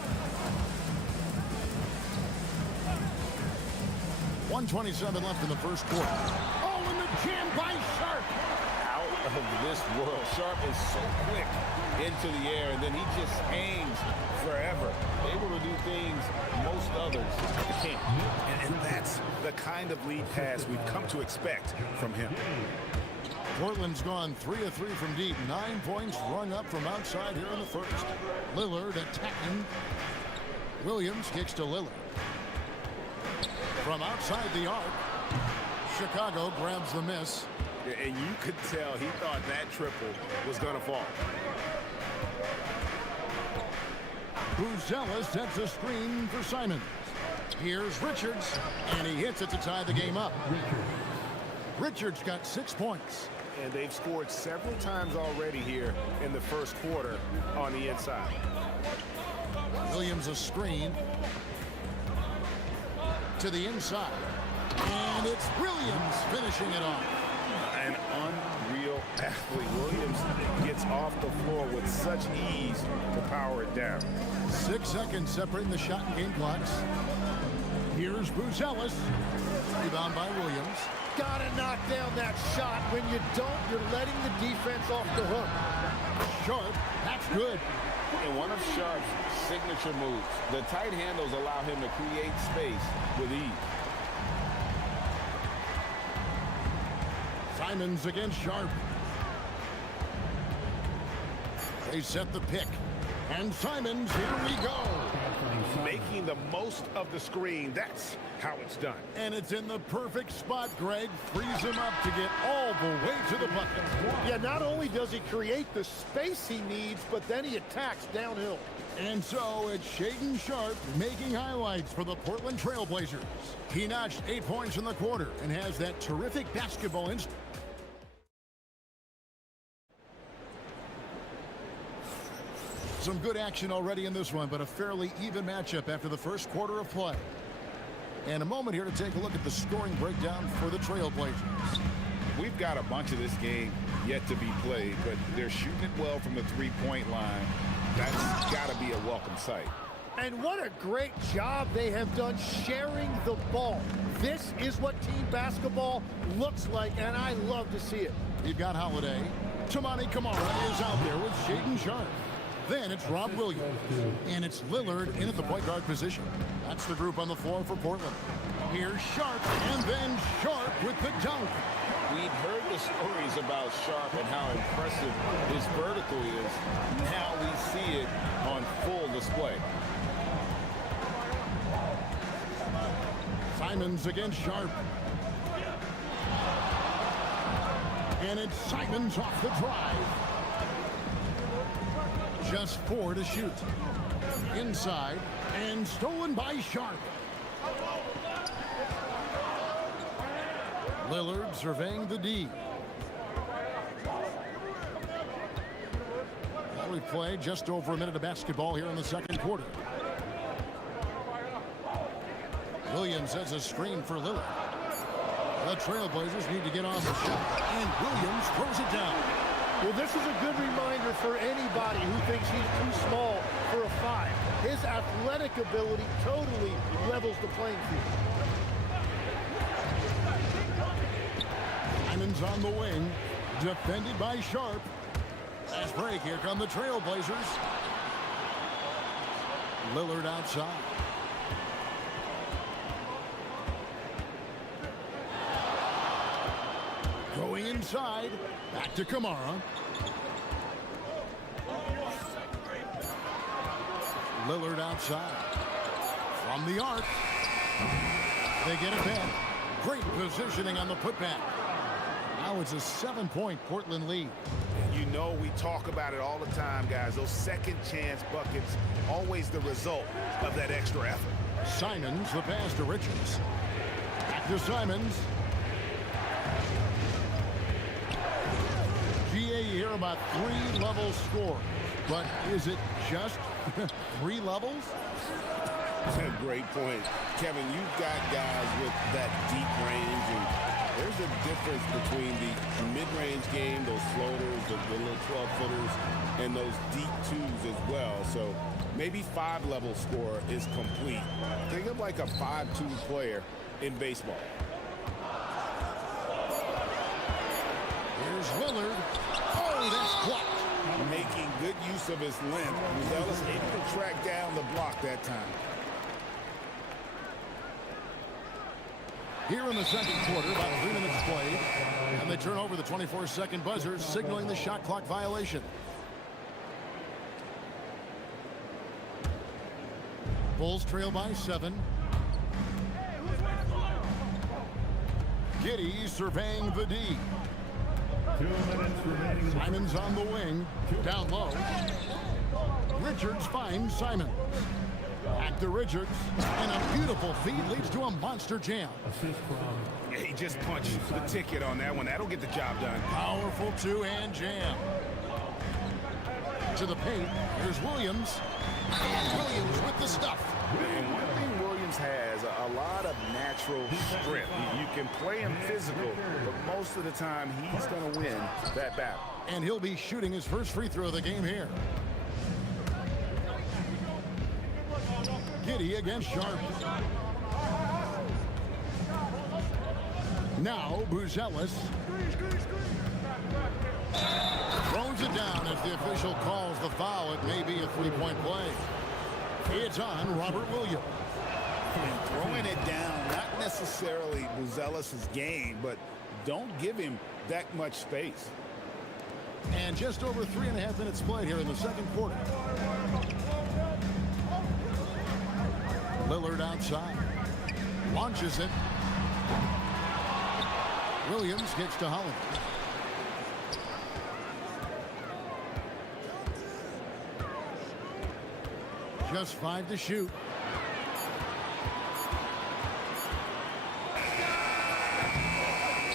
1:27 left in the first quarter. Oh, and the jam by Sharp. Out of this world. Sharp is so quick into the air, and then he just hangs forever. Able to do things most others can't. And that's the kind of lead pass we've come to expect from him. Portland's gone 3 of 3 from deep. 9 points rung up from outside here in the first. Lillard attacking. Williams kicks to Lillard. From outside the arc, Chicago grabs the miss. And you could tell he thought that triple was going to fall. Buzelis sets a screen for Simons. Here's Richards, and he hits it to tie the game up. Richards got 6 points. And they've scored several times already here in the first quarter on the inside. Williams a screen to the inside. And it's Williams finishing it off. An unreal athlete. Williams gets off the floor with such ease to power it down. 6 seconds separating the shot and game clocks. Here's Bruce Ellis. Rebound by Williams. Gotta knock down that shot. When you don't, you're letting the defense off the hook. Sharp, that's good. And one of Sharp's signature moves, the tight handles allow him to create space with ease. Simons against Sharp. They set the pick. And Simons, here we go. Making the most of the screen, that's how it's done. And it's in the perfect spot, Greg. Frees him up to get all the way to the bucket. Yeah, not only does he create the space he needs, but then he attacks downhill. And so it's Shaedon Sharp making highlights for the Portland Trailblazers. He notched 8 points in the quarter and has that terrific basketball instinct. Some good action already in this one, but a fairly even matchup after the first quarter of play. And a moment here to take a look at the scoring breakdown for the Trailblazers. We've got a bunch of this game yet to be played, but they're shooting it well from the three-point line. That's got to be a welcome sight. And what a great job they have done sharing the ball. This is what team basketball looks like, and I love to see it. You've got Holiday. Tamani Kamara is out there with Shaedon Sharp. Then it's Rob Williams. And it's Lillard in at the point guard position. That's the group on the floor for Portland. Here's Sharp, and then Sharp with the dunk. We've heard the stories about Sharp and how impressive his vertical is. Now we see it on full display. Simons against Sharp. And it's Simons off the drive. Just 4 to shoot. Inside, and stolen by Sharp. Lillard surveying the D. Well, we played just over a minute of basketball here in the second quarter. Williams has a screen for Lillard. The Trailblazers need to get off the shot, and Williams throws it down. Well, this is a good reminder for anybody who thinks he's too small for a 5. His athletic ability totally levels the playing field. Simons on the wing, defended by Sharp. Last break, here come the Trailblazers. Lillard outside. Going inside, back to Kamara. Lillard outside. From the arc. They get it back. Great positioning on the putback. Now it's a 7-point Portland lead. You know we talk about it all the time, guys. Those second chance buckets, always the result of that extra effort. Simons, the pass to Richards. Back to Simons. GA here about 3-level score. But is it just 3 levels? Great point. Kevin, you've got guys with that deep range, and there's a difference between the mid-range game, those floaters, the little 12-footers, and those deep 2s as well. So maybe 5-level score is complete. Think of like a 5-2 player in baseball. Here's Lillard. Oh, that's blocked. Making good use of his length. Ellis able to track down the block that time. Here in the second quarter, about 3 minutes played, and they turn over the 24-second buzzer, signaling the shot clock violation. Bulls trail by 7. Giddey surveying the D. 2 minutes remaining. Simons on the wing, down low. Richards finds Simon. Back to Richards, and a beautiful feed leads to a monster jam. Assist from. He just punched the ticket on that one. That'll get the job done. Powerful 2-hand jam. To the paint, here's Williams. And Williams with the stuff. And one thing Williams has, a lot of natural strength. You can play him physical, but most of the time he's going to win that battle. And he'll be shooting his first free throw of the game here. Giddey against Sharp. Now Buzelis throws it down as the official calls the foul. It may be a three-point play. It's on Robert Williams. And throwing it down, not necessarily Buzelis' game, but don't give him that much space. And just over 3.5 minutes played here in the second quarter. Lillard outside. Launches it. Williams gets to Holland. Just 5 to shoot.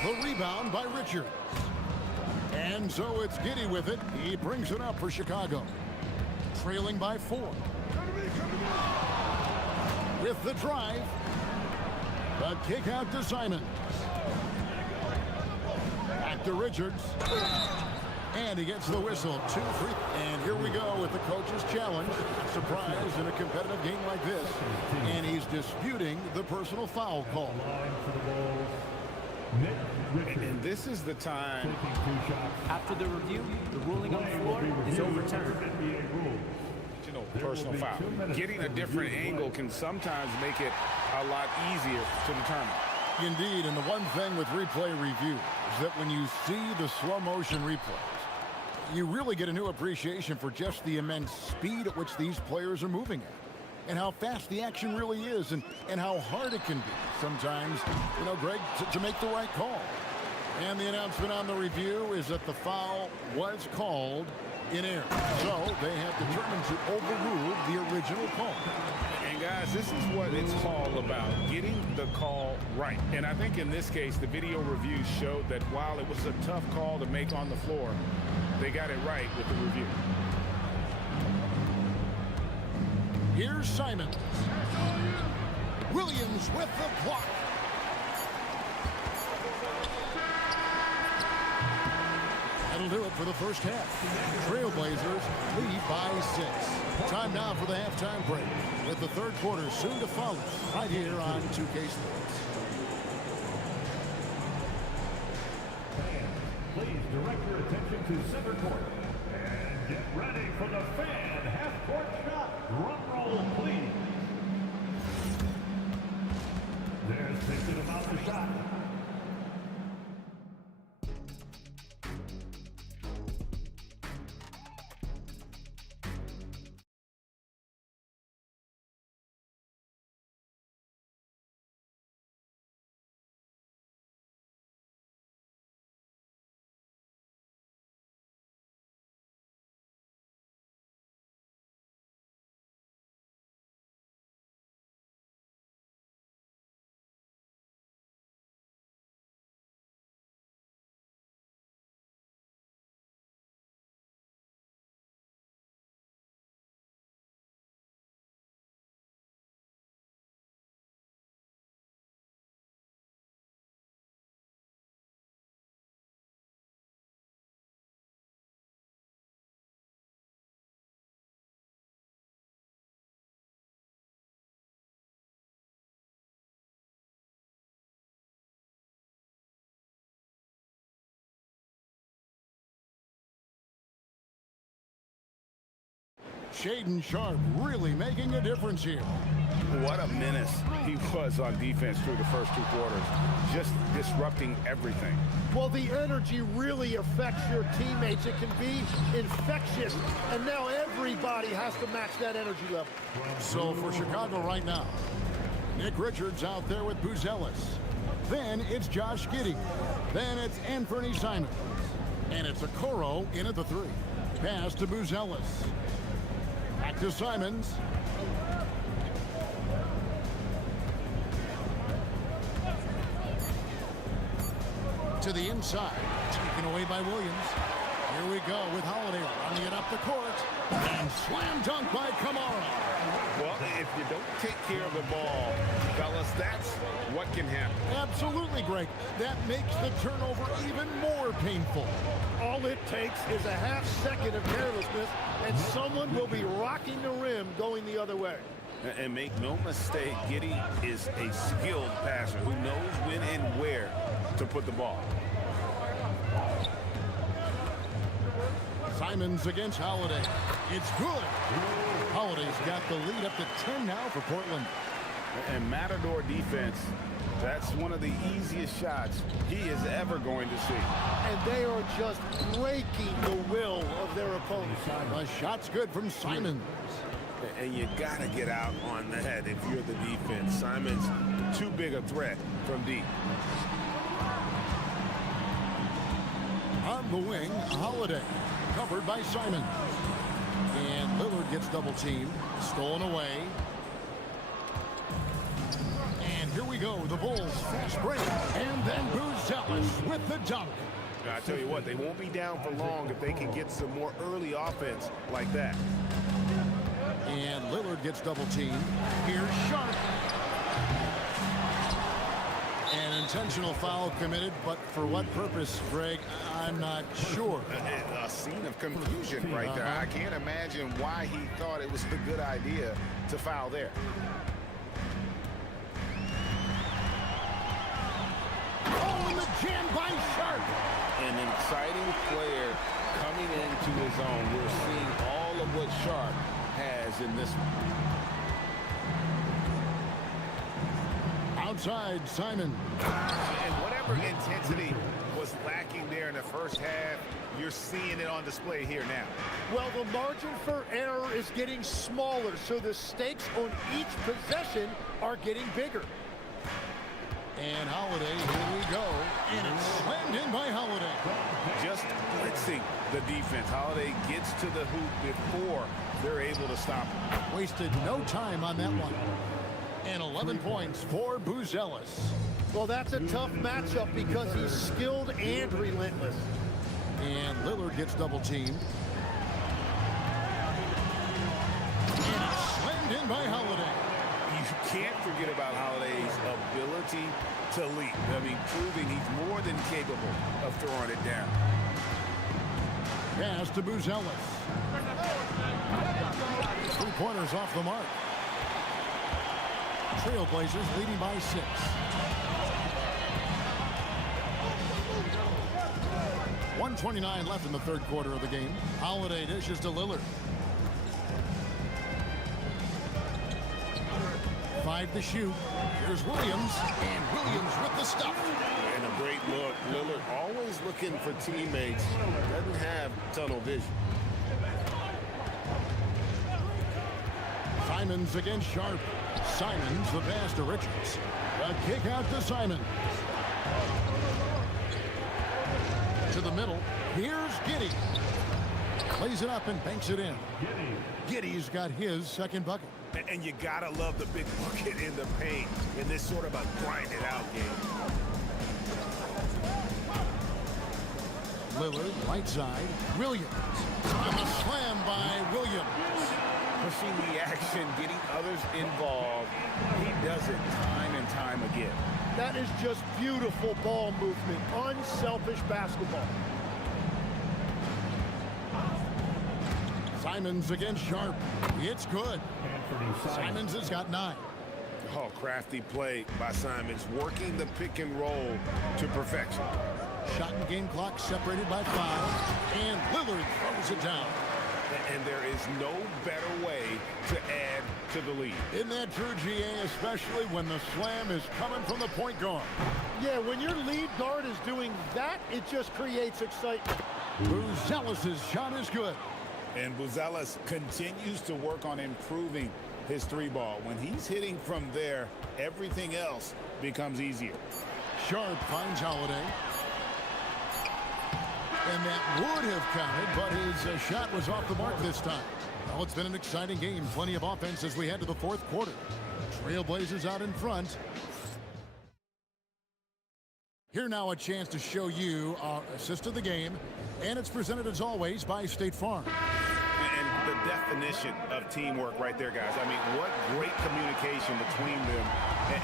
The rebound by Richards. And so it's Giddey with it. He brings it up for Chicago. Trailing by 4. With the drive. The kick out to Simon. Back to Richards. And he gets the whistle. 2 free. And here we go with the coach's challenge. Surprise in a competitive game like this. And he's disputing the personal foul call. And this is the time. After the review, the ruling on the floor is overturned. Personal foul. Getting a different angle can sometimes make it a lot easier to determine. Indeed, and the one thing with replay review is that when you see the slow motion replays, you really get a new appreciation for just the immense speed at which these players are moving at. And how fast the action really is, and how hard it can be sometimes, you know, Greg, to make the right call. And the announcement on the review is that the foul was called in air. So they have determined to overrule the original call. And guys, this is what it's all about, getting the call right. And I think in this case, the video review showed that while it was a tough call to make on the floor, they got it right with the review. Here's Simon. Williams with the block. That'll do it for the first half. Trailblazers lead by 6. Time now for the halftime break, with the third quarter soon to follow, right here on 2K Sports. Fans, please direct your attention to center court. And get ready for the fan half-court shot. Drum roll, please. There's thinking about the shot. Shaden Sharp really making a difference here. What a menace he was on defense through the first 2 quarters, just disrupting everything. Well, the energy really affects your teammates. It can be infectious, and now everybody has to match that energy level. So for Chicago right now, Nick Richards out there with Buzelis. Then it's Josh Giddey. Then it's Anthony Simons. And it's Okoro in at the 3. Pass to Buzelis. Back to Simons. To the inside. Taken away by Williams. Here we go with Holiday running it up the court. And slam dunk by Kamara. Well, if you don't take care of the ball, fellas, that's what can happen. Absolutely, Greg. That makes the turnover even more painful. All it takes is a half second of carelessness, and someone will be rocking the rim going the other way. And make no mistake, Giddey is a skilled passer who knows when and where to put the ball. Simons against Holiday. It's good. Holiday's got the lead up to 10 now for Portland. And Matador defense, that's one of the easiest shots he is ever going to see. And they are just breaking the will of their opponent. The shot's good from Simons. And you got to get out on the head if you're the defense. Simons, too big a threat from deep. On the wing, Holiday. Covered by Simons. And Lillard gets double teamed. Stolen away. And here we go. The Bulls fast break. And then Buzelis with the dunk. I tell you what, they won't be down for long if they can get some more early offense like that. And Lillard gets double teamed. Here's Sharp. An intentional foul committed, but for what purpose, Greg, I'm not sure. A scene of confusion right there. I can't imagine why he thought it was a good idea to foul there. Oh, and the jam by Sharp. An exciting player coming into his own. We're seeing all of what Sharp has in this one. Outside, Simon. And whatever intensity was lacking there in the first half, you're seeing it on display here now. Well, the margin for error is getting smaller, so the stakes on each possession are getting bigger. And Holiday, here we go. And it's slammed in by Holiday. Just blitzing the defense. Holiday gets to the hoop before they're able to stop him. Wasted no time on that one. And 11 points for Buzelis. Well, that's a tough matchup because he's skilled and relentless. And Lillard gets double teamed. And it's slammed in by Holiday. You can't forget about Holiday's ability to leap. I mean, proving he's more than capable of throwing it down. Pass to Buzelis. 3-pointers off the mark. Trailblazers leading by 6. .129 left in the third quarter of the game. Holiday dishes to Lillard. 5 to shoot. Here's Williams. And Williams with the stuff. And a great look. Lillard always looking for teammates. Doesn't have tunnel vision. Simons against Sharp. Simons the pass to Richards. A kick out to Simons. To the middle. Here's Giddey. Plays it up and banks it in. Giddey's got his second bucket. And you gotta love the big bucket in the paint in this sort of a grinded out game. Lillard, right side. Williams. And a slam by Williams. Pushing the action, getting others involved. He does it time and time again. That is just beautiful ball movement. Unselfish basketball. Simons against Sharp. It's good. Simons has got 9. Oh, crafty play by Simons, working the pick and roll to perfection. Shot and game clock separated by 5. And Lillard throws it down. And there is no better way to add to the lead. Isn't that true, GA, especially when the slam is coming from the point guard? Yeah, when your lead guard is doing that, it just creates excitement. Buzelis' shot is good. And Buzelis continues to work on improving his 3-ball. When he's hitting from there, everything else becomes easier. Sharp finds Holiday. And that would have counted, but his shot was off the mark this time. Well, it's been an exciting game. Plenty of offense as we head to the fourth quarter. Trailblazers out in front. Here now a chance to show you our assist of the game. And it's presented as always by State Farm. And the definition of teamwork right there, guys. I mean, what great communication between them.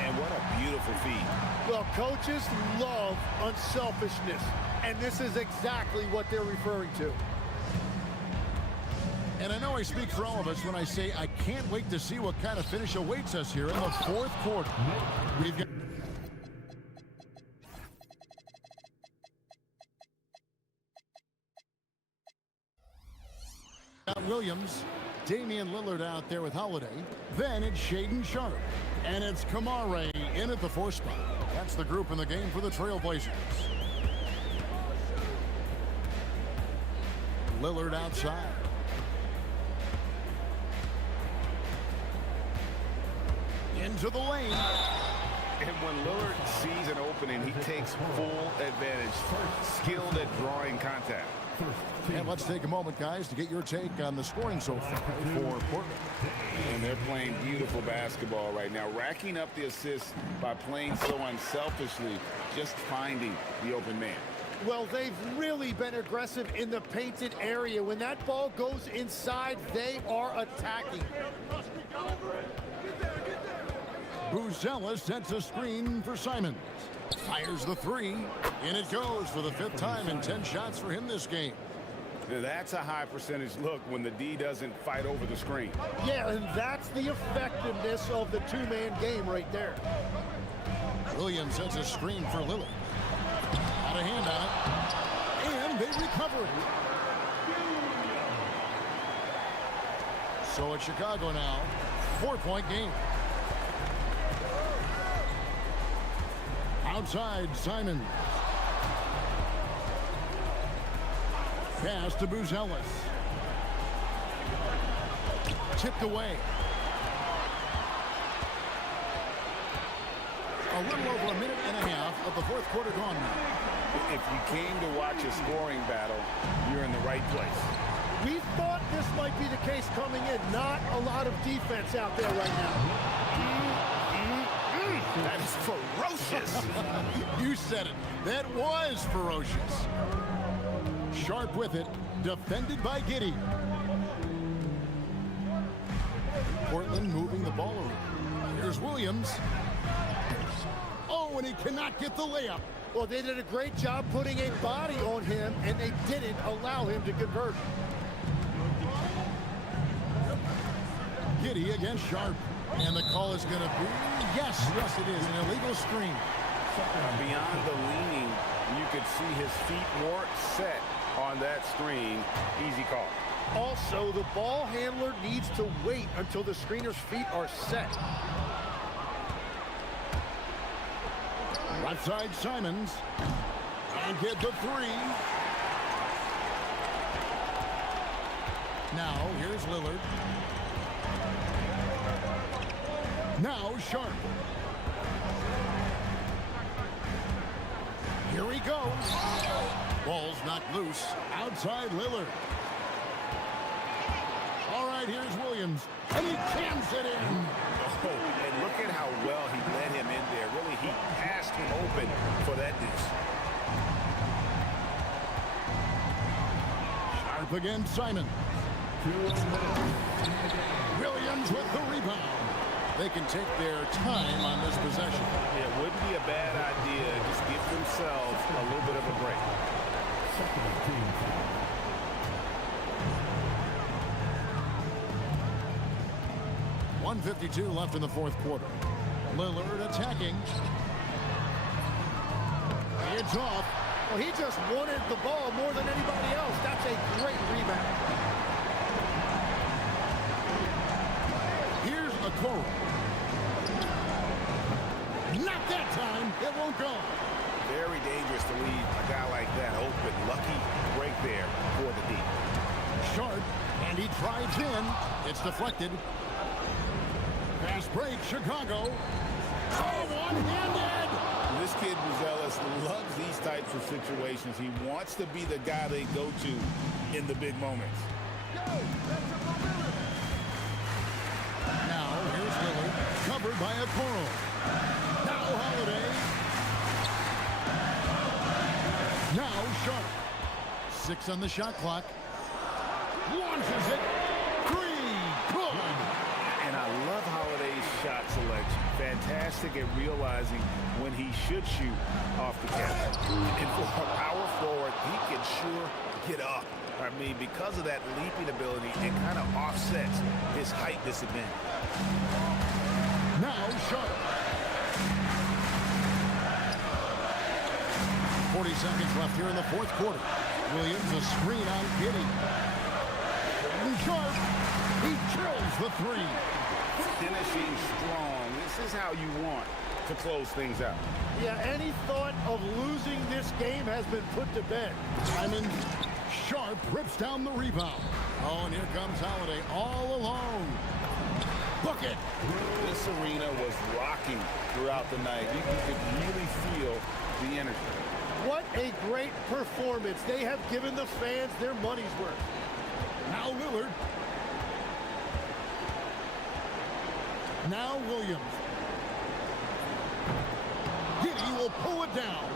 And what a beautiful feed. Well, coaches love unselfishness. And this is exactly what they're referring to. And I know I speak for all of us when I say I can't wait to see what kind of finish awaits us here in the fourth quarter. We've got Williams, Damian Lillard out there with Holiday. Then it's Shaedon Sharpe. And it's Kamare in at the 4 spot. That's the group in the game for the Trailblazers. Lillard outside. Into the lane. And when Lillard sees an opening, he takes full advantage. Skilled at drawing contact. And let's take a moment, guys, to get your take on the scoring so far for Portland. And they're playing beautiful basketball right now, racking up the assists by playing so unselfishly, just finding the open man. Well, they've really been aggressive in the painted area. When that ball goes inside, they are attacking. Buzella sets a screen for Simons. Fires the 3, and it goes for the 5th time in 10 shots for him this game. That's a high percentage look when the D doesn't fight over the screen. Yeah, and that's the effectiveness of the 2-man game right there. Williams sets a screen for Lillard. Got a hand on it, and they recover it. So it's Chicago now, 4-point game. Outside, Simons. Pass to Buzelis. Tipped away. A little over a minute and a half of the fourth quarter gone now. If you came to watch a scoring battle, you're in the right place. We thought this might be the case coming in. Not a lot of defense out there right now. That is ferocious. You said it. That was ferocious. Sharpe with it, defended by Giddey. Portland moving the ball around. Here's Williams. Oh, and he cannot get the layup. Well, they did a great job putting a body on him, and they didn't allow him to convert. Giddey against Sharpe. And the call is going to be, yes, it is, an illegal screen. Beyond the leaning, you could see his feet weren't set on that screen. Easy call. Also, the ball handler needs to wait until the screener's feet are set. Right side, Simons. And get the 3. Now, here's Lillard. Now Sharpe. Here he goes. Ball's knocked loose. Outside Lillard. All right, here's Williams. And he jams it in. Oh, and look at how well he led him in there. Really, he passed him open for that deuce. Sharpe against Simon. Williams with the rebound. They can take their time on this possession. It wouldn't be a bad idea. Just give themselves a little bit of a break. 1:52 left in the fourth quarter. Lillard attacking. It's off. Well, he just wanted the ball more than anybody else. That's a great rebound. Here's a Okoro. Not that time. It won't go. Very dangerous to leave a guy like that open. Lucky break there for the D. Sharpe, and he drives in. It's deflected. Fast break, Chicago. Oh, one-handed. This kid, Buzelis, loves these types of situations. He wants to be the guy they go to in the big moments. Now, here's Lillard, covered by Okoro. Now Holiday. Now Sharpe. 6 on the shot clock. Launches it. 3. Good. And I love Holiday's shot selection. Fantastic at realizing when he should shoot off the catch. And for a power forward, he can sure get up I mean, because of that leaping ability, it kind of offsets his height disadvantage. Now Sharp. 40 seconds left here in the fourth quarter. Williams a screen on Giddy. Sharp. He drills the three. Finishing strong. This is how you want to close things out. Yeah, any thought of losing this game has been put to bed. Simon Sharp rips down the rebound. Oh, and here comes Holiday all alone. Bucket. This arena was rocking throughout the night. You could really feel the energy. What a great performance. They have given the fans their money's worth. Now Lillard. Now Williams. Giddy will pull it down.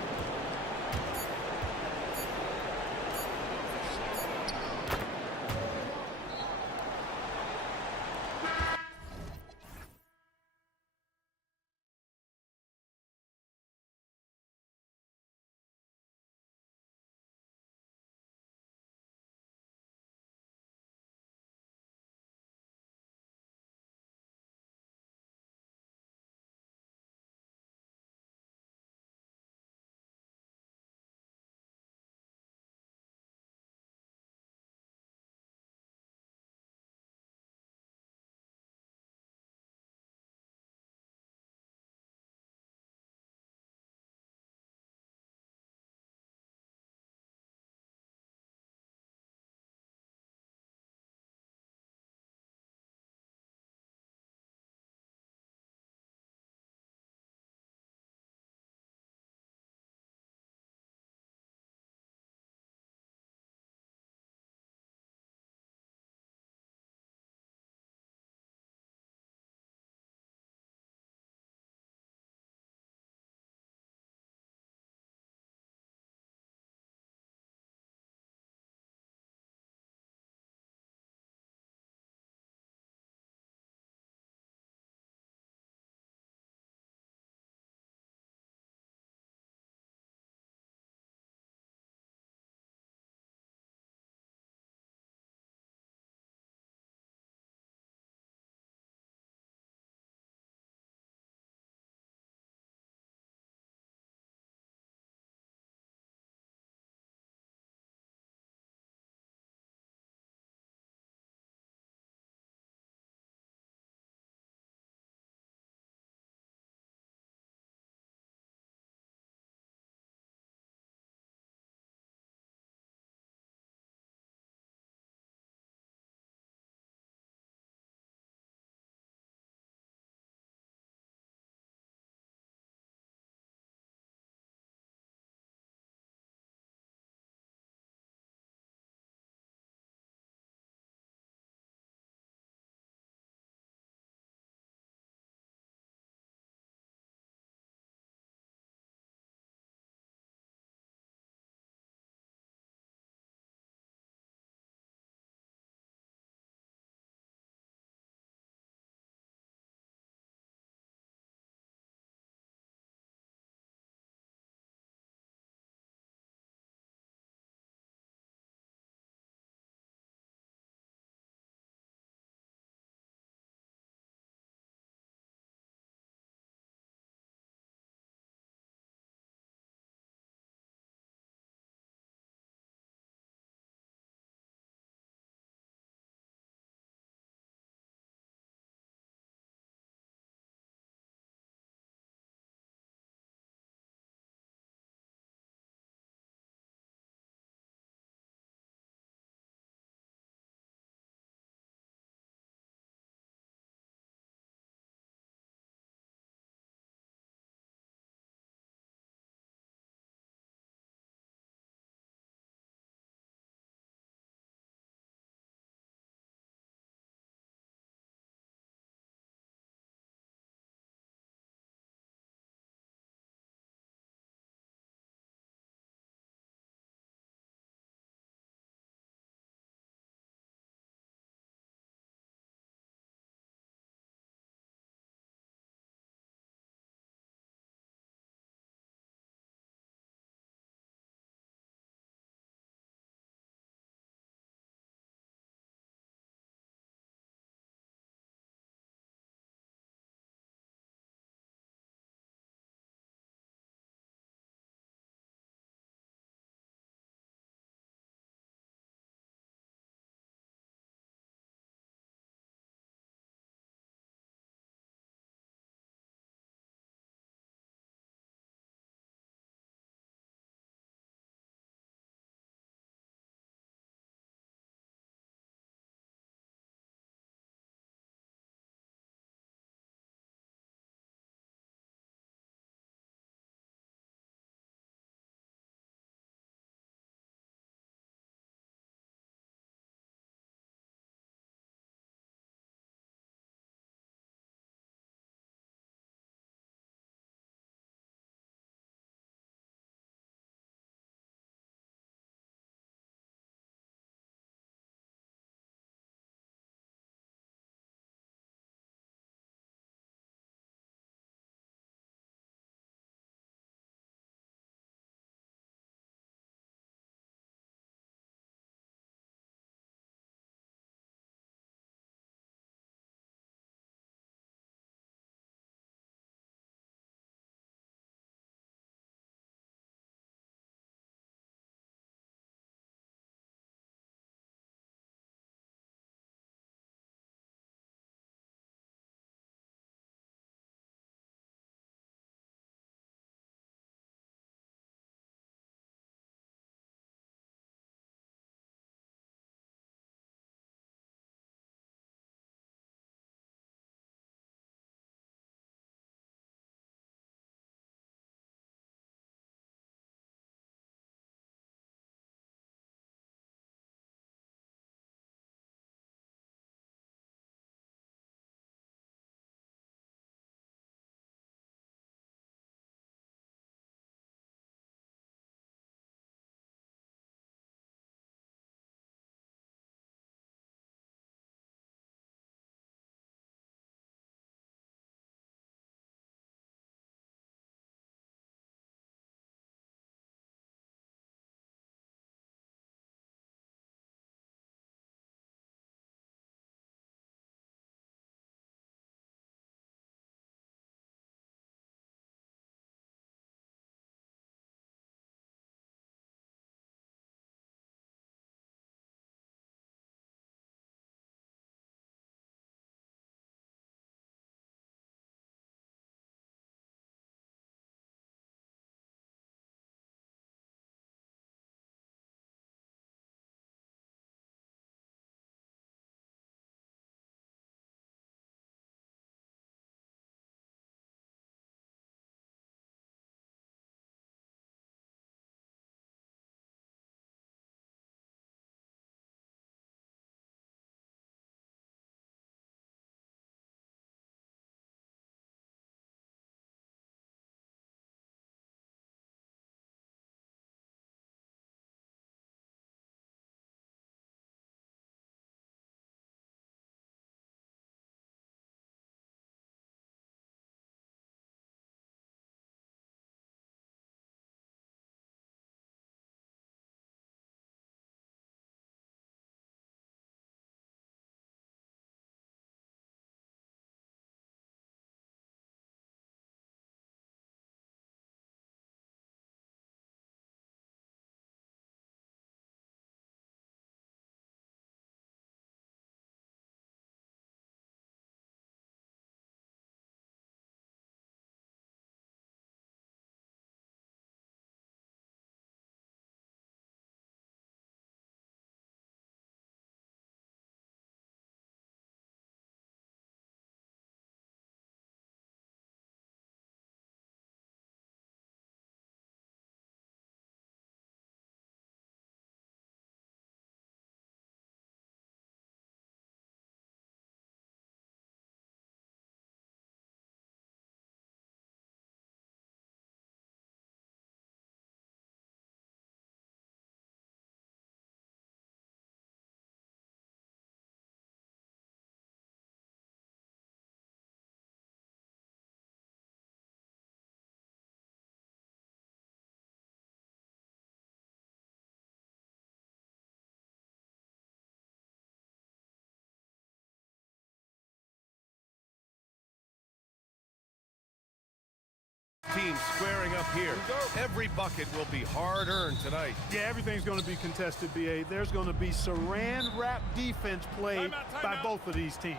teams squaring up here. Every bucket will be hard-earned tonight. Yeah, everything's going to be contested, B.A. There's going to be saran wrap defense played by both of these teams.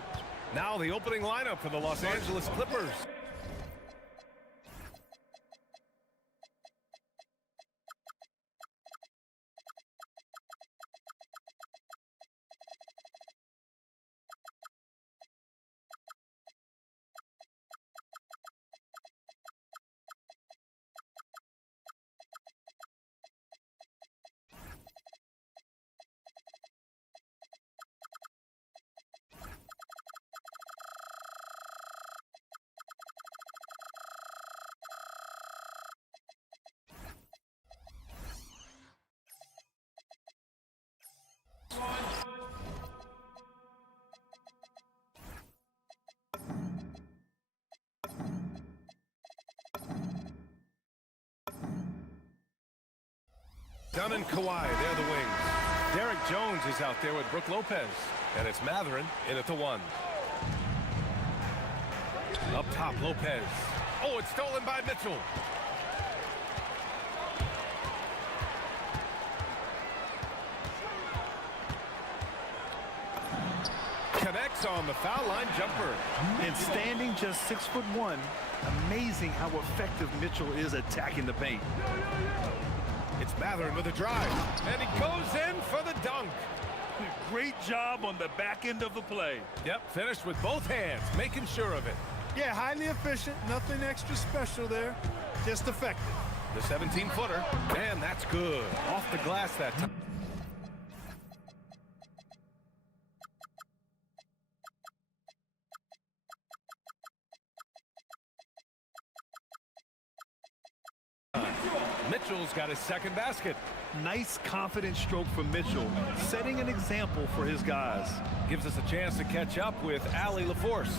Now the opening lineup for the Los Angeles Clippers. Dunn and Kawhi, they're the wings. Derek Jones is out there with Brook Lopez. And it's Matherin in at the 1. Up top, Lopez. Oh, it's stolen by Mitchell. Connects on the foul line jumper. And standing just 6'1", amazing how effective Mitchell is attacking the paint. It's Matherin with a drive, and he goes in for the dunk. Great job on the back end of the play. Yep, finished with both hands, making sure of it. Yeah, highly efficient, nothing extra special there, just effective. The 17-footer, and that's good. Off the glass that time. Mitchell's got his second basket. Nice, confident stroke from Mitchell, setting an example for his guys. Gives us a chance to catch up with Allie LaForce.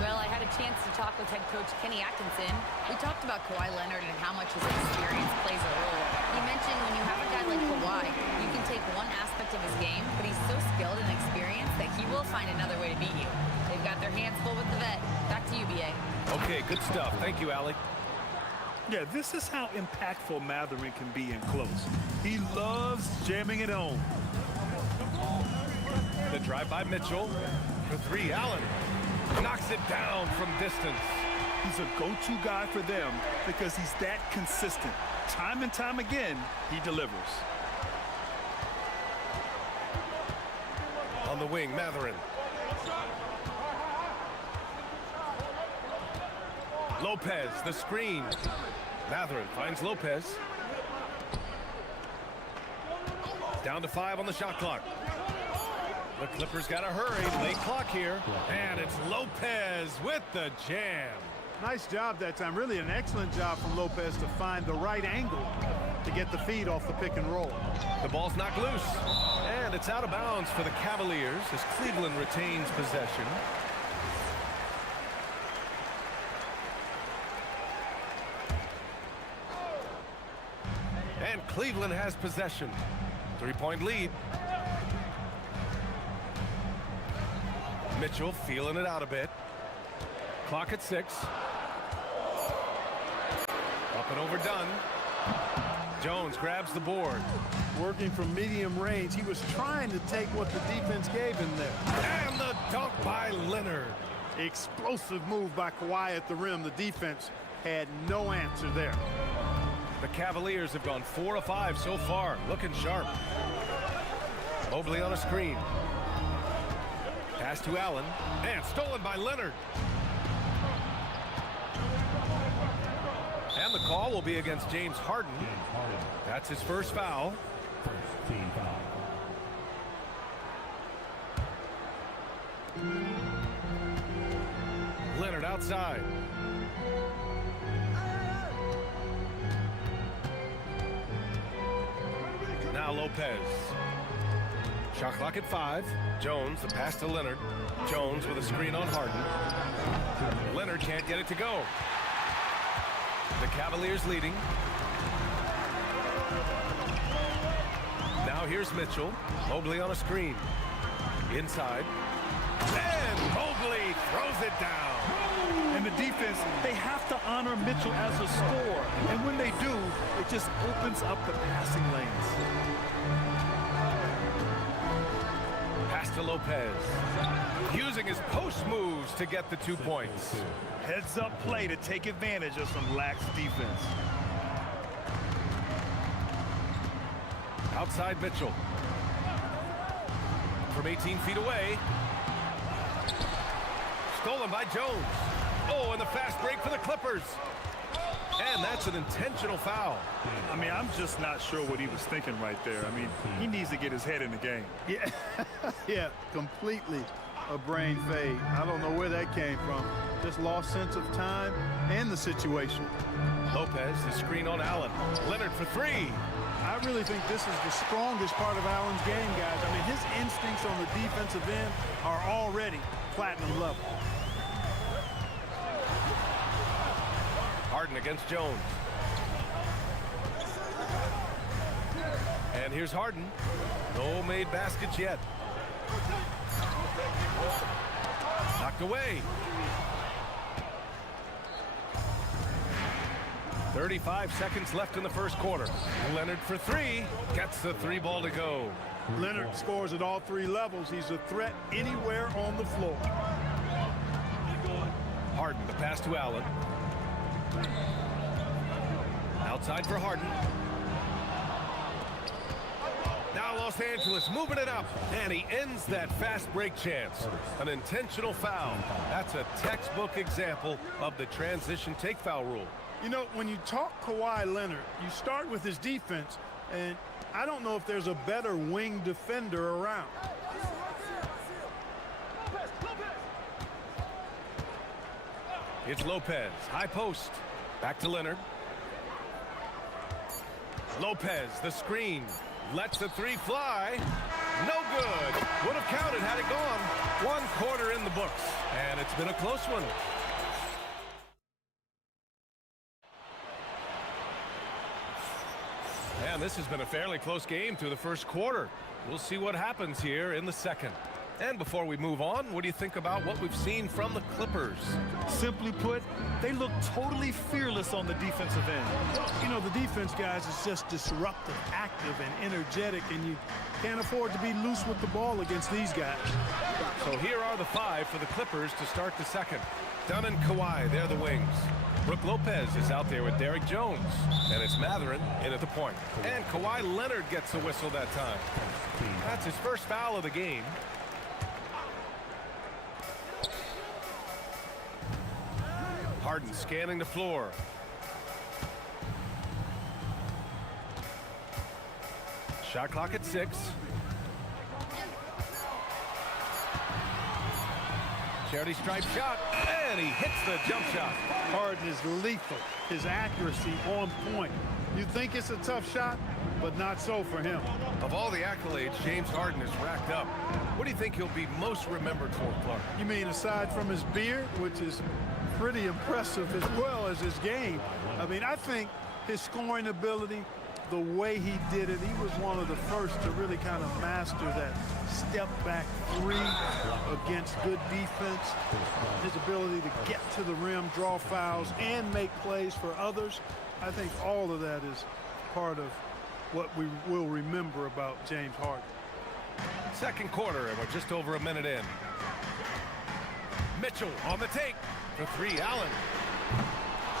Well, I had a chance to talk with head coach Kenny Atkinson. We talked about Kawhi Leonard and how much his experience plays a role. He mentioned when you have a guy like Kawhi, you can take one aspect of his game, but he's so skilled and experienced that he will find another way to beat you. They've got their hands full with the vet. Back to you, B.A. Okay, good stuff. Thank you, Allie. Yeah, this is how impactful Matherin can be in close. He loves jamming it home. The drive by Mitchell. For 3, Allen knocks it down from distance. He's a go-to guy for them because he's that consistent. Time and time again, he delivers. On the wing, Matherin. Lopez, the screen. Matherin finds Lopez. Down to 5 on the shot clock. The Clippers got to hurry. Late clock here. And it's Lopez with the jam. Nice job that time. Really an excellent job from Lopez to find the right angle to get the feed off the pick and roll. The ball's knocked loose. And it's out of bounds for the Cavaliers as Cleveland retains possession. And Cleveland has possession. 3-point lead. Mitchell feeling it out a bit. Clock at 6. Up and over Dunn. Jones grabs the board. Working from medium range, he was trying to take what the defense gave him there. And the dunk by Leonard. Explosive move by Kawhi at the rim. The defense had no answer there. The Cavaliers have gone 4 of 5 so far, looking sharp. Mobley on a screen. Pass to Allen, and stolen by Leonard. And the call will be against James Harden. That's his first foul. Team foul. Leonard outside. Now Lopez. Shot clock at 5. Jones, the pass to Leonard. Jones with a screen on Harden. Leonard can't get it to go. The Cavaliers leading. Now here's Mitchell. Mobley on a screen. Inside. And Mobley throws it down. And the defense, they have to honor Mitchell as a scorer. And when they do, it just opens up the passing lanes. Pass to Lopez. Using his post moves to get the 2 points. Heads up play to take advantage of some lax defense. Outside Mitchell. From 18 feet away. Stolen by Jones. Oh, and the fast break for the Clippers. And that's an intentional foul. I mean, I'm just not sure what he was thinking right there. I mean, he needs to get his head in the game. Yeah, yeah, completely a brain fade. I don't know where that came from. Just lost sense of time and the situation. Lopez, the screen on Allen. Leonard for three. I really think this is the strongest part of Allen's game, guys. I mean, his instincts on the defensive end are already platinum level. Harden against Jones. And here's Harden. No made baskets yet. Knocked away. 35 seconds left in the first quarter. Leonard for three. Gets the three ball to go. Leonard scores at all three levels. He's a threat anywhere on the floor. Harden, the pass to Allen. Outside for Harden. Now Los Angeles moving it up. And he ends that fast break chance. An intentional foul. That's a textbook example of the transition take foul rule. You know, when you talk Kawhi Leonard, you start with his defense, and I don't know if there's a better wing defender around. It's Lopez, high post. Back to Leonard. Lopez, the screen. Lets the three fly. No good. Would have counted had it gone. 1 quarter in the books. And it's been a close one. And this has been a fairly close game through the first quarter. We'll see what happens here in the second. And before we move on, what do you think about what we've seen from the Clippers? Simply put, they look totally fearless on the defensive end. You know, the defense, guys, is just disruptive, active, and energetic, and you can't afford to be loose with the ball against these guys. So here are the 5 for the Clippers to start the second. Dunn and Kawhi, they're the wings. Brook Lopez is out there with Derrick Jones. And it's Mathurin in at the point. And Kawhi Leonard gets a whistle that time. That's his first foul of the game. Harden scanning the floor. Shot clock at 6. Charity stripe shot, and he hits the jump shot. Harden is lethal. His accuracy on point. You think it's a tough shot, but not so for him. Of all the accolades James Harden has racked up, what do you think he'll be most remembered for, Clark? You mean aside from his beard, which is pretty impressive as well as his game? I mean, I think his scoring ability, the way he did it, he was one of the first to really kind of master that step-back three against good defense. His ability to get to the rim, draw fouls, and make plays for others. I think all of that is part of what we will remember about James Harden. Second quarter, and we're just over a minute in. Mitchell on the take. For three, Allen.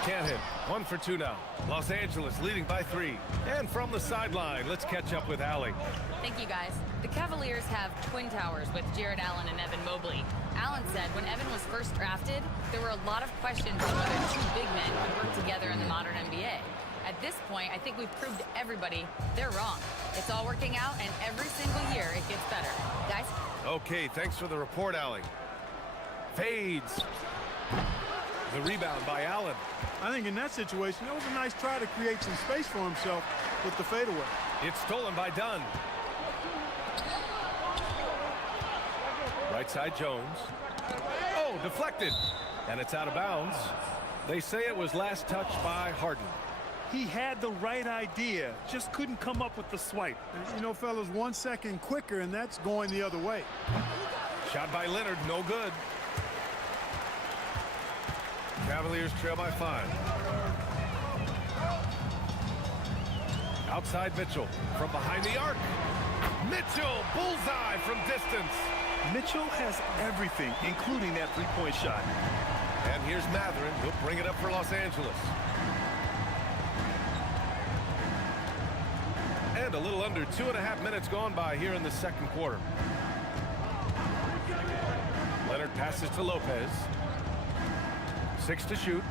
Can't hit. 1 for 2 now. Los Angeles leading by 3. And from the sideline, let's catch up with Allie. Thank you, guys. The Cavaliers have twin towers with Jared Allen and Evan Mobley. Allen said when Evan was first drafted, there were a lot of questions on whether 2 big men could work together in the modern NBA. At this point, I think we've proved to everybody they're wrong. It's all working out, and every single year it gets better. Guys? Okay, thanks for the report, Allie. Fades. The rebound by Allen. I think in that situation, that was a nice try to create some space for himself with the fadeaway. It's stolen by Dunn. Right side, Jones. Oh, deflected. And it's out of bounds. They say it was last touched by Harden. He had the right idea, just couldn't come up with the swipe. And, you know, fellas, 1 second quicker, and that's going the other way. Shot by Leonard, no good. Cavaliers trail by 5. Outside Mitchell from behind the arc. Mitchell, bullseye from distance. Mitchell has everything, including that three-point shot. And here's Matherin. He'll bring it up for Los Angeles. And a little under 2.5 minutes gone by here in the second quarter. Leonard passes to Lopez. 6 to shoot.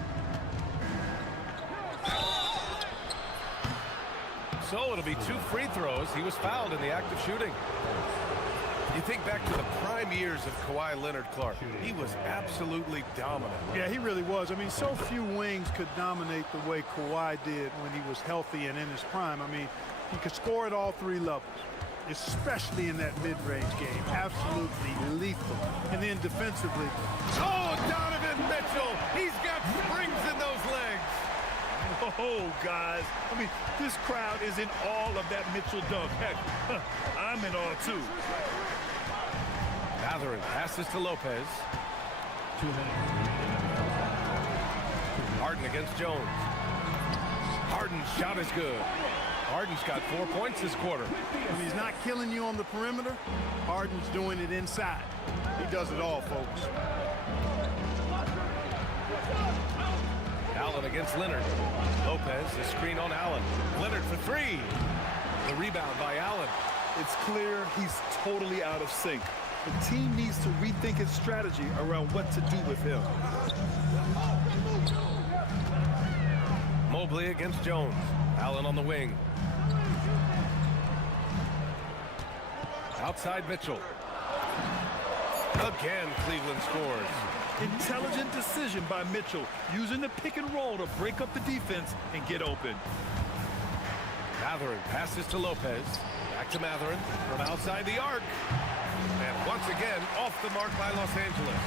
So it'll be 2 free throws. He was fouled in the act of shooting. You think back to the prime years of Kawhi Leonard, Clark. He was absolutely dominant. Yeah, he really was. I mean, so few wings could dominate the way Kawhi did when he was healthy and in his prime. I mean, he could score at all 3 levels, especially in that mid-range game. Absolutely lethal. And then defensively. Oh, Donovan Mitchell! He's got springs in those legs. Oh, guys. I mean, this crowd is in awe of that Mitchell dunk. Heck, I'm in awe, too. Matherin passes to Lopez. Harden against Jones. Harden's shot is good. Harden's got 4 points this quarter. When he's not killing you on the perimeter, Harden's doing it inside. He does it all, folks. Allen against Leonard. Lopez, the screen on Allen. Leonard for 3. The rebound by Allen. It's clear he's totally out of sync. The team needs to rethink its strategy around what to do with him. Mobley against Jones. Allen on the wing. Outside Mitchell. Again, Cleveland scores. Intelligent decision by Mitchell, using the pick and roll to break up the defense and get open. Matherin passes to Lopez. Back to Matherin from outside the arc. And once again, off the mark by Los Angeles.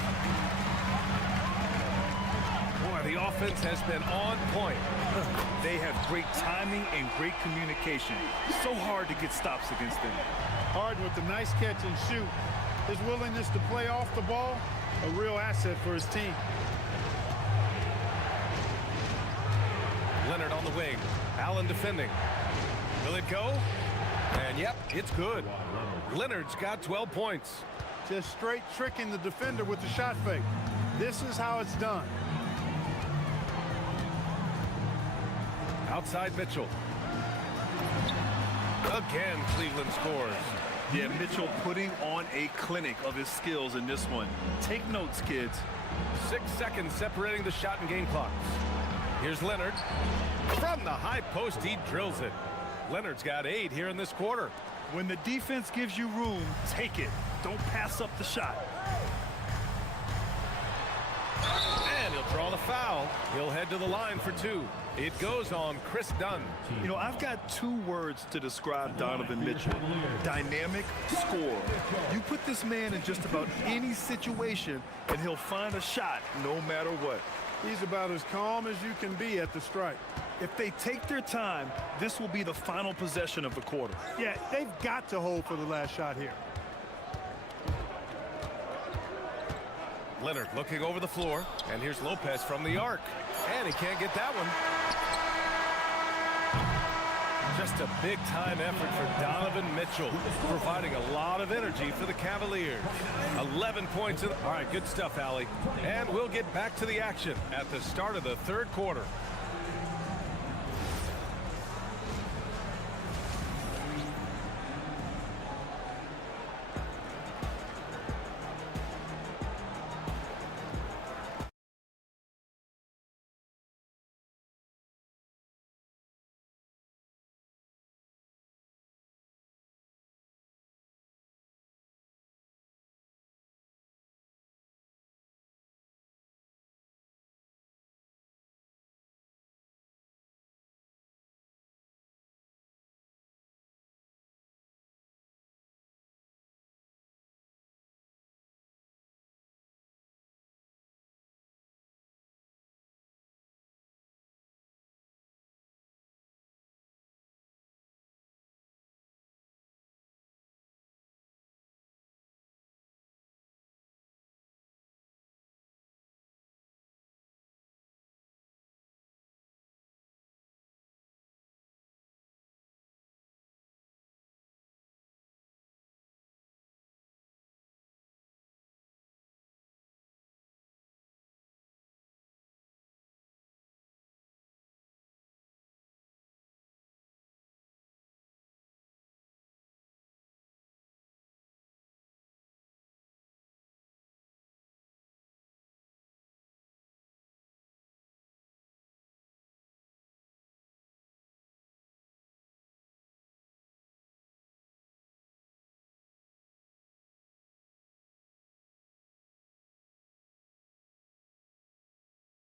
Boy, the offense has been on point. They have great timing and great communication. So hard to get stops against them. Harden with the nice catch and shoot. His willingness to play off the ball, a real asset for his team. Leonard on the wing. Allen defending. Will it go? And yep, it's good. Leonard's got 12 points. Just straight tricking the defender with the shot fake. This is how it's done. Outside Mitchell. Again, Cleveland scores. Yeah, Mitchell putting on a clinic of his skills in this one. Take notes, kids. 6 seconds separating the shot and game clocks. Here's Leonard. From the high post, he drills it. Leonard's got 8 here in this quarter. When the defense gives you room, take it. Don't pass up the shot. And he'll draw the foul. He'll head to the line for 2. It goes on Chris Dunn. You know, I've got 2 words to describe Donovan Mitchell. Dynamic scorer. You put this man in just about any situation, and he'll find a shot no matter what. He's about as calm as you can be at the strike. If they take their time, this will be the final possession of the quarter. Yeah, they've got to hold for the last shot here. Leonard looking over the floor, and here's Lopez from the arc. And he can't get that one. Just a big-time effort for Donovan Mitchell, providing a lot of energy for the Cavaliers. 11 points. All right, good stuff, Allie. And we'll get back to the action at the start of the third quarter.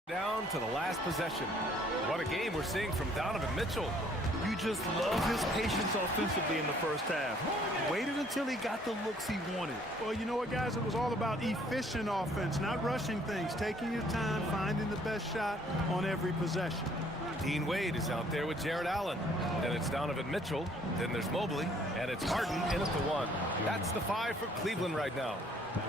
Down to the last possession. What a game we're seeing from Donovan Mitchell. You just love his patience offensively in the first half. Waited until he got the looks he wanted. Well, you know what, guys? It was all about efficient offense, not rushing things, taking your time, finding the best shot on every possession. Dean Wade is out there with Jared Allen. Then it's Donovan Mitchell. Then there's Mobley. And it's Harden in at the 1. That's the 5 for Cleveland right now.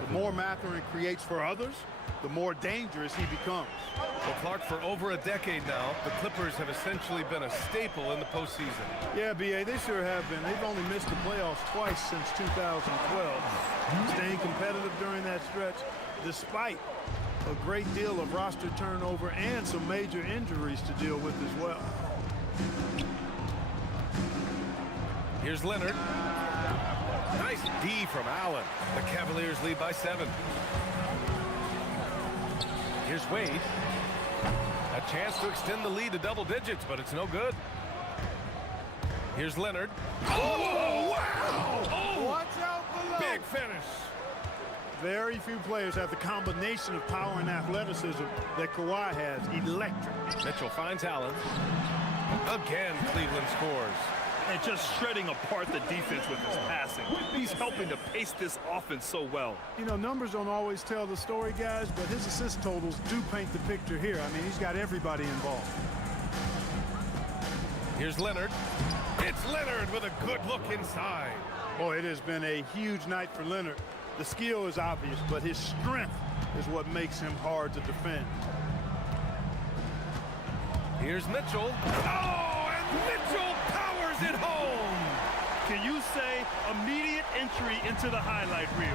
The more Mathurin creates for others, the more dangerous he becomes. Well, Clark, for over a decade now, the Clippers have essentially been a staple in the postseason. Yeah, B.A., they sure have been. They've only missed the playoffs twice since 2012. Staying competitive during that stretch, despite a great deal of roster turnover and some major injuries to deal with as well. Here's Leonard. Nice D from Allen. The Cavaliers lead by 7. Here's Wade. A chance to extend the lead to double digits, but it's no good. Here's Leonard. Oh, wow! Oh, watch out below. Big finish. Very few players have the combination of power and athleticism that Kawhi has. Electric. Mitchell finds Allen. Again, Cleveland scores. And just shredding apart the defense with his passing. He's helping to pace this offense so well. You know, numbers don't always tell the story, guys, but his assist totals do paint the picture here. I mean, he's got everybody involved. Here's Leonard. It's Leonard with a good look inside. Boy, it has been a huge night for Leonard. The skill is obvious, but his strength is what makes him hard to defend. Here's Mitchell. Oh, and Mitchell powers it home. Can you say immediate entry into the highlight reel?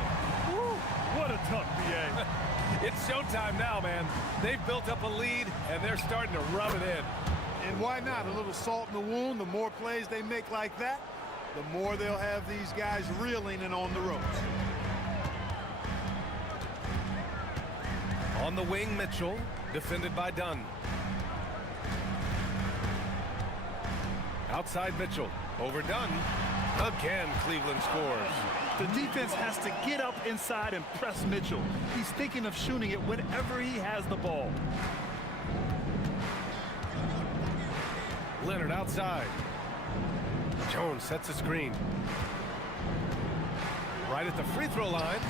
Woo, what a tough BA. It's showtime now, man. They've built up a lead, and they're starting to rub it in. And why not? A little salt in the wound. The more plays they make like that, the more they'll have these guys reeling and on the ropes. On the wing, Mitchell, defended by Dunn. Outside Mitchell, over Dunn. Again, Cleveland scores. The defense has to get up inside and press Mitchell. He's thinking of shooting it whenever he has the ball. Leonard outside. Jones sets a screen. Right at the free throw line.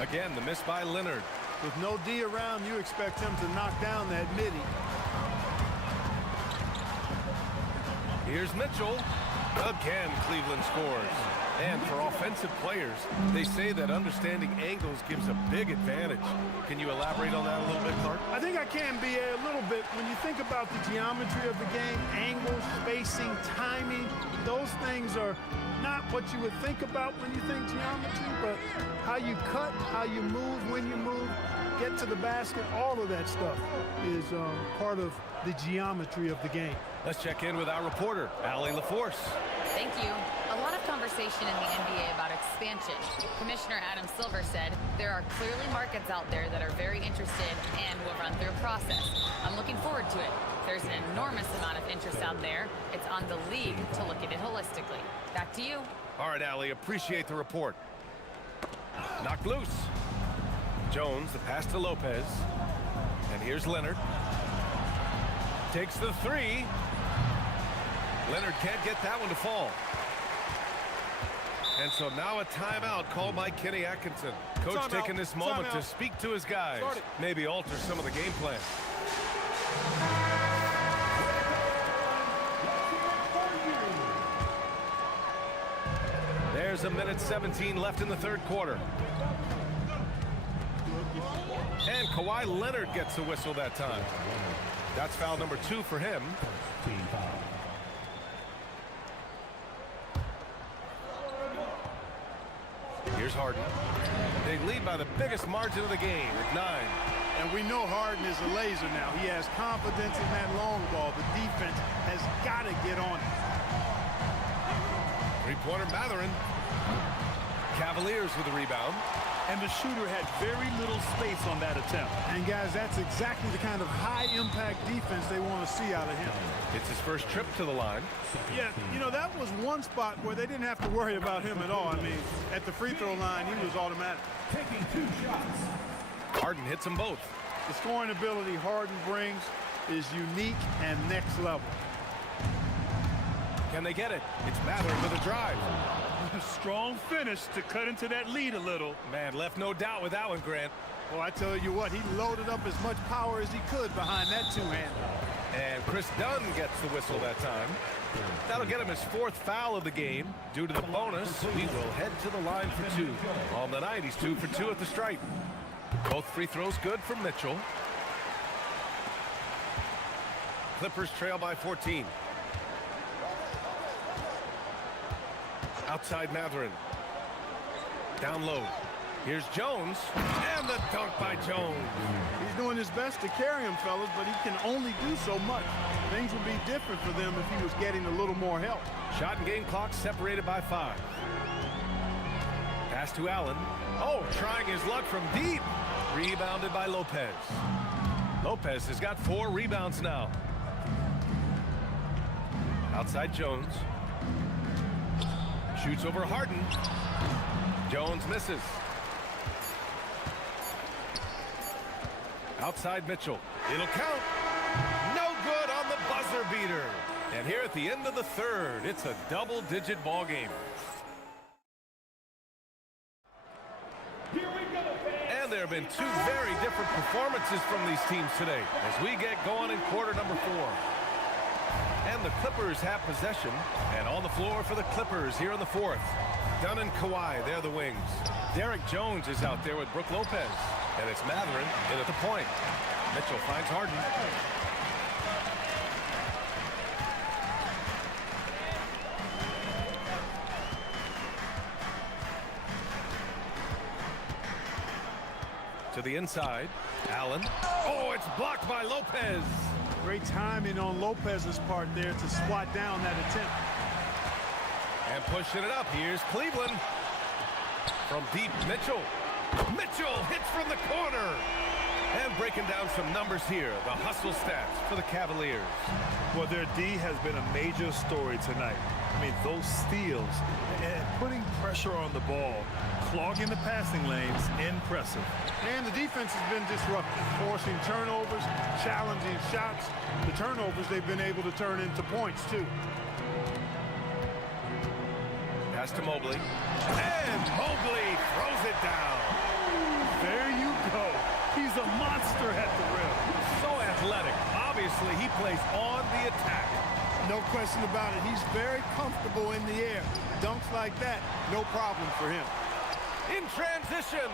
Again, the miss by Leonard. With no D around, you expect him to knock down that midi. Here's Mitchell. Again, Cleveland scores. And for offensive players, they say that understanding angles gives a big advantage. Can you elaborate on that a little bit, Clark? I think I can, B.A., a little bit. When you think about the geometry of the game, angles, spacing, timing, those things are not what you would think about when you think geometry, but how you cut, how you move, when you move, get to the basket, all of that stuff is part of the geometry of the game. Let's check in with our reporter, Allie LaForce. Thank you. A lot of conversation in the NBA about expansion. Commissioner Adam Silver said there are clearly markets out there that are very interested and will run through a process. I'm looking forward to it. There's an enormous amount of interest out there. It's on the league to look at it holistically. Back to you. All right, Allie, appreciate the report. Knocked loose. Jones, the pass to Lopez. And here's Leonard. Takes the three. Leonard can't get that one to fall. And so now a timeout called by Kenny Atkinson. Coach taking this moment to speak to his guys. Maybe alter some of the game plan. There's a minute 17 left in the third quarter. And Kawhi Leonard gets the whistle that time. That's foul number 2 for him. Here's Harden. They lead by the biggest margin of the game at 9. And we know Harden is a laser now. He has confidence in that long ball. The defense has got to get on it. Three-pointer Mathurin. Cavaliers with the rebound. And the shooter had very little space on that attempt. And guys, that's exactly the kind of high-impact defense they want to see out of him. It's his first trip to the line. Yeah, you know, that was one spot where they didn't have to worry about him at all. I mean, at the free throw line, he was automatic. Taking 2 shots. Harden hits them both. The scoring ability Harden brings is unique and next level. Can they get it? It's Mathurin with a drive. Strong finish to cut into that lead a little. Man, left no doubt with that one, Grant. Well, I tell you what, he loaded up as much power as he could behind that two-hander. And Chris Dunn gets the whistle that time. That'll get him his 4th foul of the game. Due to the bonus, he will head to the line for 2. On the night, he's 2 for 2 at the stripe. Both free throws good from Mitchell. Clippers trail by 14. Outside Mathurin. Down low. Here's Jones. And the dunk by Jones. He's doing his best to carry him, fellas, but he can only do so much. Things would be different for them if he was getting a little more help. Shot and game clock separated by 5. Pass to Allen. Oh, trying his luck from deep. Rebounded by Lopez. Lopez has got 4 rebounds now. Outside Jones. Shoots over Harden. Jones misses. Outside Mitchell. It'll count. No good on the buzzer beater. And here at the end of the 3rd, it's a double-digit ball game. And there have been 2 very different performances from these teams today as we get going in quarter number 4. And the Clippers have possession. And on the floor for the Clippers here in the 4th. Dunn and Kawhi, they're the wings. Derek Jones is out there with Brook Lopez. And it's Mathurin in at the point. Mitchell finds Harden. To the inside. Allen. Oh, it's blocked by Lopez. Great timing on Lopez's part there to swat down that attempt. And pushing it up. Here's Cleveland. From deep, Mitchell. Mitchell hits from the corner. And breaking down some numbers here. The hustle stats for the Cavaliers. Well, their D has been a major story tonight. I mean, those steals and putting pressure on the ball, clogging the passing lanes, impressive. And the defense has been disruptive, forcing turnovers, challenging shots. The turnovers they've been able to turn into points, too. Pass to Mobley. And Mobley throws it down. There you go. He's a monster at the rim. So athletic. Obviously, he plays on the attack. No question about it. He's very comfortable in the air. Dunks like that, no problem for him. In transition.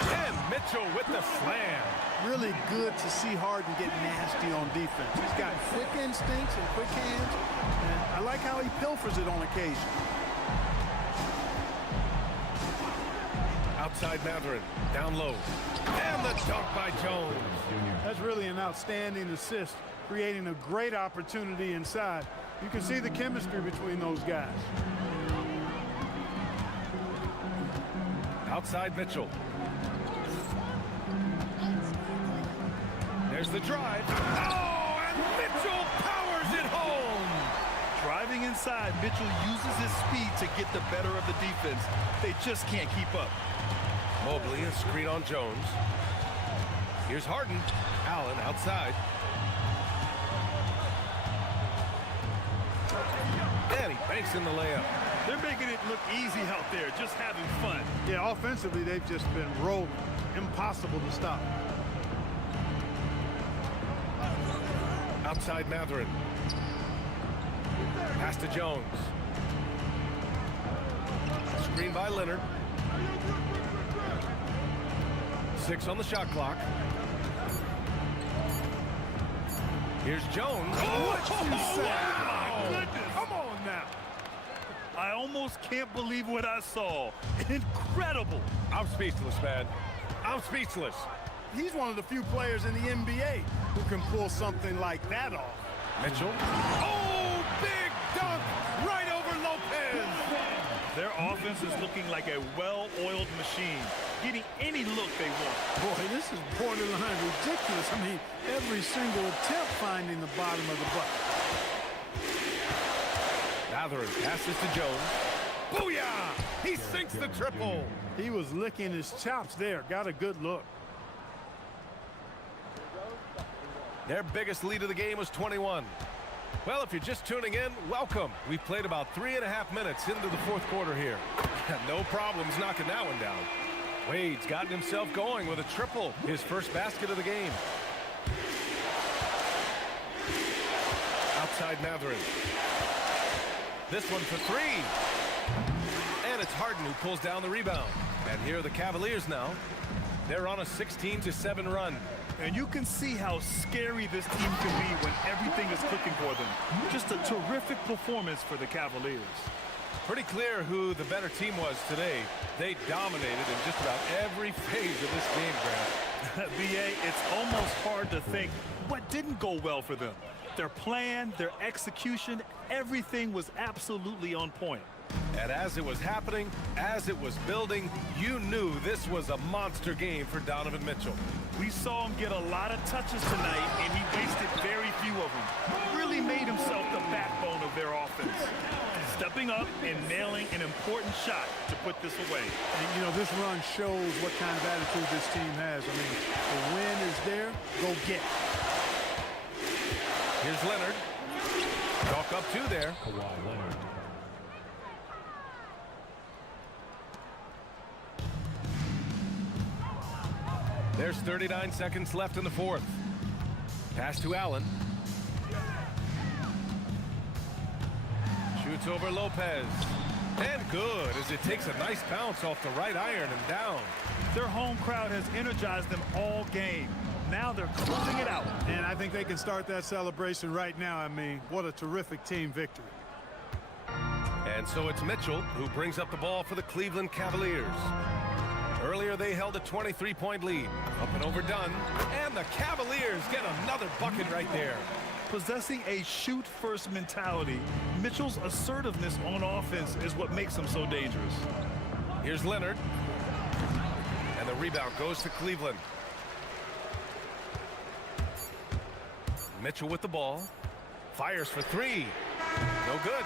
And Mitchell with the slam. Really good to see Harden get nasty on defense. He's got quick instincts and quick hands. And I like how he pilfers it on occasion. Outside Mathurin. Down low. And the dunk by Jones. That's really an outstanding assist, creating a great opportunity inside. You can see the chemistry between those guys. Outside Mitchell. There's the drive. Oh, and Mitchell powers it home. Driving inside, Mitchell uses his speed to get the better of the defense. They just can't keep up. Mobley, a screen on Jones. Here's Harden. Allen outside. And he banks in the layup. They're making it look easy out there, just having fun. Yeah, offensively, they've just been rolling. Impossible to stop. Outside Mathurin. Pass to Jones. Screen by Leonard. 6 on the shot clock. Here's Jones. What you say? Wow. My goodness. Come on now. I almost can't believe what I saw. Incredible. I'm speechless, man. I'm speechless. He's one of the few players in the NBA who can pull something like that off. Mitchell. Oh, big dunk right over Lopez. Their offense is looking like a well-oiled machine, getting any look they want. Boy, this is borderline ridiculous. I mean, every single attempt finding the bottom of the bucket. Mathurin passes to Jones. Booyah! He sinks the triple. He was licking his chops there. Got a good look. Their biggest lead of the game was 21. Well, if you're just tuning in, welcome. We've played about 3.5 minutes into the fourth quarter here. No problems knocking that one down. Wade's gotten himself going with a triple, his first basket of the game. Outside Matherin. This one for three. And it's Harden who pulls down the rebound. And here are the Cavaliers now. They're on a 16-7 run. And you can see how scary this team can be when everything is clicking for them. Just a terrific performance for the Cavaliers. Pretty clear who the better team was today. They dominated in just about every phase of this game, Grant. BA, it's almost hard to think what didn't go well for them. Their plan, their execution, everything was absolutely on point. And as it was happening, as it was building, you knew this was a monster game for Donovan Mitchell. We saw him get a lot of touches tonight, and he wasted very few of them. Really made himself the backbone of their offense. Stepping up and nailing an important shot to put this away. And, you know, this run shows what kind of attitude this team has. I mean, the win is there, go get it. Here's Leonard. Chalk up two there. There's 39 seconds left in the fourth. Pass to Allen. Shoots over Lopez. And good as it takes a nice bounce off the right iron and down. Their home crowd has energized them all game. Now they're closing it out. And I think they can start that celebration right now. I mean, what a terrific team victory. And so it's Mitchell who brings up the ball for the Cleveland Cavaliers. Earlier, they held a 23-point lead. Up and overdone. And the Cavaliers get another bucket right there. Possessing a shoot-first mentality, Mitchell's assertiveness on offense is what makes him so dangerous. Here's Leonard. And the rebound goes to Cleveland. Mitchell with the ball. Fires for three. No good.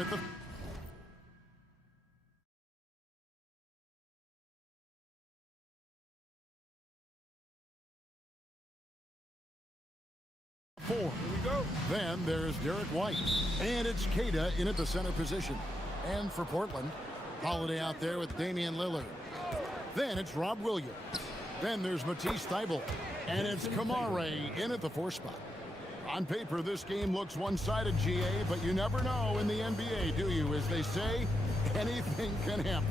at the... Four. Here we go. Then there's Derek White. And it's Queta in at the center position. And for Portland, Holiday out there with Damian Lillard. Then it's Rob Williams. Then there's Matisse Thybulle. And it's Kamare in at the 4 spot. On paper, this game looks one-sided, GA, but you never know in the NBA, do you? As they say, anything can happen.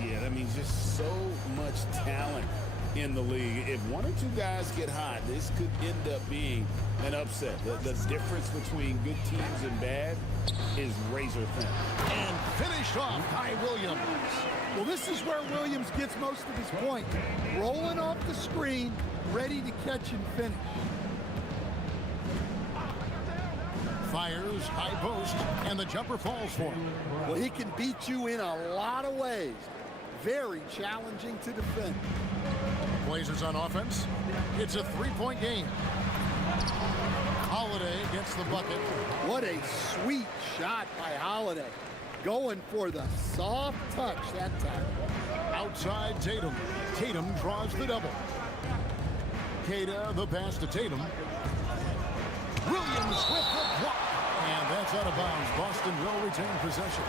Yeah, that means just so much talent in the league. If one or two guys get hot, this could end up being an upset. The difference between good teams and bad is razor thin. And finished off by Williams. Well, this is where Williams gets most of his points. Rolling off the screen, ready to catch and finish. Fires, high post, and the jumper falls for him. Well, he can beat you in a lot of ways. Very challenging to defend. Blazers on offense. It's a 3-point game. Holiday gets the bucket. What a sweet shot by Holiday. Going for the soft touch that time. Outside Tatum. Tatum draws the double. Queta the pass to Tatum. Williams with the block. And that's out of bounds. Boston will retain possession.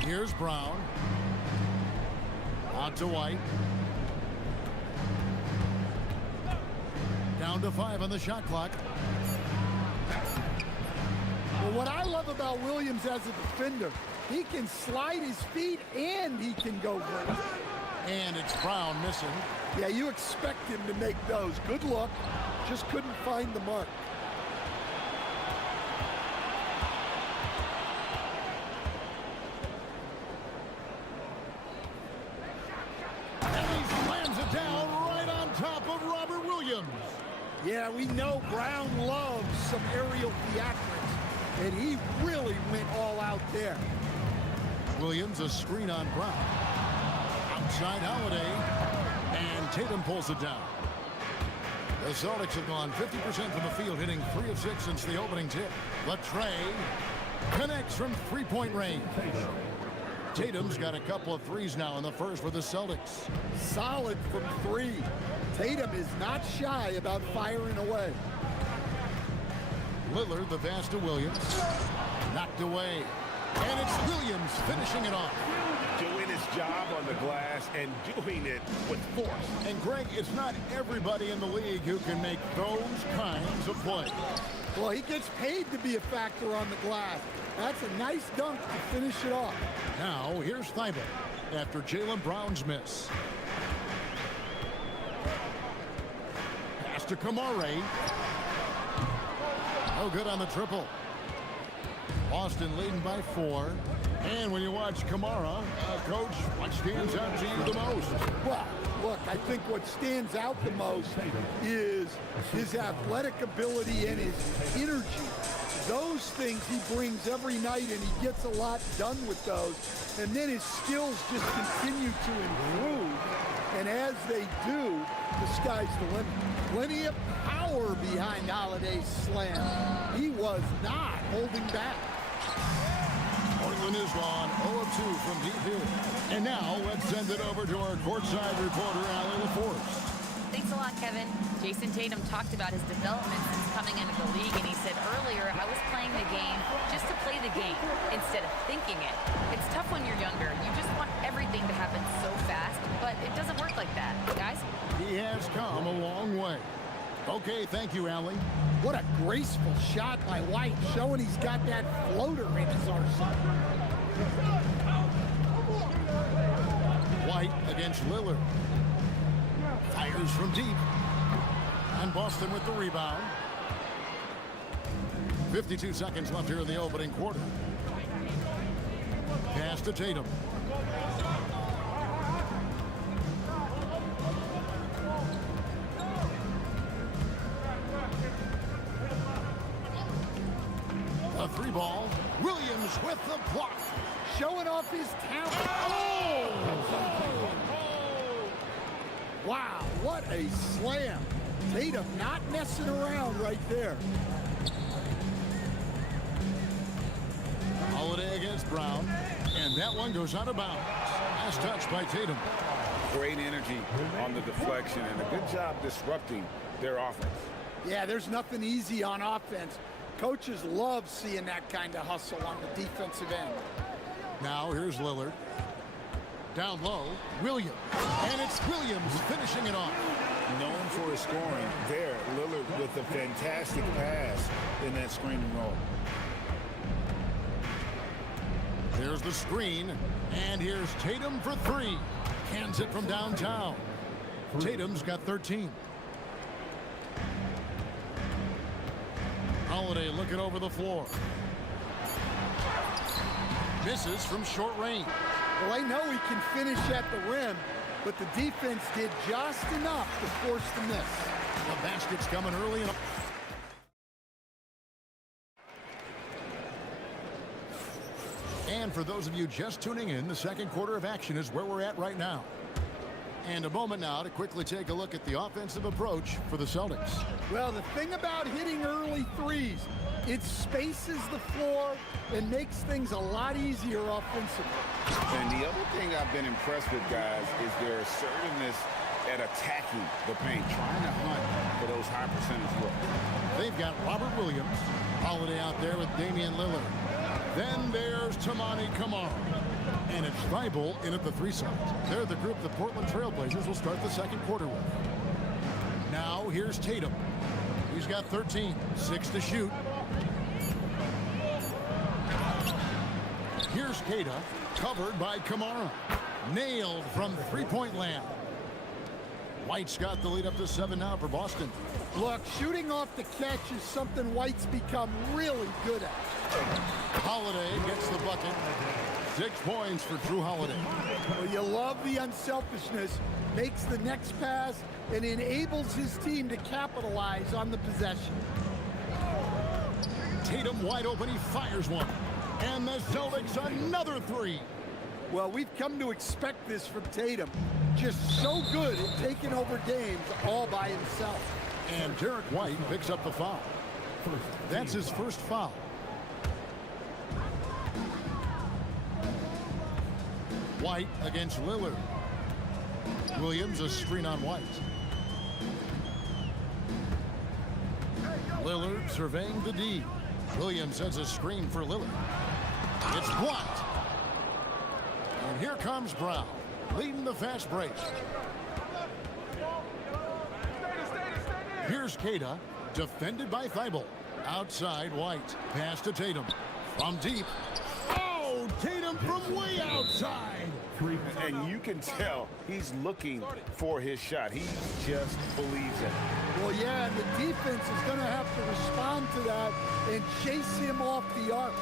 Here's Brown. Out to White. Down to 5 on the shot clock. Well, what I love about Williams as a defender, he can slide his feet and he can go for it. And it's Brown missing. Yeah, you expect him to make those. Good look. Just couldn't find the mark. And he slams it down right on top of Robert Williams. Yeah, we know Brown loves some aerial theatrics, and he really went all out there. Williams, a screen on Brown. Outside Holiday, and Tatum pulls it down. The Celtics have gone 50% from the field, hitting 3 of 6 since the opening tip. Latrey connects from 3-point range. Tatum's got a couple of threes now in the first with the Celtics. Solid from 3. Tatum is not shy about firing away. Lillard, the pass to Williams. Knocked away. And it's Williams finishing it off. Doing his job on the glass and doing it with force. And Greg, it's not everybody in the league who can make those kinds of plays. Well, he gets paid to be a factor on the glass. That's a nice dunk to finish it off. Now, here's Thybulle after Jaylen Brown's miss. Pass to Kamare. No good on the triple. Boston leading by 4. And when you watch Kamara, Coach, what stands out to you the most? Well, look, I think what stands out the most is his athletic ability and his energy. Those things he brings every night, and he gets a lot done with those. And then his skills just continue to improve. And as they do, the sky's the limit. Plenty of power behind Holiday's slam. He was not holding back. Portland is on 0-2 from deep here. And now let's send it over to our courtside reporter, Allie LaForce. Thanks a lot, Kevin. Jason Tatum talked about his development since coming into the league, and he said earlier, I was playing the game just to play the game instead of thinking it. It's tough when you're younger. You just want everything to happen so fast, but it doesn't work like that. Guys? He has come a long way. Okay, thank you, Allie. What a graceful shot by White, showing he's got that floater in his arsenal. White against Lillard. Fires from deep. And Boston with the rebound. 52 seconds left here in the opening quarter. Pass to Tatum. A 3-ball. Williams with the block. Showing off his talent. Oh! Wow, what a slam. Tatum not messing around right there. Holiday against Brown, and that one goes out of bounds. Last touch by Tatum. Great energy on the deflection and a good job disrupting their offense. Yeah, there's nothing easy on offense. Coaches love seeing that kind of hustle on the defensive end. Now here's Lillard. Down low, Williams. And it's Williams finishing it off. Known for his scoring there, Lillard with a fantastic pass in that screen and roll. There's the screen, and here's Tatum for three. Cans it from downtown. Tatum's got 13. Holiday looking over the floor. Misses from short range. Well, I know he can finish at the rim, but the defense did just enough to force the miss. The basket's coming early. And for those of you just tuning in, the second quarter of action is where we're at right now. And a moment now to quickly take a look at the offensive approach for the Celtics. Well, the thing about hitting early threes, it spaces the floor and makes things a lot easier offensively. And the other thing I've been impressed with, guys, is their assertiveness at attacking the paint, trying to hunt for those high percentage looks. They've got Robert Williams, Holiday out there with Damian Lillard. Then there's Tamani Kamara. And it's Thibault in at the three side. They're the group the Portland Trailblazers will start the second quarter with. Now here's Tatum. He's got 13, 6 to shoot. Here's Keita, covered by Kamara. Nailed from three-point land. White's got the lead up to 7 now for Boston. Look, shooting off the catch is something White's become really good at. Holiday gets the bucket. 6 points for Drew Holiday. Well, you love the unselfishness, makes the next pass, and enables his team to capitalize on the possession. Tatum wide open, he fires one. And the Celtics another three. Well, we've come to expect this from Tatum. Just so good at taking over games all by himself. And Derek White picks up the foul. That's his first foul. White against Lillard. Williams a screen on White. Lillard surveying the D. Williams sends a screen for Lillard. It's blocked. And here comes Brown, leading the fast break. Here's Keita, defended by Thibault. Outside White, pass to Tatum. From deep. Oh, Tatum from way outside. And you can tell he's looking for his shot. He just believes it. Well, yeah, and the defense is going to have to respond to that and chase him off the arc.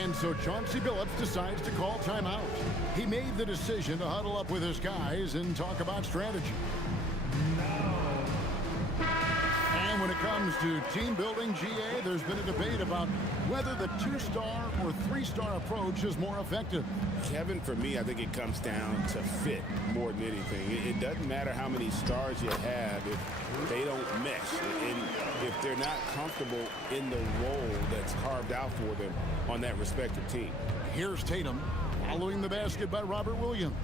And so Chauncey Billups decides to call timeout. He made the decision to huddle up with his guys and talk about strategy. And when it comes to team building, GA, there's been a debate about whether the 2-star or 3-star approach is more effective. Kevin, for me, I think it comes down to fit more than anything. It doesn't matter how many stars you have if they don't mesh, and if they're not comfortable in the role that's carved out for them on that respective team. Here's Tatum, following the basket by Robert Williams.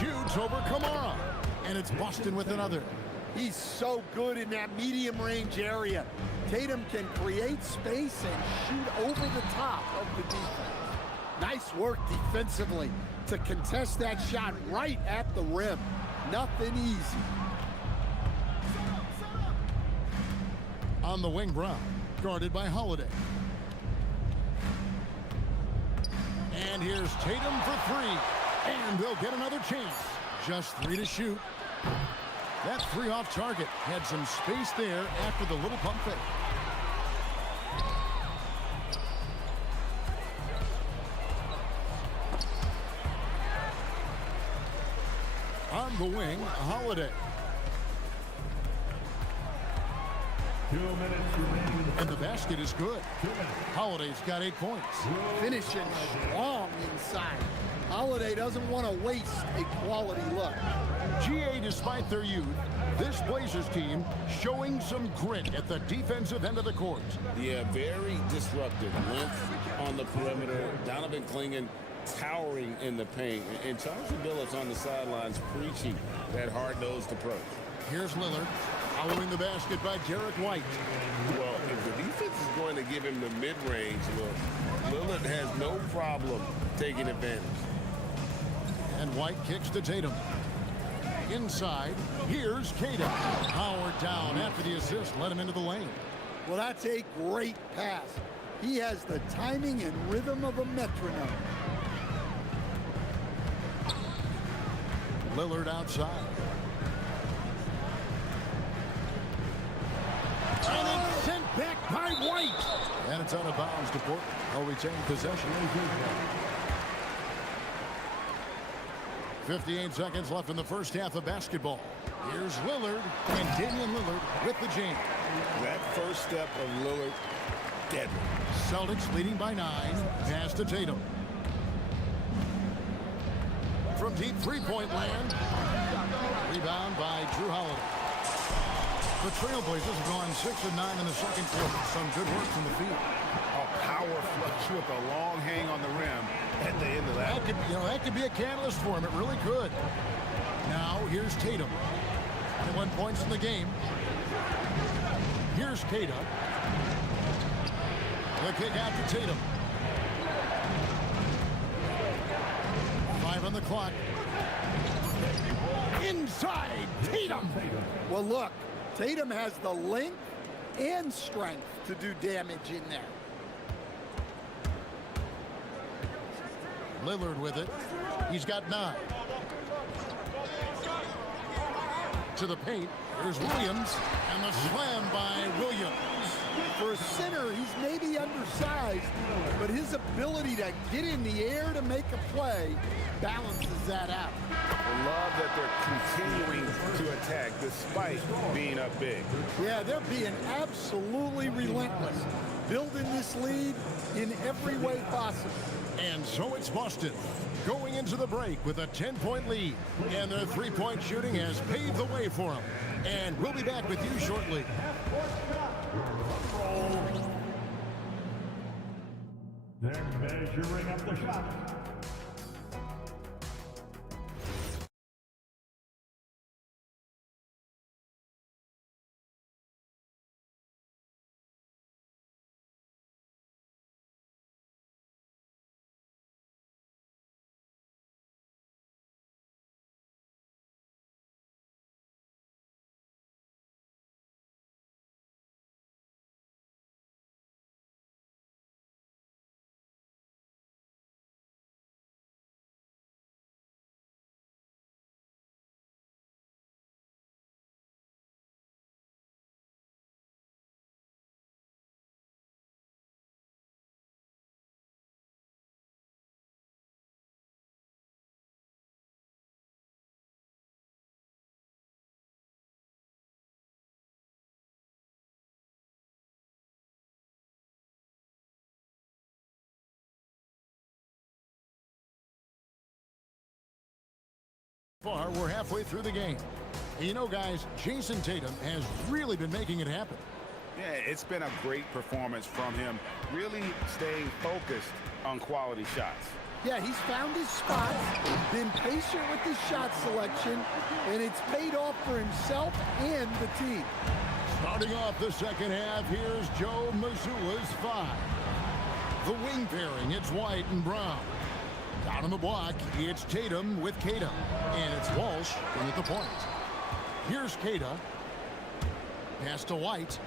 Shoots over Kamara, and it's Boston with another. He's so good in that medium range area. Tatum can create space and shoot over the top of the defense. Nice work defensively to contest that shot right at the rim. Nothing easy. On the wing, Brown, guarded by Holiday. And here's Tatum for three. And they'll get another chance. Just 3 to shoot. That 3 off target. Had some space there after the little pump fake. On the wing, Holiday. 2 minutes remaining. And the basket is good. Holiday's got 8 points. Finishing strong inside. Holiday doesn't want to waste a quality look. GA, despite their youth, This Blazers team showing some grit at the defensive end of the court. Yeah, very disruptive. Length on the perimeter. Donovan Clingan towering in the paint. And Chauncey Billups on the sidelines preaching that hard-nosed approach. Here's Lillard following the basket by Derek White. Well, if the defense is going to give him the mid-range look, Lillard has no problem taking advantage. And White kicks to Tatum. Inside, here's Keita. Powered down after the assist, led him into the lane. Well, that's a great pass. He has the timing and rhythm of a metronome. Lillard outside. And it's sent back by White. And it's out of bounds to Portland. They'll retain possession. 58 seconds left in the first half of basketball. Here's Lillard, and Damian Lillard with the jam. That first step of Lillard, deadly. Celtics leading by 9. Pass to Tatum. From deep three-point land. Rebound by Drew Holiday. The Trailblazers have gone 6 of 9 in the second quarter. Some good work from the field. A power flush with a long hang on the rim at the end of that. That could be a catalyst for him. It really could. Now here's Tatum. 21 points in the game. Here's Keita. The kick out to Tatum. 5 on the clock. Inside Tatum. Well, look, Tatum has the length and strength to do damage in there. Lillard with it. He's got 9. To the paint. There's Williams. And the slam by Williams. For a center, he's maybe undersized, but his ability to get in the air to make a play balances that out. I love that they're continuing to attack despite being up big. Yeah, they're being absolutely relentless, building this lead in every way possible. And so it's Boston going into the break with a 10-point lead. And their three-point shooting has paved the way for them. And we'll be back with you shortly. They're measuring up the shot. Far, we're halfway through the game. You know, guys, Jason Tatum has really been making it happen. Yeah, it's been a great performance from him, really staying focused on quality shots. Yeah, he's found his spots, been patient with his shot selection, and it's paid off for himself and the team. Starting off the second half, here's Joe Mazzulla's 5. The wing pairing, it's White and Brown. Down on the block, it's Tatum with Keita. And it's Walsh in at the point. Here's Keita. Pass to White.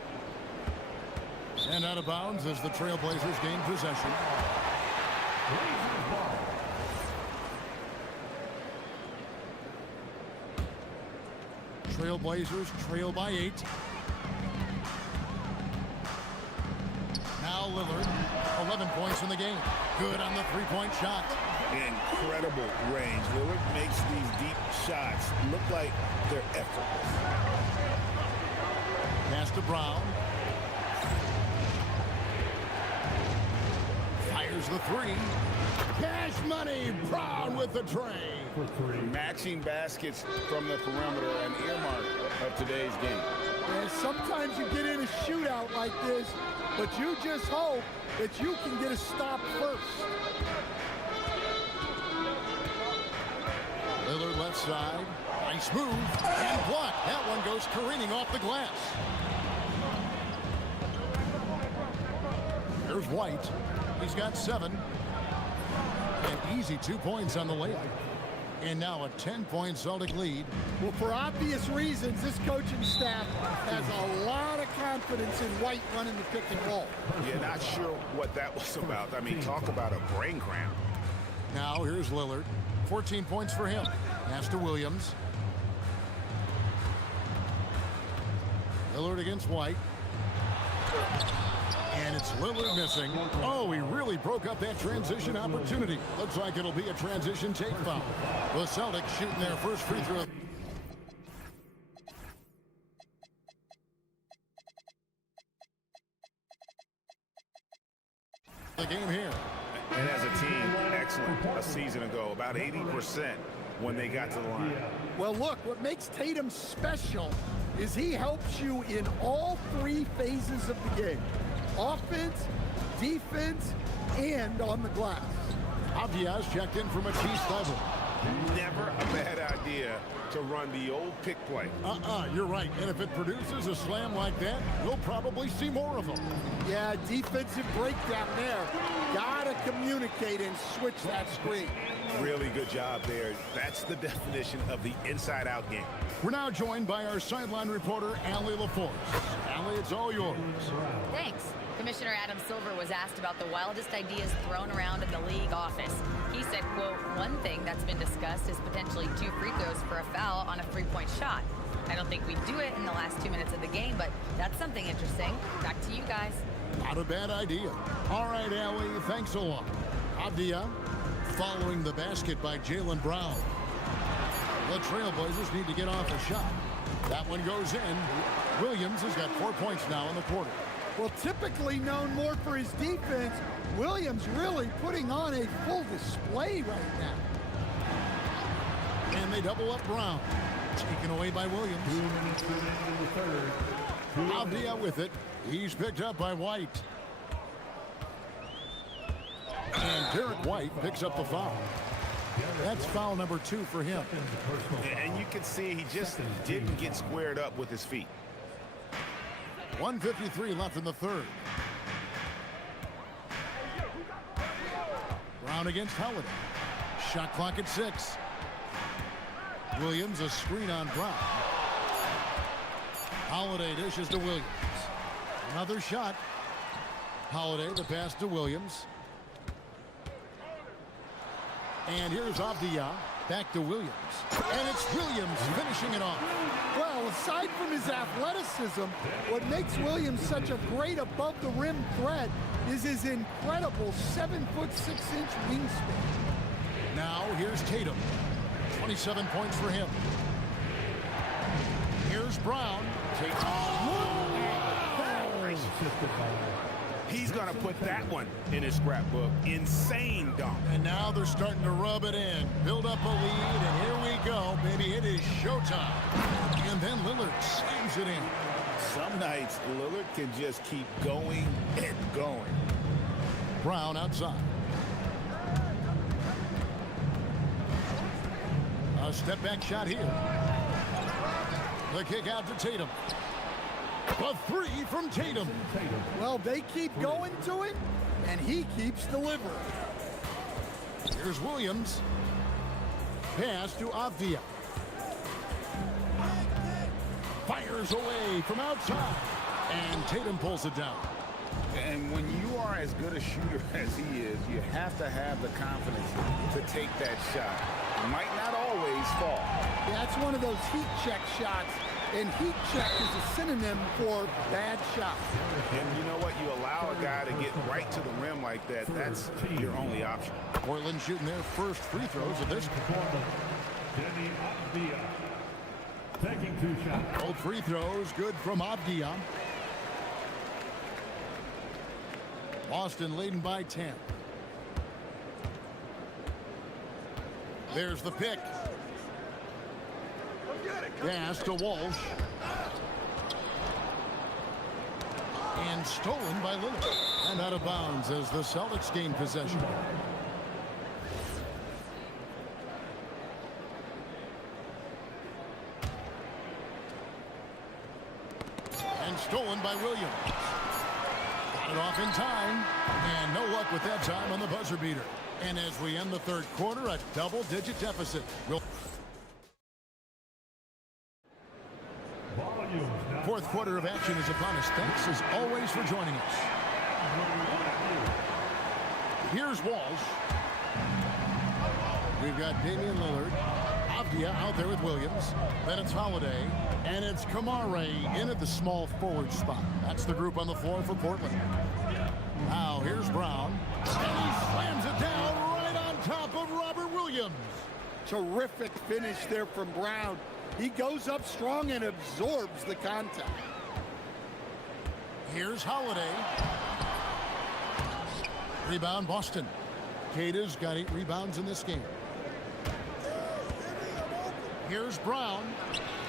And out of bounds as the Trailblazers gain possession. Trailblazers trail by 8. Now Lillard, 11 points in the game. Good on the three-point shot. Incredible range. Lillard makes these deep shots look like they're effortless. Pass to Brown. Fires the 3. Cash money. Brown with the tray. for three. Matching baskets from the perimeter, an earmark of today's game. And sometimes you get in a shootout like this, but you just hope that you can get a stop first. Lillard left side. Nice move. And blocked. That one goes careening off the glass. There's White. He's got 7. An easy 2 points on the layup. And now a 10-point Celtic lead. Well, for obvious reasons, this coaching staff has a lot of confidence in White running the pick and roll. Yeah, not sure what that was about. I mean, talk about a brain cramp. Now here's Lillard. 14 points for him. Pass to Williams. Lillard against White. And it's Lillard missing. Oh, he really broke up that transition opportunity. Looks like it'll be a transition take foul. The Celtics shooting their first free throw. The game here. And as a team, excellent a season ago, about 80% when they got to the line. Well, look, what makes Tatum special is he helps you in all 3 phases of the game. Offense, defense, and on the glass. Abdias checked in from a Matisse level. Never a bad idea to run the old pick play. You're right. And if it produces a slam like that, we'll probably see more of them. Yeah, defensive breakdown there. Gotta communicate and switch that screen. Really good job there. That's the definition of the inside-out game. We're now joined by our sideline reporter, Allie LaForce. Allie, it's all yours. Thanks. Commissioner Adam Silver was asked about the wildest ideas thrown around in the league office. He said, quote, one thing that's been discussed is potentially 2 free throws for a foul on a 3-point shot. I don't think we'd do it in the last 2 minutes of the game, but that's something interesting. Back to you guys. Not a bad idea. All right, Allie, thanks a lot. Abdia following the basket by Jaylen Brown. The Trailblazers need to get off a shot. That one goes in. Williams has got 4 points now in the quarter. Well, typically known more for his defense, Williams really putting on a full display right now. And they double up Brown. Taken away by Williams. 2 minutes remaining in the third. Abdia with it. He's picked up by White. And Derek White picks up the foul. That's foul number 2 for him. And you can see he just didn't get squared up with his feet. 1:53 left in the third. Brown against Holiday. Shot clock at 6. Williams a screen on Brown. Holiday dishes to Williams. Another shot. Holiday the pass to Williams. And here's Abdia. Back to Williams. And it's Williams finishing it off. Well, aside from his athleticism, what makes Williams such a great above-the-rim threat is his incredible 7'6" wingspan. Now here's Tatum. 27 points for him. Here's Brown. He's going to put that one in his scrapbook. Insane dunk. And now they're starting to rub it in. Build up a lead, and here we go. Maybe it is showtime. And then Lillard slams it in. Some nights, Lillard can just keep going and going. Brown outside. A step-back shot here. The kick out to Tatum. A 3 from Tatum. Well, they keep going to it, and he keeps delivering. Here's Williams. Pass to Abdia. Fires away from outside. And Tatum pulls it down. And when you are as good a shooter as he is, you have to have the confidence to take that shot. Might not always fall. Yeah, that's one of those heat check shots. And heat check is a synonym for bad shot. And you know what? You allow a guy to get right to the rim like that. That's your only option. Portland shooting their first free throws of this quarter. Taking 2 shots. Both free throws good from Abdia. Boston leading by 10. There's the pick. Pass to Walsh. And stolen by Lillard. And out of bounds as the Celtics gain possession. And stolen by Williams. Got it off in time. And no luck with that time on the buzzer beater. And as we end the third quarter, a double-digit deficit. Fourth quarter of action is upon us. Thanks as always for joining us. Here's Walsh. We've got Damian Lillard. Avdia out there with Williams. Then it's Holiday. And it's Kamare in at the small forward spot. That's the group on the floor for Portland. Now here's Brown. And he slams it down right on top of Robert Williams. Terrific finish there from Brown. He goes up strong and absorbs the contact. Here's Holiday. Rebound Boston. Cada's got 8 rebounds in this game. Here's Brown.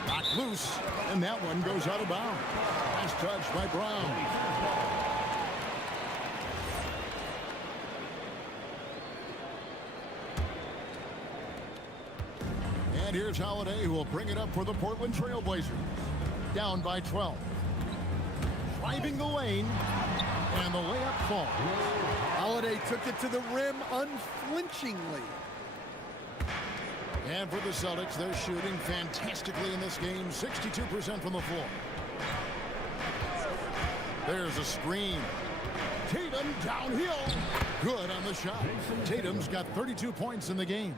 Knocked loose. And that one goes out of bounds. Nice touch by Brown. And here's Holiday, who will bring it up for the Portland Trailblazers. Down by 12. Driving the lane. And the layup falls. Holiday took it to the rim unflinchingly. And for the Celtics, they're shooting fantastically in this game. 62% from the floor. There's a screen. Tatum downhill. Good on the shot. Tatum's got 32 points in the game.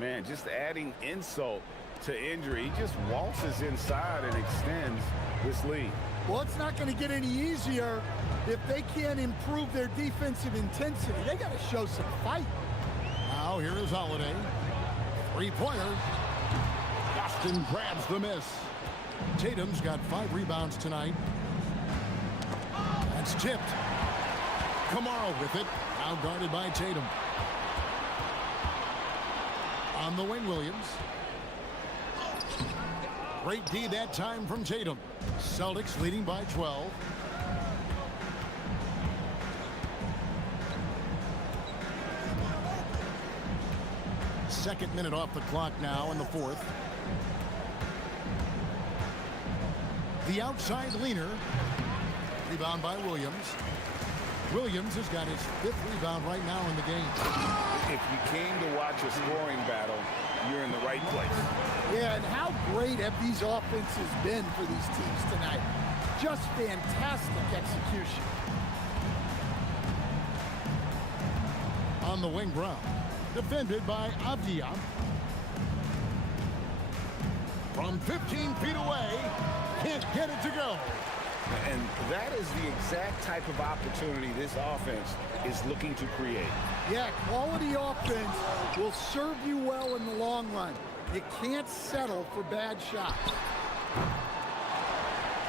Man, just adding insult to injury. He just waltzes inside and extends this lead. Well, it's not going to get any easier if they can't improve their defensive intensity. They got to show some fight. Now here is Holiday. Three-pointer. Boston grabs the miss. Tatum's got 5 rebounds tonight. That's tipped. Kamara with it. Now guarded by Tatum. On the wing, Williams. Great D that time from Tatum. Celtics leading by 12. Second minute off the clock now in the fourth. The outside leaner. Rebound by Williams. Williams has got his 5th rebound right now in the game. If you came to watch a scoring battle, you're in the right place. Yeah, and how great have these offenses been for these teams tonight? Just fantastic execution. On the wing, Brown. Defended by Avdia. From 15 feet away, can't get it to go. And that is the exact type of opportunity this offense is looking to create. Yeah, quality offense will serve you well in the long run. You can't settle for bad shots.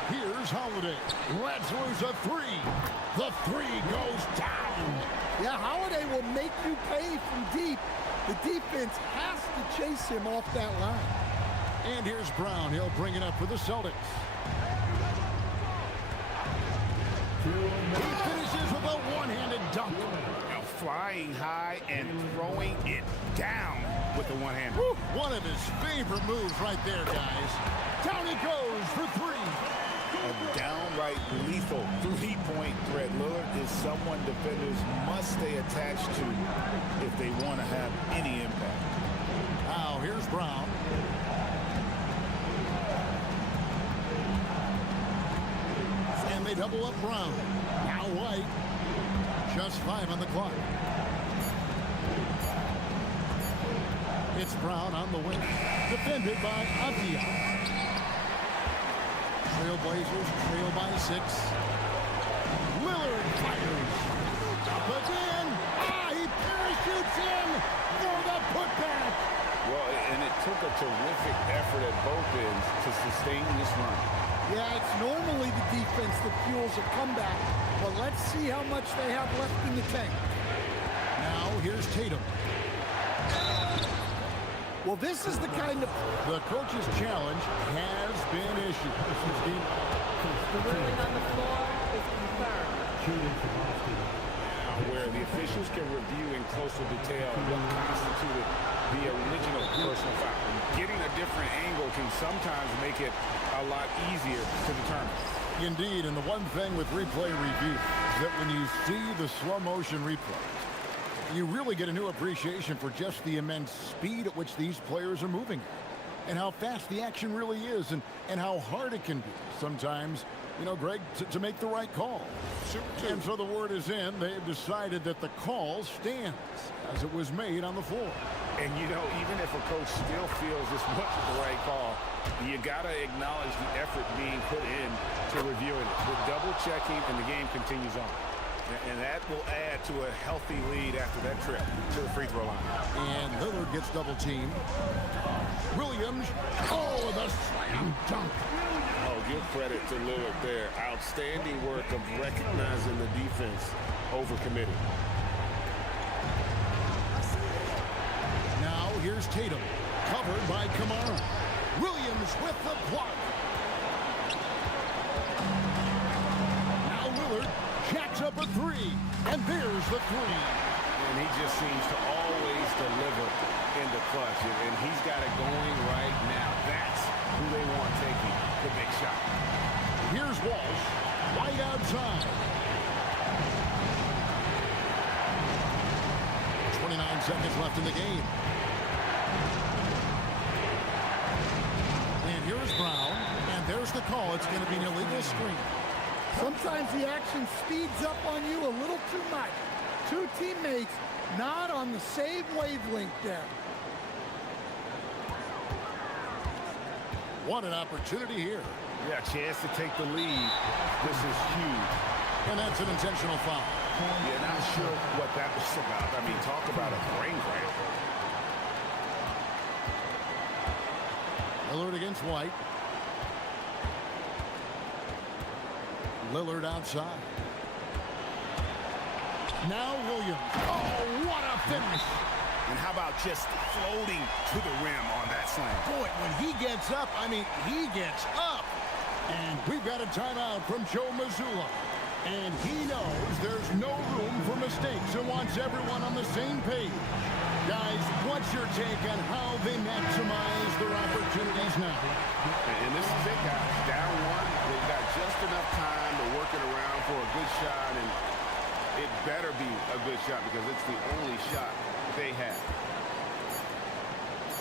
Here's Holiday. Lets loose a 3. The 3 goes down. Yeah, Holiday will make you pay from deep. The defense has to chase him off that line. And here's Brown. He'll bring it up for the Celtics. He finishes with a one-handed dunk. Now flying high and throwing it down with the one-hander. One of his favorite moves right there, guys. Down he goes for 3. A downright lethal 3-point threat. Lillard is someone defenders must stay attached to if they want to have any impact. Now here's Brown. And they double up Brown. Now White. Just 5 on the clock. It's Brown on the wing. Defended by Avdia. Trailblazers trail by 6. Lillard fires. Up again. He parachutes in for the putback. Well, and it took a terrific effort at both ends to sustain this run. Yeah, it's normally the defense that fuels a comeback, but let's see how much they have left in the tank. Now here's Tatum. Well, this is the kind of... The coach's challenge has been issued. The ruling on the floor is confirmed. Where the officials can review in closer detail what constituted the original personal foul. Getting a different angle can sometimes make it a lot easier to determine. Indeed, and the one thing with replay review is that when you see the slow motion replays, you really get a new appreciation for just the immense speed at which these players are moving and how fast the action really is and how hard it can be sometimes, you know, Greg, to make the right call. And so the word is in. They have decided that the call stands as it was made on the floor. And, you know, even if a coach still feels this much is the right call, you got to acknowledge the effort being put in to reviewing it. The double checking, and the game continues on. And that will add to a healthy lead after that trip to the free throw line. And Lillard gets double teamed. Williams, oh, the slam dunk. Oh, give credit to Lillard there. Outstanding work of recognizing the defense overcommitted. Now here's Tatum, covered by Kamara. Williams with the block. Now Lillard jacks up a three, and there's the three. And he just seems to always deliver in the clutch, and he's got it going right now. That's who they want taking the big shot. Here's Walsh, right outside. 29 seconds left in the game. And here's Brown, and there's the call. It's going to be an illegal screen. Sometimes the action speeds up on you a little too much. Two teammates not on the same wavelength there. What an opportunity here. Yeah, chance to take the lead. This is huge. And that's an intentional foul. Yeah, not sure what that was about. I mean, talk about a brain cramp. Lillard against White. Lillard outside. Now Williams. Oh, what a finish. And how about just floating to the rim on that slam? Boy, when he gets up, I mean, he gets up. And we've got a timeout from Joe Mazzulla. And he knows there's no room for mistakes and wants everyone on the same page. Guys, what's your take on how they maximize their opportunities now? And this is it, guys. Down one, they've got just enough time to work it around for a good shot, and it better be a good shot because it's the only shot they have.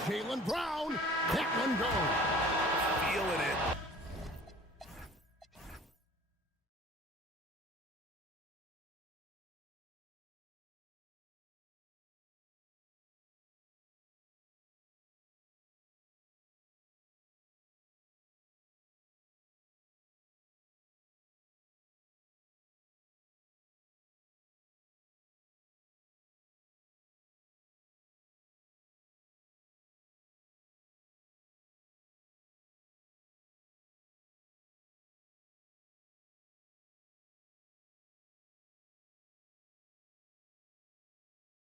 Jaylen Brown, that one goes.